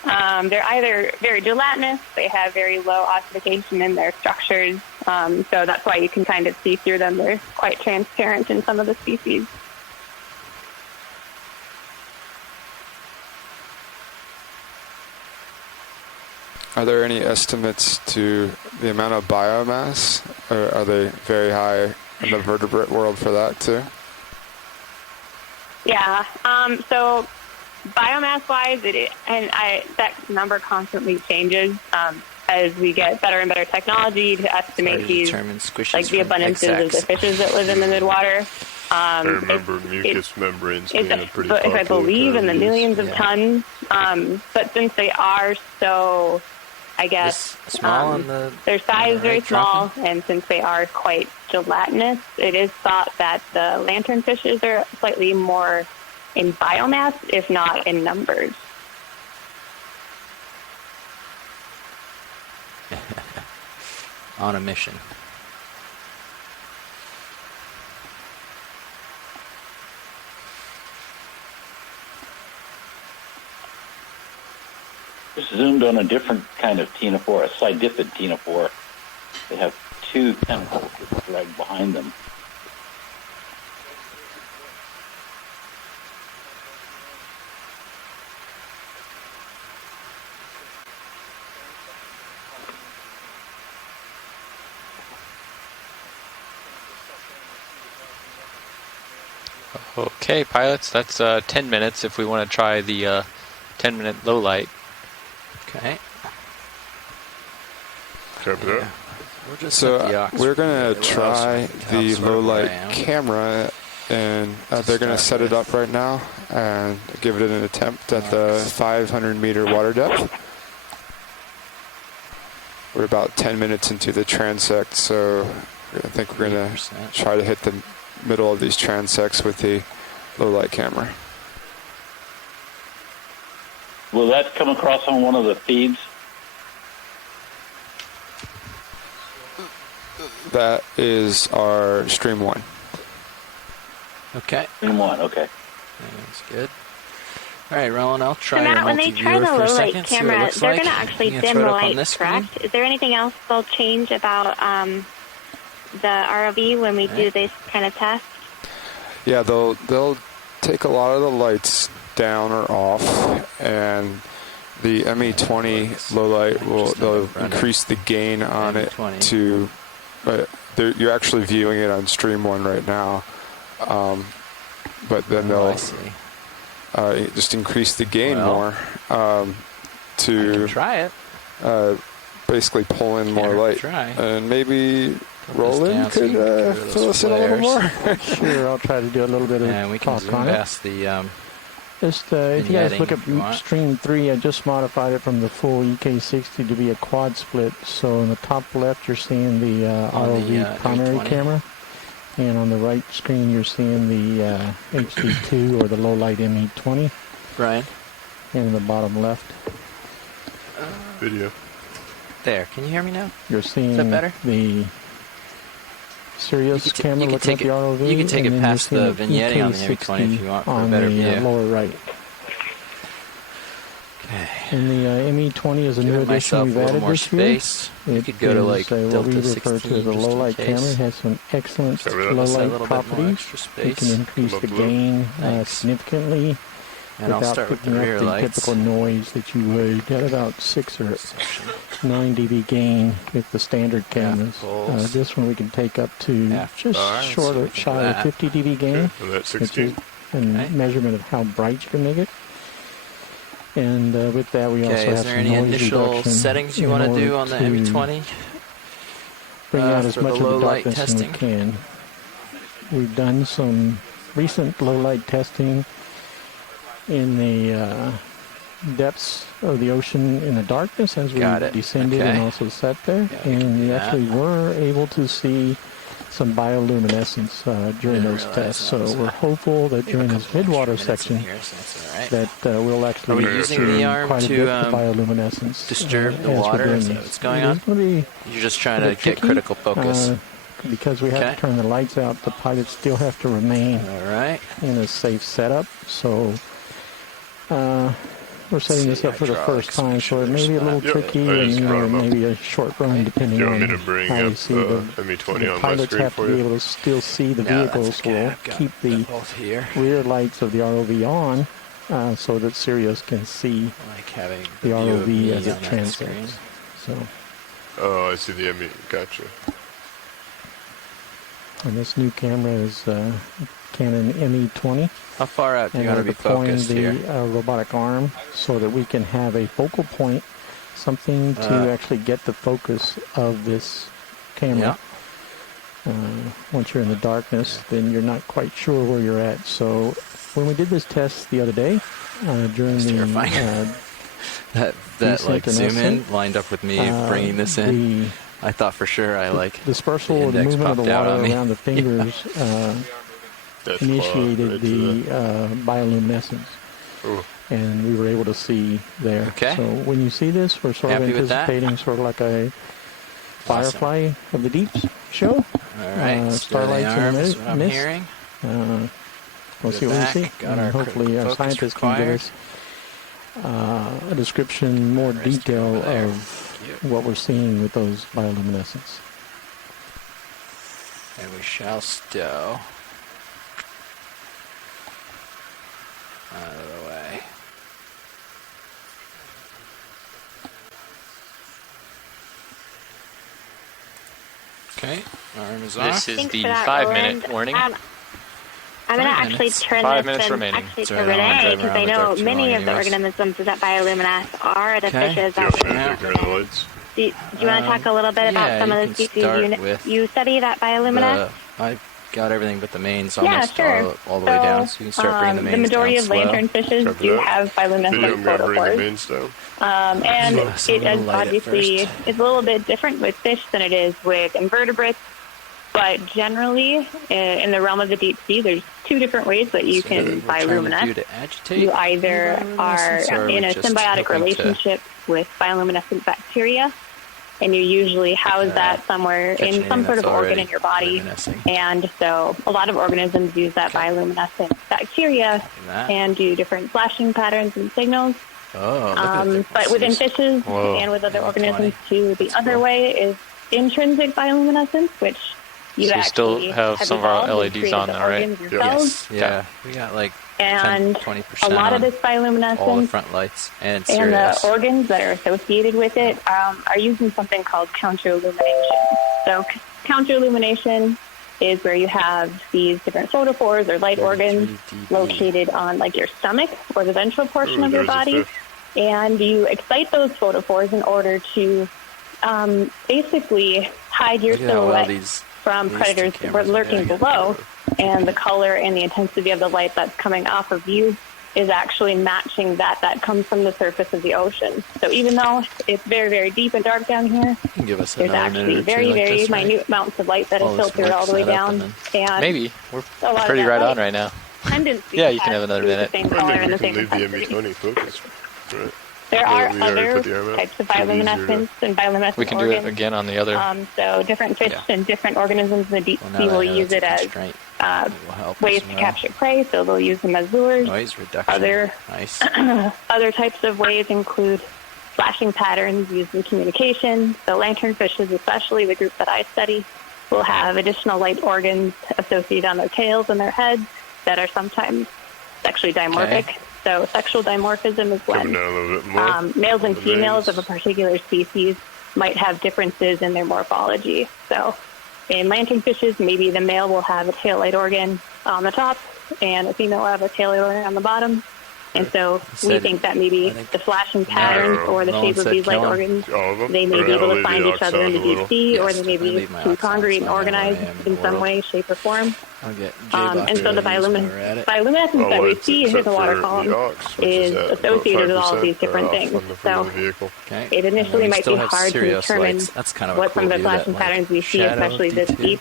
they're either very gelatinous, they have very low ossification in their structures, so that's why you can kind of see through them. They're quite transparent in some of the species. Are there any estimates to the amount of biomass, or are they very high in the vertebrate world for that too? Yeah, so biomass-wise, that number constantly changes as we get better and better technology to estimate these, like the abundances of the fishes that live in the midwater. I remember mucous membranes being a pretty popular I believe in the millions of yeah. tons, but since they are so, I guess, small their size is very small, and since they are quite gelatinous, it is thought that the lanternfishes are slightly more in biomass, if not in numbers. On a mission. Just zoomed on a different kind of ctenophore, a sidifid ctenophore. They have two tentacles that drag behind them. Okay, pilots, that's 10 minutes if we want to try the 10-minute low light. Okay. So we're going to try the low light camera, and they're going to set it up right now and give it an attempt at the 500-meter water depth. We're about 10 minutes into the transect, so I think we're going to try to hit the middle of these transects with the low light camera. Will that come across on one of the feeds? That is our stream 1. Okay. Stream 1, okay. That's good. All right, Roland, I'll try So your Matt, when they try multi-viewer the for a low light second, see what it camera, looks they're like. going to actually You can dim throw it the up on light, this screen. correct? Is there anything else they'll change about the ROV when we do this kind of test? Yeah, they'll take a lot of the lights down or off, and the ME20 low light they'll increase the gain on it to. You're actually viewing it on stream 1 right now, but then they'll just increase the gain more to try it. Basically pull in more light, and maybe Roland could fill us in a little more. Sure, I'll try to do a little bit of and we can talk zoom on it. past the. Just if you guys look at stream 3, I just modified it from the full EK60 to be a quad split. So in the top left, you're seeing the ROV primary camera, and on the right screen, you're seeing the HD2 or the low light ME20. Brian. And in the bottom left, video. There, can you hear me now? You're seeing Is that better? the Sirius camera looking at the ROV. You can take and it then past you're the seeing vignetting on the ME20 if you want for a better view. on the lower right. Okay. And the ME20 is a new Give addition myself we've a little added more this year. space. You could go to like what we Delta refer 16 to as a just low in light case. camera. It has some excellent So low let's add a light little bit more properties. extra You space. can increase the gain significantly And I'll without start with the picking rear up the lights. typical noise that you would at about 6 or 9 dB gain with the standard cameras. This one we can take up to just shy of 50 dB gain, which is a measurement of how bright you can make it. And with that, we also have is there some any noise initial reduction settings you in want to order do on the ME20? Bring out as for much the low of the light darkness as we testing? can. We've done some recent low light testing in the depths of the ocean in the darkness as we descended and also sat there, and we actually were able to see some bioluminescence during those tests. So we're hopeful that during this midwater section that we'll actually see quite a bit of bioluminescence. Disturb the water? Is that what's going on? You're just trying to get critical focus. Because we have to turn the lights out, the pilots still have to remain in a safe setup. So we're setting this up for the first time, so it may be a little tricky and maybe a short run depending on how you see the ME20 on my pilots screen have for to be you? able to still see the vehicles. We'll keep the rear lights of the ROV on so that Sirius can see the ROV as it transits. So. Oh, I see the ME. Gotcha. And this new camera is Canon ME20. How far out do you want to be deploying focused the here? robotic arm so that we can have a focal point, something to actually get the focus of this camera. Once you're in the darkness, then you're not quite sure where you're at. So when we did this test the other day, during the that like zoom in lined up with me bringing this in. I thought for sure the dispersal or the movement of the water around the fingers initiated the bioluminescence. And we were able to see there. Okay. So when you see this, we're sort of anticipating sort of like a Firefly of the Deeps show. All right. Starlights in the I'm mist. hearing. We'll see what we see. And hopefully our scientists can give us a description, more detail of what we're seeing with those bioluminescence. And we shall stow out of the way. Okay, arm is off. This is the 5-minute warning. I'm going to actually turn this to Renee, because I know many of the organisms that bioluminesce are the fishes that do you want to talk a little bit about some of the species you study that bioluminesce? I got everything but the mains almost all the way down, so you can start bringing the mains The majority down of lanternfishes do have bioluminescent photopores. And it is obviously it's a little bit different with fish than it is with invertebrates. But generally, in the realm of the deep sea, there's two different ways that you can bioluminesce. You either are in a symbiotic relationship with bioluminescent bacteria, and you usually house that somewhere in some sort of organ in your body. And so a lot of organisms use that bioluminescent bacteria and do different flashing patterns and signals. But within fishes and with other organisms too, the other way is intrinsic bioluminescence, which you so actually still have some of our LEDs on now, right? Yes. Yeah, we got like and 10-20% a lot of this bioluminescence all the front lights and the organs that are associated with it are using something called counterillumination. So counterillumination is where you have these different photophores or light organs located on like your stomach or the ventral portion of your body, and you excite those photophores in order to basically hide your silhouette from predators that were lurking below, and the color and the intensity of the light that's coming off of you is actually matching that comes from the surface of the ocean. So even though it's very, very deep and dark down here, there's actually very, very minute amounts of light that is filtered all the way down. And maybe we're pretty right on right now. Yeah, you can have another minute. I think we can leave the ME20 focus. Right. There are other types of bioluminescence and bioluminescent we can do it again on the other. So different fish and different organisms in the deep sea will use it as ways to capture prey, so they'll use them as lures. Noise reduction. Other types of ways include flashing patterns used in communication. So lanternfishes, especially the group that I study, will have additional light organs associated on their tails and their heads that are sometimes sexually dimorphic. Okay. So sexual dimorphism is when males and females of a particular species might have differences in their morphology. So in lanternfishes, maybe the male will have a tail light organ on the top and a female will have a tail light organ on the bottom. And so we think that maybe the flashing patterns or the shape of these light organs, they may be able to find each other in the deep sea, or they may be too congregate and organized in some way, shape, or form. And so the bioluminescence that we see in the water column is associated with all of these different things. So it initially might be hard to determine what some of the flashing patterns we see, especially this deep.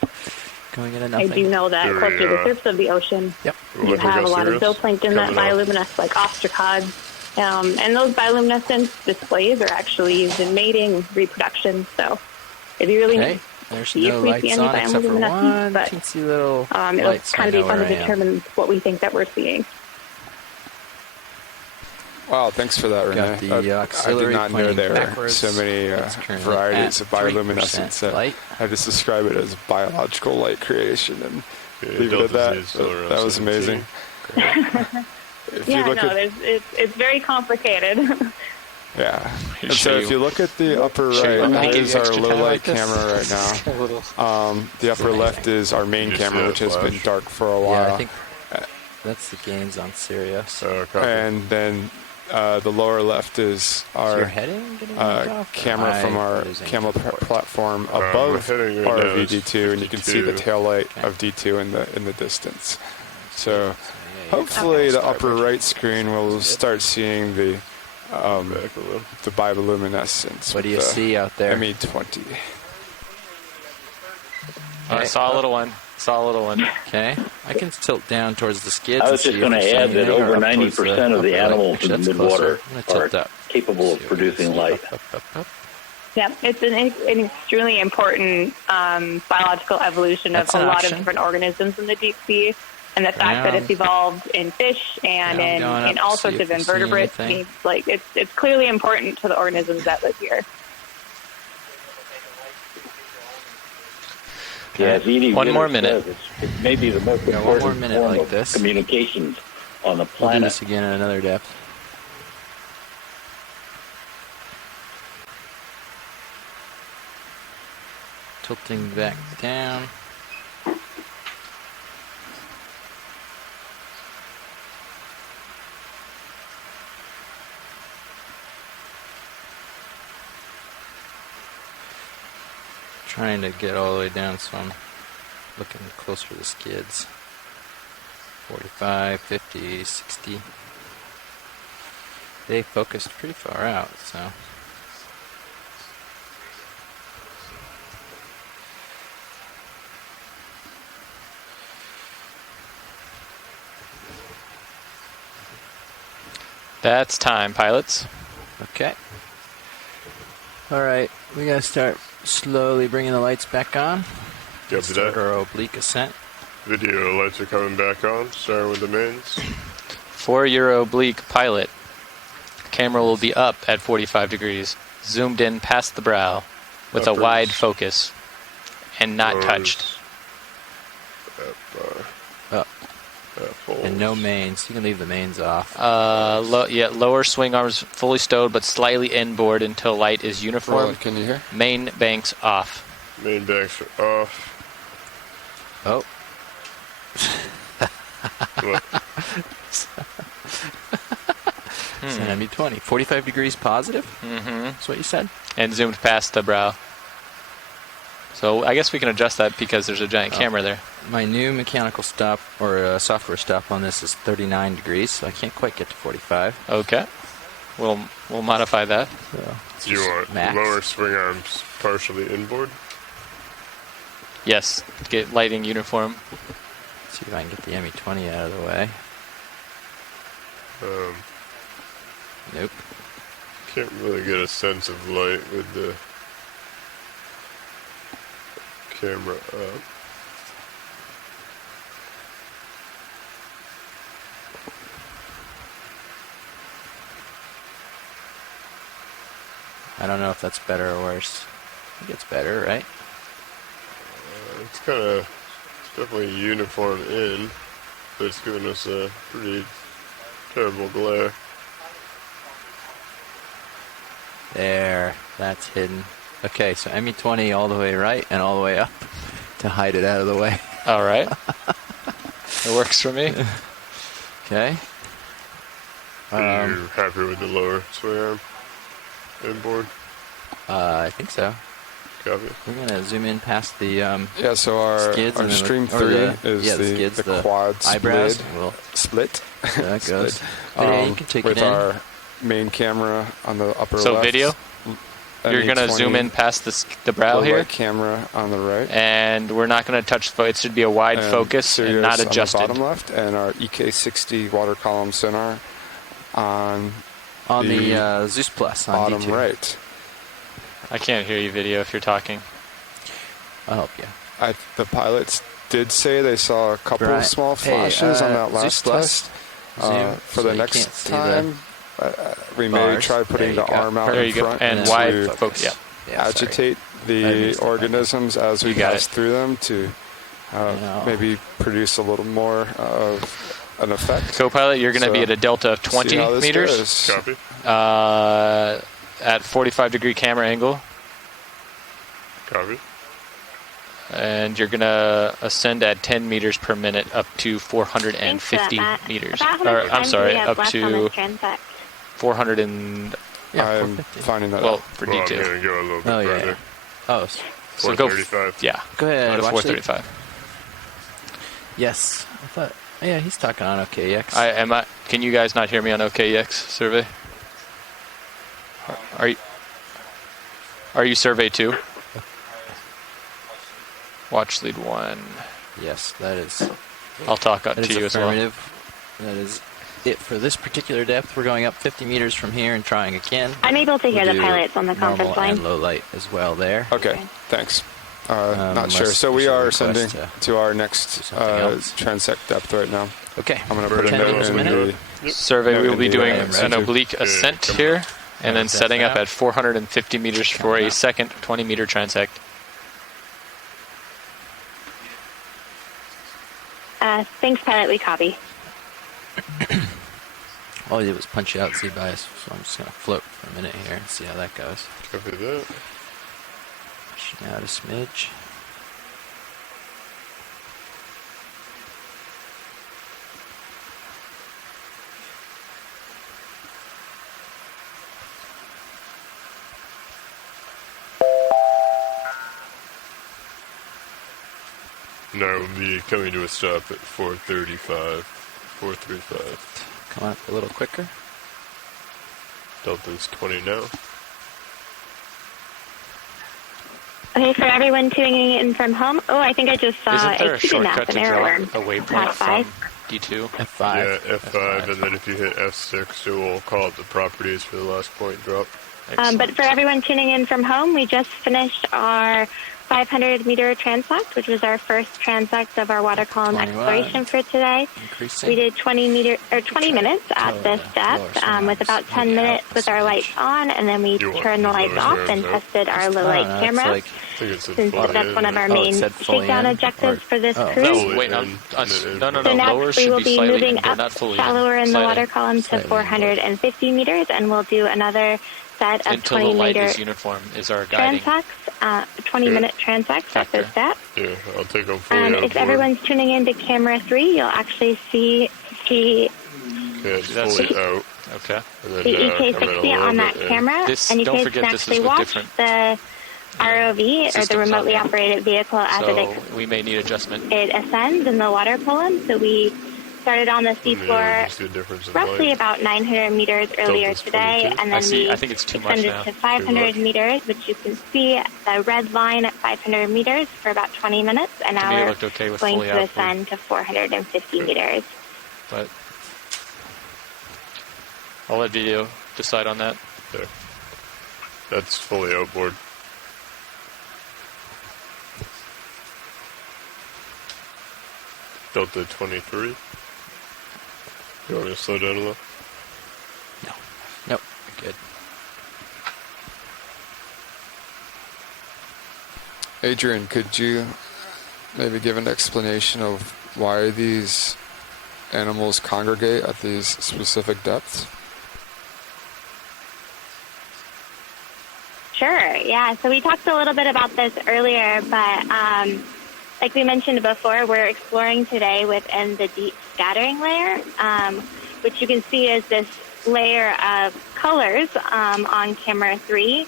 I do know that close to the surface of the ocean, you have a lot of zooplankton that bioluminesce, like ostracods. And those bioluminescence displays are actually used in mating and reproduction. So if you really see if we see any bioluminescence, but it'll kind of be fun to determine what we think that we're seeing. Wow, thanks for that, Renee. I did not know there were so many varieties of bioluminescence. I just describe it as biological light creation and leave it at that. That was amazing. It's very complicated. Yeah. And so if you look at the upper right, that is our low light camera right now. The upper left is our main camera, which has been dark for a while. Yeah, I think that's the gains on Sirius. And then the lower left is our camera from our camera platform above our VD2, and you can see the tail light of D2 in the distance. So hopefully the upper right screen will start seeing the bioluminescence. What do you see out there? ME20. I saw a little one. Okay. I can tilt down towards the skids. I was just going to add that over 90% of the animals in the midwater are capable of producing light. Yeah, it's an extremely important biological evolution of a lot of different organisms in the deep sea. And the fact that it's evolved in fish and in all sorts of invertebrates means like it's clearly important to the organisms that live here. Yeah, as Edie one more minute. It may be the most important form of communications on the planet. We'll do this again at another depth. Tilting back down. Trying to get all the way down, so I'm looking closer to the skids. 45, 50, 60. They focused pretty far out, so. That's time, pilots. Okay. All right, we gotta start slowly bringing the lights back on. Start our oblique ascent. Video lights are coming back on, starting with the mains. For your oblique pilot, camera will be up at 45 degrees, zoomed in past the brow, with a wide focus, and not touched. Up. And no mains. You can leave the mains off. Lower swing arms fully stowed, but slightly inboard until light is uniform. Roland, can you hear? Main banks off. Main banks are off. Oh. What? It's an ME20. 45 degrees positive? Mm-hmm. That's what you said? And zoomed past the brow. So I guess we can adjust that because there's a giant camera there. My new mechanical stop, or software stop on this is 39 degrees, so I can't quite get to 45. Okay. We'll modify that. So you want max. lower swing arms partially inboard? Yes. Get lighting uniform. See if I can get the ME20 out of the way. Nope. Can't really get a sense of light with the camera up. I don't know if that's better or worse. I think it's better, right? It's kind of definitely uniform in, but it's giving us a pretty terrible glare. There, that's hidden. Okay, so ME20 all the way right and all the way up to hide it out of the way. All right. It works for me. Okay. Are you happy with the lower swing arm inboard? I think so. Copy. We're going to zoom in past the so our skids our and then stream 3 is the skids, the quad eyebrows. split. So that goes. Split. Yeah, you can take with it in. our main camera on the upper So left. video? You're going to zoom in past the brow here? Right camera on the right. And we're not going to touch it should be a wide focus and not adjusted. On the bottom left, and our EK60 water column sonar on the Zeus Plus on bottom D2. right. I can't hear you, video, if you're talking. I'll help you. The pilots did say they saw a couple of small flashes on that last test. For the next time, we may try putting the arm out in front and wide focus. Agitate the organisms as we pass through them to maybe produce a little more of an effect. Co-pilot, you're going to be at a delta of 20 meters. Copy. At 45-degree camera angle. Copy. And you're going to ascend at 10 meters per minute up to 450 meters. I'm sorry, up to 400 and... I'm finding that out. For D2. I'm going to go a little bit further. Oh, so go 435. Yeah. Go ahead. Go to 435. Yes. I thought... Yeah, he's talking on OKEX. Can you guys not hear me on OKEX survey? Are you survey 2? Watch lead 1. Yes, that is. I'll talk to you as well. That is it for this particular depth. We're going up 50 meters from here and trying again. I'm able to hear the pilots on the conference line. And low light as well there. Okay, thanks. Not sure. So we are ascending to our next transect depth right now. Okay. I'm going to put a note in the survey. We will be doing an oblique ascent here, and then setting up at 450 meters for a second 20-meter transect. Thanks, pilot. We copy. All I did was punch you out Z bias, so I'm just going to float for a minute here and see how that goes. Copy that. Pushing out a smidge. Now we'll be coming to a stop at 435. 435. Come up a little quicker. Delta's 20 now. Okay, for everyone tuning in from home, I think I just saw Isn't there a exceeded shortcut an to error. drop a waypoint from D2? F5. Yeah, F5, and then if you hit F6, it will call up the properties for the last point drop. But for everyone tuning in from home, we just finished our 500-meter transect, which was our first transect of our water column exploration for today. We did 20 minutes at this depth with about 10 minutes with our lights on, and then we turned the lights off and tested our low light camera. Since that's one of our main shakedown objectives for this cruise. Wait, no, So next we will be moving up shallower in the water column to 450 meters, and we'll do another set of until 20 the light meter is uniform is our guiding transects, 20-minute transects at this depth. Yeah, I'll take them fully If everyone's tuning into camera 3, you'll actually see okay, it's fully out. Okay. And then, the EK60 on that camera, and you can actually watch the ROV, or the remotely operated vehicle, as we may need adjustment. It ascends in the water column. So we started on the seafloor roughly about 900 meters earlier today, and then we I think it's too much extended now. to 500 meters, which you can see the red line at 500 meters for about 20 minutes, and now we're going to ascend to 450 meters. But I'll let video decide on that. Yeah. That's fully outboard. Delta 23. You want me to slow down a little? No. Nope. Good. Adrian, could you maybe give an explanation of why these animals congregate at these specific depths? Sure, yeah. So we talked a little bit about this earlier, but like we mentioned before, we're exploring today within the deep scattering layer, which you can see is this layer of colors on camera 3.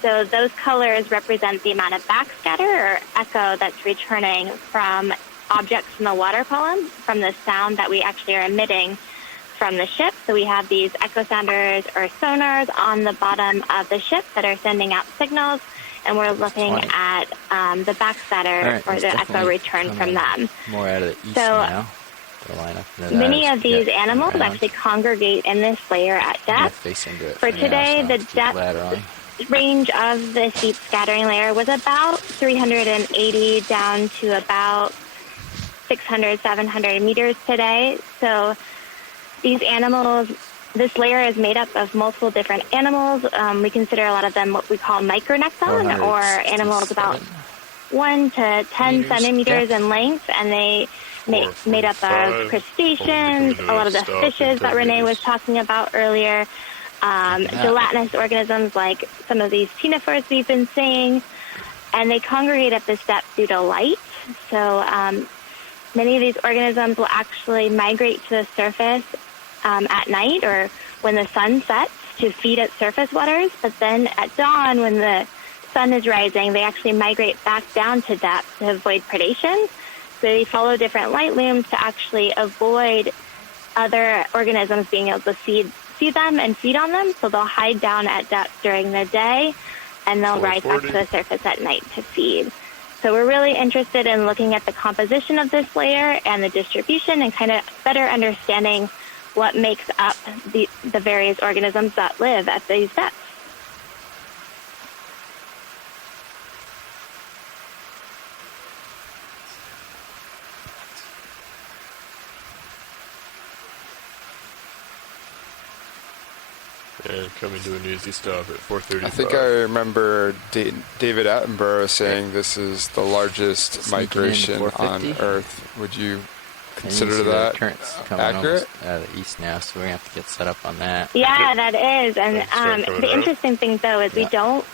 So those colors represent the amount of backscatter or echo that's returning from objects in the water column, from the sound that we actually are emitting from the ship. So we have these echo sounders or sonars on the bottom of the ship that are sending out signals, and we're looking at the backscatter or the echo return from them. More out of the east so now. Many of these animals actually congregate in this layer at depth. For today, the depth range of the deep scattering layer was about 380 down to about 600, 700 meters today. So these animals, this layer is made up of multiple different animals. We consider a lot of them what we call micronecton, or animals about 1 to 10 centimeters in length, and they made up of crustaceans, a lot of the fishes that Renee was talking about earlier, gelatinous organisms like some of these ctenophores we've been seeing, and they congregate at this depth due to light. So many of these organisms will actually migrate to the surface at night or when the sun sets to feed at surface waters, but then at dawn when the sun is rising, they actually migrate back down to depth to avoid predation. So they follow different light looms to actually avoid other organisms being able to see them and feed on them. So they'll hide down at depth during the day, and they'll rise back to the surface at night to feed. So we're really interested in looking at the composition of this layer and the distribution, and kind of better understanding what makes up the various organisms that live at these depths. And coming to an easy stop at 4:35. I think I remember David Attenborough saying this is the largest migration on Earth. Would you consider that accurate? Out of the east now, so we're going to have to get set up on that. Yeah, that is. And the interesting thing, though, is we don't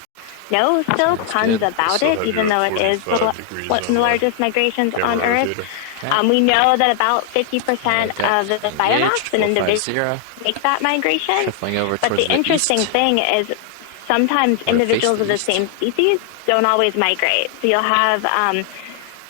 know still tons about it, even though it is one of the largest migrations on Earth. We know that about 50% of the biomass in individuals make that migration. But the interesting thing is sometimes individuals of the same species don't always migrate. So you'll have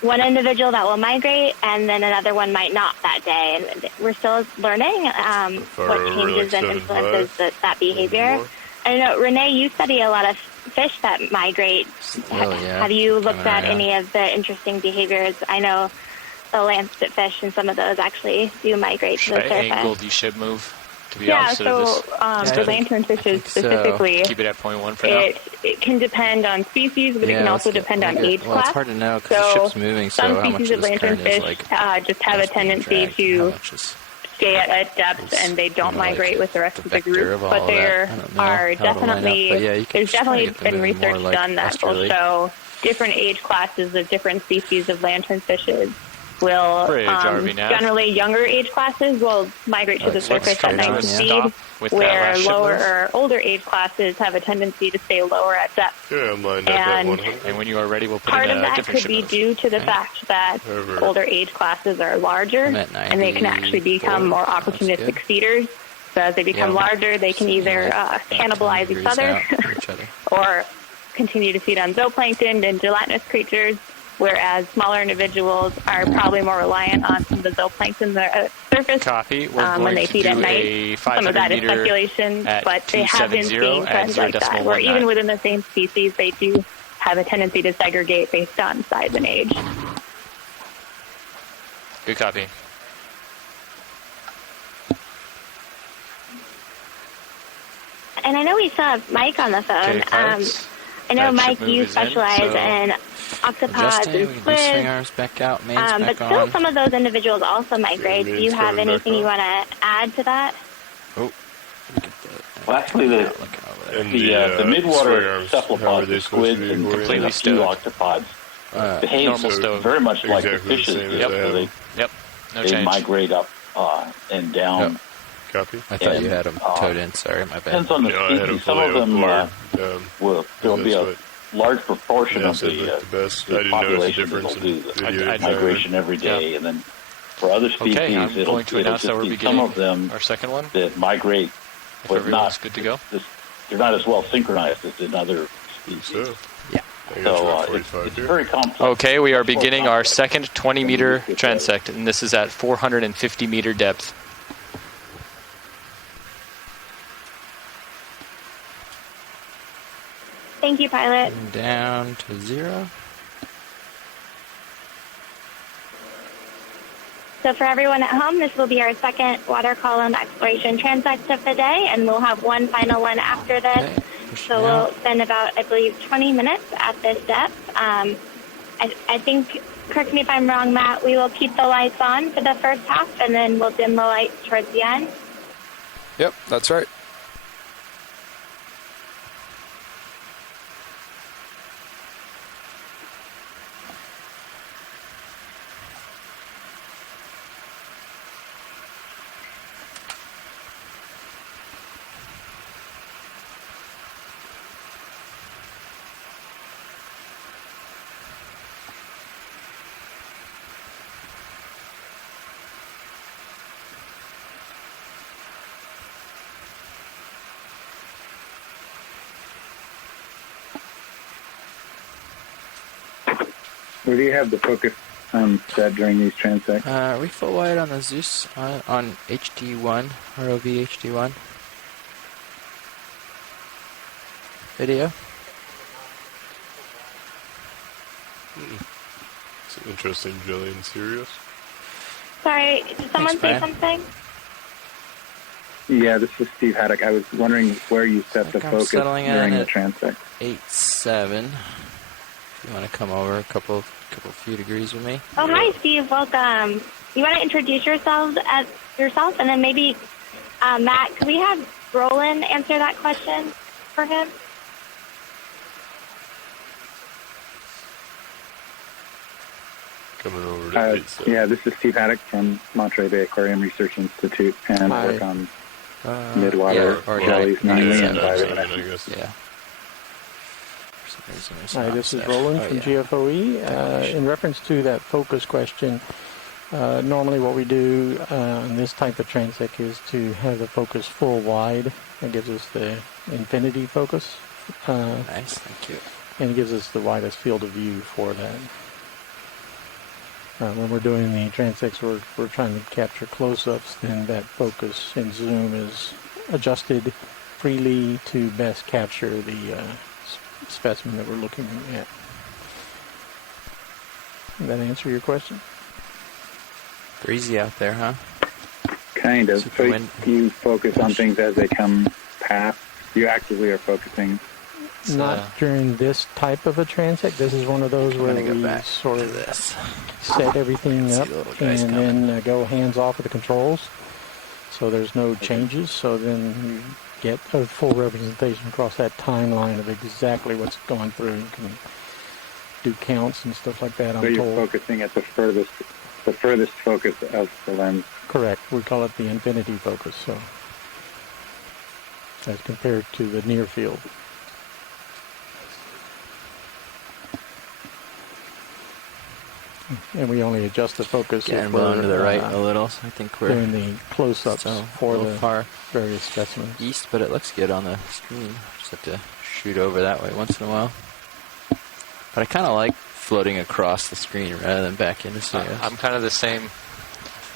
one individual that will migrate, and then another one might not that day. And we're still learning what changes and influences that behavior. I know, Renee, you study a lot of fish that migrate. yeah. Have you looked Coming at around. any of the interesting behaviors? I know the lancet fish and some of those actually do migrate to the At surface. angled, you should move to the Yeah, opposite so of this. the lanternfishes specifically, Keep it at 0.1 for now. it can depend on species, but it can also depend on age Well, class. it's hard to know because the So ship's moving, so some how much species of of this current is lanternfish like just have a tendency dragged, to how much is stay at depth, and they don't migrate with the rest of the vector group. of all But of there that. I don't know are how it'll line up, definitely but yeah, you can there's just kinda definitely get them been moving more research like done that will westerly. show different age classes of different species of lanternfishes will Bridge, RV nav. generally younger age classes will migrate to the surface at night speed, where lower or older age classes have a tendency to stay lower at depth. Yeah, I'm lined up at 100. And when you are ready, we'll put Part in of a that different could be ship due to the fact that older age classes are larger, and they can actually become more opportunistic feeders. So as they become larger, they can either cannibalize each other or continue to feed on zooplankton and gelatinous creatures, whereas smaller individuals are probably more reliant on some of the zooplankton that are at the surface. Copy. We're when going they to feed do at a night. Some of that is 500 meter speculation, at but they have been 270 seeing at trends like that, where 0.19. even within the same species, they do have a tendency to segregate based on size and age. Good copy. And I know we still have Mike on the phone. Okay, pilots. I know, That Mike, ship you move is in, specialize so- in octopods Adjusting, we and can do squids. swing arms back out, mains But back still, on. some of those individuals also migrate. Do you have coming back anything you want to add to that? Oh. Well, actually, the midwater cephalopods, the squids, and a few octopods behave very much like the fishes do. So they migrate up and down. Copy. I thought you had them towed in. Sorry, my bad. Depends on the species. Some of them there'll be a large proportion of the population that will do the migration every day, and then for other species, Okay, I'm it'll going to announce that just we're be beginning some of them our second one. that migrate, If but everyone's not good to go. they're not as well synchronized as in other species. Yeah. So it's very complex. Okay, we are beginning our second 20-meter transect, and this is at 450-meter depth. Thank you, pilot. Down to 0. So for everyone at home, this will be our second water column exploration transect of the day, and we'll have one final one after this. So we'll spend about, I believe, 20 minutes at this depth. I think, correct me if I'm wrong, Matt, we will keep the lights on for the first half, and then we'll dim the lights towards the end. Yep, that's right. Where do you have the focus set during these transects? Are we full wide on the Zeus on HD1, ROV HD1? Video? It's an interesting, Jillian. Serious? Sorry, did someone say Brian. something? Yeah, this is Steve Haddock. I was wondering where you set the I'm focus settling in during the at transect. 8.7. If you want to come over a couple few degrees with me. Oh, hi, Steve. Welcome. You want to introduce yourself, and then maybe, Matt, could we have Roland answer that question for him? Coming over to 8. Yeah, this is Steve Haddock from Monterey Bay Aquarium Research Institute, and I work on midwater jellies, mainly and bioluminescence. Yeah. Hi, this is Roland from GFOE. In reference to that focus question, normally what we do in this type of transect is to have the focus full wide. That gives us the infinity focus. Nice, thank you. And it gives us the widest field of view for that. When we're doing the transects, we're trying to capture close-ups, then that focus and zoom is adjusted freely to best capture the specimen that we're looking at. Did that answer your question? Breezy out there, huh? Kind of. So you focus on things as they come past. You actively are focusing. Not during this type of a transect. This is one of those where we sort of set everything up and then go hands off with the controls. So there's no changes. So then you get a full representation across that timeline of exactly what's going through. You can do counts and stuff like that. So you're focusing at the furthest focus of the lens. Correct. We call it the infinity focus. So as compared to the near field. And we only adjust the focus getting blown to the right a little, so I think we're doing the close-ups for the far various specimens. East, but it looks good on the screen. Just have to shoot over that way once in a while. But I kind of like floating across the screen rather than back into CIS. I'm kind of the same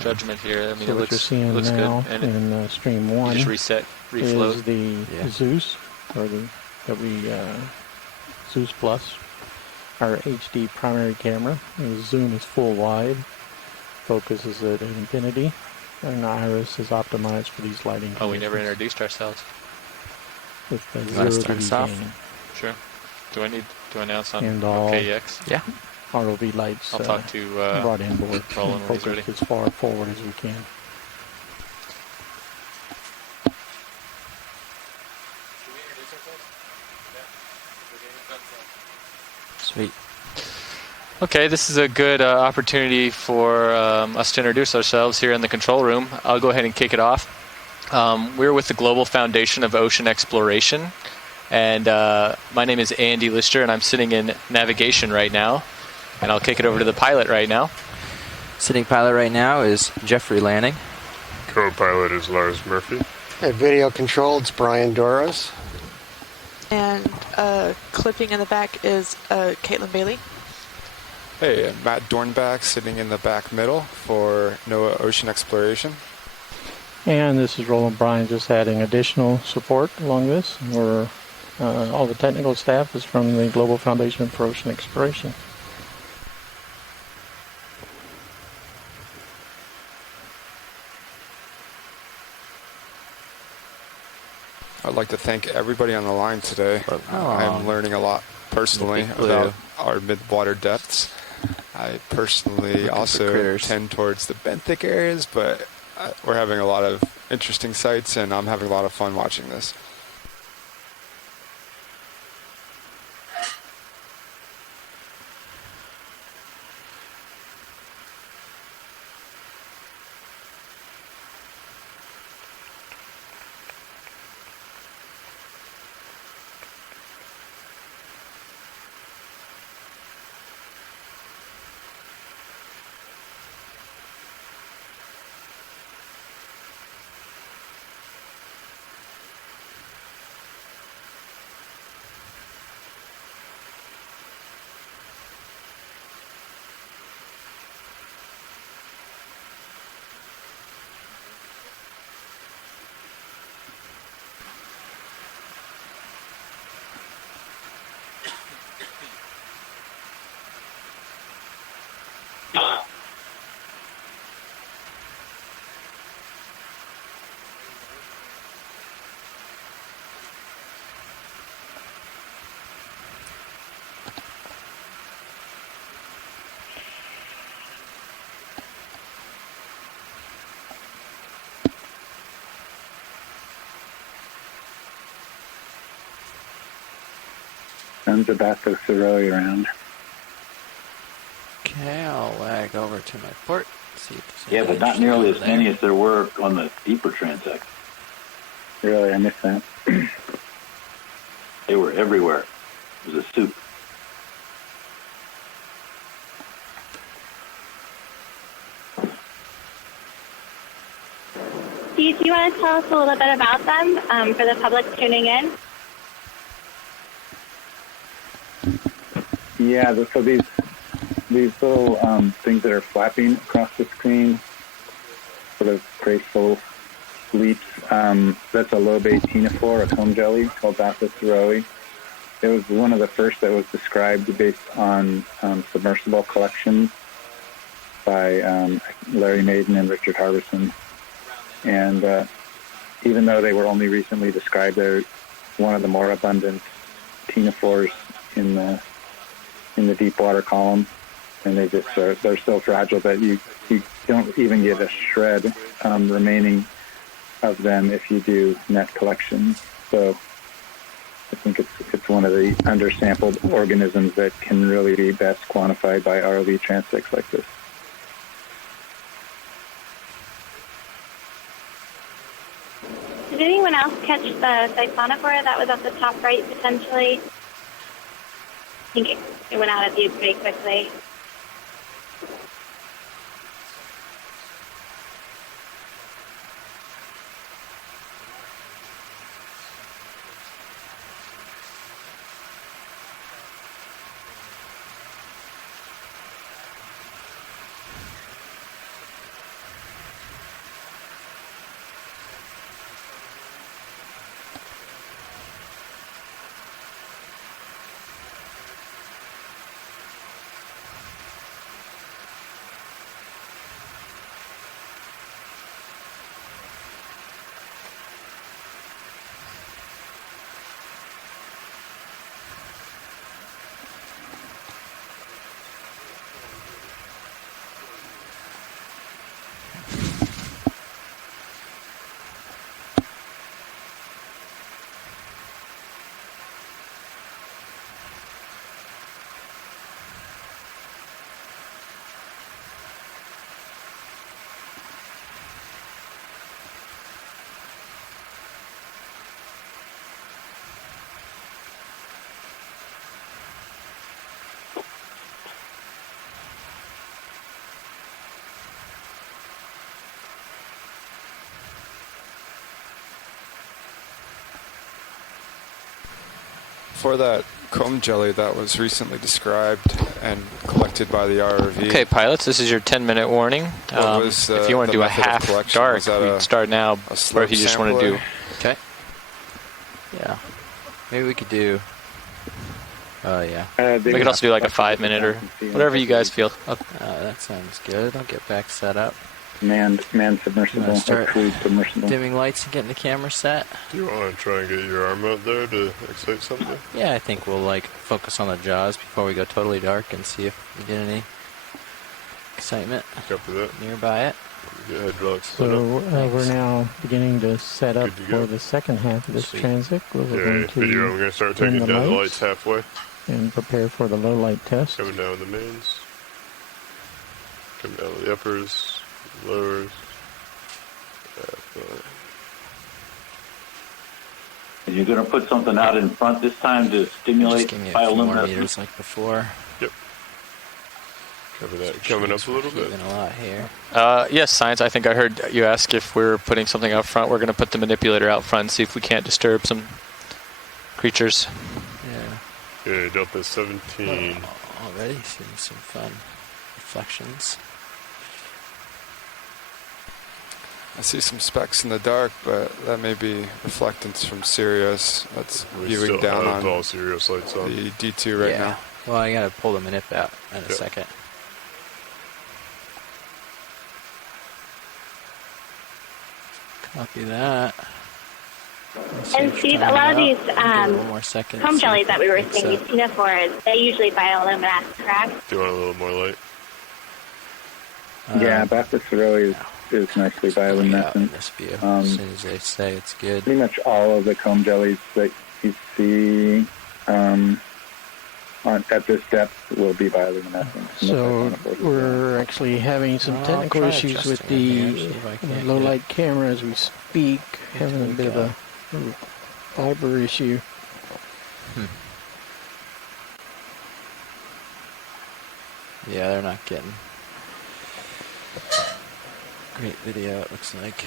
judgment here. I mean, so it what you're seeing looks now good. And in stream 1 you just refloat. Is the Zeus, or the Zeus Plus, our HD primary camera. The zoom is full wide, focus is at infinity, and the iris is optimized for these lighting conditions. Oh, we never introduced ourselves. With the last time Sure. Do I need to announce on and all KEX? Yeah. ROV lights I'll talk to brought in board Roland and when he's focused ready. as far forward as we can. Sweet. Okay, this is a good opportunity for us to introduce ourselves here in the control room. I'll go ahead and kick it off. We're with the Global Foundation of Ocean Exploration, and my name is Andy Lister, and I'm sitting in navigation right now, and I'll kick it over to the pilot right now. Sitting pilot right now is Jeffrey Lanning. Co-pilot is Lars Murphy. Hey, video control, it's Brian Doros. And clipping in the back is Caitlin Bailey. Hey, I'm Matt Dornbach, sitting in the back middle for NOAA Ocean Exploration. And this is Roland Bryan, just adding additional support along this. We're, all the technical staff is from the Global Foundation for Ocean Exploration. I'd like to thank everybody on the line today. I'm learning a lot personally about our mid-water depths. I personally also tend towards the benthic areas, but we're having a lot of interesting sights, and I'm having a lot of fun watching this. Sends a Bathos-Siroi around. Okay, I'll lag over to my port. See if yeah, but not nearly as many as there were on the deeper transect. Really, I missed that. They were everywhere. It was a soup. Do you want to tell us a little bit about them for the public tuning in? Yeah, so these little things that are flapping across the screen, sort of graceful leaps. That's a low-bay ctenophore, a comb jelly called Baptist thoreaui. It was one of the first that was described based on submersible collections by Larry Maiden and Richard Harbison. And even though they were only recently described, they're one of the more abundant ctenophores in the deep water column. And they're so fragile that you don't even get a shred remaining of them if you do net collections. So I think it's one of the undersampled organisms that can really be best quantified by ROV transects like this. Did anyone else catch the siphonophore that was at the top right potentially? I think it went out of view pretty quickly. For that comb jelly that was recently described and collected by the ROV. Okay, pilots, this is your 10-minute warning. If you want to do a half dark, we start now, or if you just want to do... Okay. Yeah. Maybe we could do... yeah. We could also do like a 5-minute or whatever you guys feel. That sounds good. I'll get back set up. Manned submersible, crewed submersible. Dimming lights and getting the camera set. Do you want to try and get your arm out there to excite something? Yeah, I think we'll focus on the jaws before we go totally dark and see if we get any excitement nearby it. So we're now beginning to set up for the second half of this transit. We're going to I'm going to start taking down the lights halfway. And prepare for the low light test. Coming down the mains. Coming down the uppers. Lowers. And you're going to put something out in front this time to stimulate bioluminescence? Meters like before. Yep. Cover that. Coming up a little bit. A lot here. Yes, Science, I think I heard you ask if we're putting something out front. We're going to put the manipulator out front and see if we can't disturb some creatures. Yeah. Okay, Delta 17. Already seeing some fun reflections. I see some specks in the dark, but that may be reflectance from Sirius. That's viewing down on all Sirius lights on. The D2 right now. Well, I gotta pull the manip out in a second. Copy that. And Steve, a lot of these comb jellies that we were seeing, these ctenophores, they usually bioluminesce, correct? Do you want a little more light? Yeah, Baptist thoreaui is nicely bioluminescent. As soon as they say it's good. Pretty much all of the comb jellies that you see at this depth will be bioluminescent. So we're actually having some technical issues with the low light camera as we speak, having a bit of a fiber issue. Yeah, they're not getting great video, it looks like.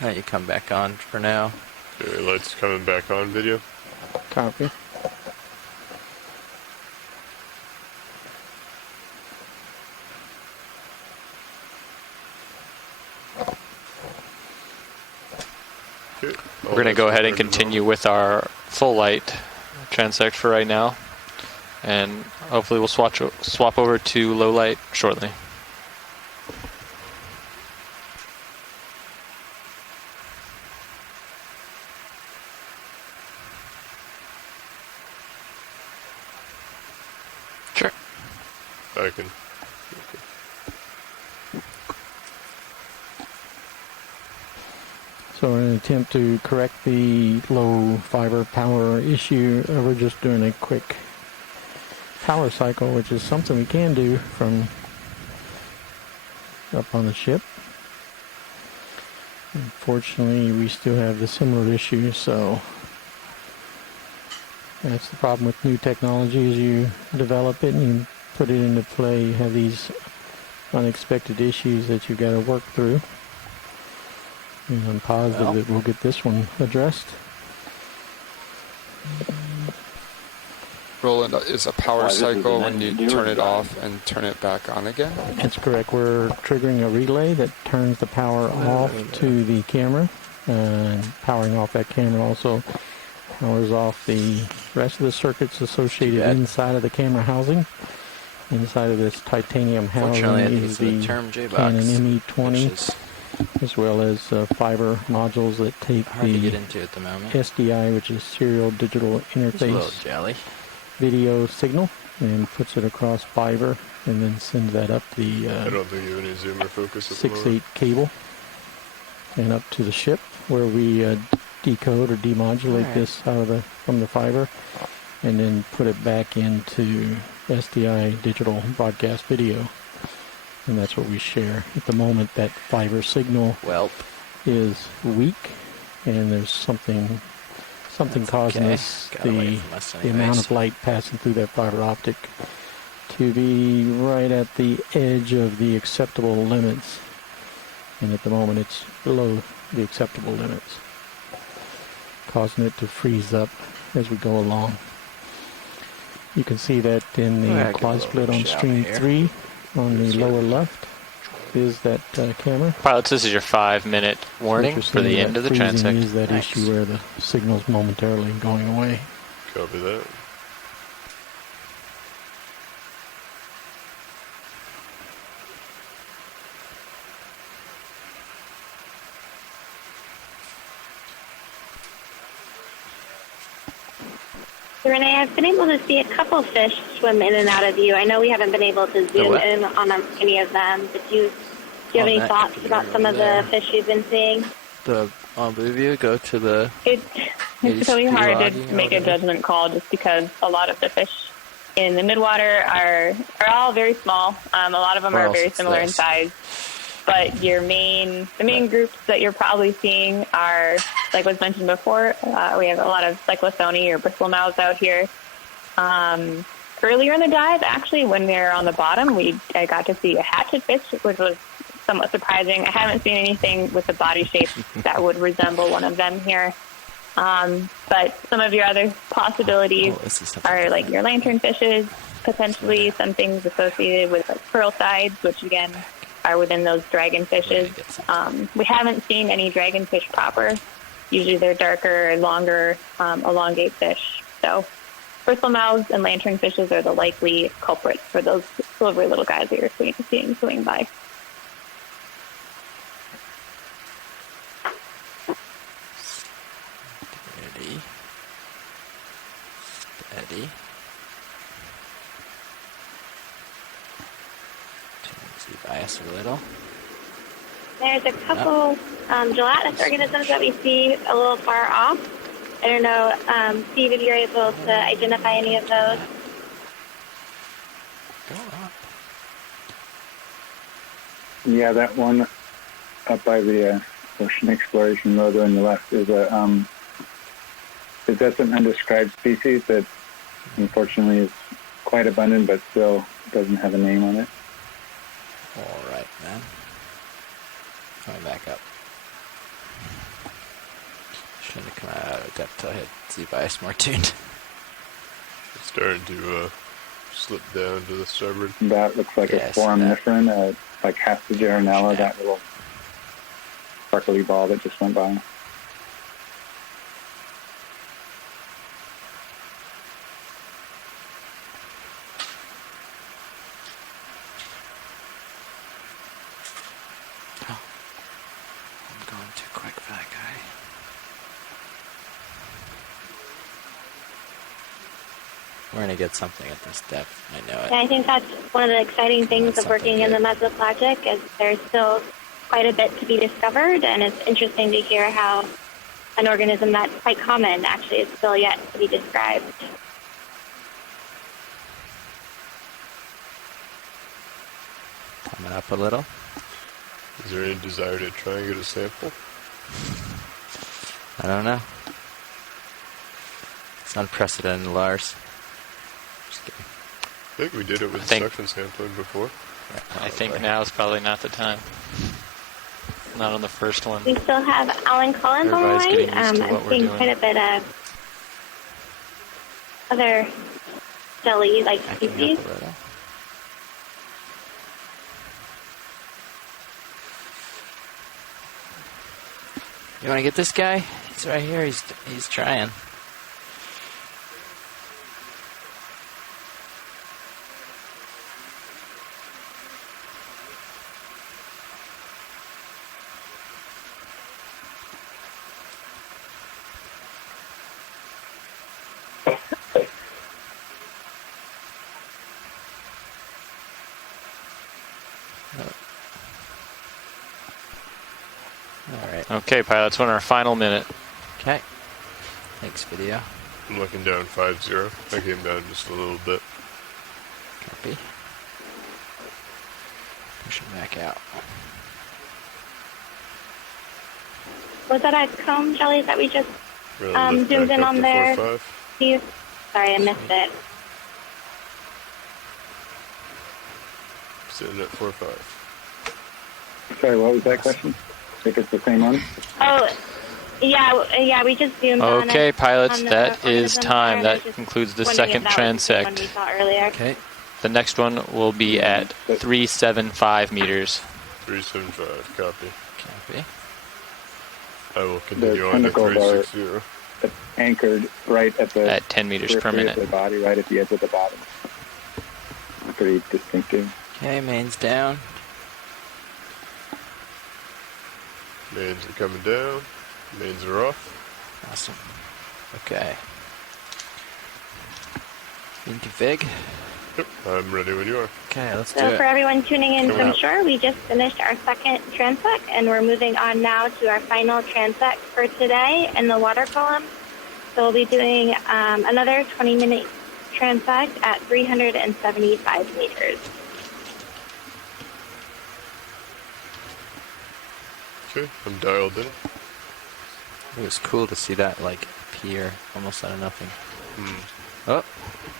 Why don't you come back on for now? Okay, lights coming back on video. Copy. We're going to go ahead and continue with our full light transect for right now, and hopefully we'll swap over to low light shortly. Sure. I can. So in an attempt to correct the low fiber power issue, we're just doing a quick power cycle, which is something we can do from up on the ship. Unfortunately, we still have the similar issue, so that's the problem with new technology. As you develop it and you put it into play, you have these unexpected issues that you've got to work through. And I'm positive that we'll get this one addressed. Roland, is a power cycle when you turn it off and turn it back on again? That's correct. We're triggering a relay that turns the power off to the camera, and powering off that camera also powers off the rest of the circuits associated inside of the camera housing. Inside of this titanium housing is the Canon ME20, as well as fiber modules that take the SDI, which is serial digital interface video signal, and puts it across fiber, and then sends that up the I don't think you have any zoomer focus at the 6/8 cable and up to the ship, where we decode or demodulate this out of from the fiber, and then put it back into SDI digital broadcast video. And that's what we share. At the moment, that fiber signal is weak, and there's something causing us the amount of light passing through that fiber optic to be right at the edge of the acceptable limits. And at the moment, it's below the acceptable limits, causing it to freeze up as we go along. You can see that in the quad split on stream 3 on the lower left is that camera. Pilots, this is your 5-minute warning for the end of the transect. Is that issue where the signal's momentarily going away. Copy that. Renee, I've been able to see a couple fish swim in and out of you. I know we haven't been able to zoom in on any of them, but do you have any thoughts about some of the fish you've been seeing? On Blue View, go to the... It's really hard to make a judgment call just because a lot of the fish in the midwater are all very small. A lot of them are very similar in size. But the main groups that you're probably seeing are, like was mentioned before, we have a lot of cyclothony or bristlemouths out here. Earlier in the dive, actually, when they're on the bottom, I got to see a hatchet fish, which was somewhat surprising. I haven't seen anything with a body shape that would resemble one of them here. But some of your other possibilities are like your lanternfishes, potentially some things associated with like pearl sides, which again are within those dragonfishes. We haven't seen any dragonfish proper. Usually they're darker, longer, elongate fish. So bristlemouths and lanternfishes are the likely culprits for those silvery little guys that you're seeing swimming by. Steady. Bias a little. There's a couple gelatinous organisms that we see a little far off. I don't know, Steve, if you're able to identify any of those. Yeah, that one up by the ocean exploration logo on the left is that's an undescribed species that unfortunately is quite abundant, but still doesn't have a name on it. All right, man. Coming back up. Trying to come out of depth till I hit Z-bias more tuned. It's starting to slip down to the starboard. That looks like a foraminifera, like Hastageronella, that little sparkly ball that just went by. We're going to get something at this depth. I know it. And I think that's one of the exciting things of working in the mesopelagic is there's still quite a bit to be discovered, and it's interesting to hear how an organism that's quite common actually is still yet to be described. Coming up a little. Is there any desire to try and get a sample? I don't know. It's unprecedented, Lars. Just kidding. I think we did it with suction sampling before. I think now is probably not the time. Not on the first one. We still have Alan Collins on the line. I'm seeing quite a bit of other jelly-like species. You want to get this guy? He's right here. He's trying. Okay, pilots, we're on our final minute. Okay. Thanks, video. I'm looking down 5-0. I came down just a little bit. Copy. Pushing back out. Was that a comb jelly that we just zoomed in on there? Steve? Sorry, I missed it. Sitting at 4-5. Sorry, what was that question? I think it's the same one. Oh, yeah, we just zoomed on. Okay, pilots, on that is time. That concludes the second transect. Okay. The next one will be at 375 meters. 375, copy. Copy. I will continue on to 360. Anchored right at 10 meters per minute. The body, right at the edge of the bottom. Pretty distinctive. Okay, mains down. Mains are coming down. Mains are off. Awesome. Okay. In config. Yep, I'm ready when you are. Okay, let's do So it. for everyone tuning in from shore, we just finished our second transect, and we're moving on now to our final transect for today in the water column. So we'll be doing another 20-minute transect at 375 meters. Okay, I'm dialed in. It was cool to see that, like, appear almost out of nothing. Hmm. Oh,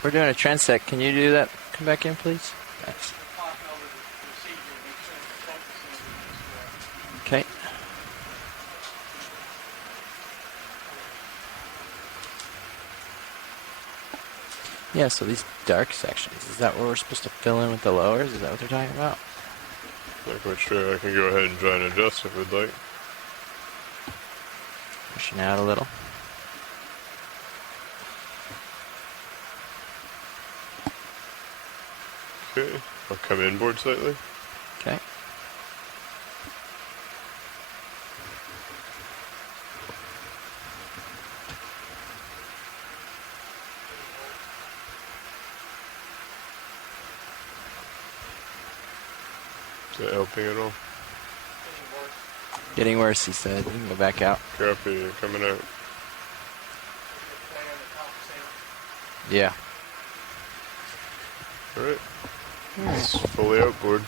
we're doing a transect. Can you do that? Come back in, please. Thanks. Okay. Yeah, so these dark sections, is that what we're supposed to fill in with the lowers? Is that what they're talking about? Not quite sure. I can go ahead and try and adjust if we'd like. Pushing out a little. Okay, I'll come inboard slightly. Okay. Is that helping at all? Getting worse, he said. You can go back out. Copy, you're coming out. Yeah. Alright. It's fully outboard.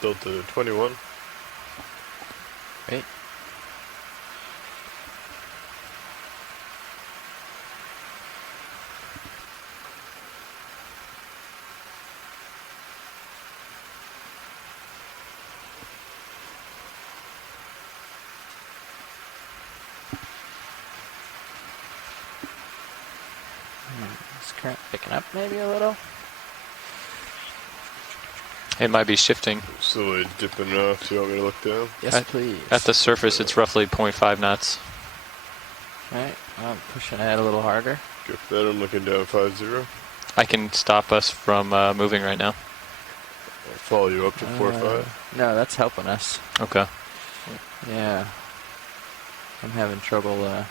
Delta 21. Great. Is current picking up maybe a little? It might be shifting. Slowly dipping off. Do you want me to look down? Yes, please. At the surface, it's roughly 0.5 knots. Alright, I'm pushing ahead a little harder. Get that. I'm looking down 5-0. I can stop us from moving right now. follow you up to 4.5? No, that's helping us. Okay. Yeah. I'm having trouble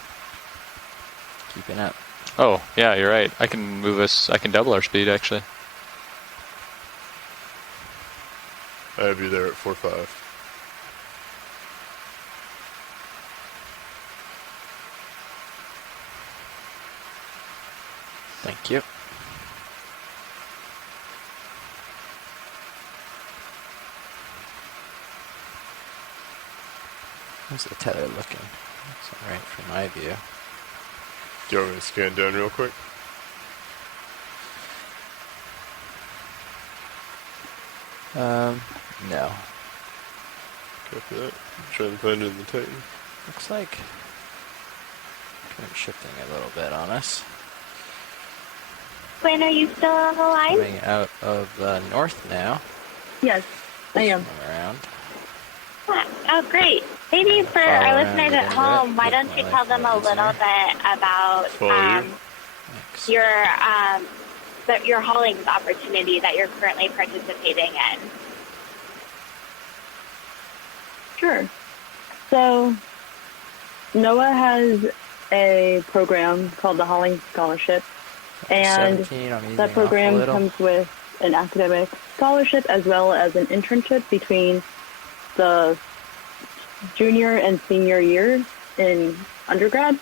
keeping up. Oh, yeah, you're right. I can move us. I can double our speed, actually. I have you there at 4.5. Thank you. How's the tether looking? Looks alright from my view. Do you want me to scan down real quick? No. Copy that. Try and find it in the Titan. Looks like kind of shifting a little bit on us. Quinn, are you still on the line? Coming out of north now. Yes, I am. Around. Oh, great. Maybe for our listeners at home, why don't you tell them a little bit about your haulings opportunity that you're currently participating in? Sure. So, NOAA has a program called the Hauling Scholarship, and that program comes with an academic scholarship as well as an internship between the junior and senior years in undergrad.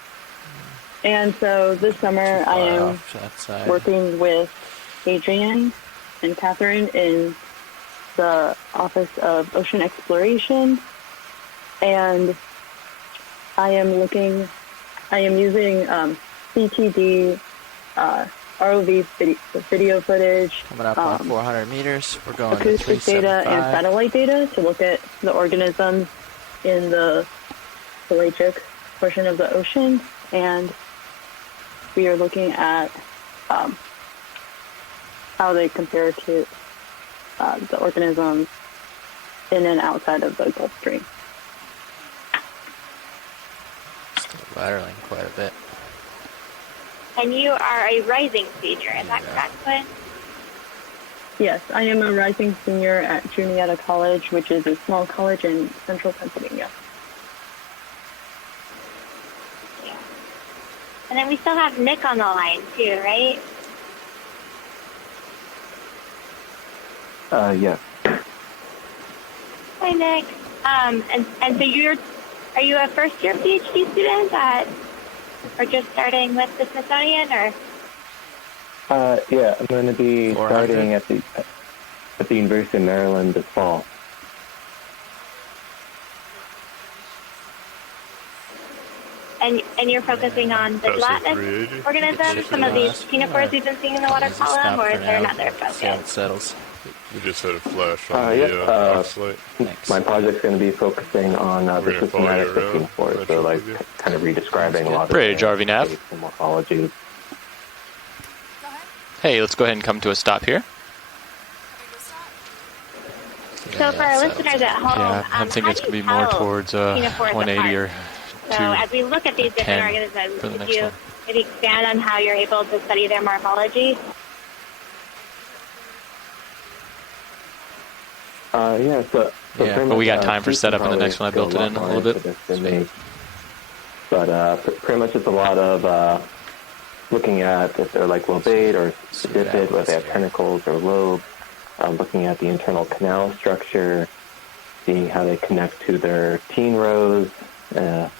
And so this summer I am working with Adrienne and Catherine in the Office of Ocean Exploration, and I am using CTD ROV video footage, coming up on 400 meters. We're going to acoustic data and satellite data to look at the organisms in the pelagic portion of the ocean, and we are looking at how they compare to the organisms in and outside of the Gulf Stream. Still lateraling quite a bit. And you are a rising senior, is that correct, Quinn? Yes, I am a rising senior at Juniata College, which is a small college in central Pennsylvania. Yeah. And then we still have Nick on the line too, right? Yes. Hi, Nick. And so are you a first year PhD student or just starting with the Smithsonian, or? Yeah, I'm going to be starting at the University of Maryland this fall. And you're focusing on the gelatinous organisms, some of these ctenophores we've been seeing in the water column, or is there another focus? See how it settles. We just had a flash on the light. My project's going to be focusing on the systematic ctenophores, so like kind of redescribing a lot of Bridge, RV Nav. morphology. Hey, let's go ahead and come to a stop here. So for our listeners at home, Yeah, I'm thinking it's going to be more towards 180 or 2. So as we look at these different organisms, could you maybe expand on how you're able to study their morphology? But we got time for setup in the next one. I built it in a little bit. But pretty much it's a lot of looking at if they're like lobate or sediped, whether they have tentacles or lobes, looking at the internal canal structure, seeing how they connect to their teen rows, et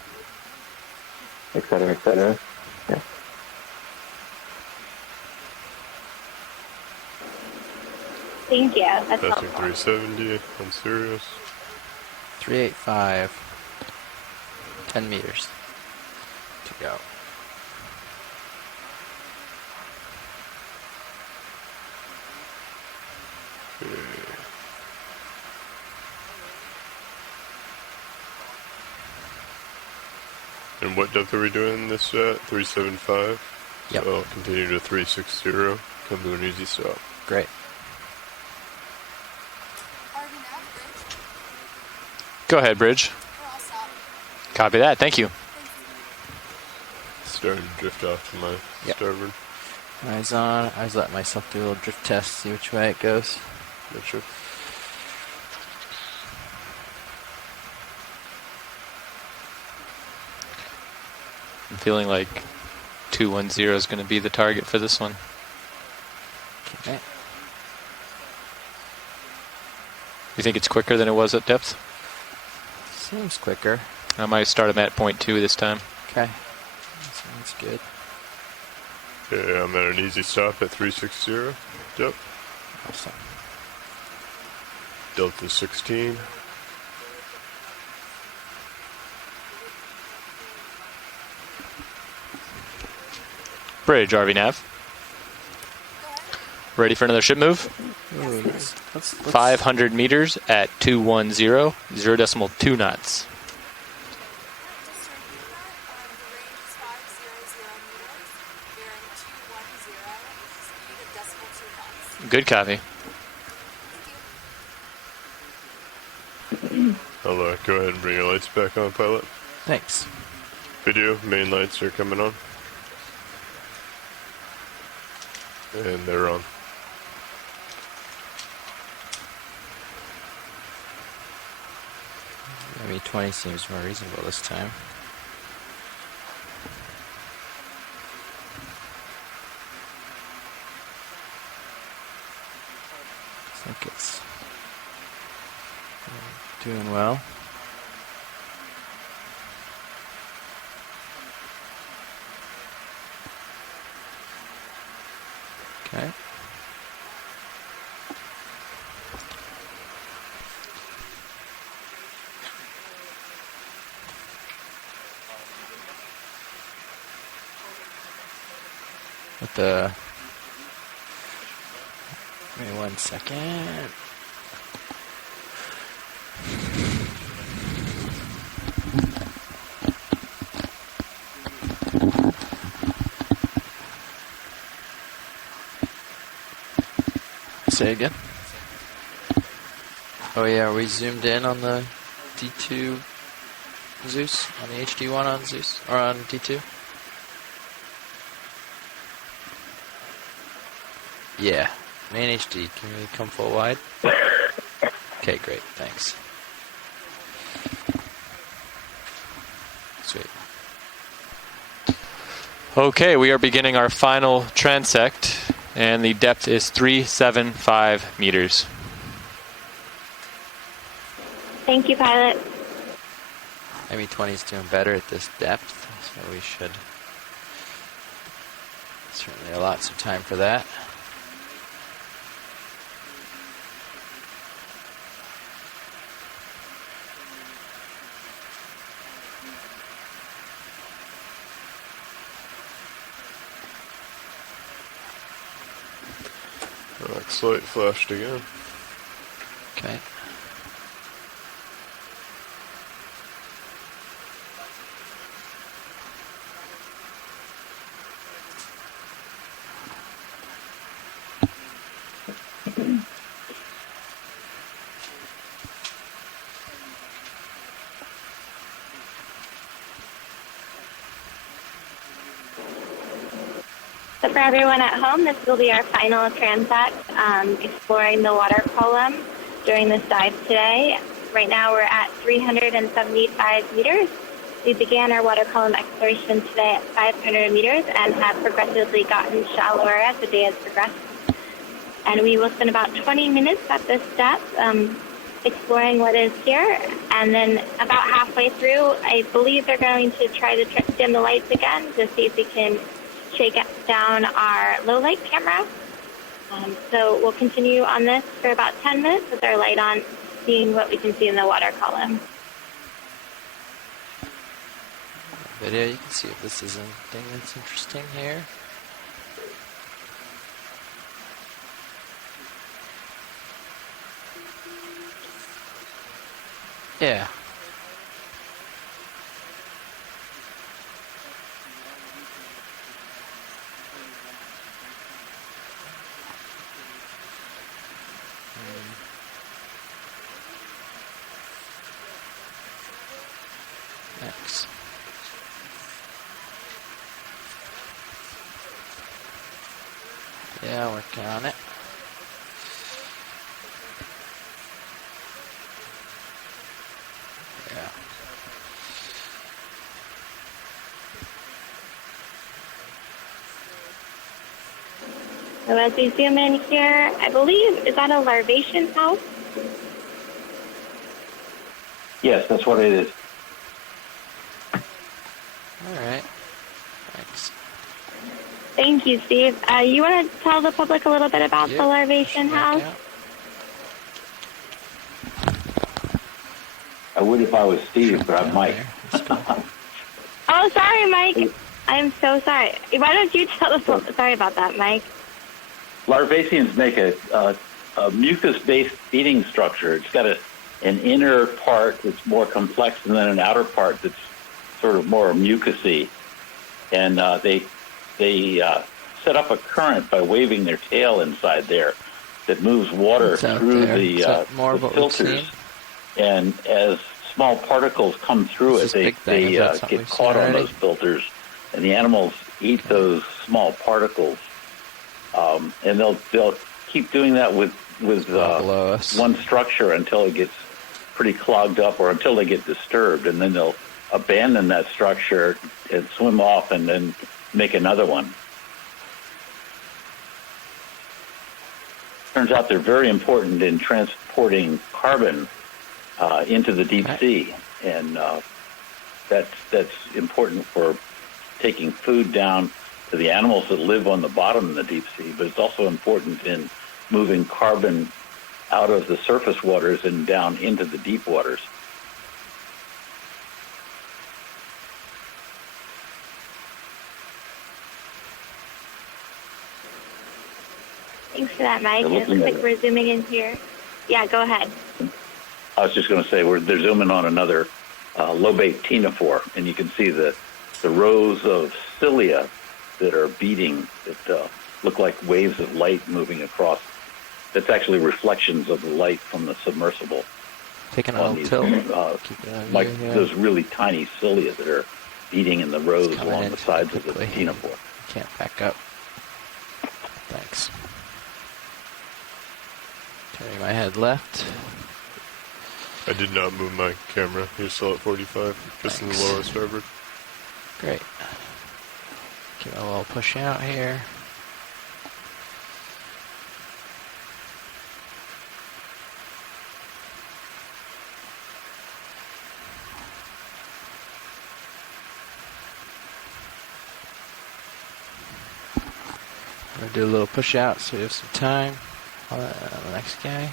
cetera, et cetera. Yeah. Thank you. That's Passing 370 on Sirius. 385. 10 meters to go. And what depth are we doing this at? 375? Yep. So I'll continue to 360, come to an easy stop. Great. Go ahead, Bridge. Copy that. Thank you. Starting to drift off to my starboard. Eyes on. I was letting myself do a little drift test, see which way it goes. Not sure. feeling like 210 is going to be the target for this one. Okay. You think it's quicker than it was at depth? Seems quicker. I might start him at 0.2 this time. Okay. Sounds good. Yeah, I'm at an easy stop at 360. Yep. Awesome. Delta 16. Bridge, RV Nav. Ready for another ship move? Ooh, let's 500 meters at 210, 0.2 knots. Good copy. I'll go ahead and bring your lights back on, pilot. Thanks. Video, main lights are coming on. And they're on. Maybe 20 seems more reasonable this time. I think it's doing well. Okay. With the... Give me 1 second. Say again? Oh yeah, we zoomed in on the D2 Zeus, on the HD1 on Zeus, or on D2? Yeah, main HD, can we come full wide? Okay, great, thanks. Sweet. Okay, we are beginning our final transect, and the depth is 375 meters. Thank you, pilot. Maybe 20 is doing better at this depth, so we should certainly allot some time for that. Next light flashed again. Okay. So for everyone at home, this will be our final transect, exploring the water column during this dive today. Right now we're at 375 meters. We began our water column exploration today at 500 meters and have progressively gotten shallower as the day has progressed. And we will spend about 20 minutes at this depth exploring what is here. And then about halfway through, I believe they're going to try to dim the lights again to see if we can shake down our low light camera. So we'll continue on this for about 10 minutes with our light on, seeing what we can see in the water column. Video, you can see if this is anything that's interesting here. Yeah. Next. Yeah, working on it. Yeah. So as we zoom in here, I believe, is that a larvation house? Yes, that's what it is. All right. Thanks. Thank you, Steve. You want to tell the public a little bit about the larvation house? I would if I was Steve, but I'm Mike. Oh, sorry, Mike. I'm so sorry. Why don't you tell us? Sorry about that, Mike. Larvaceans make a mucus-based feeding structure. It's got an inner part that's more complex and then an outer part that's sort of more mucusy. And they set up a current by waving their tail inside there that moves water through the filters. And as small particles come through it, they get caught on those filters, and the animals eat those small particles. And they'll keep doing that with one structure until it gets pretty clogged up or until they get disturbed, and then they'll abandon that structure and swim off and then make another one. Turns out they're very important in transporting carbon into the deep sea, and that's important for taking food down to the animals that live on the bottom of the deep sea, but it's also important in moving carbon out of the surface waters and down into the deep waters. Thanks for that, Mike. It looks like we're zooming in here. Yeah, go ahead. I was just going to say they're zooming on another lobate ctenophore, and you can see the rows of cilia that are beating that look like waves of light moving across. That's actually reflections of the light from the submersible. Taking a little tilt. Like those really tiny cilia that are beating in the rows along the sides of the ctenophore. Can't back up. Thanks. Turning my head left. I did not move my camera. You're still at 45, just in the lower starboard. Great. Give it a little push out here. I'm going to do a little push out so we have some time. The next guy.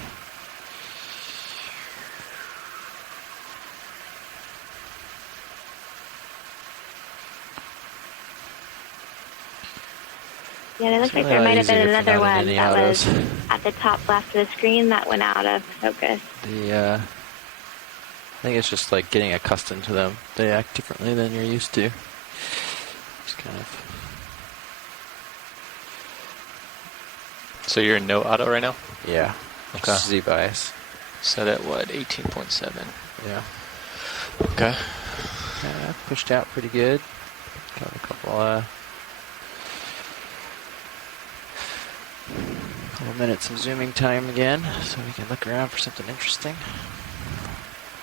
Yeah, it looks like there might have been another one that was at the top left of the screen that went out of focus. I think it's just like getting accustomed to them. They act differently than you're used to. Just kind of. So you're in no auto right now? Yeah. Okay. Z bias. Set at what? 18.7. Yeah. Okay. Pushed out pretty good. Got a couple minutes of zooming time again, so we can look around for something interesting.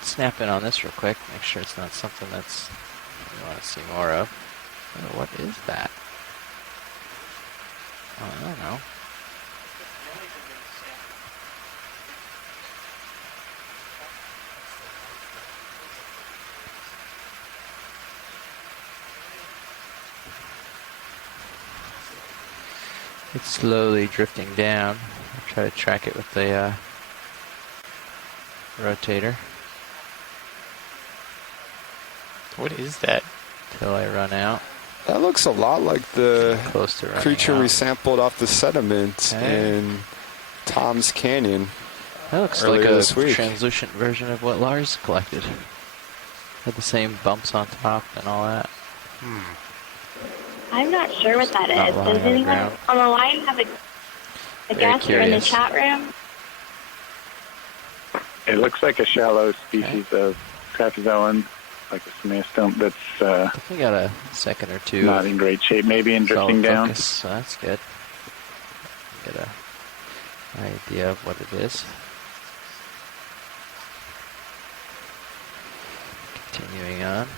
Snap in on this real quick, make sure it's not something that's we want to see more of. Oh, what is that? Oh, I don't know. It's slowly drifting down. I'll try to track it with the rotator. What is that? Till I run out. That looks a lot like the creature we out. sampled off the sediment in Tom's Canyon. That looks like a translucent version of what Lars collected. Had the same bumps on top and all that. I'm not sure what that is. Does anyone on the line have a guess or in the chat room? It looks like a shallow species of Cratozoan, like a semestome that's we got a second or two. Not in great shape, maybe, and drifting down. So that's good. Get an idea of what it is. Continuing on.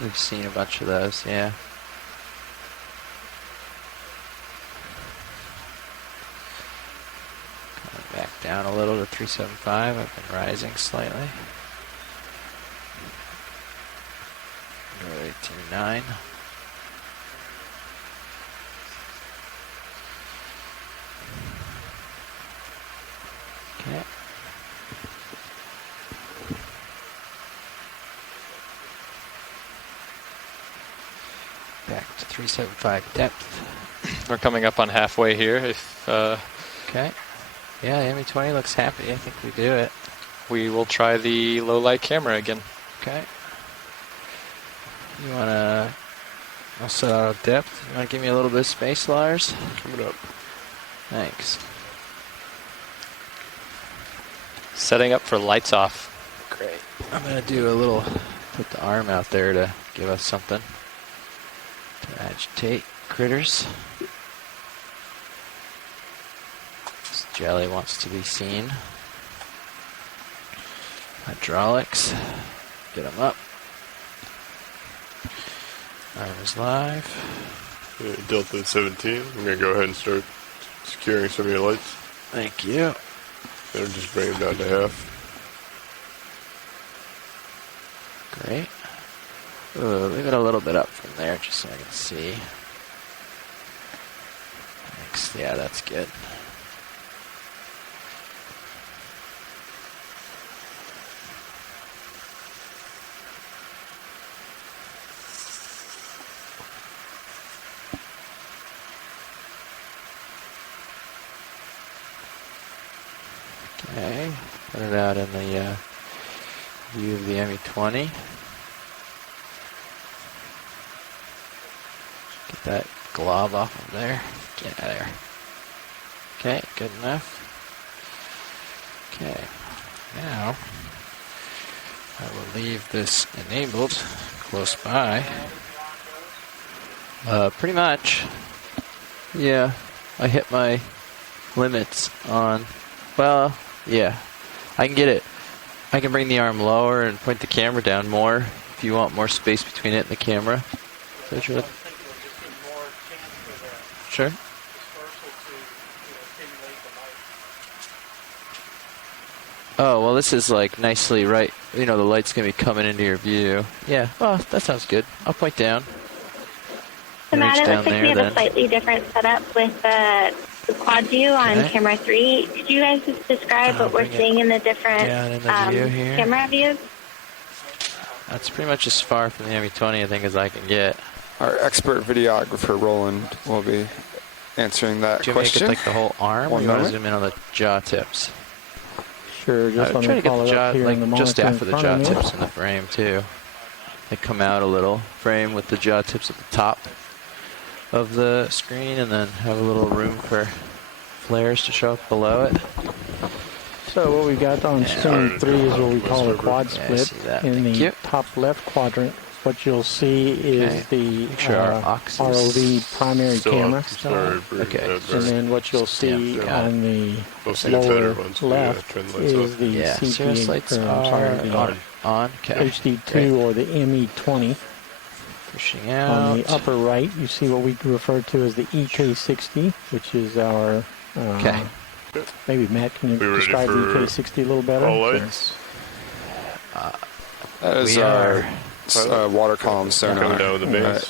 We've seen a bunch of those, yeah. Coming back down a little to 375. I've been rising slightly. Go to 18.9. Okay. Back to 375 depth. We're coming up on halfway here. If okay. Yeah, the ME20 looks happy. I think we do it. We will try the low light camera again. Okay. You wanna? I'll set out of depth. You wanna give me a little bit of space, Lars? Coming up. Thanks. Setting up for lights off. Great. I'm gonna do a little. Put the arm out there to give us something to agitate critters. This jelly wants to be seen. Hydraulics. Get them up. Arm is live. Delta 17. I'm going to go ahead and start securing some of your lights. Thank you. Then just bring them down to half. Great. Ooh, leave it a little bit up from there just so I can see. Thanks. Yeah, that's good. Okay, put it out in the view of the ME20. Get that glob off of there. Get out of there. Okay, good enough. Okay, now I will leave this enabled close by. Pretty much. Yeah, I hit my limits on, well, yeah, I can get it. I can bring the arm lower and point the camera down more if you want more space between it and the camera. Is that true? Sure. Oh, well, this is like nicely right. You know, the light's going to be coming into your view. Yeah, well, that sounds good. I'll point down. So Matt, it looks like we have a slightly different setup with the quad view on camera 3. Could you guys just describe what we're seeing in the different camera views? That's pretty much as far from the ME20, I think, as I can get. Our expert videographer, Roland, will be answering that question. question. Do you make it like the whole arm, or you want to zoom in on the jaw tips? Sure, just I'm trying to get the jaw, like just after the jaw tips in the frame, too. They come out a little frame with the jaw tips at the top of the screen, and then have a little room for flares to show up below it. So what we got on stream 3 is what we call a quad split. In the top left quadrant, what you'll see is the ROV primary camera. Okay. And then what you'll see on the lower left is the HD2 or the ME20. Pushing out. On the upper right, you see what we refer to as the EK60, which is our... maybe Matt, can you describe the EK60 a little better? All lights? That is our water column sonar.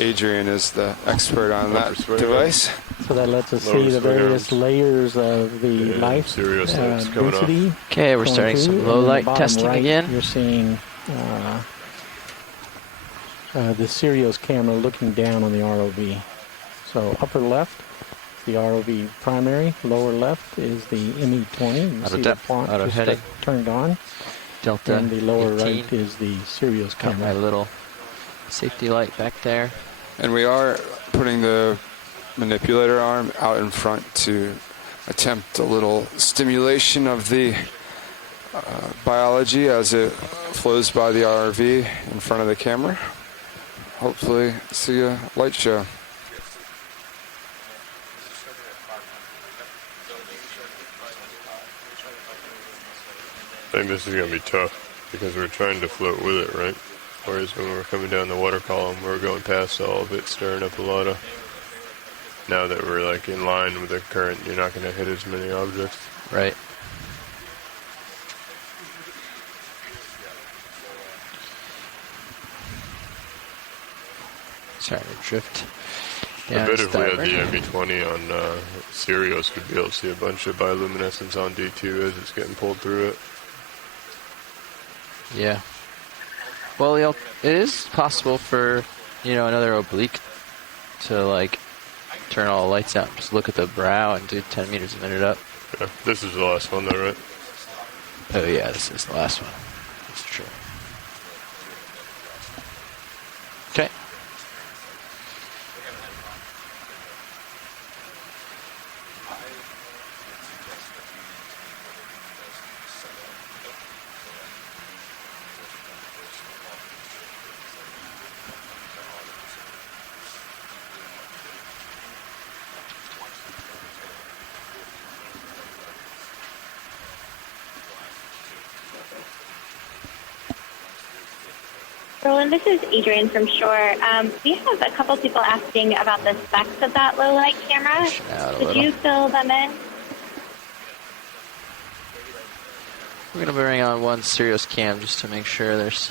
Adrian is the expert on that device. So that lets us see the various layers of the light density. Okay, we're starting some low light testing again. You're seeing the Sirius camera looking down on the ROV. So upper left, the ROV primary. Lower left is the ME20. You see the font just turned on. Delta and the lower 18. right is the Sirius camera. Got my little safety light back there. And we are putting the manipulator arm out in front to attempt a little stimulation of the biology as it flows by the RV in front of the camera. Hopefully see a light show. I think this is going to be tough because we're trying to float with it, right? Whereas when we were coming down the water column, we were going past all of it, stirring up a lot of... Now that we're like in line with the current, you're not going to hit as many objects. Right. Sorry to drift. I bet if we had the ME20 on Sirius, we'd be able to see a bunch of bioluminescence on D2 as it's getting pulled through it. Yeah. Well, it is possible for, another oblique to, like, turn all the lights out and just look at the brow and do 10 meters a minute up. Yeah, this is the last one, though, right? Oh, yeah, this is the last one. That's true. Okay. Roland, this is Adrian from Shore. We have a couple people asking about the specs of that low light camera. Could you fill them in? We're going to bring on one Sirius cam just to make sure there's...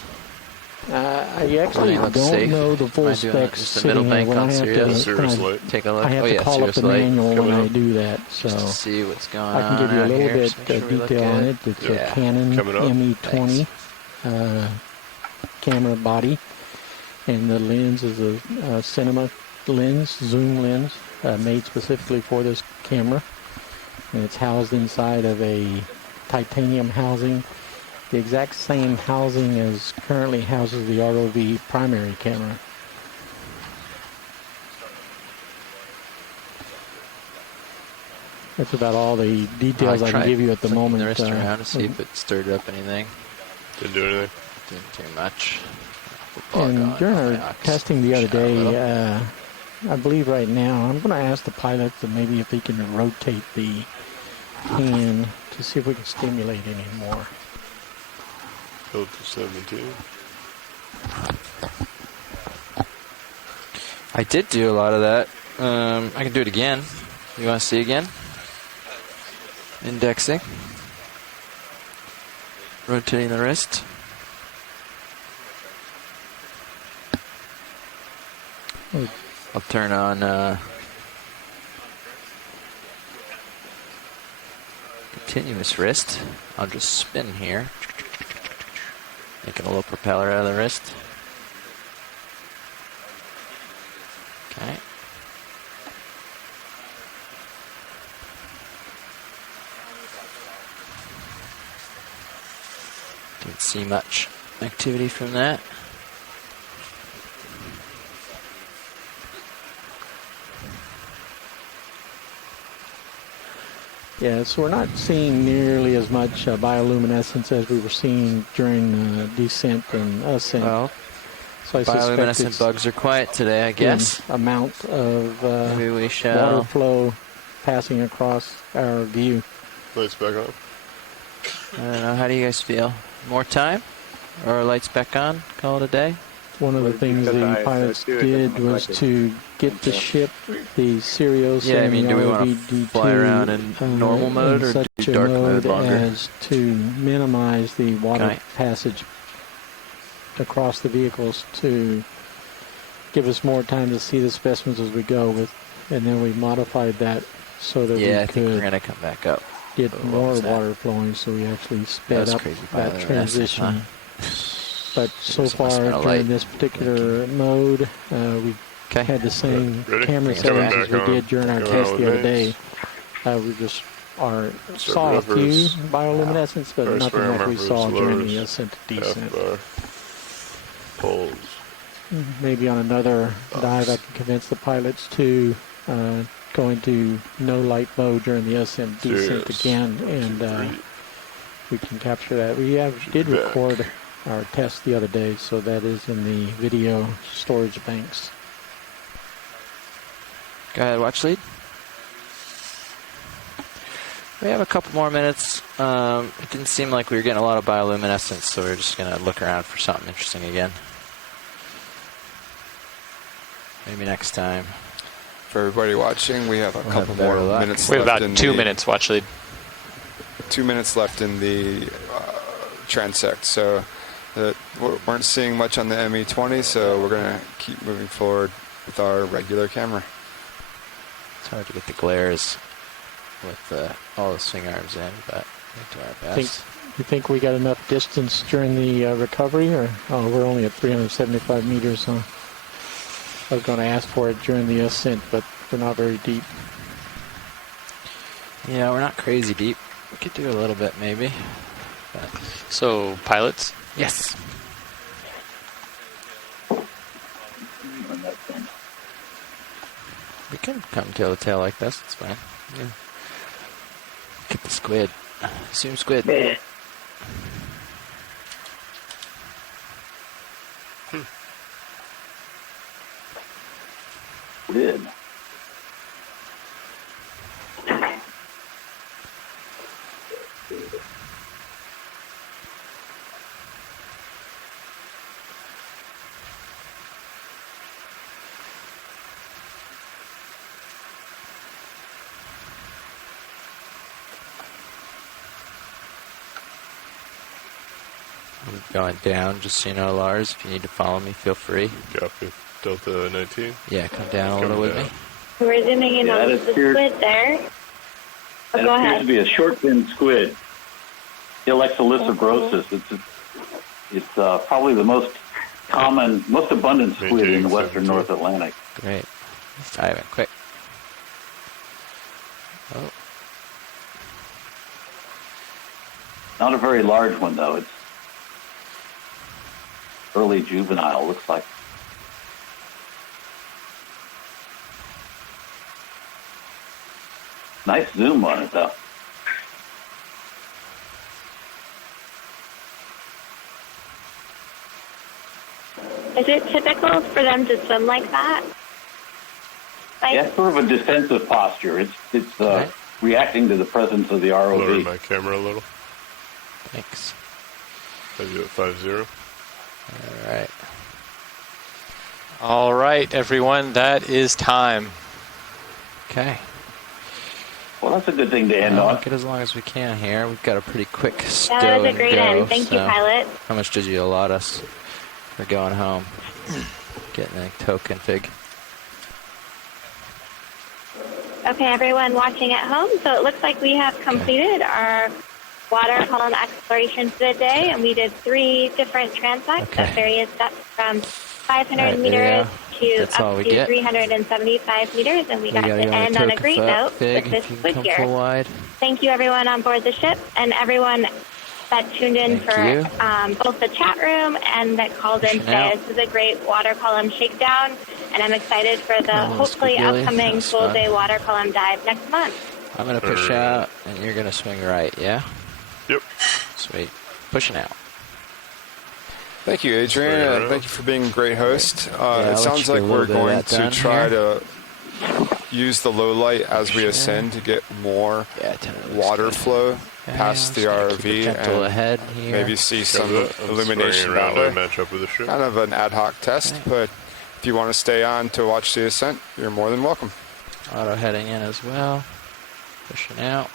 I actually don't know the full specs sitting here. When I have to take a look. I have to call up the manual when I do that, so just to see what's going on. I can give you a little bit of detail on it. It's a Canon ME20 camera body, and the lens is a cinema lens, zoom lens, made specifically for this camera, and it's housed inside of a titanium housing, the exact same housing as currently houses the ROV primary camera. That's about all the details I can give you at the moment. The wrist around to see if it stirred up anything. Didn't do anything. Didn't do much. And during our testing the other day, I believe right now, I'm going to ask the pilot to maybe if he can rotate the hand to see if we can stimulate any more. Build to 17. I did do a lot of that. I can do it again. You want to see again? Indexing. Rotating the wrist. I'll turn on continuous wrist. I'll just spin here, making a little propeller out of the wrist. Okay. Didn't see much activity from that. Yeah, so we're not seeing nearly as much bioluminescence as we were seeing during descent and ascent. Well, so I bioluminescent bugs are quiet today, I guess. Amount of maybe we shall water flow passing across our view. Lights back on. I don't know. How do you guys feel? More time, or lights back on? Call it a day. One of the things the pilots did was to get the ship, the Sirius, yeah, I mean, and do we the want to fly around in normal mode or do dark mode longer? As to minimize the water passage across the vehicles to give us more time to see the specimens as we go with, and then we modified that so that we could. I think we're gonna come back up. Get more water flowing, so we actually sped up that transition. But so far during this particular mode, we had the same camera settings as we did during our test the other day. We just saw a few bioluminescence, but nothing like we saw during the ascent to descent. Maybe on another dive I can convince the pilots to go into no light mode during the ascent descent again, and we can capture that. We did record our test the other day, so that is in the video storage banks. Go ahead, watch lead. We have a couple more minutes. It didn't seem like we were getting a lot of bioluminescence, so we're just going to look around for something interesting again. Maybe next time. For everybody watching, we have a couple more minutes We have left. about 2 minutes watch lead. 2 minutes left in the transect, so we weren't seeing much on the ME20, so we're going to keep moving forward with our regular camera. It's hard to get the glares with all the swing arms in, but we'll do our best. You think we got enough distance during the recovery, or we're only at 375 meters? Huh? I was going to ask for it during the ascent, but we're not very deep. Yeah, we're not crazy deep. We could do a little bit, maybe. But. So, pilots? Yes. We can come tail to tail like this. It's fine. Yeah. Get the squid. Zoom squid. Yeah. Good. I'm going down, just so you know, Lars. If you need to follow me, feel free. Copy. Delta 19. Yeah, come down a little with me. We're zooming in on the squid there. That go appears ahead. to be a short-fin squid. Alexa grossus. It's probably the most common, most abundant squid in the western North Atlantic. Great. Let's dive in quick. Oh. Not a very large one, though. It's early juvenile, looks like. Nice zoom on it, though. Is it typical for them to swim like that? Yeah, it's sort of a defensive posture. It's reacting to the presence of the ROV. Lower my camera a little. Thanks. I do it 5-0. All right. All right, everyone. That is time. Okay. Well, that's a good thing to end on. Get as long as we can here. We've got a pretty quick stow That was a and great go, end. Thank you, so pilot. How much did you allot us for going home? Getting a tow config. Okay, everyone watching at home. So it looks like we have completed our water column exploration for the day, and we did 3 different transects at various depths from 500 meters to up to 375 meters, and we got to end on a great note with this squid here. Thank you, everyone on board the ship, and everyone that tuned in for both the chat room and that called in today. This is a great water column shakedown, and I'm excited for the hopefully upcoming full day water column dive next month. I'm going to push out, and you're going to swing right, yeah? Yep. Sweet. Pushing out. Thank you, Adrian. Thank you for being a great host. It sounds like we're going to try to use the low light as we ascend to get more water flow past the ROV and maybe see some illumination that way. Match up with the ship. Kind of an ad hoc test, but if you want to stay on to watch the ascent, you're more than welcome. Auto heading in as well. Pushing out.